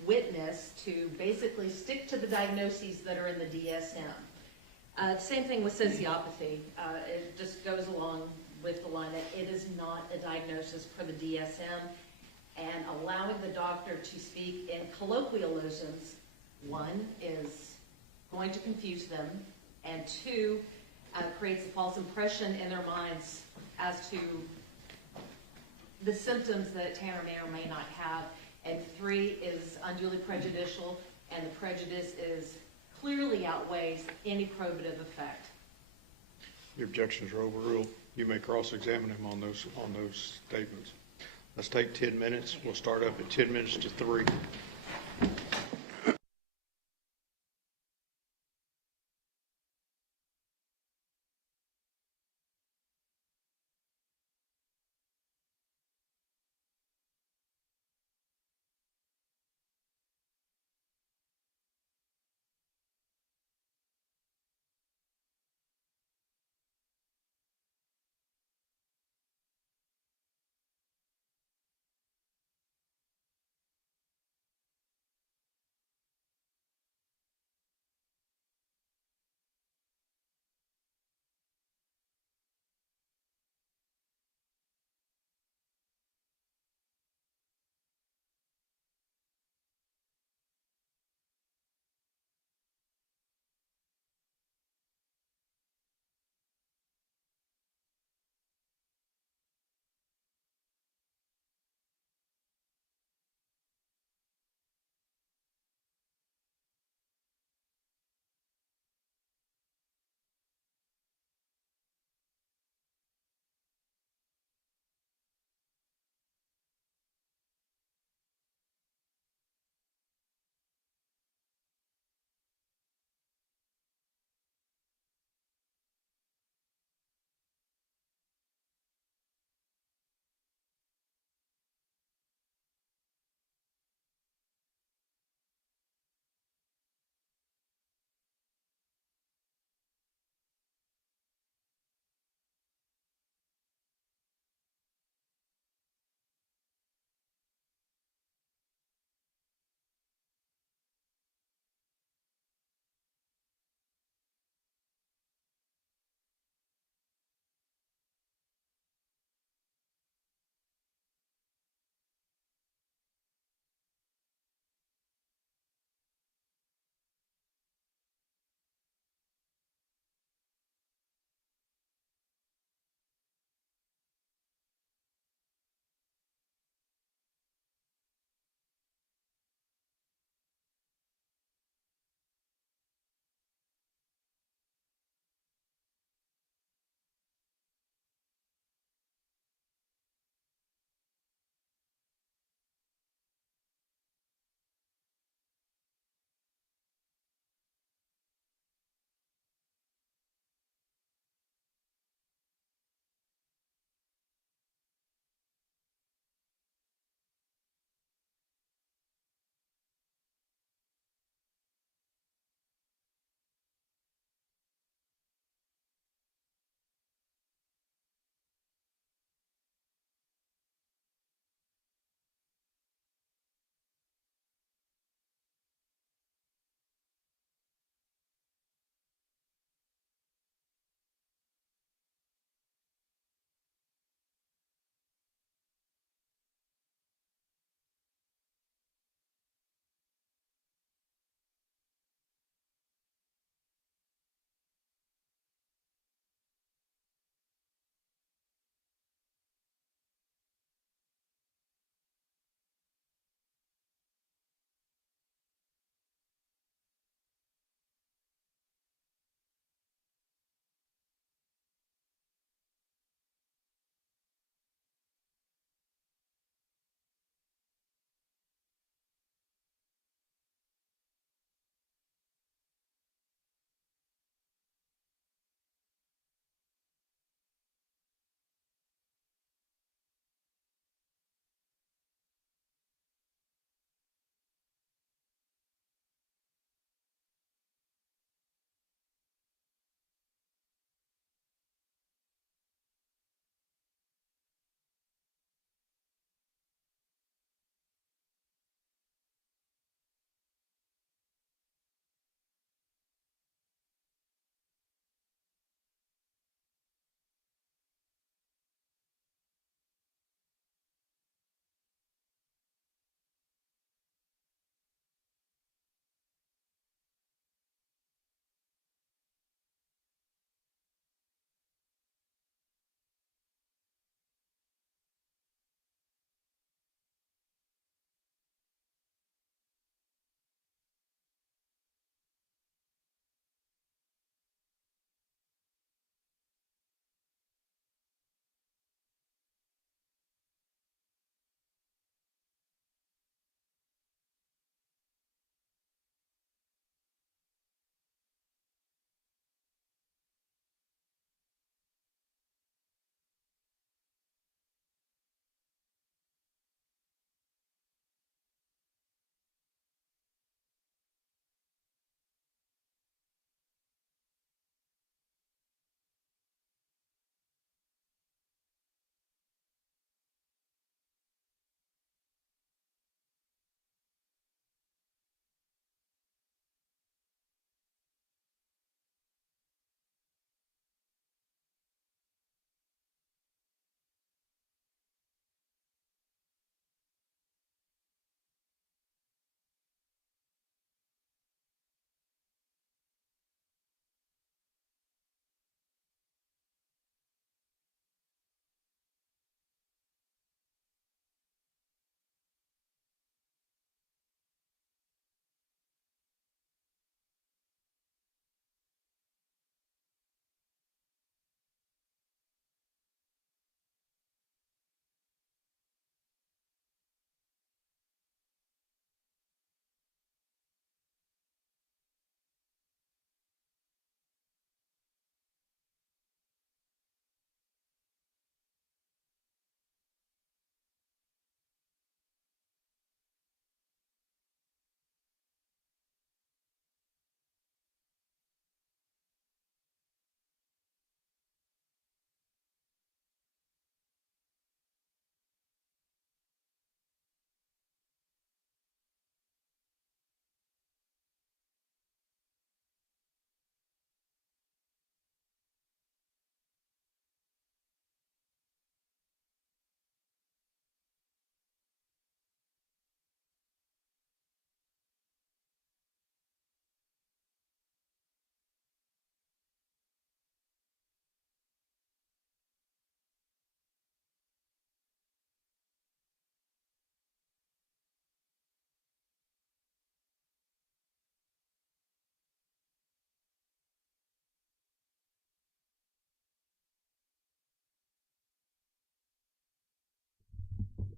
witness to basically stick to the diagnoses that are in the DSM. Same thing with sociopathy. It just goes along with the line that it is not a diagnosis for the DSM, and allowing the doctor to speak in colloquialisms, one, is going to confuse them, and two, creates a false impression in their minds as to the symptoms that Tanner may or may not have, and 3 is unduly prejudicial, and the prejudice is clearly outweighs any probative effect. Your objections are overruled. You may cross-examine him on those statements. Let's take 10 minutes. We'll start up at 10 minutes to 3.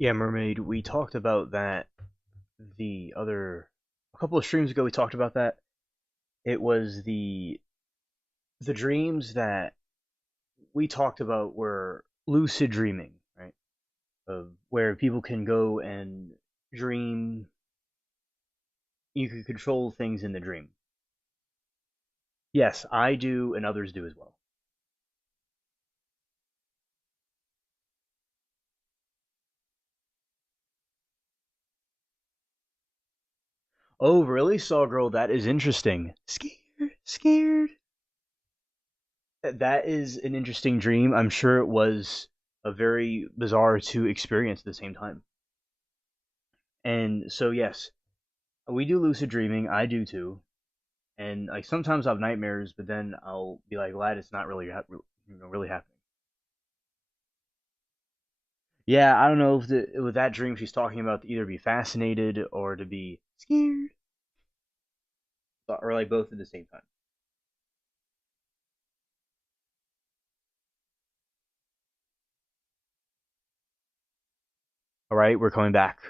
Yeah, Mermaid, we talked about that a couple of streams ago we talked about that. It was the dreams that we talked about were lucid dreaming, right? Of where people can go and dream, you can control things in the dream. Yes, I do and others do as well. Oh, really, Saw Girl? That is interesting. Scared, scared. That is an interesting dream. I'm sure it was a very bizarre to experience at the same time. And so, yes, we do lucid dreaming. I do too. And like sometimes I have nightmares, but then I'll be like, glad it's not really, really happening. Yeah, I don't know if with that dream she's talking about to either be fascinated or to be scared, or like both at the same time. All right, we're coming back.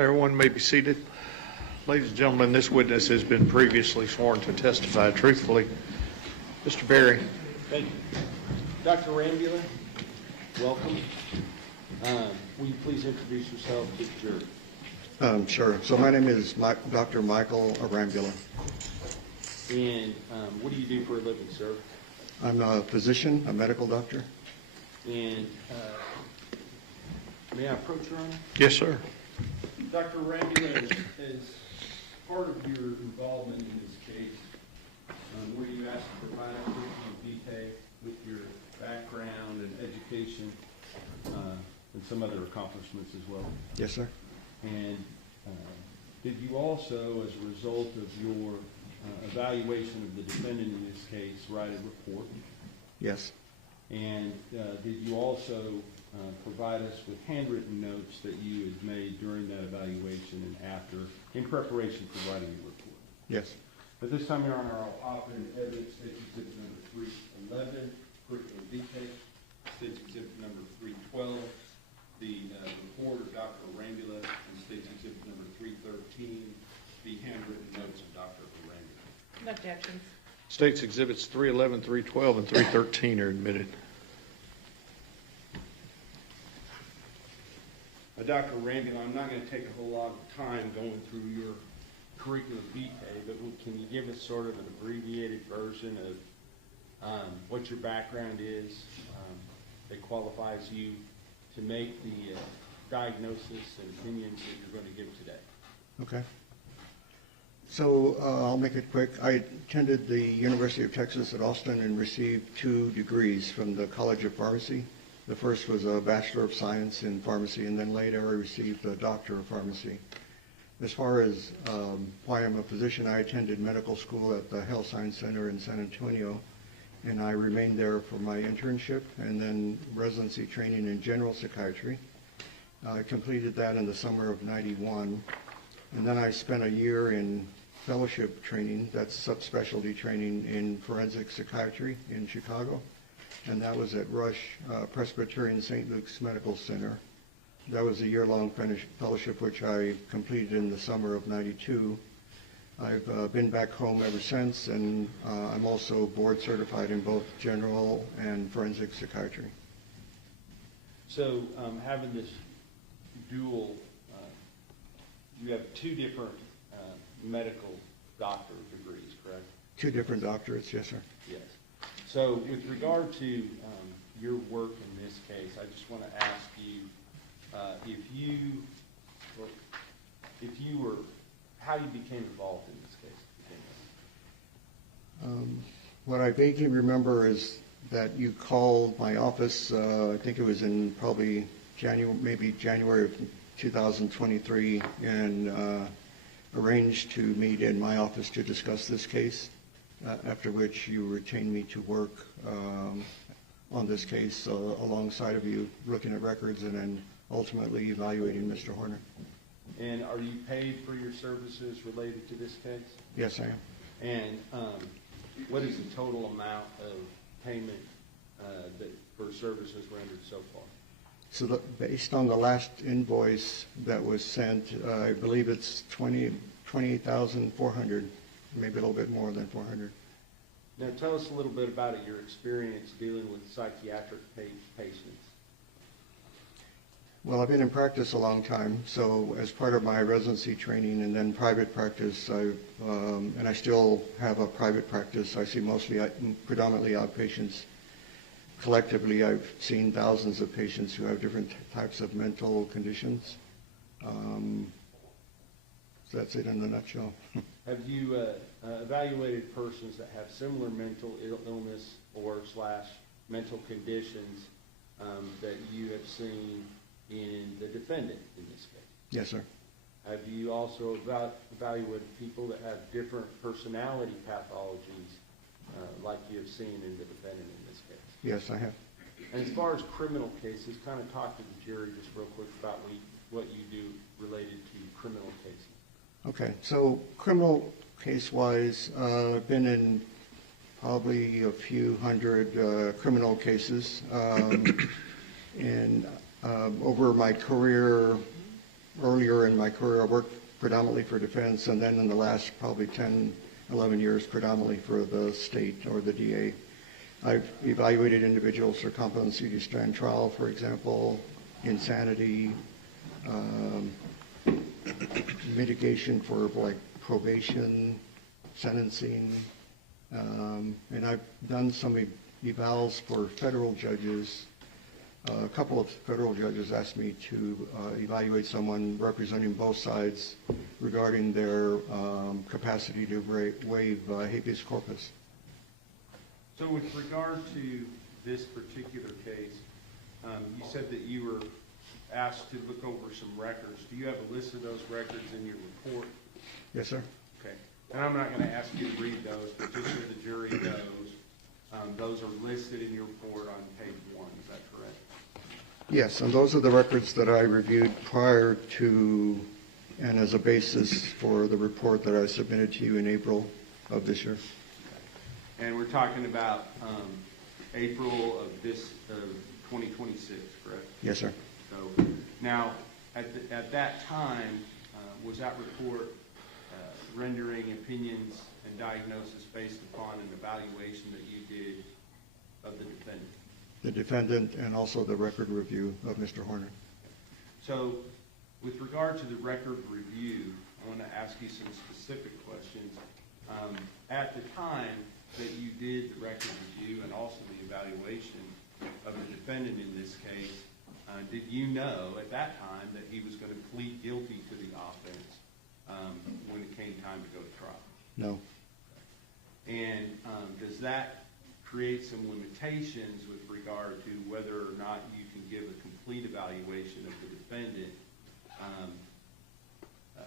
right, everyone may be seated. Ladies and gentlemen, this witness has been previously sworn to testify truthfully. Mr. Berry. Thank you. Dr. Rambula, welcome. Will you please introduce yourself to the jury? Sure. So my name is Dr. Michael Arambula. And what do you do for a living, sir? I'm a physician, a medical doctor. And may I approach, Your Honor? Yes, sir. Dr. Rambula, as part of your involvement in this case, were you asked to provide a curriculum vitae with your background and education and some other accomplishments as well? Yes, sir. And did you also, as a result of your evaluation of the defendant in this case, write a report? Yes. And did you also provide us with handwritten notes that you had made during that evaluation and after, in preparation for writing your report? Yes. At this time, Your Honor, I'll offer in evidence State's Exhibit number 311, curriculum vitae, State's Exhibit number 312, the report of Dr. Arambula, and State's Exhibit number 313, the handwritten notes of Dr. Arambula. No objections. State's Exhibits 311, 312, and 313 are admitted. Dr. Arambula, I'm not going to take a whole lot of time going through your curriculum vitae, but can you give us sort of an abbreviated version of what your background is that qualifies you to make the diagnosis and opinions that you're going to give today? Okay. So I'll make it quick. I attended the University of Texas at Austin and received 2 degrees from the College of Pharmacy. The first was a Bachelor of Science in Pharmacy, and then later I received a Doctor of Pharmacy. As far as why I'm a physician, I attended medical school at the Health Science Center in San Antonio, and I remained there for my internship and then residency training in general psychiatry. I completed that in the summer of '91, and then I spent a year in fellowship training, that's subspecialty training in forensic psychiatry in Chicago, and that was at Rush Presbyterian St. Luke's Medical Center. That was a year-long fellowship which I completed in the summer of '92. I've been back home ever since, and I'm also board certified in both general and forensic psychiatry. So having this dual, you have 2 different medical doctor degrees, correct? 2 different doctorates, yes, sir. Yes. So with regard to your work in this case, I just want to ask you how you became involved in this case. What I vaguely remember is that you called my office, I think it was in probably January of 2023, and arranged to meet in my office to discuss this case, after which you retained me to work on this case alongside of you, looking at records and then ultimately evaluating Mr. Horner. And are you paid for your services related to this case? Yes, I am. And what is the total amount of payment for services rendered so far? So based on the last invoice that was sent, I believe it's $28,400, maybe a little bit more than $400. Now tell us a little bit about your experience dealing with psychiatric patients. Well, I've been in practice a long time, so as part of my residency training and then private practice, and I still have a private practice. I see predominantly outpatients. Collectively, I've seen thousands of patients who have different types of mental conditions. So that's it in a nutshell. Have you evaluated persons that have similar mental illness or / mental conditions that you have seen in the defendant in this case? Yes, sir. Have you also evaluated people that have different personality pathologies like you have seen in the defendant in this case? Yes, I have. And as far as criminal cases, kind of talk to the jury just real quick about what you do related to criminal cases. Okay, so criminal case-wise, I've been in probably a few hundred criminal cases. And over my career, earlier in my career, I worked predominantly for defense, and then in the last probably 10, 11 years, predominantly for the state or the DA. I've evaluated individuals for competency to stand trial, for example, insanity, mitigation for like probation, sentencing, and I've done some evals for federal judges. A couple of federal judges asked me to evaluate someone representing both sides regarding their capacity to waive habeas corpus. So with regard to this particular case, you said that you were asked to look over some records. Do you have a list of those records in your report? Yes, sir. Okay. And I'm not going to ask you to read those, but just so the jury knows, those are listed in your report on page 1. Is that correct? Yes, and those are the records that I reviewed prior to and as a basis for the report that I submitted to you in April of this year. And we're talking about April of 2026, correct? Yes, sir. So now, at that time, was that report rendering opinions and diagnosis based upon an evaluation that you did of the defendant? The defendant and also the record review of Mr. Horner. So with regard to the record review, I want to ask you some specific questions. At the time that you did the record review and also the evaluation of the defendant in this case, did you know at that time that he was going to plead guilty to the offense when it came time to go to trial? No. And does that create some limitations with regard to whether or not you can give a complete evaluation of the defendant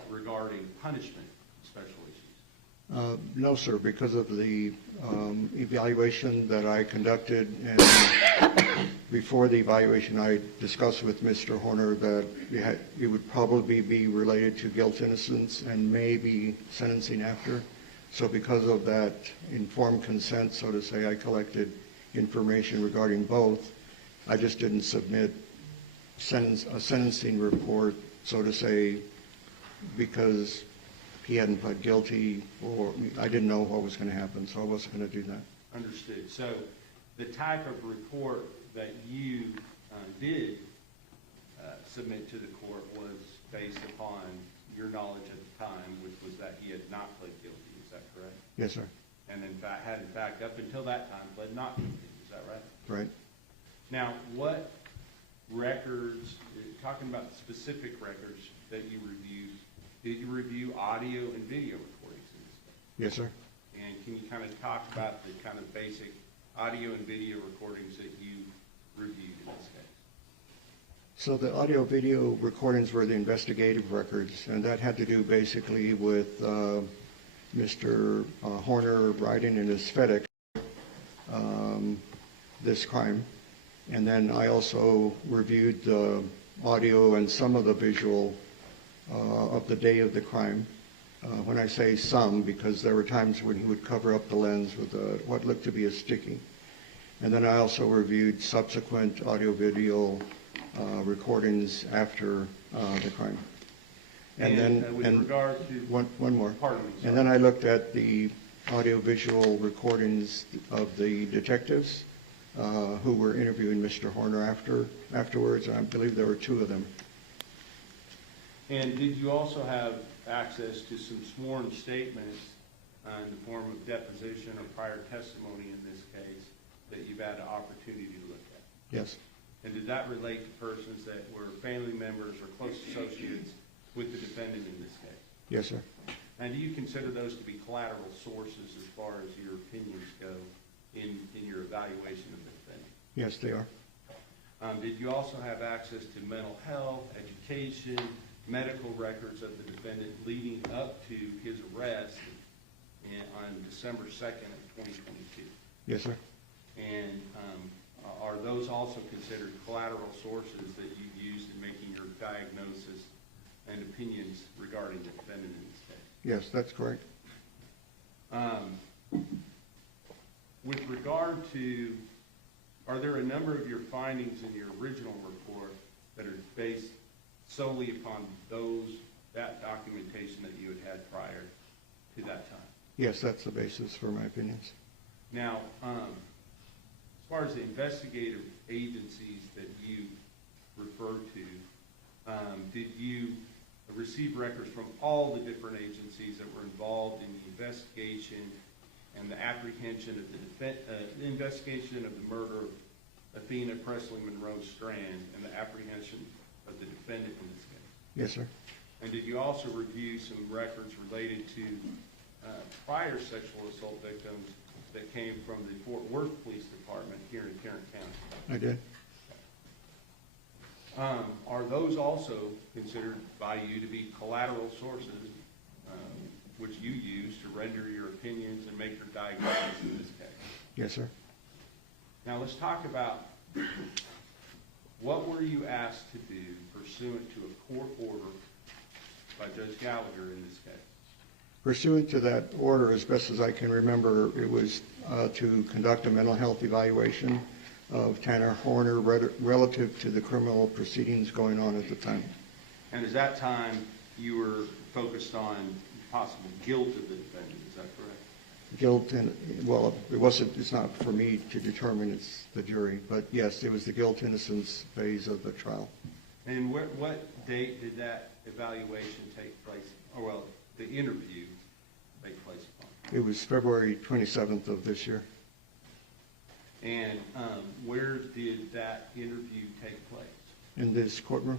regarding punishment special issues? No, sir, because of the evaluation that I conducted, and before the evaluation I discussed with Mr. Horner that it would probably be related to guilt, innocence, and maybe sentencing after. So because of that informed consent, so to say, I collected information regarding both. I just didn't submit a sentencing report, so to say, because he hadn't pled guilty, or I didn't know what was going to happen, so I wasn't going to do that. Understood. So the type of report that you did submit to the court was based upon your knowledge at the time, which was that he had not pled guilty. Is that correct? Yes, sir. And in fact, up until that time, pled not guilty. Is that right? Right. Now, what records, talking about specific records that you reviewed, did you review audio and video recordings in this case? Yes, sir. And can you kind of talk about the kind of basic audio and video recordings that you reviewed in this case? So the audio-video recordings were the investigative records, and that had to do basically with Mr. Horner riding in his FedEx this crime. And then I also reviewed the audio and some of the visual of the day of the crime. When I say some, because there were times when he would cover up the lens with what looked to be a sticky. And then I also reviewed subsequent audio-video recordings after the crime. And then, with regard to one more. Pardon me, sorry. And then I looked at the audio-visual recordings of the detectives who were interviewing Mr. Horner afterwards. I believe there were 2 of them. And did you also have access to some sworn statements in the form of deposition or prior testimony in this case that you've had an opportunity to look at? Yes. And did that relate to persons that were family members or close associates with the defendant in this case? Yes, sir. And do you consider those to be collateral sources as far as your opinions go in your evaluation of the defendant? Yes, they are. Did you also have access to mental health, education, medical records of the defendant leading up to his arrest on December 2nd of 2022? Yes, sir. And are those also considered collateral sources that you used in making your diagnosis and opinions regarding the defendant in this case? Yes, that's correct. With regard to, are there a number of your findings in your original report that are based solely upon that documentation that you had prior to that time? Yes, that's the basis for my opinions. Now, as far as the investigative agencies that you refer to, did you receive records from all the different agencies that were involved in the investigation and the apprehension of the investigation of the murder of Athena Presley Monroe Strand and the apprehension of the defendant in this case? Yes, sir. And did you also review some records related to prior sexual assault victims that came from the Fort Worth Police Department here in Tarrant County? I did. Are those also considered by you to be collateral sources which you use to render your opinions and make your diagnosis in this case? Yes, sir. Now let's talk about what were you asked to do pursuant to a court order by Judge Gallagher in this case? Pursuant to that order, as best as I can remember, it was to conduct a mental health evaluation of Tanner Horner relative to the criminal proceedings going on at the time. And at that time, you were focused on possible guilt of the defendant, is that correct? Guilt, and, well, it's not for me to determine, it's the jury, but yes, it was the guilt innocence phase of the trial. And what date did that evaluation take place, or well, the interview take place upon? It was February 27th of this year. And where did that interview take place? In this courtroom?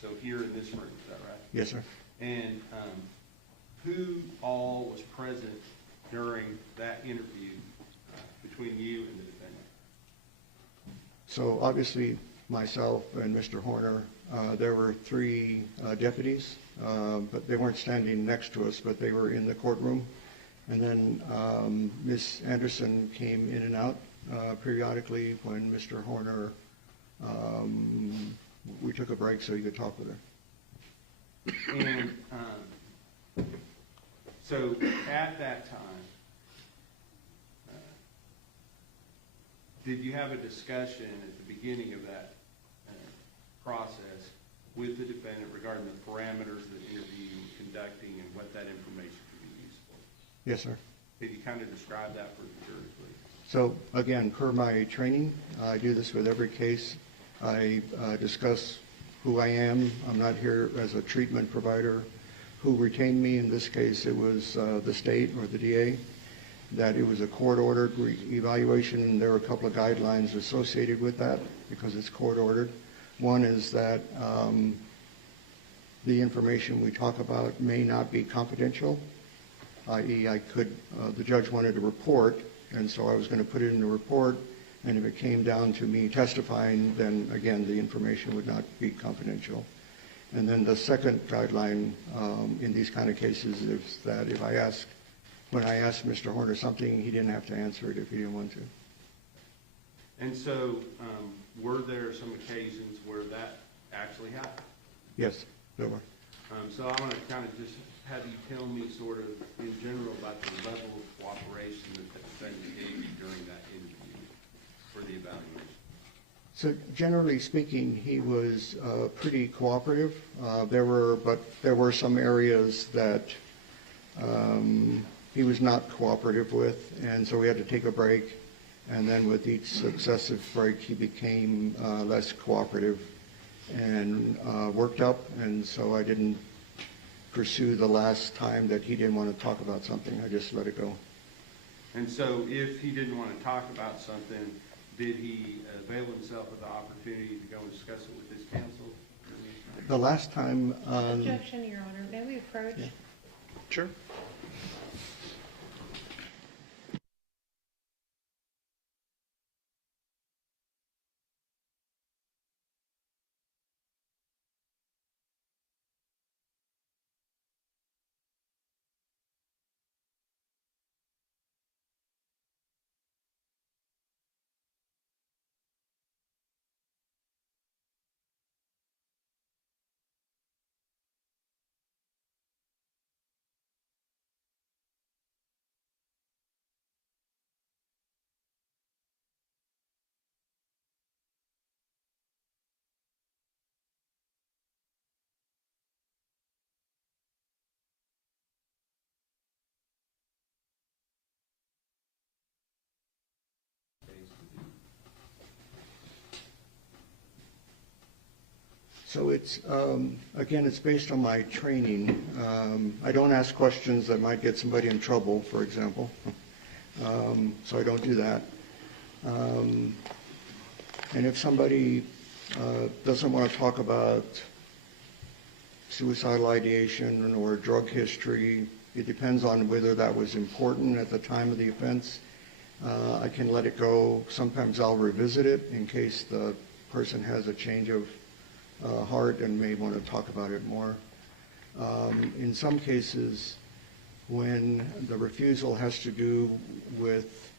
So here in this room, is that right? Yes, sir. And who all was present during that interview between you and the defendant? So obviously, myself and Mr. Horner, there were three deputies, but they weren't standing next to us, but they were in the courtroom. And then Ms. Anderson came in and out periodically when Mr. Horner, we took a break so he could talk with her. And so at that time, did you have a discussion at the beginning of that process with the defendant regarding the parameters of the interview you were conducting and what that information could be used for? Yes, sir. Could you kind of describe that for the jury, please? So again, per my training, I do this with every case. I discuss who I am. I'm not here as a treatment provider. Who retained me, in this case, it was the state or the DA, that it was a court-ordered evaluation, and there were a couple of guidelines associated with that because it's court-ordered. One is that the information we talk about may not be confidential, i.e. the judge wanted a report, and so I was going to put it in the report, and if it came down to me testifying, then again, the information would not be confidential. And then the second guideline in these kind of cases is that when I asked Mr. Horner something, he didn't have to answer it if he didn't want to. And so were there some occasions where that actually happened? Yes, there were. So I want to kind of just have you tell me sort of in general about the level of cooperation that the defendant gave you during that interview for the evaluation. So generally speaking, he was pretty cooperative. There were some areas that he was not cooperative with, and so we had to take a break. And then with each successive break, he became less cooperative and worked up. And so I didn't pursue the last time that he didn't want to talk about something. I just let it go. And so if he didn't want to talk about something, did he avail himself of the opportunity to go and discuss it with his counsel? The last time... Objection, Your Honor. May we approach? Yeah. Sure. So it's, again, it's based on my training. I don't ask questions that might get somebody in trouble, for example. So I don't do that. And if somebody doesn't want to talk about suicidal ideation or drug history, it depends on whether that was important at the time of the offense. I can let it go. Sometimes I'll revisit it in case the person has a change of heart and may want to talk about it more. In some cases, when the refusal has to do with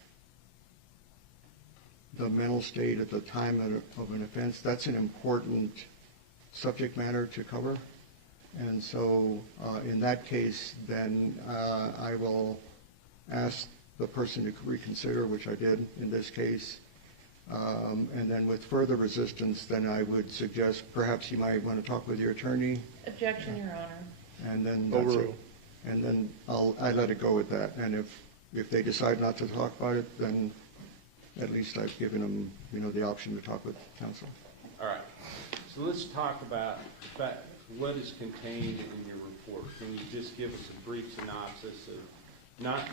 the mental state at the time of an offense, that's an important subject matter to cover. And so in that case, then I will ask the person to reconsider, which I did in this case. And then with further resistance, then I would suggest perhaps you might want to talk with your attorney. Objection, Your Honor. And then that's it. Overruled. And then I let it go with that. And if they decide not to talk about it, then at least I've given them, the option to talk with counsel. All right, so let's talk about the fact, what is contained in your report. Can you just give us a brief synopsis of, not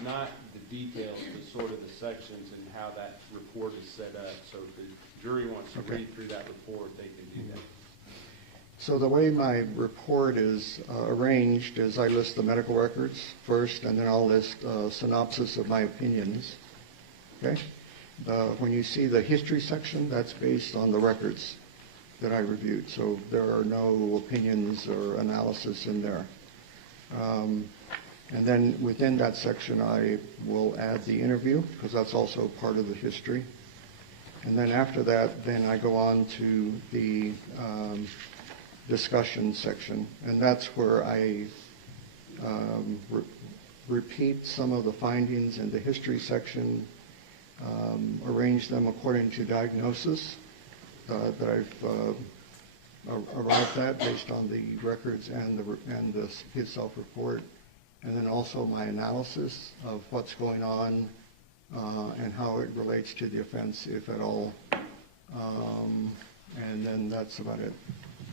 the details, but sort of the sections and how that report is set up, so if the jury wants to read through that report, they can do that. So the way my report is arranged is I list the medical records first, and then I'll list a synopsis of my opinions. Okay? When you see the history section, that's based on the records that I reviewed. So there are no opinions or analysis in there. And then within that section, I will add the interview, because that's also part of the history. And then after that, then I go on to the discussion section, and that's where I repeat some of the findings in the history section, arrange them according to diagnosis that I've arrived at based on the records and his self-report, and then also my analysis of what's going on and how it relates to the offense, if at all. And then that's about it.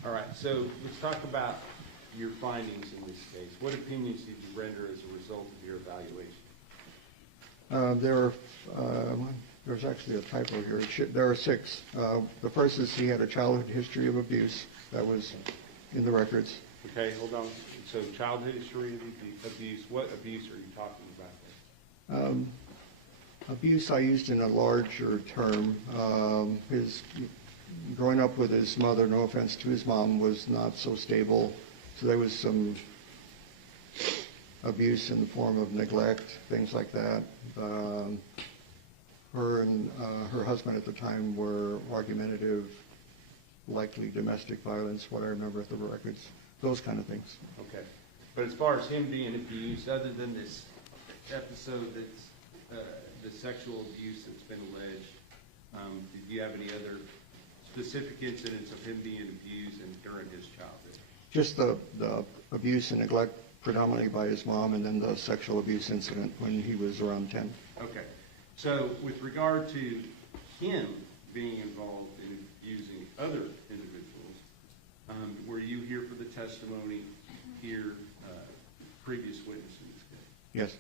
All right, so let's talk about your findings in this case. What opinions did you render as a result of your evaluation? There's actually a typo here. There are 6. The first is he had a childhood history of abuse. That was in the records. Okay, hold on. So childhood history of abuse, what abuse are you talking about there? Abuse I used in a larger term. Growing up with his mother, no offense to his mom, was not so stable. So there was some abuse in the form of neglect, things like that. Her and her husband at the time were argumentative, likely domestic violence, what I remember at the records, those kind of things. Okay. But as far as him being abused, other than this episode that's the sexual abuse that's been alleged, did you have any other specific incidents of him being abused during his childhood? Just the abuse and neglect predominantly by his mom, and then the sexual abuse incident when he was around 10. Okay. So with regard to him being involved in abusing other individuals, were you here for the testimony here, previous witness in this case? Yes.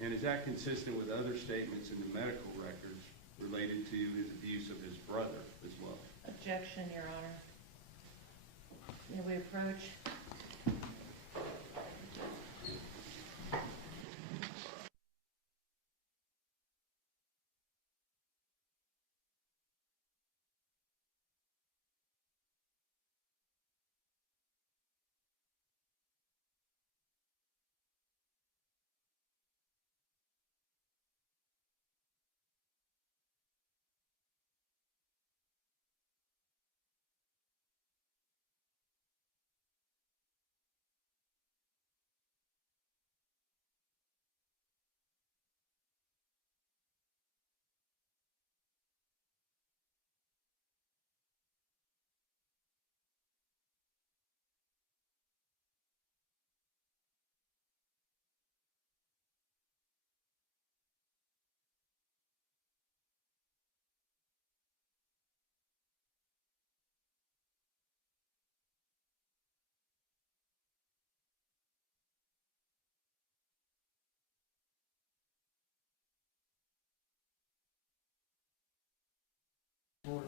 And is that consistent with other statements in the medical records related to his abuse of his brother as well? Objection, Your Honor. May we approach? report?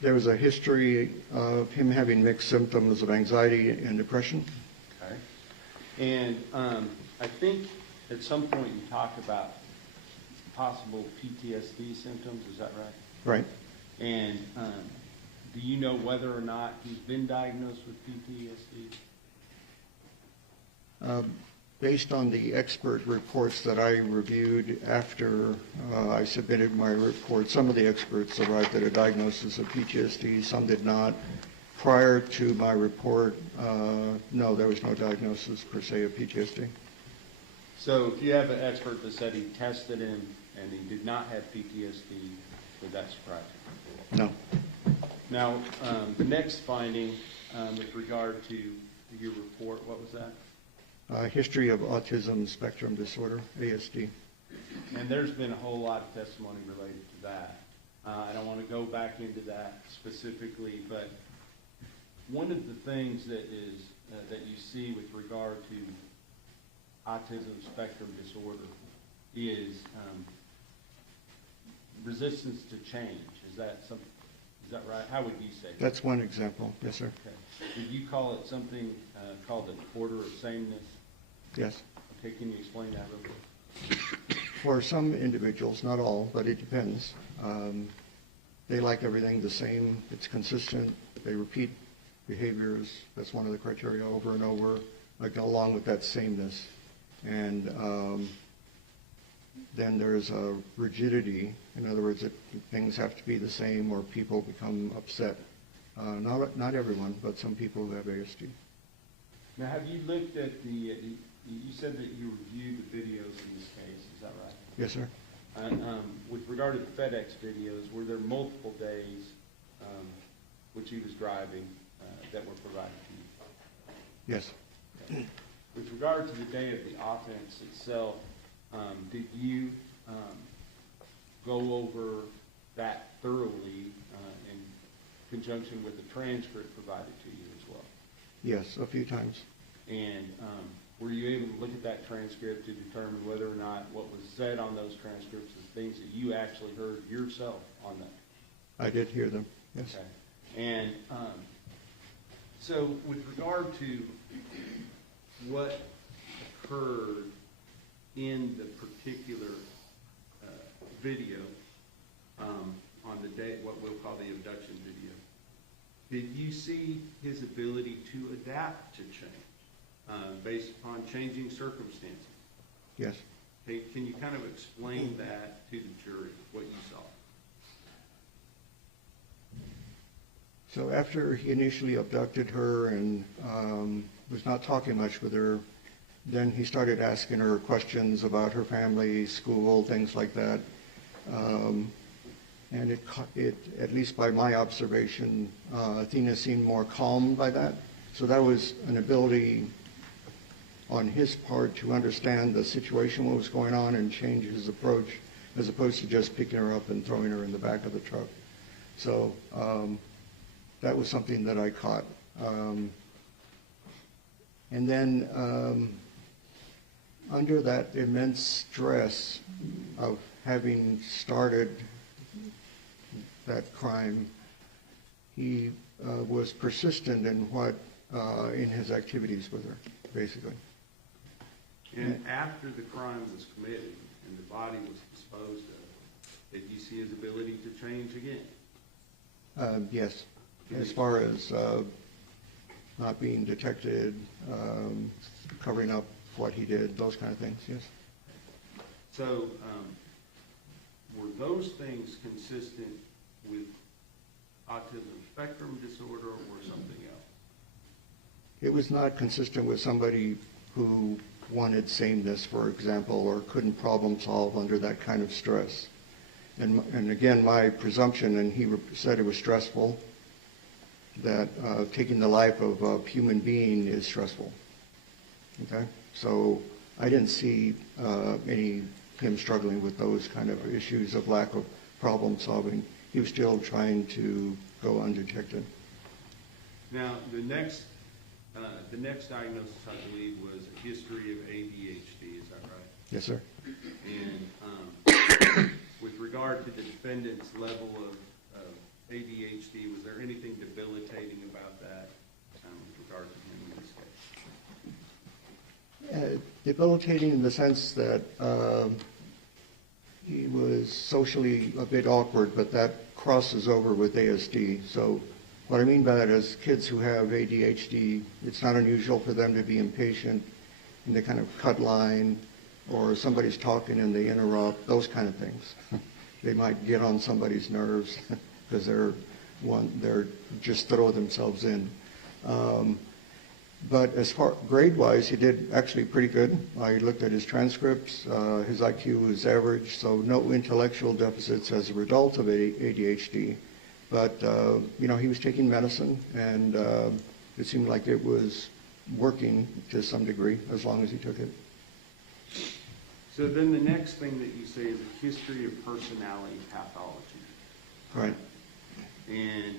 There was a history of him having mixed symptoms of anxiety and depression. Okay. And I think at some point you talked about possible PTSD symptoms, is that right? Right. And do you know whether or not he's been diagnosed with PTSD? Based on the expert reports that I reviewed after I submitted my report, some of the experts arrived at a diagnosis of PTSD, some did not. Prior to my report, no, there was no diagnosis per se of PTSD. So if you have an expert that said he tested him and he did not have PTSD, would that surprise you? No. Now, the next finding with regard to your report, what was that? History of autism spectrum disorder, ASD. And there's been a whole lot of testimony related to that. I don't want to go back into that specifically, but one of the things that is that you see with regard to autism spectrum disorder is resistance to change. Is that right? How would you say that? That's one example, yes, sir. Okay. Would you call it something called an order of sameness? Yes. Okay, can you explain that real quick? For some individuals, not all, but it depends. They like everything the same. It's consistent. They repeat behaviors. That's one of the criteria over and over, like along with that sameness. And then there's a rigidity. In other words, things have to be the same or people become upset. Not everyone, but some people who have ASD. Now, have you looked at you said that you reviewed the videos in this case, is that right? Yes, sir. With regard to the FedEx videos, were there multiple days which he was driving that were provided to you? Yes. Okay. With regard to the day of the offense itself, did you go over that thoroughly in conjunction with the transcript provided to you as well? Yes, a few times. And were you able to look at that transcript to determine whether or not what was said on those transcripts is things that you actually heard yourself on that? I did hear them, yes. Okay. And so with regard to what occurred in the particular video on the day, what we'll call the abduction video, did you see his ability to adapt to change based upon changing circumstances? Yes. Hey, can you kind of explain that to the jury, what you saw? So after he initially abducted her and was not talking much with her, then he started asking her questions about her family, school, things like that. And it, at least by my observation, Athena seemed more calm by that. So that was an ability on his part to understand the situation, what was going on, and change his approach, as opposed to just picking her up and throwing her in the back of the truck. So that was something that I caught. And then under that immense stress of having started that crime, he was persistent in in his activities with her, basically. And after the crime was committed and the body was disposed of, did you see his ability to change again? Yes, as far as not being detected, covering up what he did, those kind of things, yes. So were those things consistent with autism spectrum disorder or something else? It was not consistent with somebody who wanted sameness, for example, or couldn't problem solve under that kind of stress. And again, my presumption, and he said it was stressful, that taking the life of a human being is stressful. Okay? So I didn't see him struggling with those kind of issues of lack of problem solving. He was still trying to go undetected. Now, the next diagnosis, I believe, was a history of ADHD. Is that right? Yes, sir. And with regard to the defendant's level of ADHD, was there anything debilitating about that with regard to him in this case? Debilitating in the sense that he was socially a bit awkward, but that crosses over with ASD. So what I mean by that is kids who have ADHD, it's not unusual for them to be impatient and they kind of cut line, or somebody's talking and they interrupt, those kind of things. They might get on somebody's nerves because they're just throw themselves in. But as far grade-wise, he did actually pretty good. I looked at his transcripts. His IQ was average, so no intellectual deficits as a result of ADHD. But he was taking medicine, and it seemed like it was working to some degree as long as he took it. So then the next thing that you say is a history of personality pathology. Right. And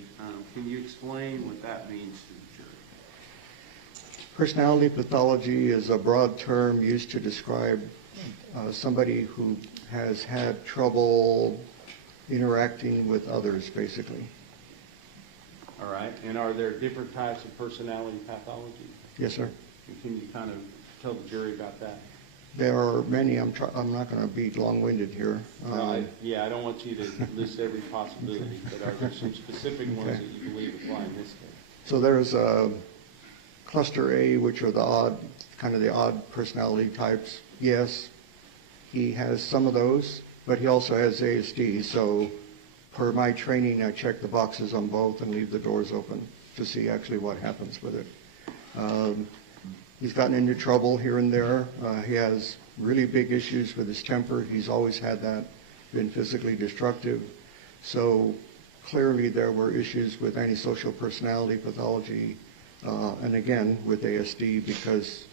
can you explain what that means to the jury? Personality pathology is a broad term used to describe somebody who has had trouble interacting with others, basically. All right. And are there different types of personality pathology? Yes, sir. And can you kind of tell the jury about that? There are many. I'm not going to be long-winded here. I don't want you to list every possibility, but are there some specific ones that you believe apply in this case? So there's cluster A, which are the odd personality types. Yes, he has some of those, but he also has ASD. So per my training, I check the boxes on both and leave the doors open to see actually what happens with it. He's gotten into trouble here and there. He has really big issues with his temper. He's always had that, been physically destructive. So clearly there were issues with antisocial personality pathology, and again with ASD, because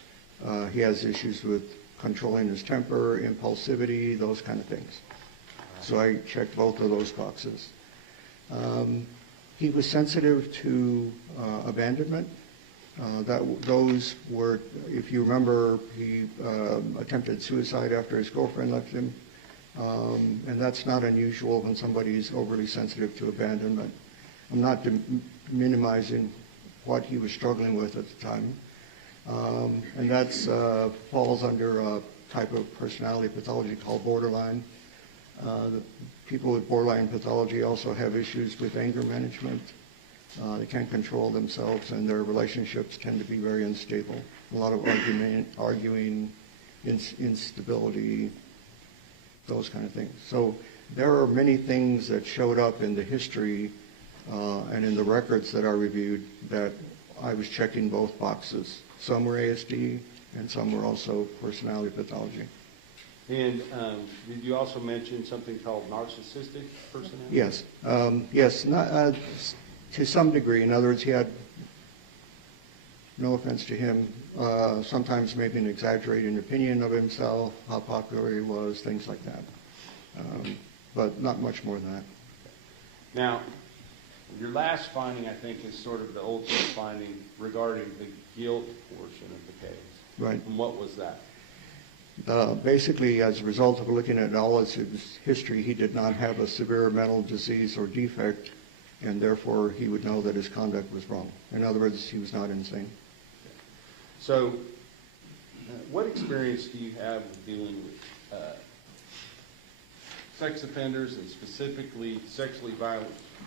he has issues with controlling his temper, impulsivity, those kind of things. So I checked both of those boxes. He was sensitive to abandonment. Those were, if you remember, he attempted suicide after his girlfriend left him. And that's not unusual when somebody's overly sensitive to abandonment. I'm not minimizing what he was struggling with at the time. And that falls under a type of personality pathology called borderline. The people with borderline pathology also have issues with anger management. They can't control themselves, and their relationships tend to be very unstable. A lot of arguing, instability, those kind of things. So there are many things that showed up in the history and in the records that I reviewed that I was checking both boxes. Some were ASD, and some were also personality pathology. And did you also mention something called narcissistic personality? Yes. Yes. To some degree. In other words, he had, no offense to him, sometimes maybe an exaggerated opinion of himself, how popular he was, things like that. But not much more than that. Now, your last finding, I think, is sort of the ultimate finding regarding the guilt portion of the case. Right. And what was that? Basically, as a result of looking at all his history, he did not have a severe mental disease or defect, and therefore he would know that his conduct was wrong. In other words, he was not insane. So, what experience do you have with dealing with sex offenders, and specifically sexually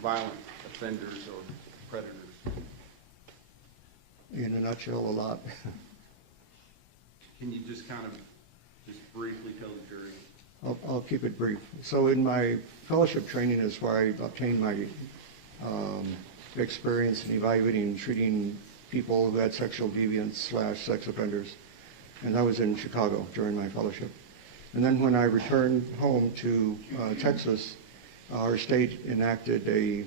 violent offenders or predators? In a nutshell, a lot. Can you just kind of briefly tell the jury? I'll keep it brief. So in my fellowship training is where I obtained my experience in evaluating and treating people who had sexual deviants / sex offenders. And that was in Chicago during my fellowship. And then when I returned home to Texas, our state enacted a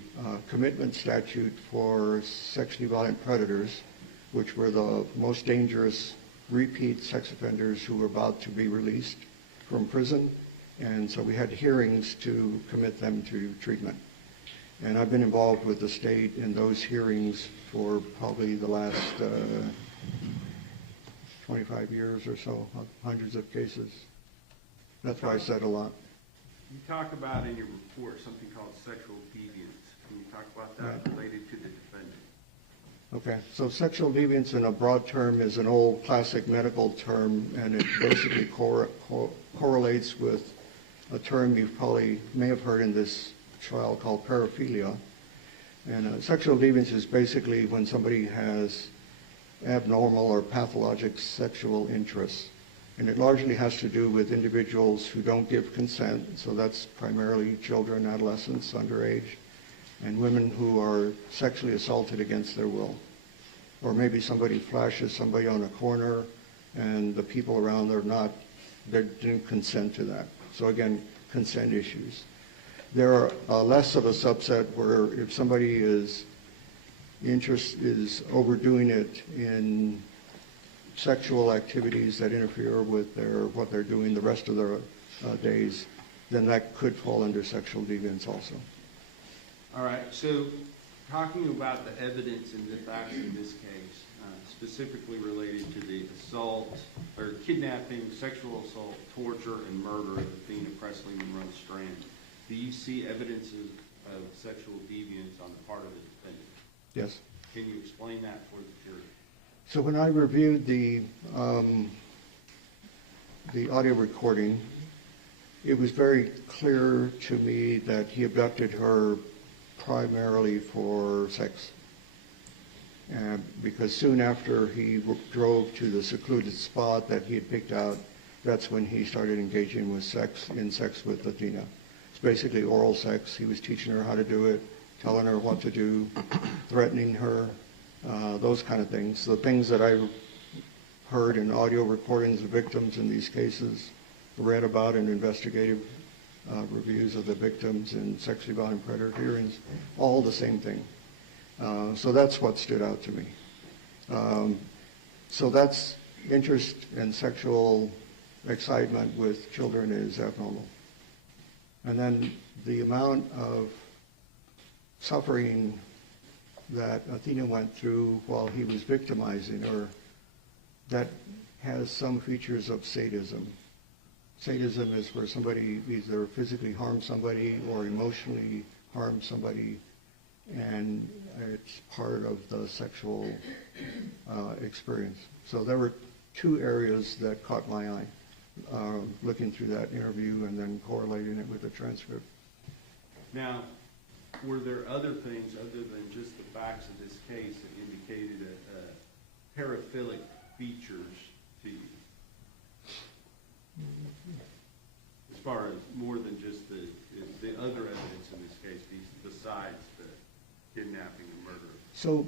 commitment statute for sexually violent predators, which were the most dangerous repeat sex offenders who were about to be released from prison. And so we had hearings to commit them to treatment. And I've been involved with the state in those hearings for probably the last 25 years or so, hundreds of cases. That's why I said a lot. You talk about in your report something called sexual deviance. Can you talk about that related to the defendant? Okay, so sexual deviance in a broad term is an old classic medical term, and it basically correlates with a term you probably may have heard in this trial called paraphilia. And sexual deviance is basically when somebody has abnormal or pathologic sexual interests. And it largely has to do with individuals who don't give consent, so that's primarily children, adolescents, underage, and women who are sexually assaulted against their will. Or maybe somebody flashes somebody on a corner and the people around they didn't consent to that. So again, consent issues. There are less of a subset where if somebody is overdoing it in sexual activities that interfere with what they're doing the rest of their days, then that could fall under sexual deviance also. All right, so talking about the evidence and the facts in this case, specifically related to the assault or kidnapping, sexual assault, torture, and murder of Athena Presley Monroe Strand, do you see evidence of sexual deviance on the part of the defendant? Yes. Can you explain that for the jury? So when I reviewed the audio recording, it was very clear to me that he abducted her primarily for sex. Because soon after he drove to the secluded spot that he had picked out, that's when he started engaging in sex with Athena. It's basically oral sex. He was teaching her how to do it, telling her what to do, threatening her, those kind of things. The things that I heard in audio recordings of victims in these cases, read about in investigative reviews of the victims in sexually violent predator hearings, all the same thing. So that's what stood out to me. So that's interest in sexual excitement with children is abnormal. And then the amount of suffering that Athena went through while he was victimizing her, that has some features of sadism. Sadism is where somebody either physically harms somebody or emotionally harms somebody, and it's part of the sexual experience. So there were two areas that caught my eye, looking through that interview and then correlating it with the transcript. Now, were there other things other than just the facts of this case that indicated paraphilic features to you? As far as more than just the other evidence in this case, besides the kidnapping and murder? So,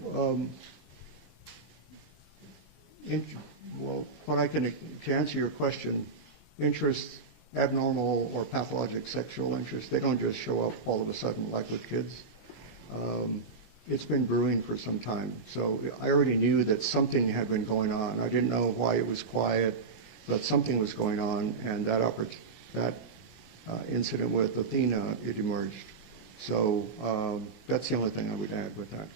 to answer your question, interest, abnormal or pathologic sexual interest, they don't just show up all of a sudden like with kids. It's been brewing for some time. So I already knew that something had been going on. I didn't know why it was quiet, but something was going on, and that incident with Athena, it emerged. So that's the only thing I would add with that.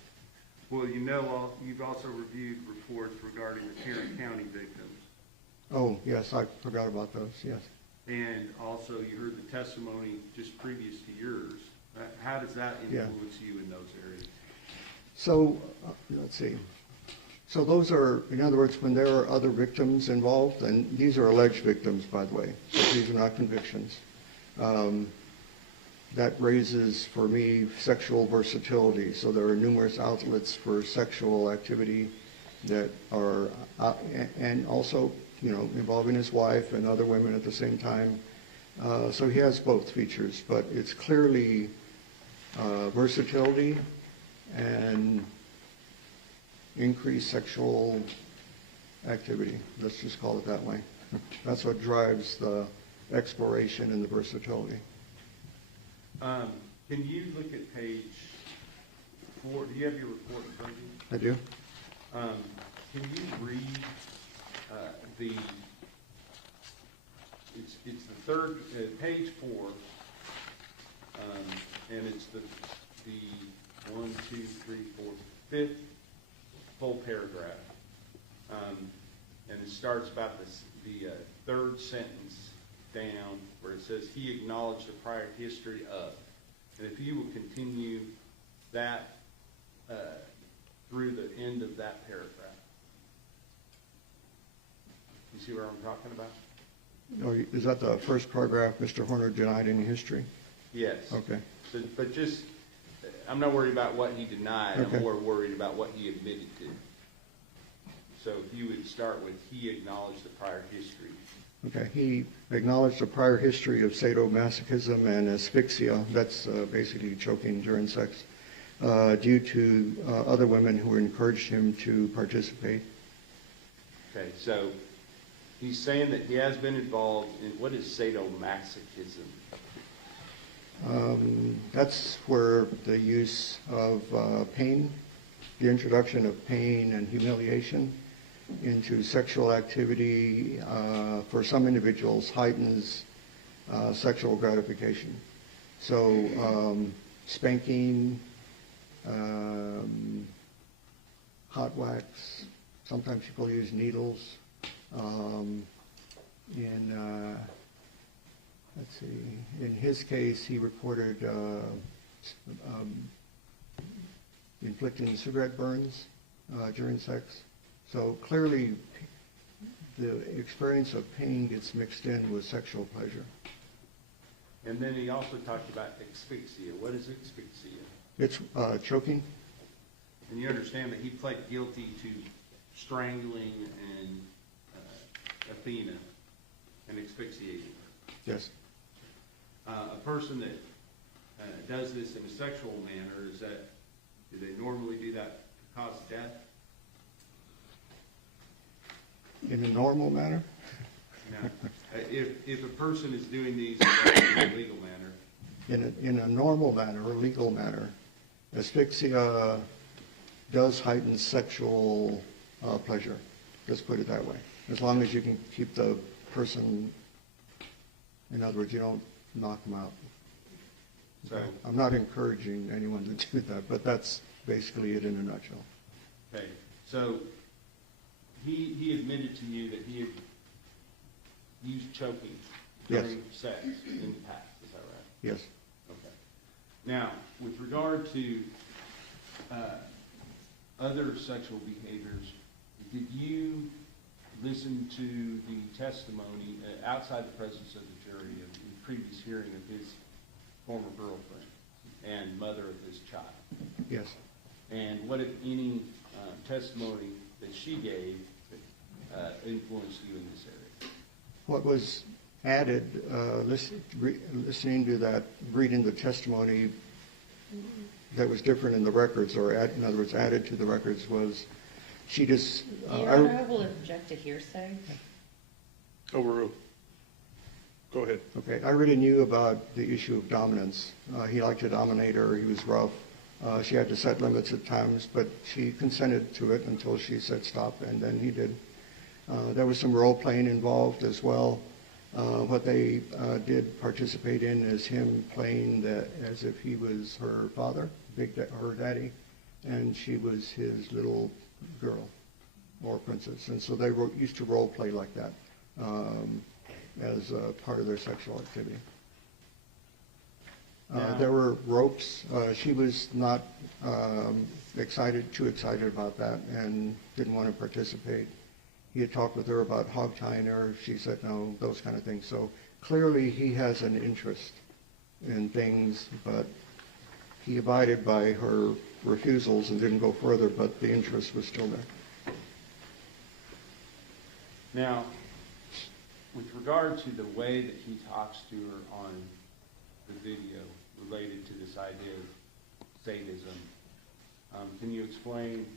Well, you've also reviewed reports regarding the Tarrant County victims. Oh, yes, I forgot about those, yes. And also you heard the testimony just previous to yours. How does that influence you in those areas? So, let's see. So those are, in other words, when there are other victims involved, and these are alleged victims, by the way, so these are not convictions. That raises, for me, sexual versatility. So there are numerous outlets for sexual activity that are, and also, involving his wife and other women at the same time. So he has both features, but it's clearly versatility and increased sexual activity. Let's just call it that way. That's what drives the exploration and the versatility. Can you look at page 4? Do you have your report in front of you? I do. Can you read it's the third, page 4, and it's the 1, 2, 3, 4, 5th full paragraph. And it starts about the third sentence down where it says, he acknowledged the prior history of. And if you will continue that through the end of that paragraph. You see where I'm talking about? Oh, is that the first paragraph, Mr. Horner denied any history? Yes. Okay. So, but just, I'm not worried about what he denied. Okay. I'm more worried about what he admitted to. So if you would start with, he acknowledged the prior history. Okay, he acknowledged a prior history of sadomasochism and asphyxia, that's basically choking during sex, due to other women who encouraged him to participate. Okay, so he's saying that he has been involved in, what is sadomasochism? That's where the use of pain, the introduction of pain and humiliation into sexual activity for some individuals heightens sexual gratification. So spanking, hot wax, sometimes people use needles. Let's see, in his case, he reported inflicting cigarette burns during sex. So clearly, the experience of pain gets mixed in with sexual pleasure. And then he also talked about asphyxia. What is asphyxia? It's choking. And you understand that he pled guilty to strangling and Athena and asphyxiating her. Yes. A person that does this in a sexual manner, do they normally do that to cause death? In a normal manner? No. If a person is doing these in a legal manner. In a normal manner or legal manner, asphyxia does heighten sexual pleasure. Let's put it that way. As long as you can keep the person, in other words, you don't knock them out. So, I'm not encouraging anyone to do that, but that's basically it in a nutshell. okay, so he admitted to you that he had used choking during sex in the past, is that right? Yes. Okay. Now, with regard to other sexual behaviors, did you listen to the testimony outside the presence of the jury of the previous hearing of his former girlfriend and mother of his child? Yes. And what, if any, testimony that she gave influenced you in this area? What was added, listening to that, reading the testimony that was different in the records, or in other words, added to the records, was she just... Your Honor, I will object to hearsay. Overruled. Go ahead. Okay, I already knew about the issue of dominance. He liked to dominate her, he was rough. She had to set limits at times, but she consented to it until she said stop, and then he did. There was some role-playing involved as well. What they did participate in is him playing as if he was her father, her daddy, and she was his little girl or princess. And so they used to role-play like that as part of their sexual activity. There were ropes. She was not too excited about that and didn't want to participate. He had talked with her about hog tying her. She said no, those kind of things. So clearly he has an interest in things, but he abided by her refusals and didn't go further, but the interest was still there. Now, with regard to the way that he talks to her on the video related to this idea of sadism, can you explain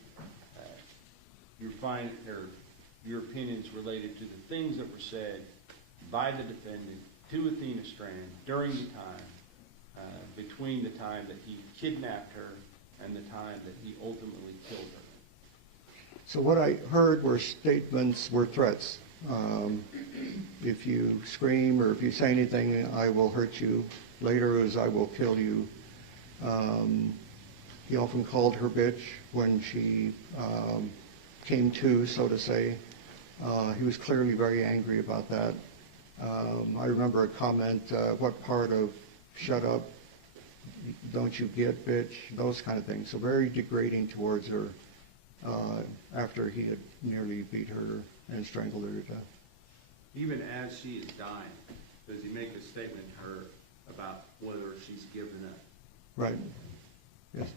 your opinions related to the things that were said by the defendant to Athena Strand during the time, between the time that he kidnapped her and the time that he ultimately killed her? So what I heard were threats. If you scream or if you say anything, I will hurt you. Later is I will kill you. He often called her bitch when she came to, so to say. He was clearly very angry about that. I remember a comment, what part of shut up don't you get, bitch, those kind of things. So very degrading towards her after he had nearly beat her and strangled her to death. Even as she is dying, does he make a statement to her about whether she's given up? Right. Yes.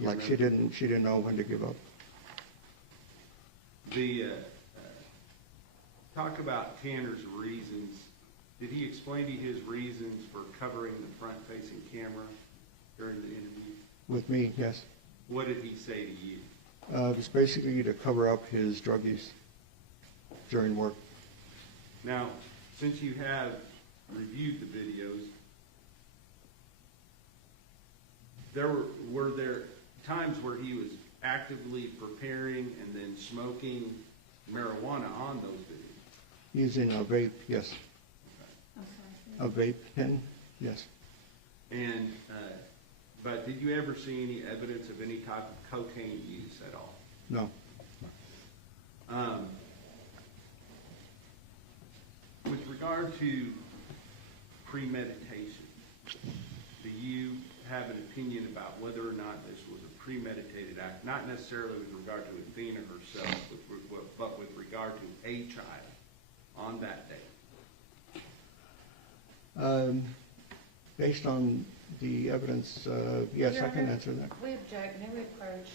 You Like remember? she didn't know when to give up. The talk about Tanner's reasons. Did he explain to you his reasons for covering the front-facing camera during the interview? With me, yes. What did he say to you? It was basically to cover up his drug use during work. Now, since you have reviewed the videos, were there times where he was actively preparing and then smoking marijuana on those videos? Using a vape, yes. A vape pen, yes. And, but did you ever see any evidence of any type of cocaine use at all? No. With regard to premeditation, do you have an opinion about whether or not this was a premeditated act, not necessarily with regard to Athena herself, but with regard to a child on that day? Based on the evidence, yes, Your I can Honor, answer that. We object, may we approach?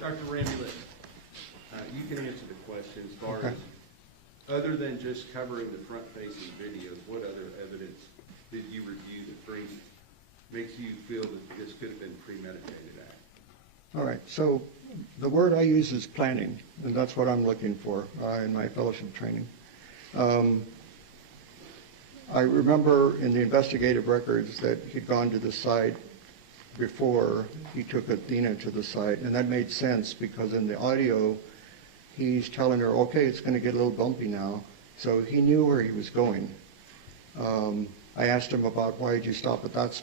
Dr. Ramulett, you can answer the question as far Okay. as, other than just covering the front-facing videos, what other evidence did you review that makes you feel that this could have been premeditated act? All right, so the word I use is planning, and that's what I'm looking for in my fellowship training. I remember in the investigative records that he'd gone to the site before he took Athena to the site, and that made sense because in the audio, he's telling her, okay, it's going to get a little bumpy now. So he knew where he was going. I asked him about why did you stop at that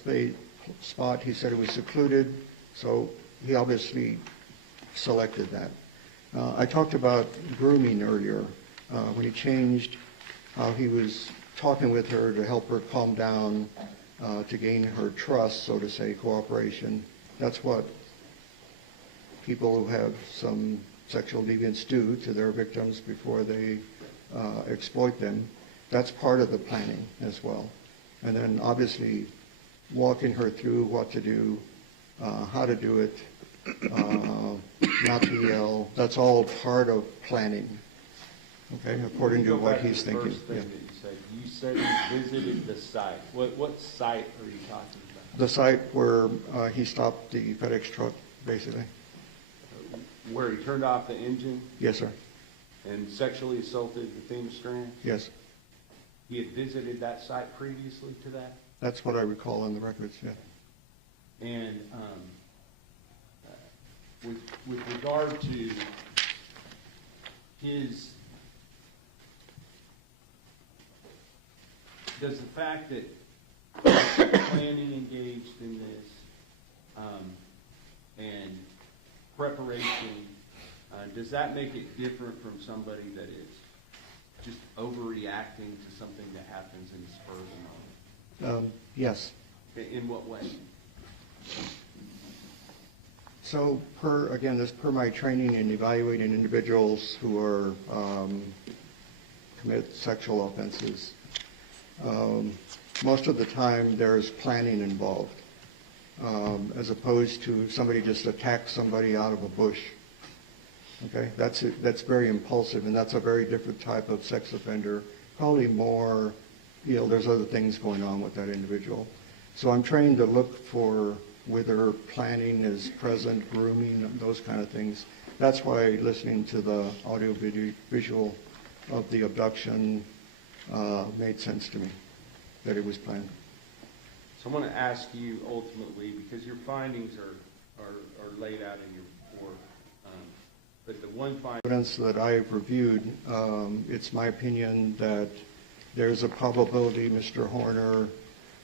spot. He said it was secluded, so he obviously selected that. I talked about grooming earlier, when he changed how he was talking with her to help her calm down, to gain her trust, so to say, cooperation. That's what people who have some sexual deviance do to their victims before they exploit them. That's part of the planning as well. And then obviously walking her through what to do, how to do it, not to yell. That's all part of planning, okay, according to what he's thinking. First thing that you said you visited the site. What site are you talking about? The site where he stopped the FedEx truck, basically. Where he turned off the engine Yes, sir. and sexually assaulted Athena Strand? Yes. He had visited that site previously to that? That's what I recall in the records, yeah. And with regard to his, does the fact that planning engaged in this and preparation, does that make it different from somebody that is just overreacting to something that happens in the spur of the moment? Yes. In what way? So this per my training in evaluating individuals who are, commit sexual offenses, most of the time there's planning involved, as opposed to somebody just attacks somebody out of a bush. Okay, that's very impulsive, and that's a very different type of sex offender, probably more, there's other things going on with that individual. So I'm trained to look for whether planning is present, grooming, those kind of things. That's why listening to the audio visual of the abduction made sense to me, that it was planned. So I want to ask you ultimately, because your findings are laid out in your report, but the one finding... Evidence that I've reviewed, it's my opinion that there's a probability Mr. Horner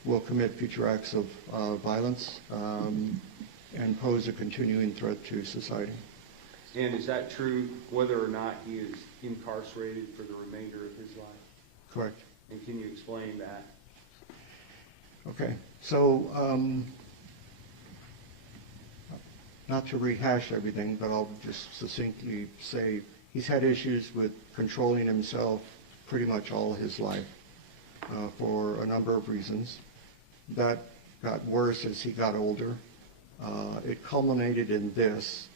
will commit future acts of violence and pose a continuing threat to society. And is that true whether or not he is incarcerated for the remainder of his life? Correct. And can you explain that? Okay. So, not to rehash everything, but I'll just succinctly say he's had issues with controlling himself pretty much all his life for a number of reasons. That got worse as he got older. It culminated in this.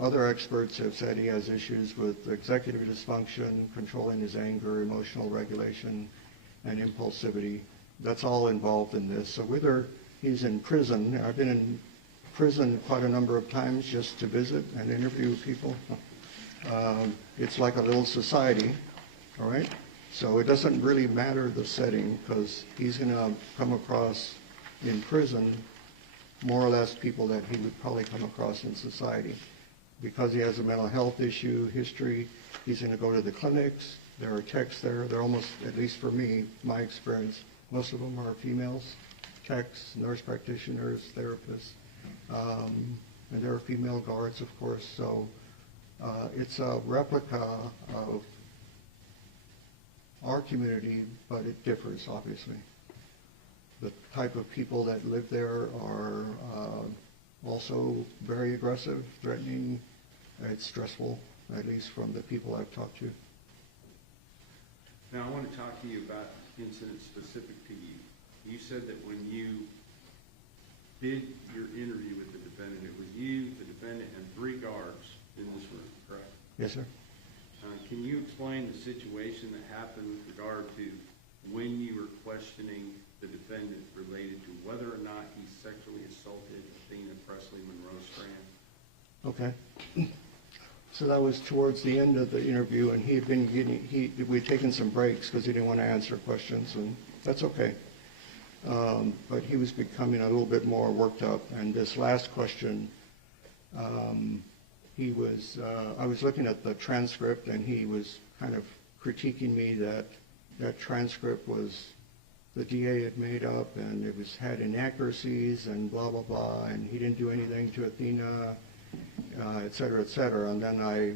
Other experts have said he has issues with executive dysfunction, controlling his anger, emotional regulation, and impulsivity. That's all involved in this. So whether he's in prison, I've been in prison quite a number of times just to visit and interview people. It's like a little society, all right? So it doesn't really matter the setting, because he's going to come across in prison more or less people that he would probably come across in society. Because he has a mental health issue, history, he's going to go to the clinics. There are techs there. They're almost, at least for me, my experience, most of them are females, techs, nurse practitioners, therapists. And there are female guards, of course. So it's a replica of our community, but it differs, obviously. The type of people that live there are also very aggressive, threatening. It's stressful, at least from the people I've talked to. Now, I want to talk to you about incidents specific to you. You said that when you did your interview with the defendant, it was you, the defendant, and 3 guards in this room, correct? Yes, sir. Can you explain the situation that happened with regard to when you were questioning the defendant related to whether or not he sexually assaulted Athena Presley Monroe Strand? Okay. So that was towards the end of the interview, and we'd taken some breaks because he didn't want to answer questions, and that's okay. But he was becoming a little bit more worked up, and this last question, I was looking at the transcript, and he was kind of critiquing me that that transcript was the DA had made up, and it had inaccuracies and blah, blah, blah, and he didn't do anything to Athena, et cetera, et cetera. And then I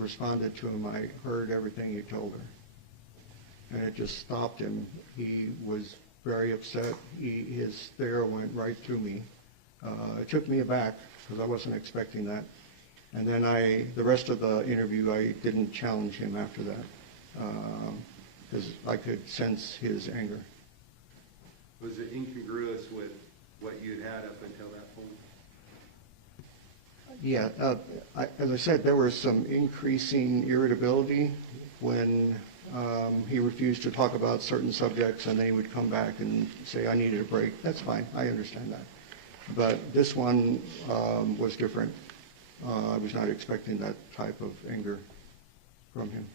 responded to him, I heard everything you told her. And it just stopped him. He was very upset. His stare went right through me. It took me aback because I wasn't expecting that. And then the rest of the interview, I didn't challenge him after that because I could sense his anger. Was it incongruous with what you had up until that point? Yeah, as I said, there was some increasing irritability when he refused to talk about certain subjects, and then he would come back and say, I needed a break. That's fine, I understand that. But this one was different. I was not expecting that type of anger from him.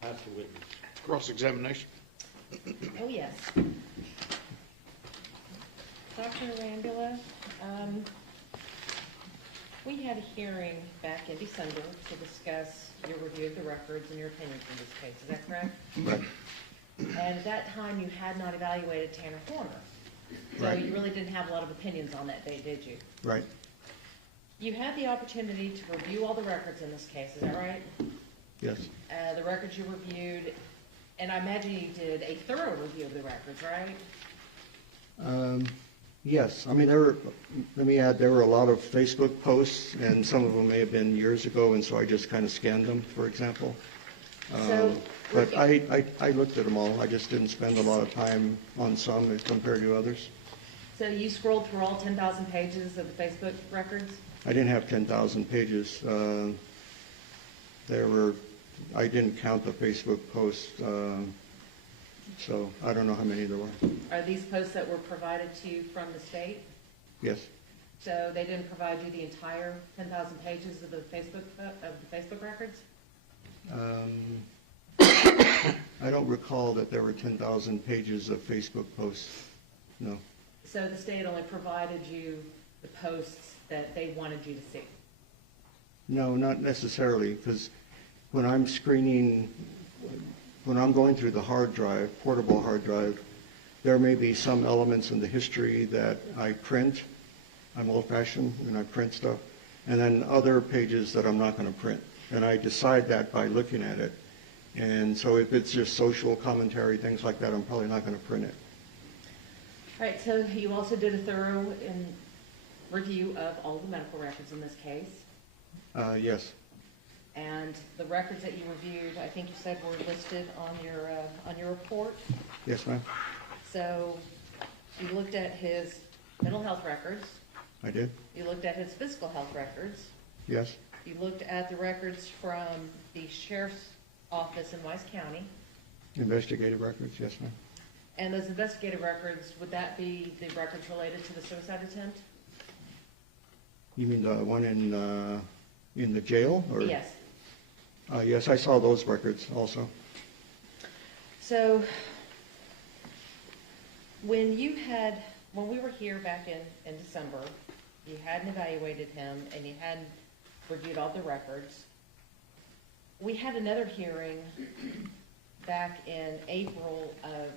Pastor Whitney. Cross-examination. Oh, yes. Dr. Rambula, we had a hearing back in December to discuss your review of the records and your opinions in this case. Is that correct? Right. And at that time, you had not evaluated Tanner Horner. So Right. you really didn't have a lot of opinions on that day, did you? Right. You had the opportunity to review all the records in this case, is that right? Yes. The records you reviewed, and I imagine you did a thorough review of the records, right? Yes, I mean, let me add, there were a lot of Facebook posts, and some of them may have been years ago, and so I just kind of scanned them, for example. So, But I looked at them all, I just didn't spend a lot of time on some as compared to others. So you scrolled through all 10,000 pages of the Facebook records? I didn't have 10,000 pages. I didn't count the Facebook posts, so I don't know how many there were. Are these posts that were provided to you from the state? Yes. So they didn't provide you the entire 10,000 pages of the Facebook records? I don't recall that there were 10,000 pages of Facebook posts, no. So the state only provided you the posts that they wanted you to see? No, not necessarily, because when I'm going through the hard drive, portable hard drive, there may be some elements in the history that I print. I'm old-fashioned and I print stuff. And then other pages that I'm not going to print. And I decide that by looking at it. And so if it's just social commentary, things like that, I'm probably not going to print it. All right, so you also did a thorough review of all the medical records in this case. Yes. And the records that you reviewed, I think you said were listed on your report. Yes, ma'am. So you looked at his mental health records. I did. You looked at his physical health records. Yes. You looked at the records from the sheriff's office in Wise County. Investigative records, yes, ma'am. And those investigative records, would that be the records related to the suicide attempt? You mean the one in the jail? Or? Yes. Yes, I saw those records also. So when we were here back in December, you hadn't evaluated him and you hadn't reviewed all the records. We had another hearing back in April of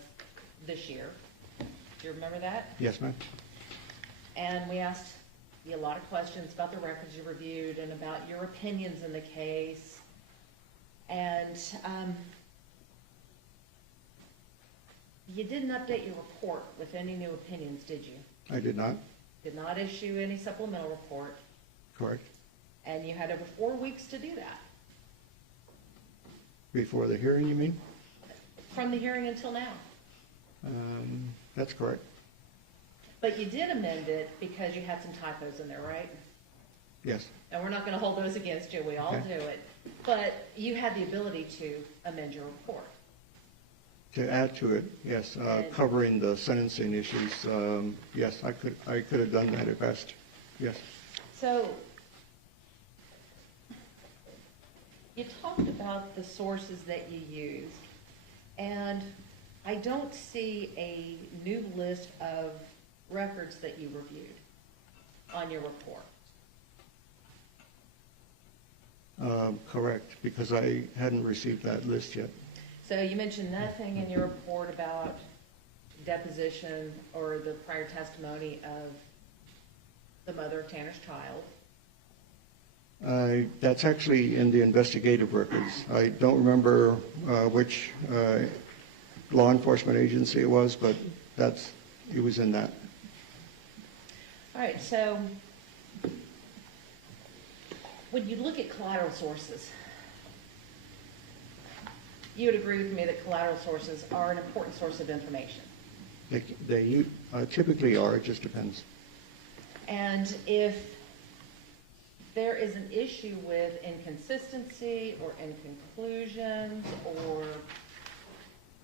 this year. Do you remember that? Yes, ma'am. And we asked you a lot of questions about the records you reviewed and about your opinions in the case. And you didn't update your report with any new opinions, did you? I did not. Did not issue any supplemental report. Correct. And you had over 4 weeks to do that. Before the hearing, you mean? From the hearing until now. That's correct. But you did amend it because you had some typos in there, right? Yes. And we're not going to hold those against you. We all Okay. do it. But you had the ability to amend your report. To add to it, yes, covering the sentencing issues, yes, I could have done that at best, yes. So you talked about the sources that you used, and I don't see a new list of records that you reviewed on your report. Correct, because I hadn't received that list yet. So you mentioned nothing in your report about deposition or the prior testimony of the mother of Tanner's child. That's actually in the investigative records. I don't remember which law enforcement agency it was, but it was in that. All right, so when you look at collateral sources, you would agree with me that collateral sources are an important source of information. They typically are, it just depends. And if there is an issue with inconsistency or inconclusions or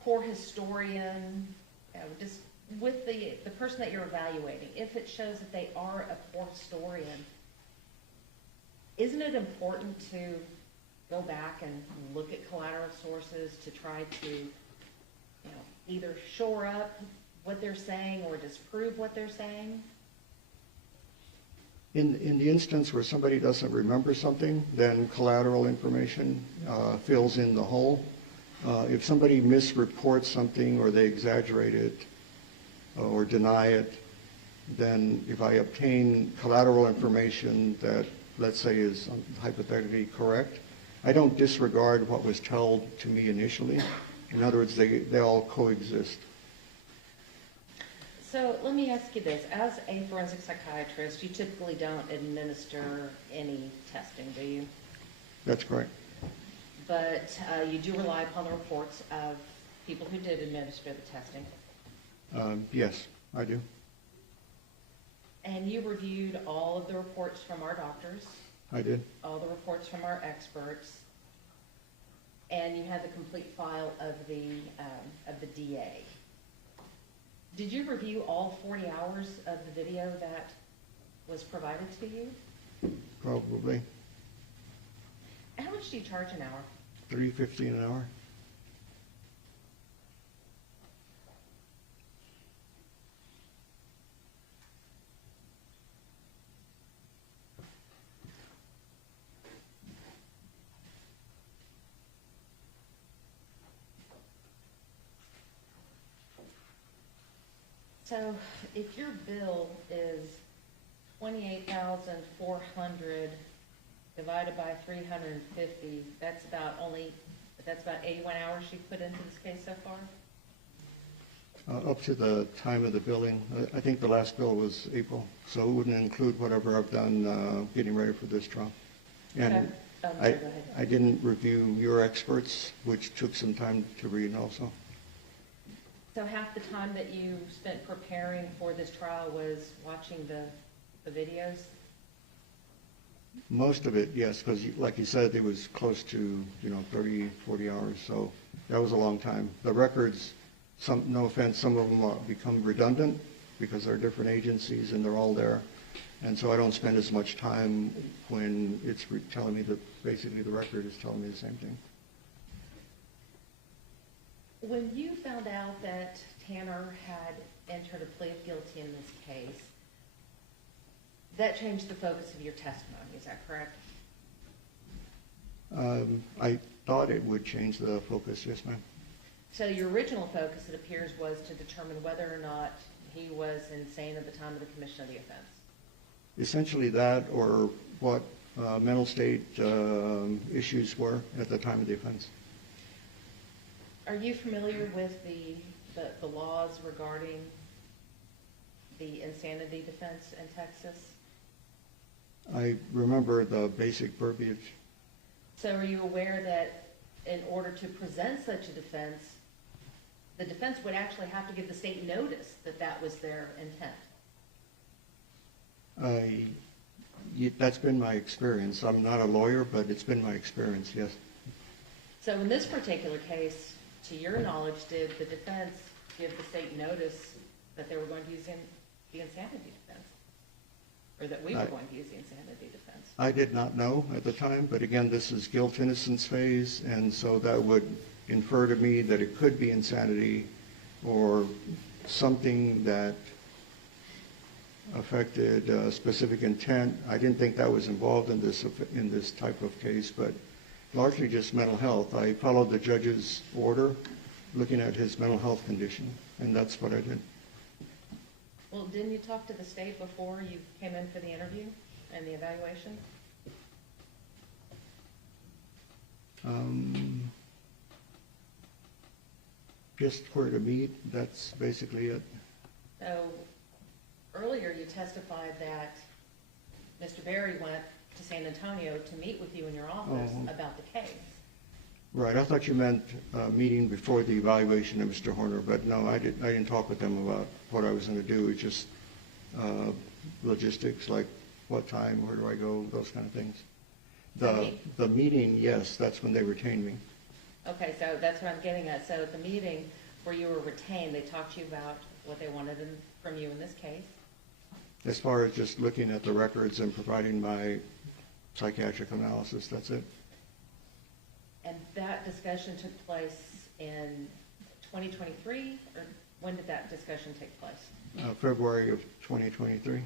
poor historian, just with the person that you're evaluating, if it shows that they are a poor historian, isn't it important to go back and look at collateral sources to try to, either shore up what they're saying or disprove what they're saying? In the instance where somebody doesn't remember something, then collateral information fills in the hole. If somebody misreports something or they exaggerate it or deny it, then if I obtain collateral information that, let's say, is hypothetically correct, I don't disregard what was told to me initially. In other words, they all coexist. So let me ask you this, as a forensic psychiatrist, you typically don't administer any testing, do you? That's correct. But you do rely upon the reports of people who did administer the testing. Yes, I do. And you reviewed all of the reports from our doctors, I did. all the reports from our experts, and you had the complete file of the DA. Did you review all 40 hours of the video that was provided to you? Probably How much do you charge an hour? $3.50 an hour. So if your bill is 28,400 divided by 350, that's about 81 hours you've put into this case so far? Up to the time of the billing. I think the last bill was April, so it wouldn't include whatever I've done getting ready for this trial. And Okay. Sorry, go ahead. I didn't review your experts, which took some time to read also. So half the time that you spent preparing for this trial was watching the videos? Most of it, yes, because like you said, it was close to, 30, 40 hours, so that was a long time. The records, no offense, some of them become redundant because they're different agencies and they're all there. And so I don't spend as much time when it's telling me that basically the record is telling me the same thing. When you found out that Tanner had entered a plea of guilty in this case, that changed the focus of your testimony, is that correct? I thought it would change the focus, yes, ma'am. So your original focus, it appears, was to determine whether or not he was insane at the time of the commission of the offense. Essentially that, or what mental state issues were at the time of the offense. Are you familiar with the laws regarding the insanity defense in Texas? I remember the basic verbiage. So are you aware that in order to present such a defense, the defense would actually have to give the state notice that that was their intent? That's been my experience. I'm not a lawyer, but it's been my experience, yes. So in this particular case, to your knowledge, did the defense give the state notice that they were going to use the insanity defense? Or that we were going to use the insanity defense? I did not know at the time, but again, this is guilt-innocence phase, and so that would infer to me that it could be insanity or something that affected specific intent. I didn't think that was involved in this type of case, but largely just mental health. I followed the judge's order looking at his mental health condition, and that's what I did. Well, didn't you talk to the state before you came in for the interview and the evaluation? Just where to meet, that's basically it. So earlier you testified that Mr. Berry went to San Antonio to meet with you in your office about the case. Right, I thought you meant meeting before the evaluation of Mr. Horner, but no, I didn't talk with him about what I was going to do. It's just logistics, like what time, where do I go, those kind of things. The meeting, yes, that's when they retained me. Okay, so that's what I'm getting at. So at the meeting where you were retained, they talked to you about what they wanted from you in this case? As far as just looking at the records and providing my psychiatric analysis, that's it. And that discussion took place in 2023, or when did that discussion take place? February of 2023.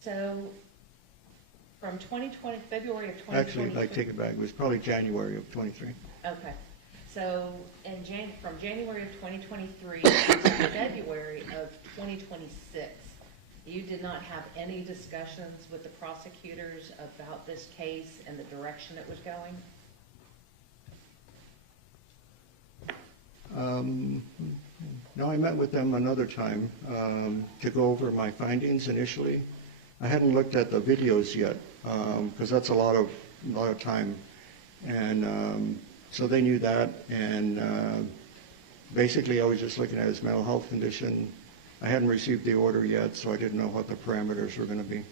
So from February of 2023. Actually, I take it back. It was probably January of 23. Okay. So from January of 2023 to February of 2026, you did not have any discussions with the prosecutors about this case and the direction it was going? No, I met with them another time to go over my findings initially. I hadn't looked at the videos yet because that's a lot of time, and so they knew that. And basically, I was just looking at his mental health condition. I hadn't received the order yet, so I didn't know what the parameters were going to be.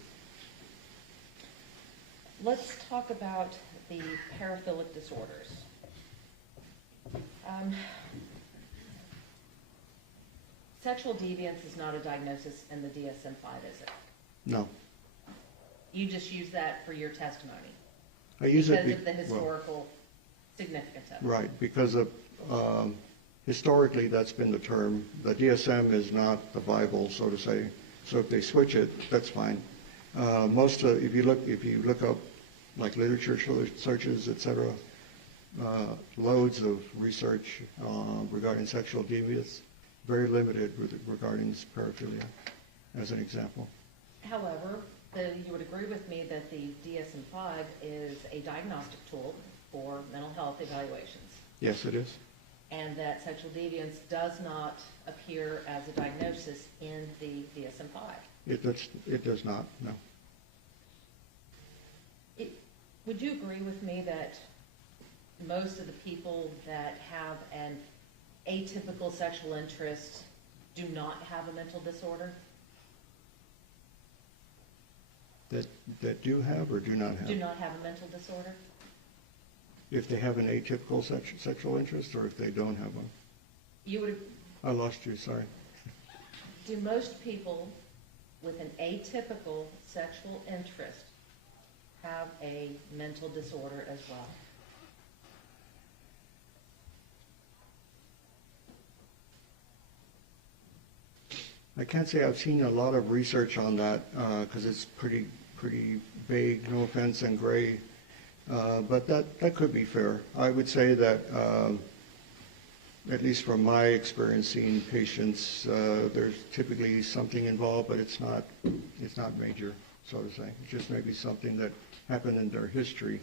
Let's talk about the paraphilic disorders. Sexual deviance is not a diagnosis in the DSM-5, is it? No, You just use that for your testimony? I use it Because of the well, historical significance of it? right, because of historically that's been the term. The DSM is not the Bible, so to say. So if they switch it, that's fine. If you look up like literature searches, etc., loads of research regarding sexual deviance, very limited regarding paraphilia, as an example. However, you would agree with me that the DSM-5 is a diagnostic tool for mental health evaluations, Yes, it is. and that sexual deviance does not appear as a diagnosis in the DSM-5. It does not, no. Would you agree with me that most of the people that have an atypical sexual interest do not have a mental disorder? That do have or do not have? Do not have a mental disorder? If they have an atypical sexual interest or if they don't have one? You would, I lost you, sorry. do most people with an atypical sexual interest have a mental disorder as well? I can't say I've seen a lot of research on that because it's pretty vague, no offense, and gray. But that could be fair. I would say that, at least from my experience seeing patients, there's typically something involved, but it's not major, so to say. It's just maybe something that happened in their history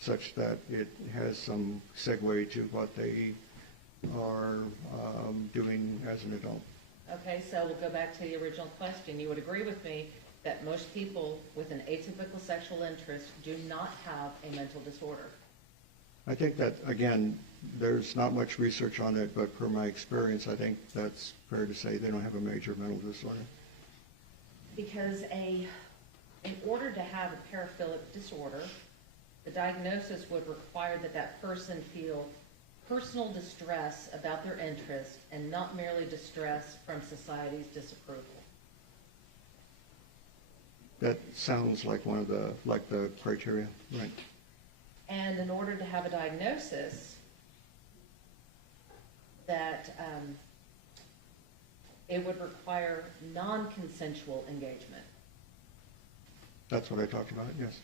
such that it has some segue to what they are doing as an adult. Okay, so we'll go back to the original question. You would agree with me that most people with an atypical sexual interest do not have a mental disorder? I think that, again, there's not much research on it, but per my experience, I think that's fair to say they don't have a major mental disorder. Because in order to have a paraphilic disorder, the diagnosis would require that that person feel personal distress about their interest and not merely distress from society's disapproval. That sounds like one of the criteria, right? And in order to have a diagnosis, that it would require non-consensual engagement. That's what I talked about, yes.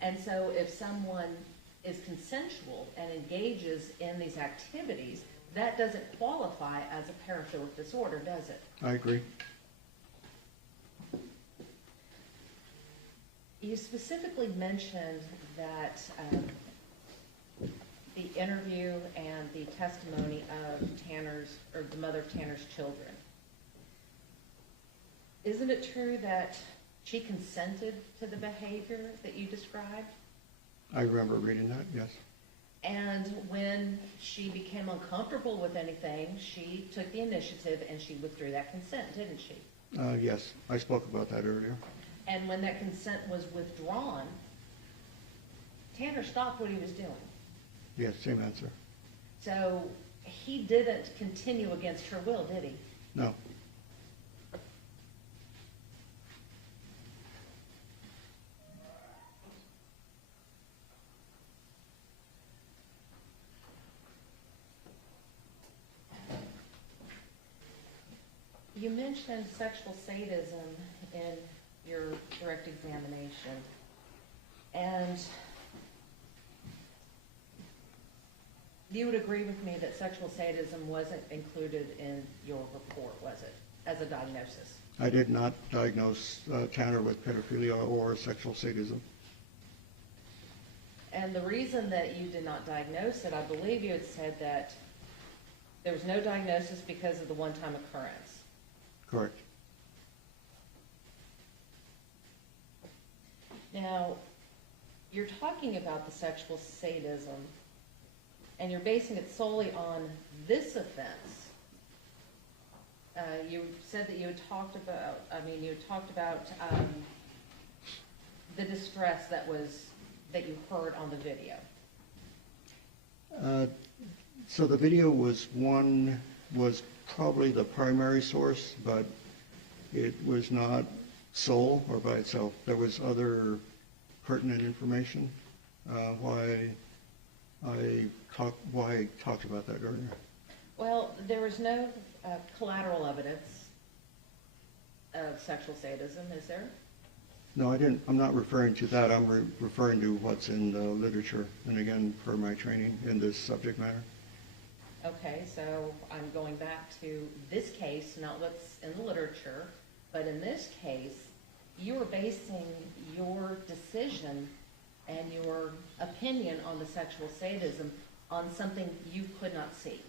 And so if someone is consensual and engages in these activities, that doesn't qualify as a paraphilic disorder, does it? I agree. You specifically mentioned that the interview and the testimony of the mother of Tanner's children. Isn't it true that she consented to the behavior that you described? I remember reading that, yes. And when she became uncomfortable with anything, she took the initiative and she withdrew that consent, didn't she? Yes, I spoke about that earlier. And when that consent was withdrawn, Tanner stopped what he was doing. Yes, same answer. So he didn't continue against her will, did he? No. You mentioned sexual sadism in your direct examination, and you would agree with me that sexual sadism wasn't included in your report, was it, as a diagnosis? I did not diagnose Tanner with pedophilia or sexual sadism. And the reason that you did not diagnose it, I believe you had said that There was no diagnosis because of the one-time occurrence. Correct. Now, you're talking about the sexual sadism, and you're basing it solely on this offense. You said that you had talked about, the distress that you heard on the video. So the video was probably the primary source, but it was not sole or by itself. There was other pertinent information. Why I talked about that earlier. Well, there was no collateral evidence of sexual sadism, is there? No, I didn't. I'm not referring to that. I'm referring to what's in the literature, and again, per my training in this subject matter. Okay, so I'm going back to this case, not what's in the literature, but in this case, you are basing your decision and your opinion on the sexual sadism on something you could not see.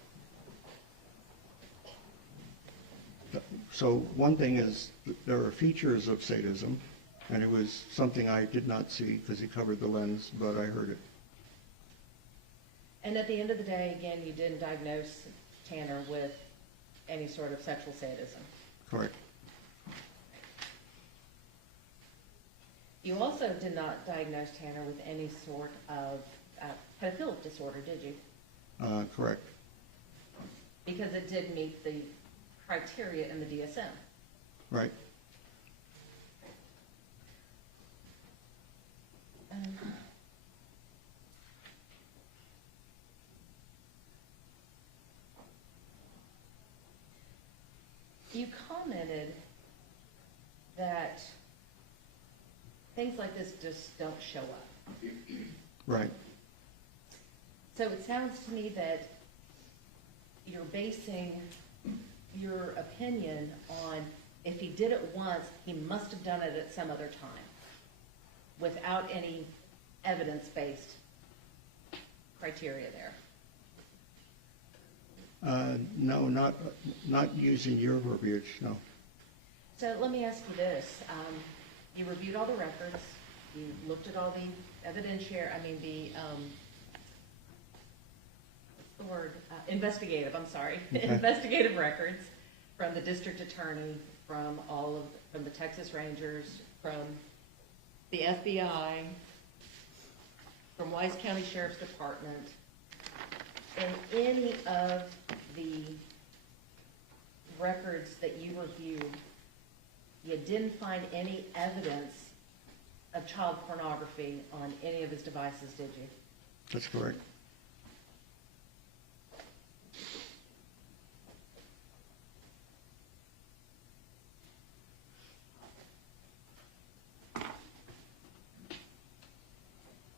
So one thing is, there are features of sadism, and it was something I did not see because he covered the lens, but I heard it. And at the end of the day, again, you didn't diagnose Tanner with any sort of sexual sadism. Correct. You also did not diagnose Tanner with any sort of pedophilic disorder, did you? Correct. Because it did meet the criteria in the DSM. Right. You commented that things like this just don't show up. Right. So it sounds to me that you're basing your opinion on if he did it once, he must have done it at some other time, without any evidence-based criteria there. No, not using your verbiage, no. So let me ask you this. You reviewed all the records, you looked at all the investigative, Okay. investigative records from the district attorney, from the Texas Rangers, from the FBI, from Wise County Sheriff's Department, and any of the records that you reviewed, you didn't find any evidence of child pornography on any of his devices, did you? That's correct.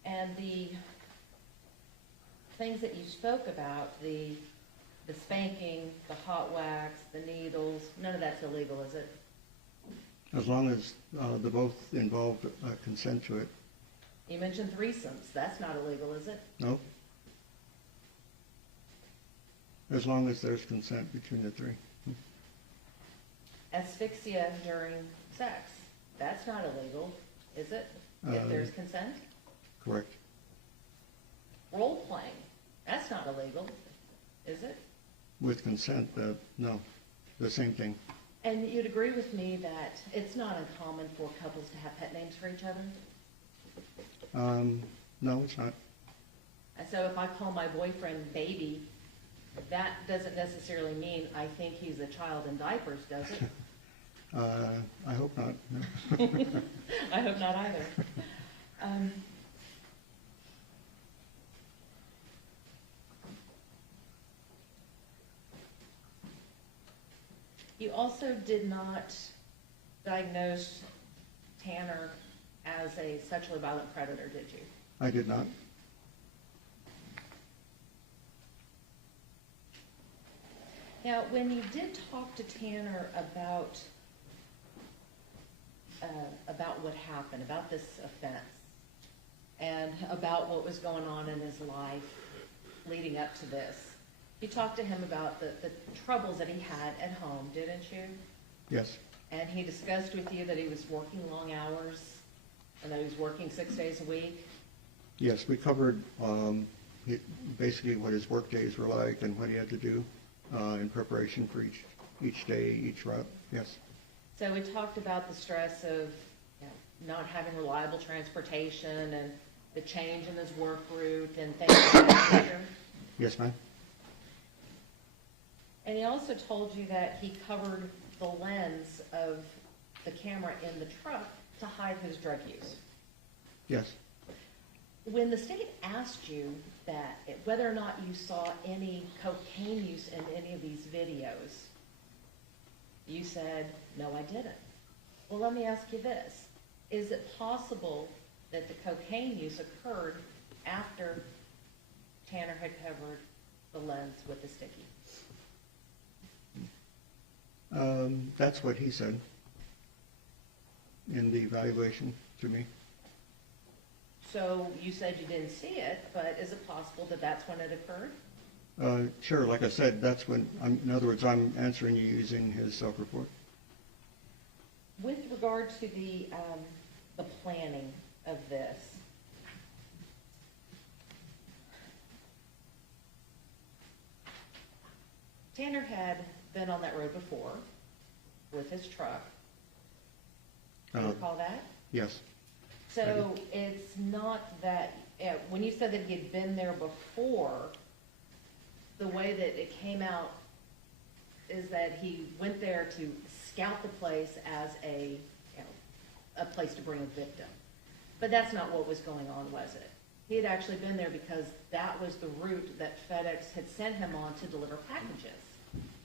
And the things that you spoke about, the spanking, the hot wax, the needles, none of that's illegal, is it? As long as the both involved consent to it. You mentioned threesomes. That's not illegal, is it? No? As long as there's consent between the three. Asphyxia during sex. That's not illegal, is it? If there's consent? Correct. Role playing. That's not illegal, is it? With consent, no. The same thing. And you'd agree with me that it's not uncommon for couples to have pet names for each other? No, it's not. And so if I call my boyfriend baby, that doesn't necessarily mean I think he's a child in diapers, does it? I hope not. No. I hope not either. You also did not diagnose Tanner as a sexually violent predator, did you? I did not. Now, when you did talk to Tanner about what happened, about this offense, and about what was going on in his life leading up to this, You talked to him about the troubles that he had at home, didn't you? Yes, And he discussed with you that he was working long hours and that he was working 6 days a week? yes, we covered basically what his work days were like and what he had to do in preparation for each day, each route, yes. So we talked about the stress of not having reliable transportation and the change in his work route and things of that nature. Yes, ma'am? And he also told you that he covered the lens of the camera in the truck to hide his drug use. Yes. When the state asked you that, whether or not you saw any cocaine use in any of these videos, you said, no, I didn't. Well, let me ask you this. Is it possible that the cocaine use occurred after Tanner had covered the lens with the sticky? That's what he said in the evaluation to me. So you said you didn't see it, but is it possible that that's when it occurred? Sure, like I said, that's when, in other words, I'm answering you using his self-report. With regard to the planning of this, Tanner had been on that road before with his truck. Do you recall that? Yes. So it's not that, when you said that he had been there before, the way that it came out is that he went there to scout the place as a place to bring a victim. But that's not what was going on, was it? He had actually been there because that was the route that FedEx had sent him on to deliver packages.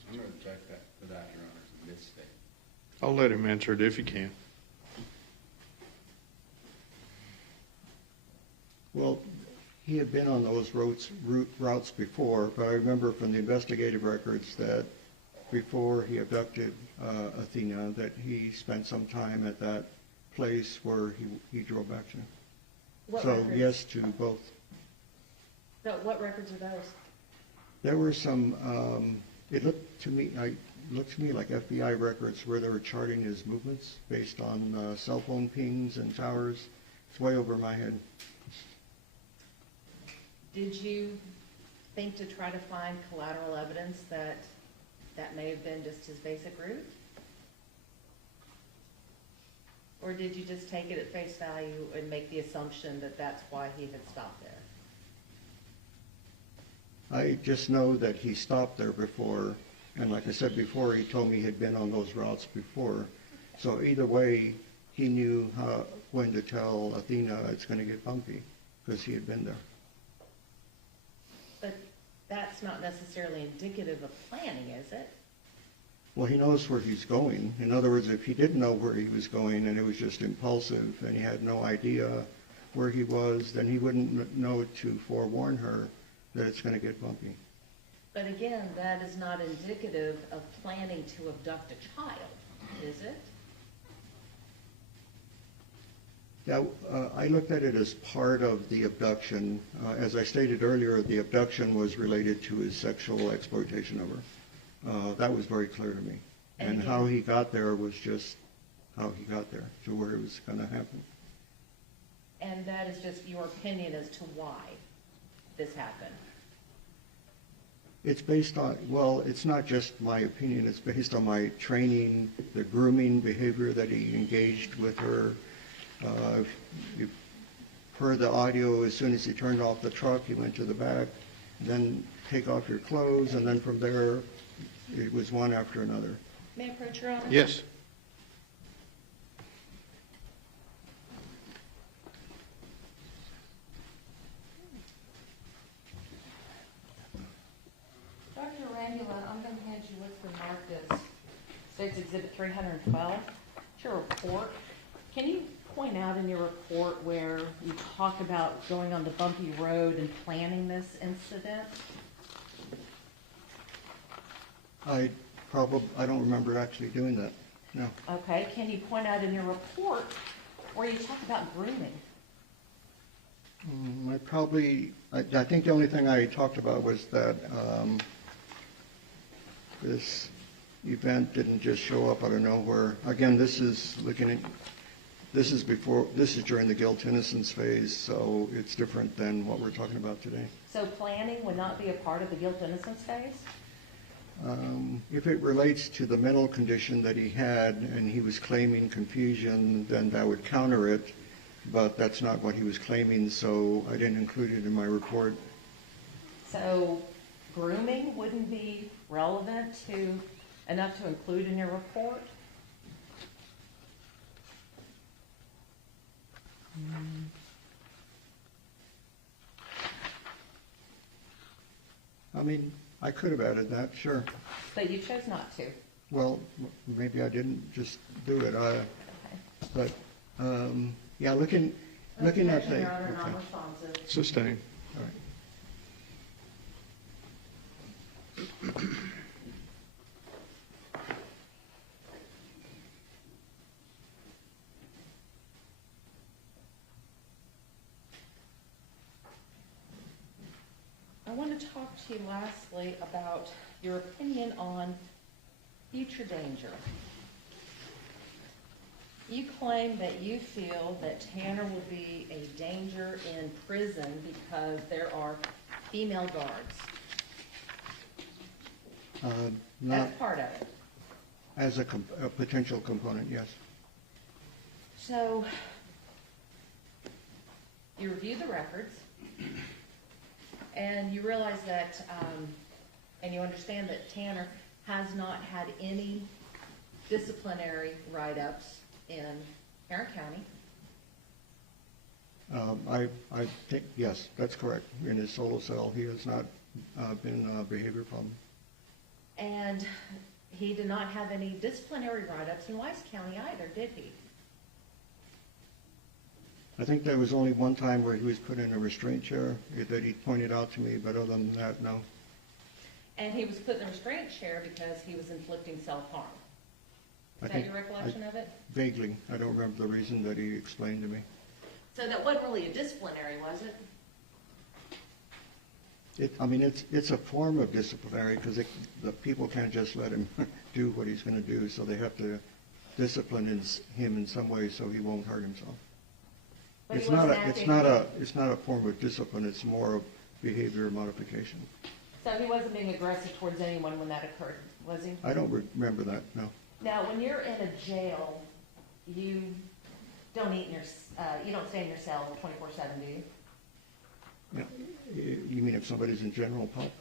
I'm going to object to that, Your Honor, it's a mistake. I'll let him answer it if he can. Well, he had been on those routes before, but I remember from the investigative records that before he abducted Athena, that he spent some time at that place where he drove back to. What So records? yes to both. So what records are those? There were some, it looked to me like FBI records where they were charting his movements based on cell phone pings and towers. It's way over my head. Did you think to try to find collateral evidence that that may have been just his basic route? Or did you just take it at face value and make the assumption that that's why he had stopped there? I just know that he stopped there before, and like I said before, he told me he had been on those routes before. So either way, he knew when to tell Athena it's going to get bumpy, because he had been there. But that's not necessarily indicative of planning, is it? Well, he knows where he's going. In other words, if he didn't know where he was going and it was just impulsive and he had no idea where he was, then he wouldn't know to forewarn her that it's going to get bumpy. But again, that is not indicative of planning to abduct a child, is it? Yeah, I looked at it as part of the abduction. As I stated earlier, the abduction was related to his sexual exploitation of her. That was very clear to me. And how he got there was just how he got there, to where it was going to happen. And that is just your opinion as to why this happened? It's based on, well, it's not just my opinion, it's based on my training, the grooming behavior that he engaged with her. You heard the audio as soon as he turned off the truck, he went to the back, then take off your clothes, and then from there, it was one after another. May I approach, Your Honor? Yes. Dr. Rangula, I'm going to hand you what's been marked as State's Exhibit 312. It's your report. Can you point out in your report where you talk about going on the bumpy road and planning this incident? I don't remember actually doing that, no. Okay, can you point out in your report where you talk about grooming? I think the only thing I talked about was that This event didn't just show up out of nowhere. Again, this is during the guilt innocence phase, so it's different than what we're talking about today. So planning would not be a part of the guilt innocence phase? If it relates to the mental condition that he had and he was claiming confusion, then that would counter it, but that's not what he was claiming, so I didn't include it in my report. So grooming wouldn't be relevant enough to include in your report? I mean, I could have added that, sure. But you chose not to. Well, maybe I didn't just do it. But, yeah, looking at the... Discretion, Your Honor, okay. non-responsive. Sustain. All right. I want to talk to you lastly about your opinion on future danger. You claim that you feel that Tanner will be a danger in prison because there are female guards. Not That's part of it. as a potential component, yes. So, you review the records, and you realize that, and you understand that Tanner has not had any disciplinary write-ups in Tarrant County. I think, yes, that's correct. In his solo cell, he has not been a behavior problem. And he did not have any disciplinary write-ups in Wise County either, did he? I think there was only one time where he was put in a restraint chair that he pointed out to me, but other than that, no. And he was put in a restraint chair because he was inflicting self-harm. Is that your recollection of it? Vaguely. I don't remember the reason that he explained to me. So that wasn't really a disciplinary, was it? I mean, it's a form of disciplinary because the people can't just let him do what he's going to do, so they have to discipline him in some way so he won't hurt himself. But It's he not wasn't a form of discipline. It's more of behavior modification. So he wasn't being aggressive towards anyone when that occurred, was he? I don't remember that. No. Now, when you're in a jail, you don't eat in your, you don't stay in your cell 24/7, do you? Yeah. You mean if somebody's in general pop?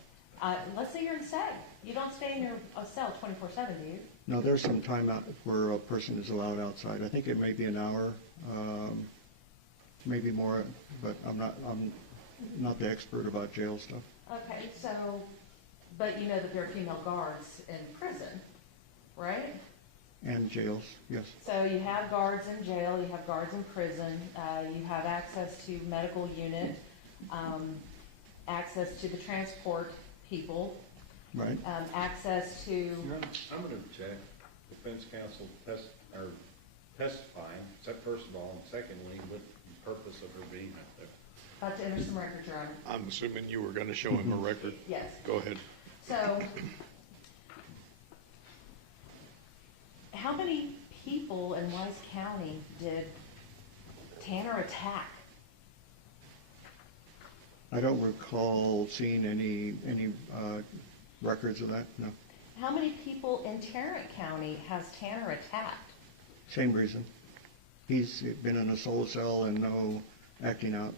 Let's say you're in SAG. You don't stay in your cell 24/7, do you? No, there's some time out where a person is allowed outside. I think it may be an hour, maybe more, but I'm not the expert about jail stuff. Okay, so, but you know that there are female guards in prison, right? And jails, yes. So you have guards in jail, you have guards in prison, you have access to medical unit, access to the transport people, Right. access to, Your Honor, I'm going to object defense counsel testifying, first of all, and secondly, what the purpose of her being out there. about to enter some records, Your Honor. I'm assuming you were going to show him a record. Yes. Go ahead. So, how many people in Wise County did Tanner attack? I don't recall seeing any records of that, no. How many people in Tarrant County has Tanner attacked? Same reason. He's been in a solo cell and no acting out.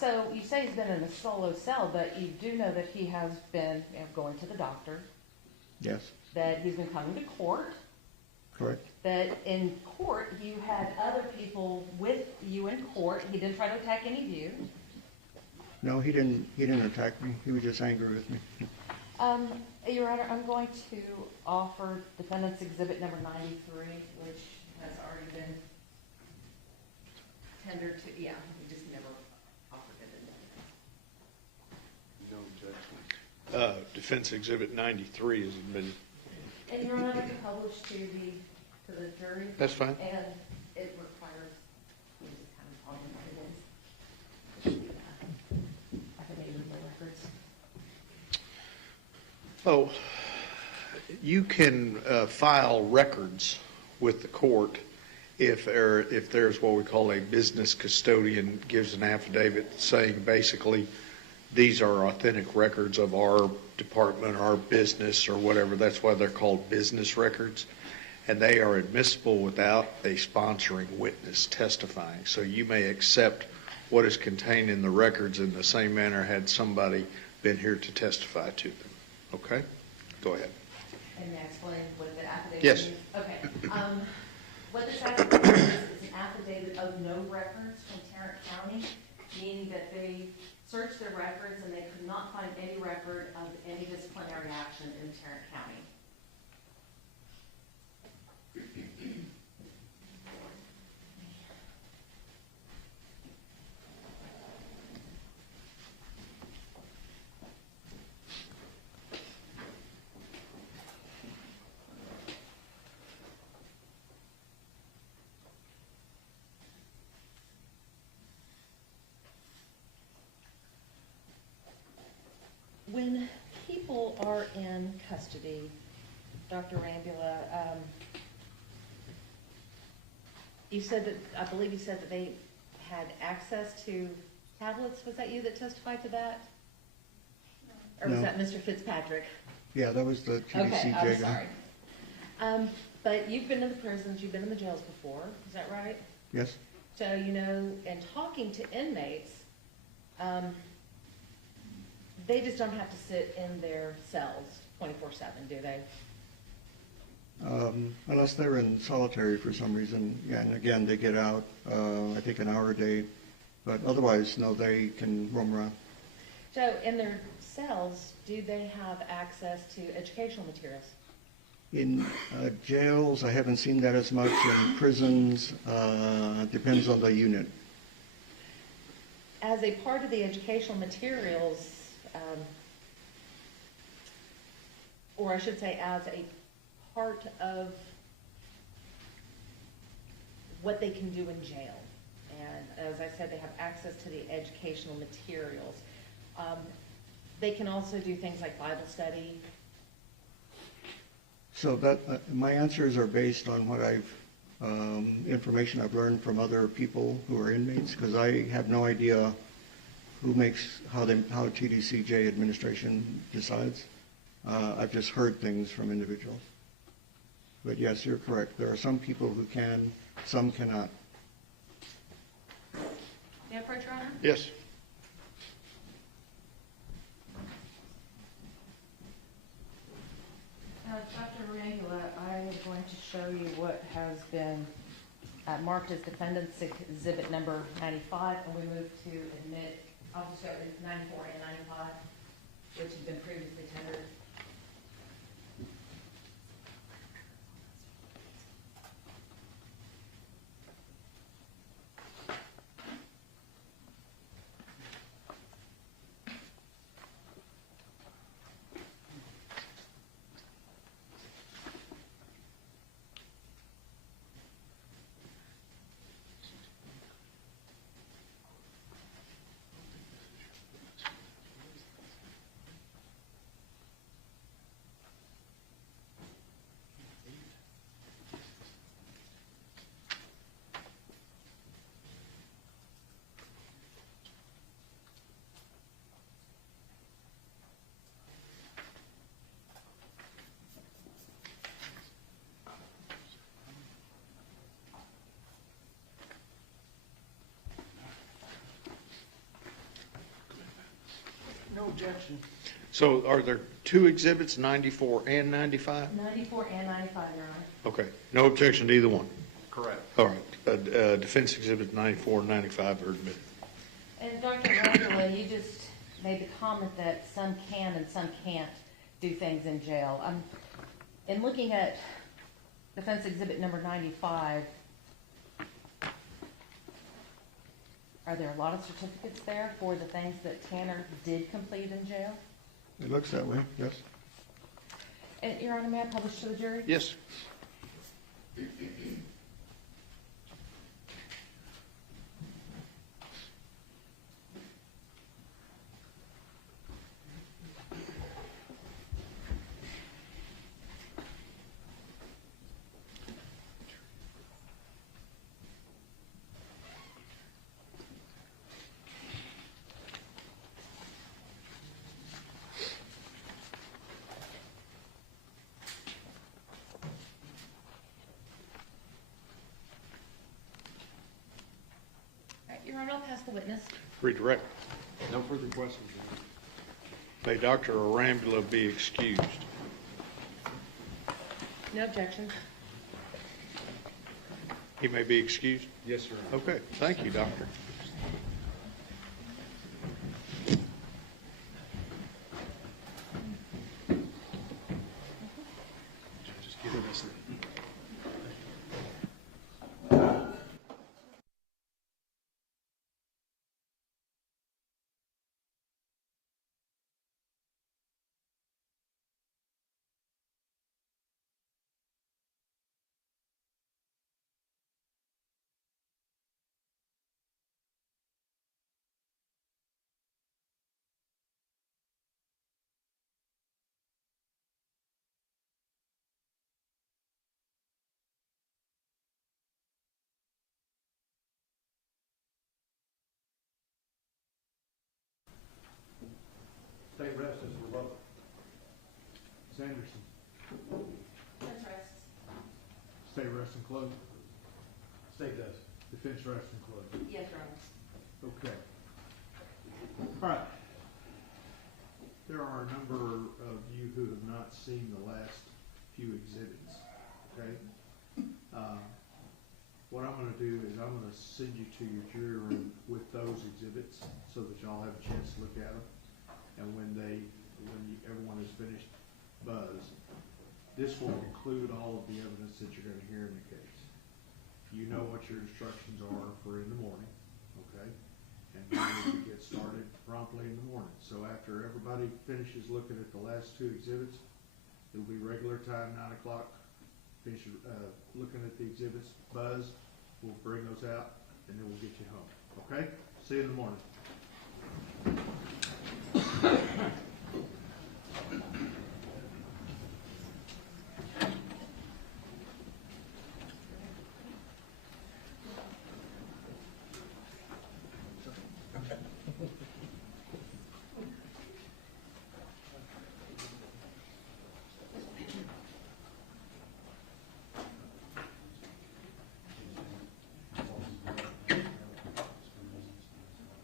So you say he's been in a solo cell, but you do know that he has been going to the doctor, Yes, that he's been coming to court, correct. that in court you had other people with you in court. He didn't try to attack any of you. No, he didn't attack me. He was just angry with me. Your Honor, I'm going to offer Defendant's Exhibit number 93, which has already been tendered to, yeah, we just never offered it. No objection. Defense Exhibit 93 has been... And Your Honor, to publish to the jury. That's fine. And it requires, we just kind of on what it is. It should be, I think maybe the records. Oh, You can file records with the court if there's what we call a business custodian gives an affidavit saying basically these are authentic records of our department, our business, or whatever. That's why they're called business records. And they are admissible without a sponsoring witness testifying. So you may accept what is contained in the records in the same manner had somebody been here to testify to them. Okay? Go ahead. And may I explain what the affidavit Yes. means? Okay. What this affidavit is an affidavit of no records from Tarrant County, meaning that they searched their records and they could not find any record of any disciplinary action in Tarrant County. When people are in custody, Dr. Rambula, you said that, I believe you said that they had access to tablets. Was that you that testified to that? Or was No. that Mr. Fitzpatrick? Yeah, that was the TDCJ Okay, guy. I'm sorry. But you've been in the prisons, you've been in the jails before, is that right? Yes? So, you know, in talking to inmates, they just don't have to sit in their cells 24/7, do they? Unless they're in solitary for some reason, yeah, and again, they get out, I think an hour a day, but otherwise, no, they can roam around. So in their cells, do they have access to educational materials? In jails, I haven't seen that as much. In prisons, depends on the unit. As a part of the educational materials, or I should say as a part of what they can do in jail. And as I said, they have access to the educational materials. They can also do things like Bible study. So that, my answers are based on what information I've learned from other people who are inmates, because I have no idea who makes, how TDCJ administration decides. I've just heard things from individuals. But yes, you're correct. There are some people who can, some cannot. Yeah, Fred, Your Honor? Yes. Dr. Rangula, I am going to show you what has been marked as Defendant's Exhibit Number 95, and we move to admit, I'll just go with 94 and 95, which have been previously tendered. No objection. So are there two exhibits, 94 and 95? 94 and 95, Your Honor. Okay, no objection to either one. Correct. All right, defense exhibits 94 and 95 are admitted. And Dr. Rangula, you just made the comment that some can and some can't do things in jail. In looking at Defense Exhibit Number 95, are there a lot of certificates there for the things that Tanner did complete in jail? It looks that way, yes. And Your Honor, may I publish to the jury? Yes. the witness. Redirect. No further questions. May Dr. Arambula be excused. No objections. He may be excused? Yes, sir. Okay, thank you, Doctor. Just give us State rest is revoked. Sanderson. Interest. State rest and close. State does. Defense rest and close. Yes, Your Honor. Okay. All right. There are a number of you who have not seen the last few exhibits, okay? What I'm gonna do is I'm gonna send you to your jury room with those exhibits so that y'all have a chance to look at them. And when everyone is finished, buzz. This will include all of the evidence that you're gonna hear in the case. You know what your instructions are for in the morning, okay? And we need to get started promptly in the morning. So after everybody finishes looking at the last two exhibits, it'll be regular time, 9 o'clock. Finish looking at the exhibits, buzz, we'll bring those out, and then we'll get you home, okay? See you in the morning.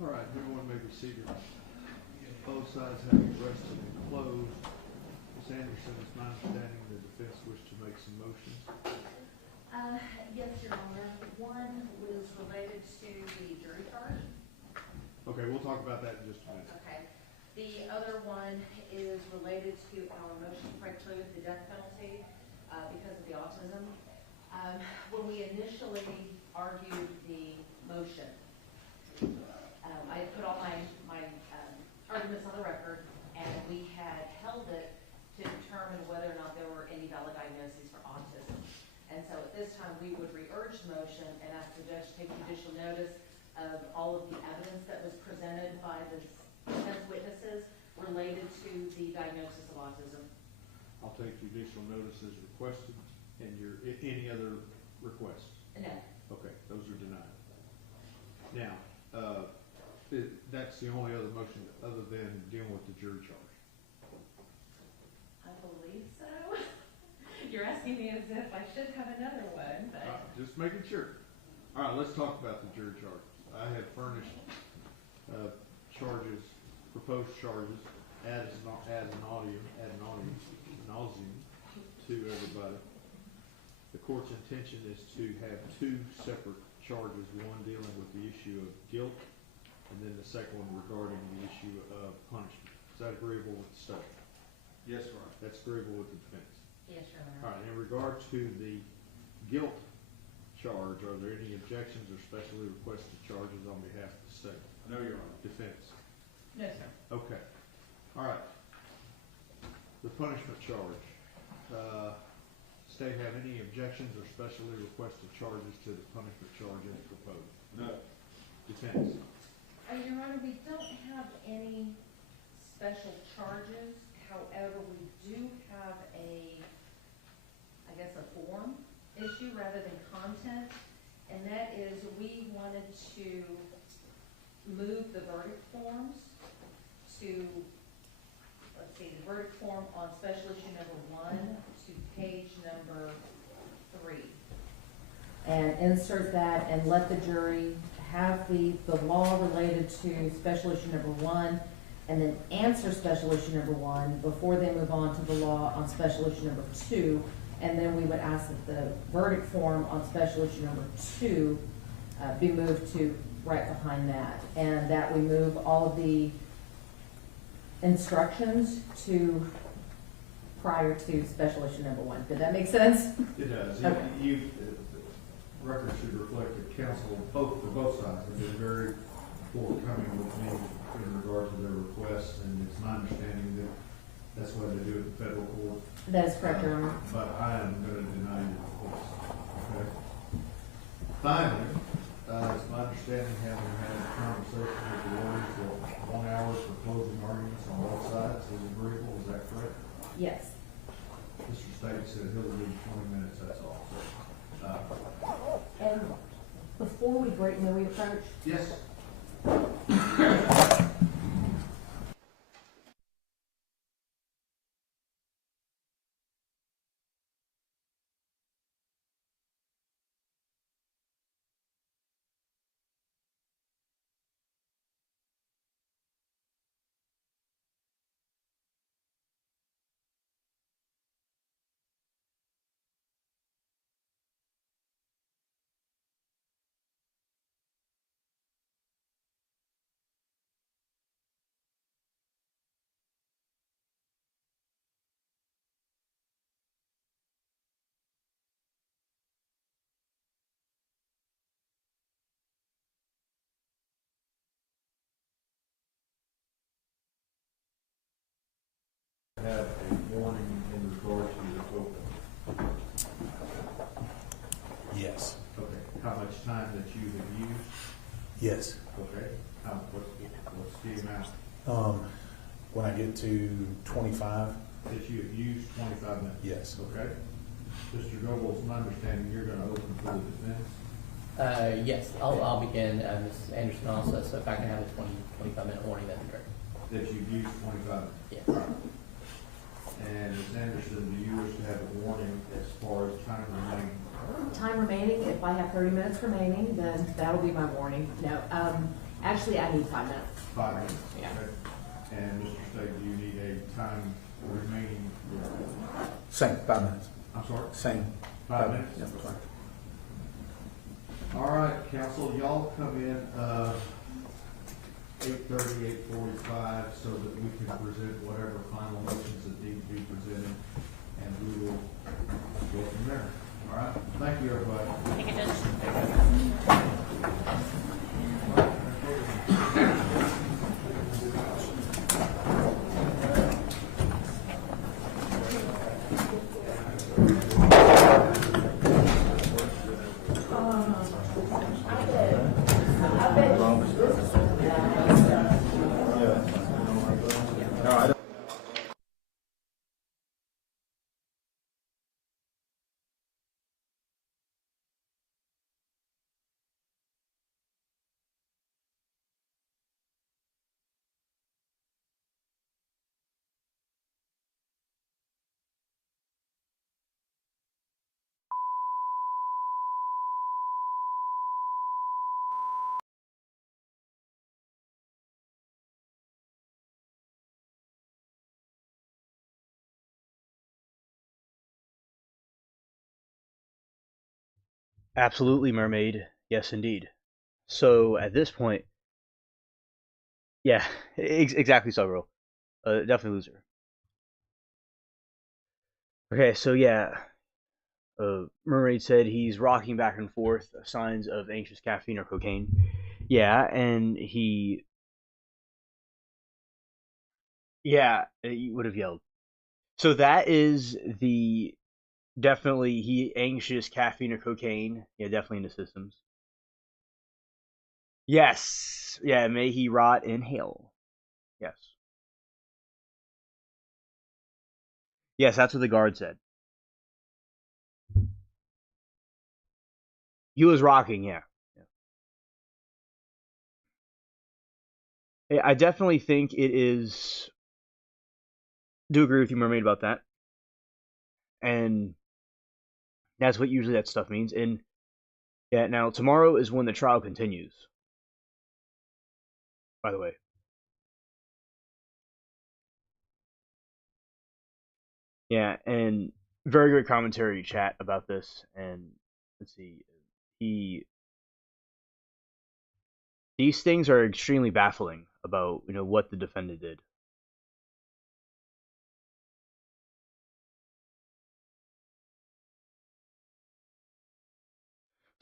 All right, everyone may be seated. Both sides having rested and closed. Ms. Anderson, it's my understanding the defense wished to make some motions. Yes, Your Honor. One was related to the jury charge. Okay, we'll talk about that in just a minute. Okay. The other one is related to our motion to preclude the death penalty because of the autism. When we initially argued the motion, I put all my arguments on the record, and we had held it to determine whether or not there were any valid diagnoses for autism. And so at this time, we would re-urge the motion and ask the judge to take judicial notice of all of the evidence that was presented by the defense witnesses related to the diagnosis of autism. I'll take judicial notice as requested, and any other requests? No. Okay, those are denied. Now, that's the only other motion other than dealing with the jury charge. I believe so. You're asking me as if I should have another one, but. Just making sure. All right, let's talk about the jury charges. I have furnished charges, proposed charges, ad nauseam to everybody. The court's intention is to have two separate charges, one dealing with the issue of guilt, and then the second one regarding the issue of punishment. Is that agreeable with the state? Yes, sir. That's agreeable with the defense. Yes, Your Honor. All right, in regard to the guilt charge, are there any objections or specially requested charges on behalf of the state? No, Your Honor. Defense? No, sir. Okay. All right. The punishment charge. State have any objections or specially requested charges to the punishment charge as proposed? No. Defense? Your Honor, we don't have any special charges. However, we do have a form issue rather than content. And that is, we wanted to move the verdict forms to, the verdict form on special issue number 1 to page number 3. And insert that and let the jury have the law related to special issue number 1, and then answer special issue number 1 before they move on to the law on special issue number 2, and then we would ask that the verdict form on special issue number 2 be moved to right behind that, and that we move all of the instructions to prior to special issue number 1. Did that make sense? It does. Okay. The record should reflect that counsel, for both sides, have been very forthcoming with me in regard to their requests, and it's my understanding that that's why they do it in federal court. That is correct, Your Honor. But I am going to deny your request. Okay? Finally, it's my understanding, having had a conversation with the lawyers, that 1 hour for closing arguments on both sides is agreeable. Is that correct? Yes. Mr. State said he'll leave 20 minutes, that's all. So, And before we break, may we approach? yes. Have a warning in regard to the open. Yes. Okay. How much time that you have used? Yes. Okay. What's the amount When I get to 25, that you have used? 25 minutes. yes. Okay. Mr. Gobles, my understanding, you're going to open for the defense. Yes, I'll begin, Ms. Anderson also, so if I can have a 25-minute warning, that'd be great. That you've used 25 minutes. Yes. All right. And Ms. Anderson, do you wish to have a warning as far as time remaining? Time remaining, if I have 30 minutes remaining, then that'll be my warning. No, actually, I need 5 minutes. 5 minutes. Yeah. Okay. And Mr. State, do you need a time remaining? Same, 5 minutes. I'm sorry? Same. 5 minutes? Yep, fine. All right, council, y'all come in 8:30, 8:45, so that we can present whatever final motions that need to be presented, and we will go from there. All right? Thank you, everybody. Thank you, Judge. Absolutely, Mermaid. Yes, indeed. So at this point, yeah, exactly so, bro. Definitely loser. Okay, so yeah, Mermaid said he's rocking back and forth, signs of anxious caffeine or cocaine. Yeah, and he would have yelled. So that is the definitely he anxious caffeine or cocaine. Yeah, definitely into systems. Yes. Yeah, may he rot in hell. Yes. Yes, that's what the guard said. He was rocking, yeah. I definitely think it is. Do agree with you, Mermaid, about that. And that's what usually that stuff means. And yeah, now tomorrow is when the trial continues. by the way. Yeah, and very good commentary chat about this. And let's see, he these things are extremely baffling about what the defendant did.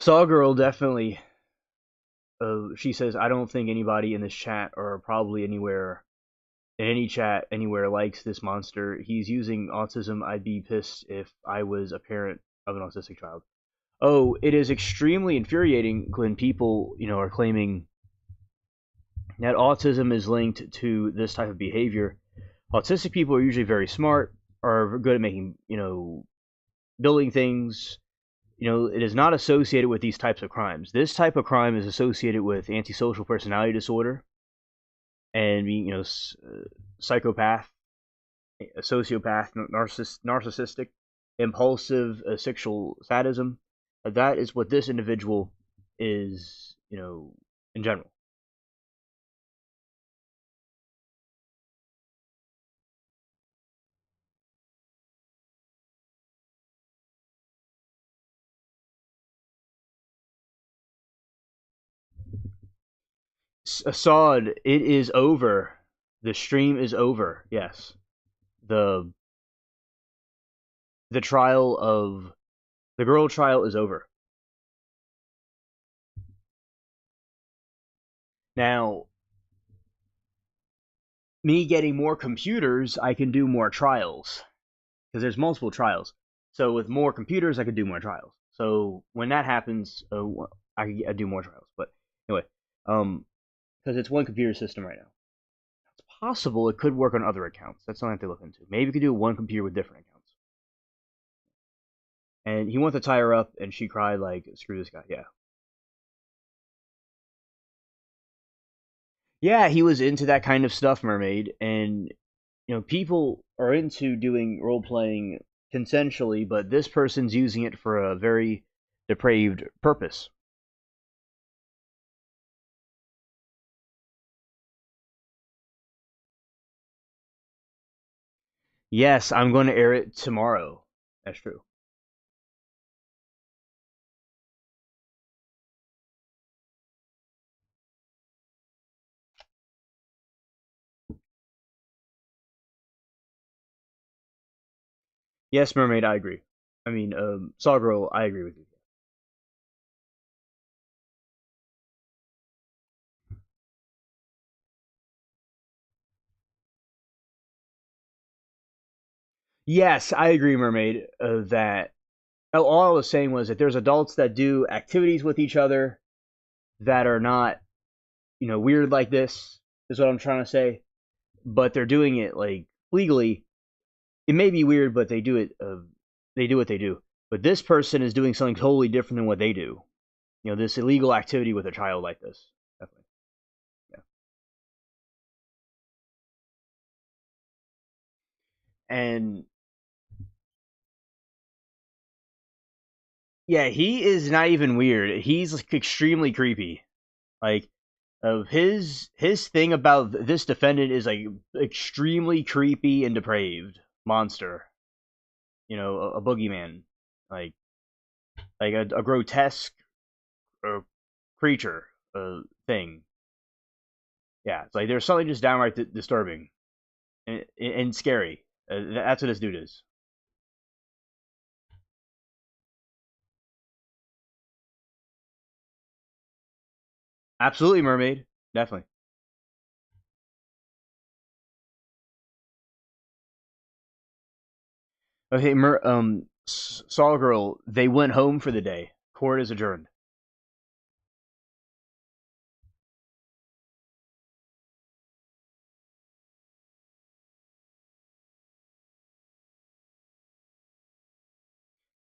Saw Girl definitely. She says, I don't think anybody in this chat or probably anywhere in any chat anywhere likes this monster. He's using autism. I'd be pissed if I was a parent of an autistic child. Oh, it is extremely infuriating when people, are claiming that autism is linked to this type of behavior. Autistic people are usually very smart, are good at making, building things. It is not associated with these types of crimes. This type of crime is associated with antisocial personality disorder and being, psychopath, a sociopath, narcissistic, impulsive, sexual sadism. That is what this individual is, in general. Assad, it is over. The stream is over. Yes, the trial of the girl trial is over. Now, me getting more computers, I can do more trials because there's multiple trials. So with more computers, I could do more trials. So when that happens, I do more trials. But anyway, because it's one computer system right now. It's possible it could work on other accounts. That's something I have to look into. Maybe we could do one computer with different accounts. And he wanted to tie her up, and she cried like, "Screw this guy." Yeah. Yeah, he was into that kind of stuff, Mermaid, and people are into doing role playing consensually, but this person's using it for a very depraved purpose. Yes, I'm going to air it tomorrow. That's true. Yes, Mermaid, I agree. I mean, Sawgirl, I agree with you. Yes, I agree, Mermaid, that all I was saying was that there's adults that do activities with each other that are not, weird like this, is what I'm trying to say. But they're doing it like legally. It may be weird, but they do it. They do what they do. But this person is doing something totally different than what they do. This illegal activity with a child like this. Definitely. Yeah. And yeah, he is not even weird. He's like extremely creepy. Like of his thing about this defendant is like extremely creepy and depraved monster. A boogeyman, like a grotesque creature thing. Yeah, it's like there's something just downright disturbing and scary. That's what this dude is. Absolutely, mermaid, definitely. Okay, Saw Girl, they went home for the day. Court is adjourned.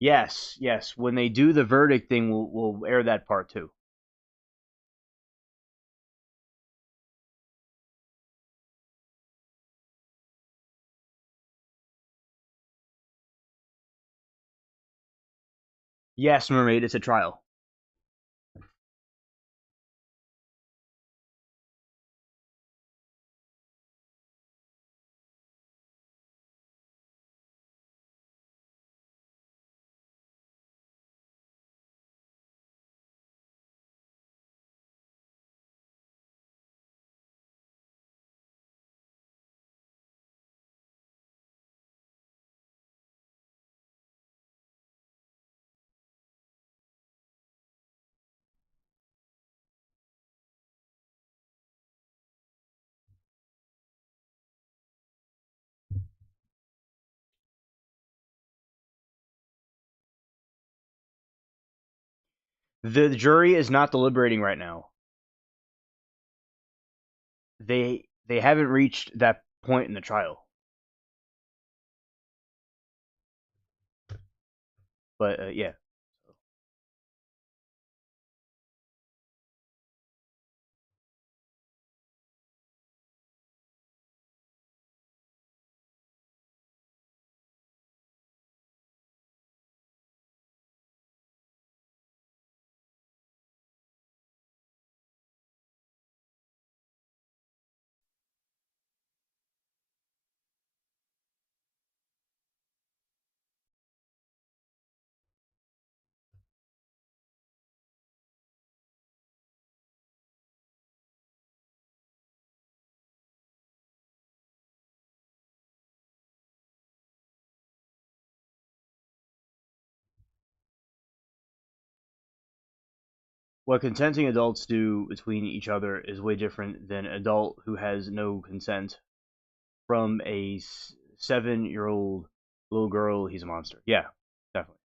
Yes, yes. When they do the verdict thing, we'll air that part too. Yes, mermaid, it's a trial. The jury is not deliberating right now. They haven't reached that point in the trial. But yeah. What consenting adults do between each other is way different than an adult who has no consent from a 7-year-old little girl. He's a monster. Yeah, definitely.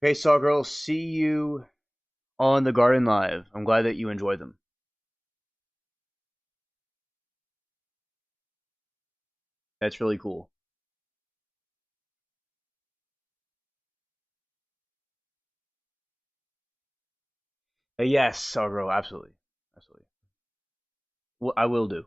Okay, Saw Girl, see you on the Garden Live. I'm glad that you enjoyed them. That's really cool. Yes, Saw Girl, absolutely. Absolutely. Well, I will do.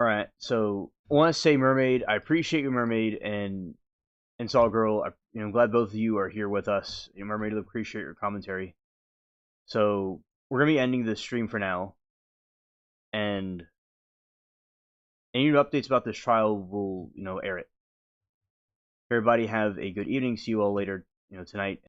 Alright, so I want to say Mermaid, I appreciate you, Mermaid, and Saw Girl. I'm glad both of you are here with us. Mermaid, I appreciate your commentary. So we're gonna be ending the stream for now, and any new updates about this trial will air it. Everybody have a good evening. See you all later tonight.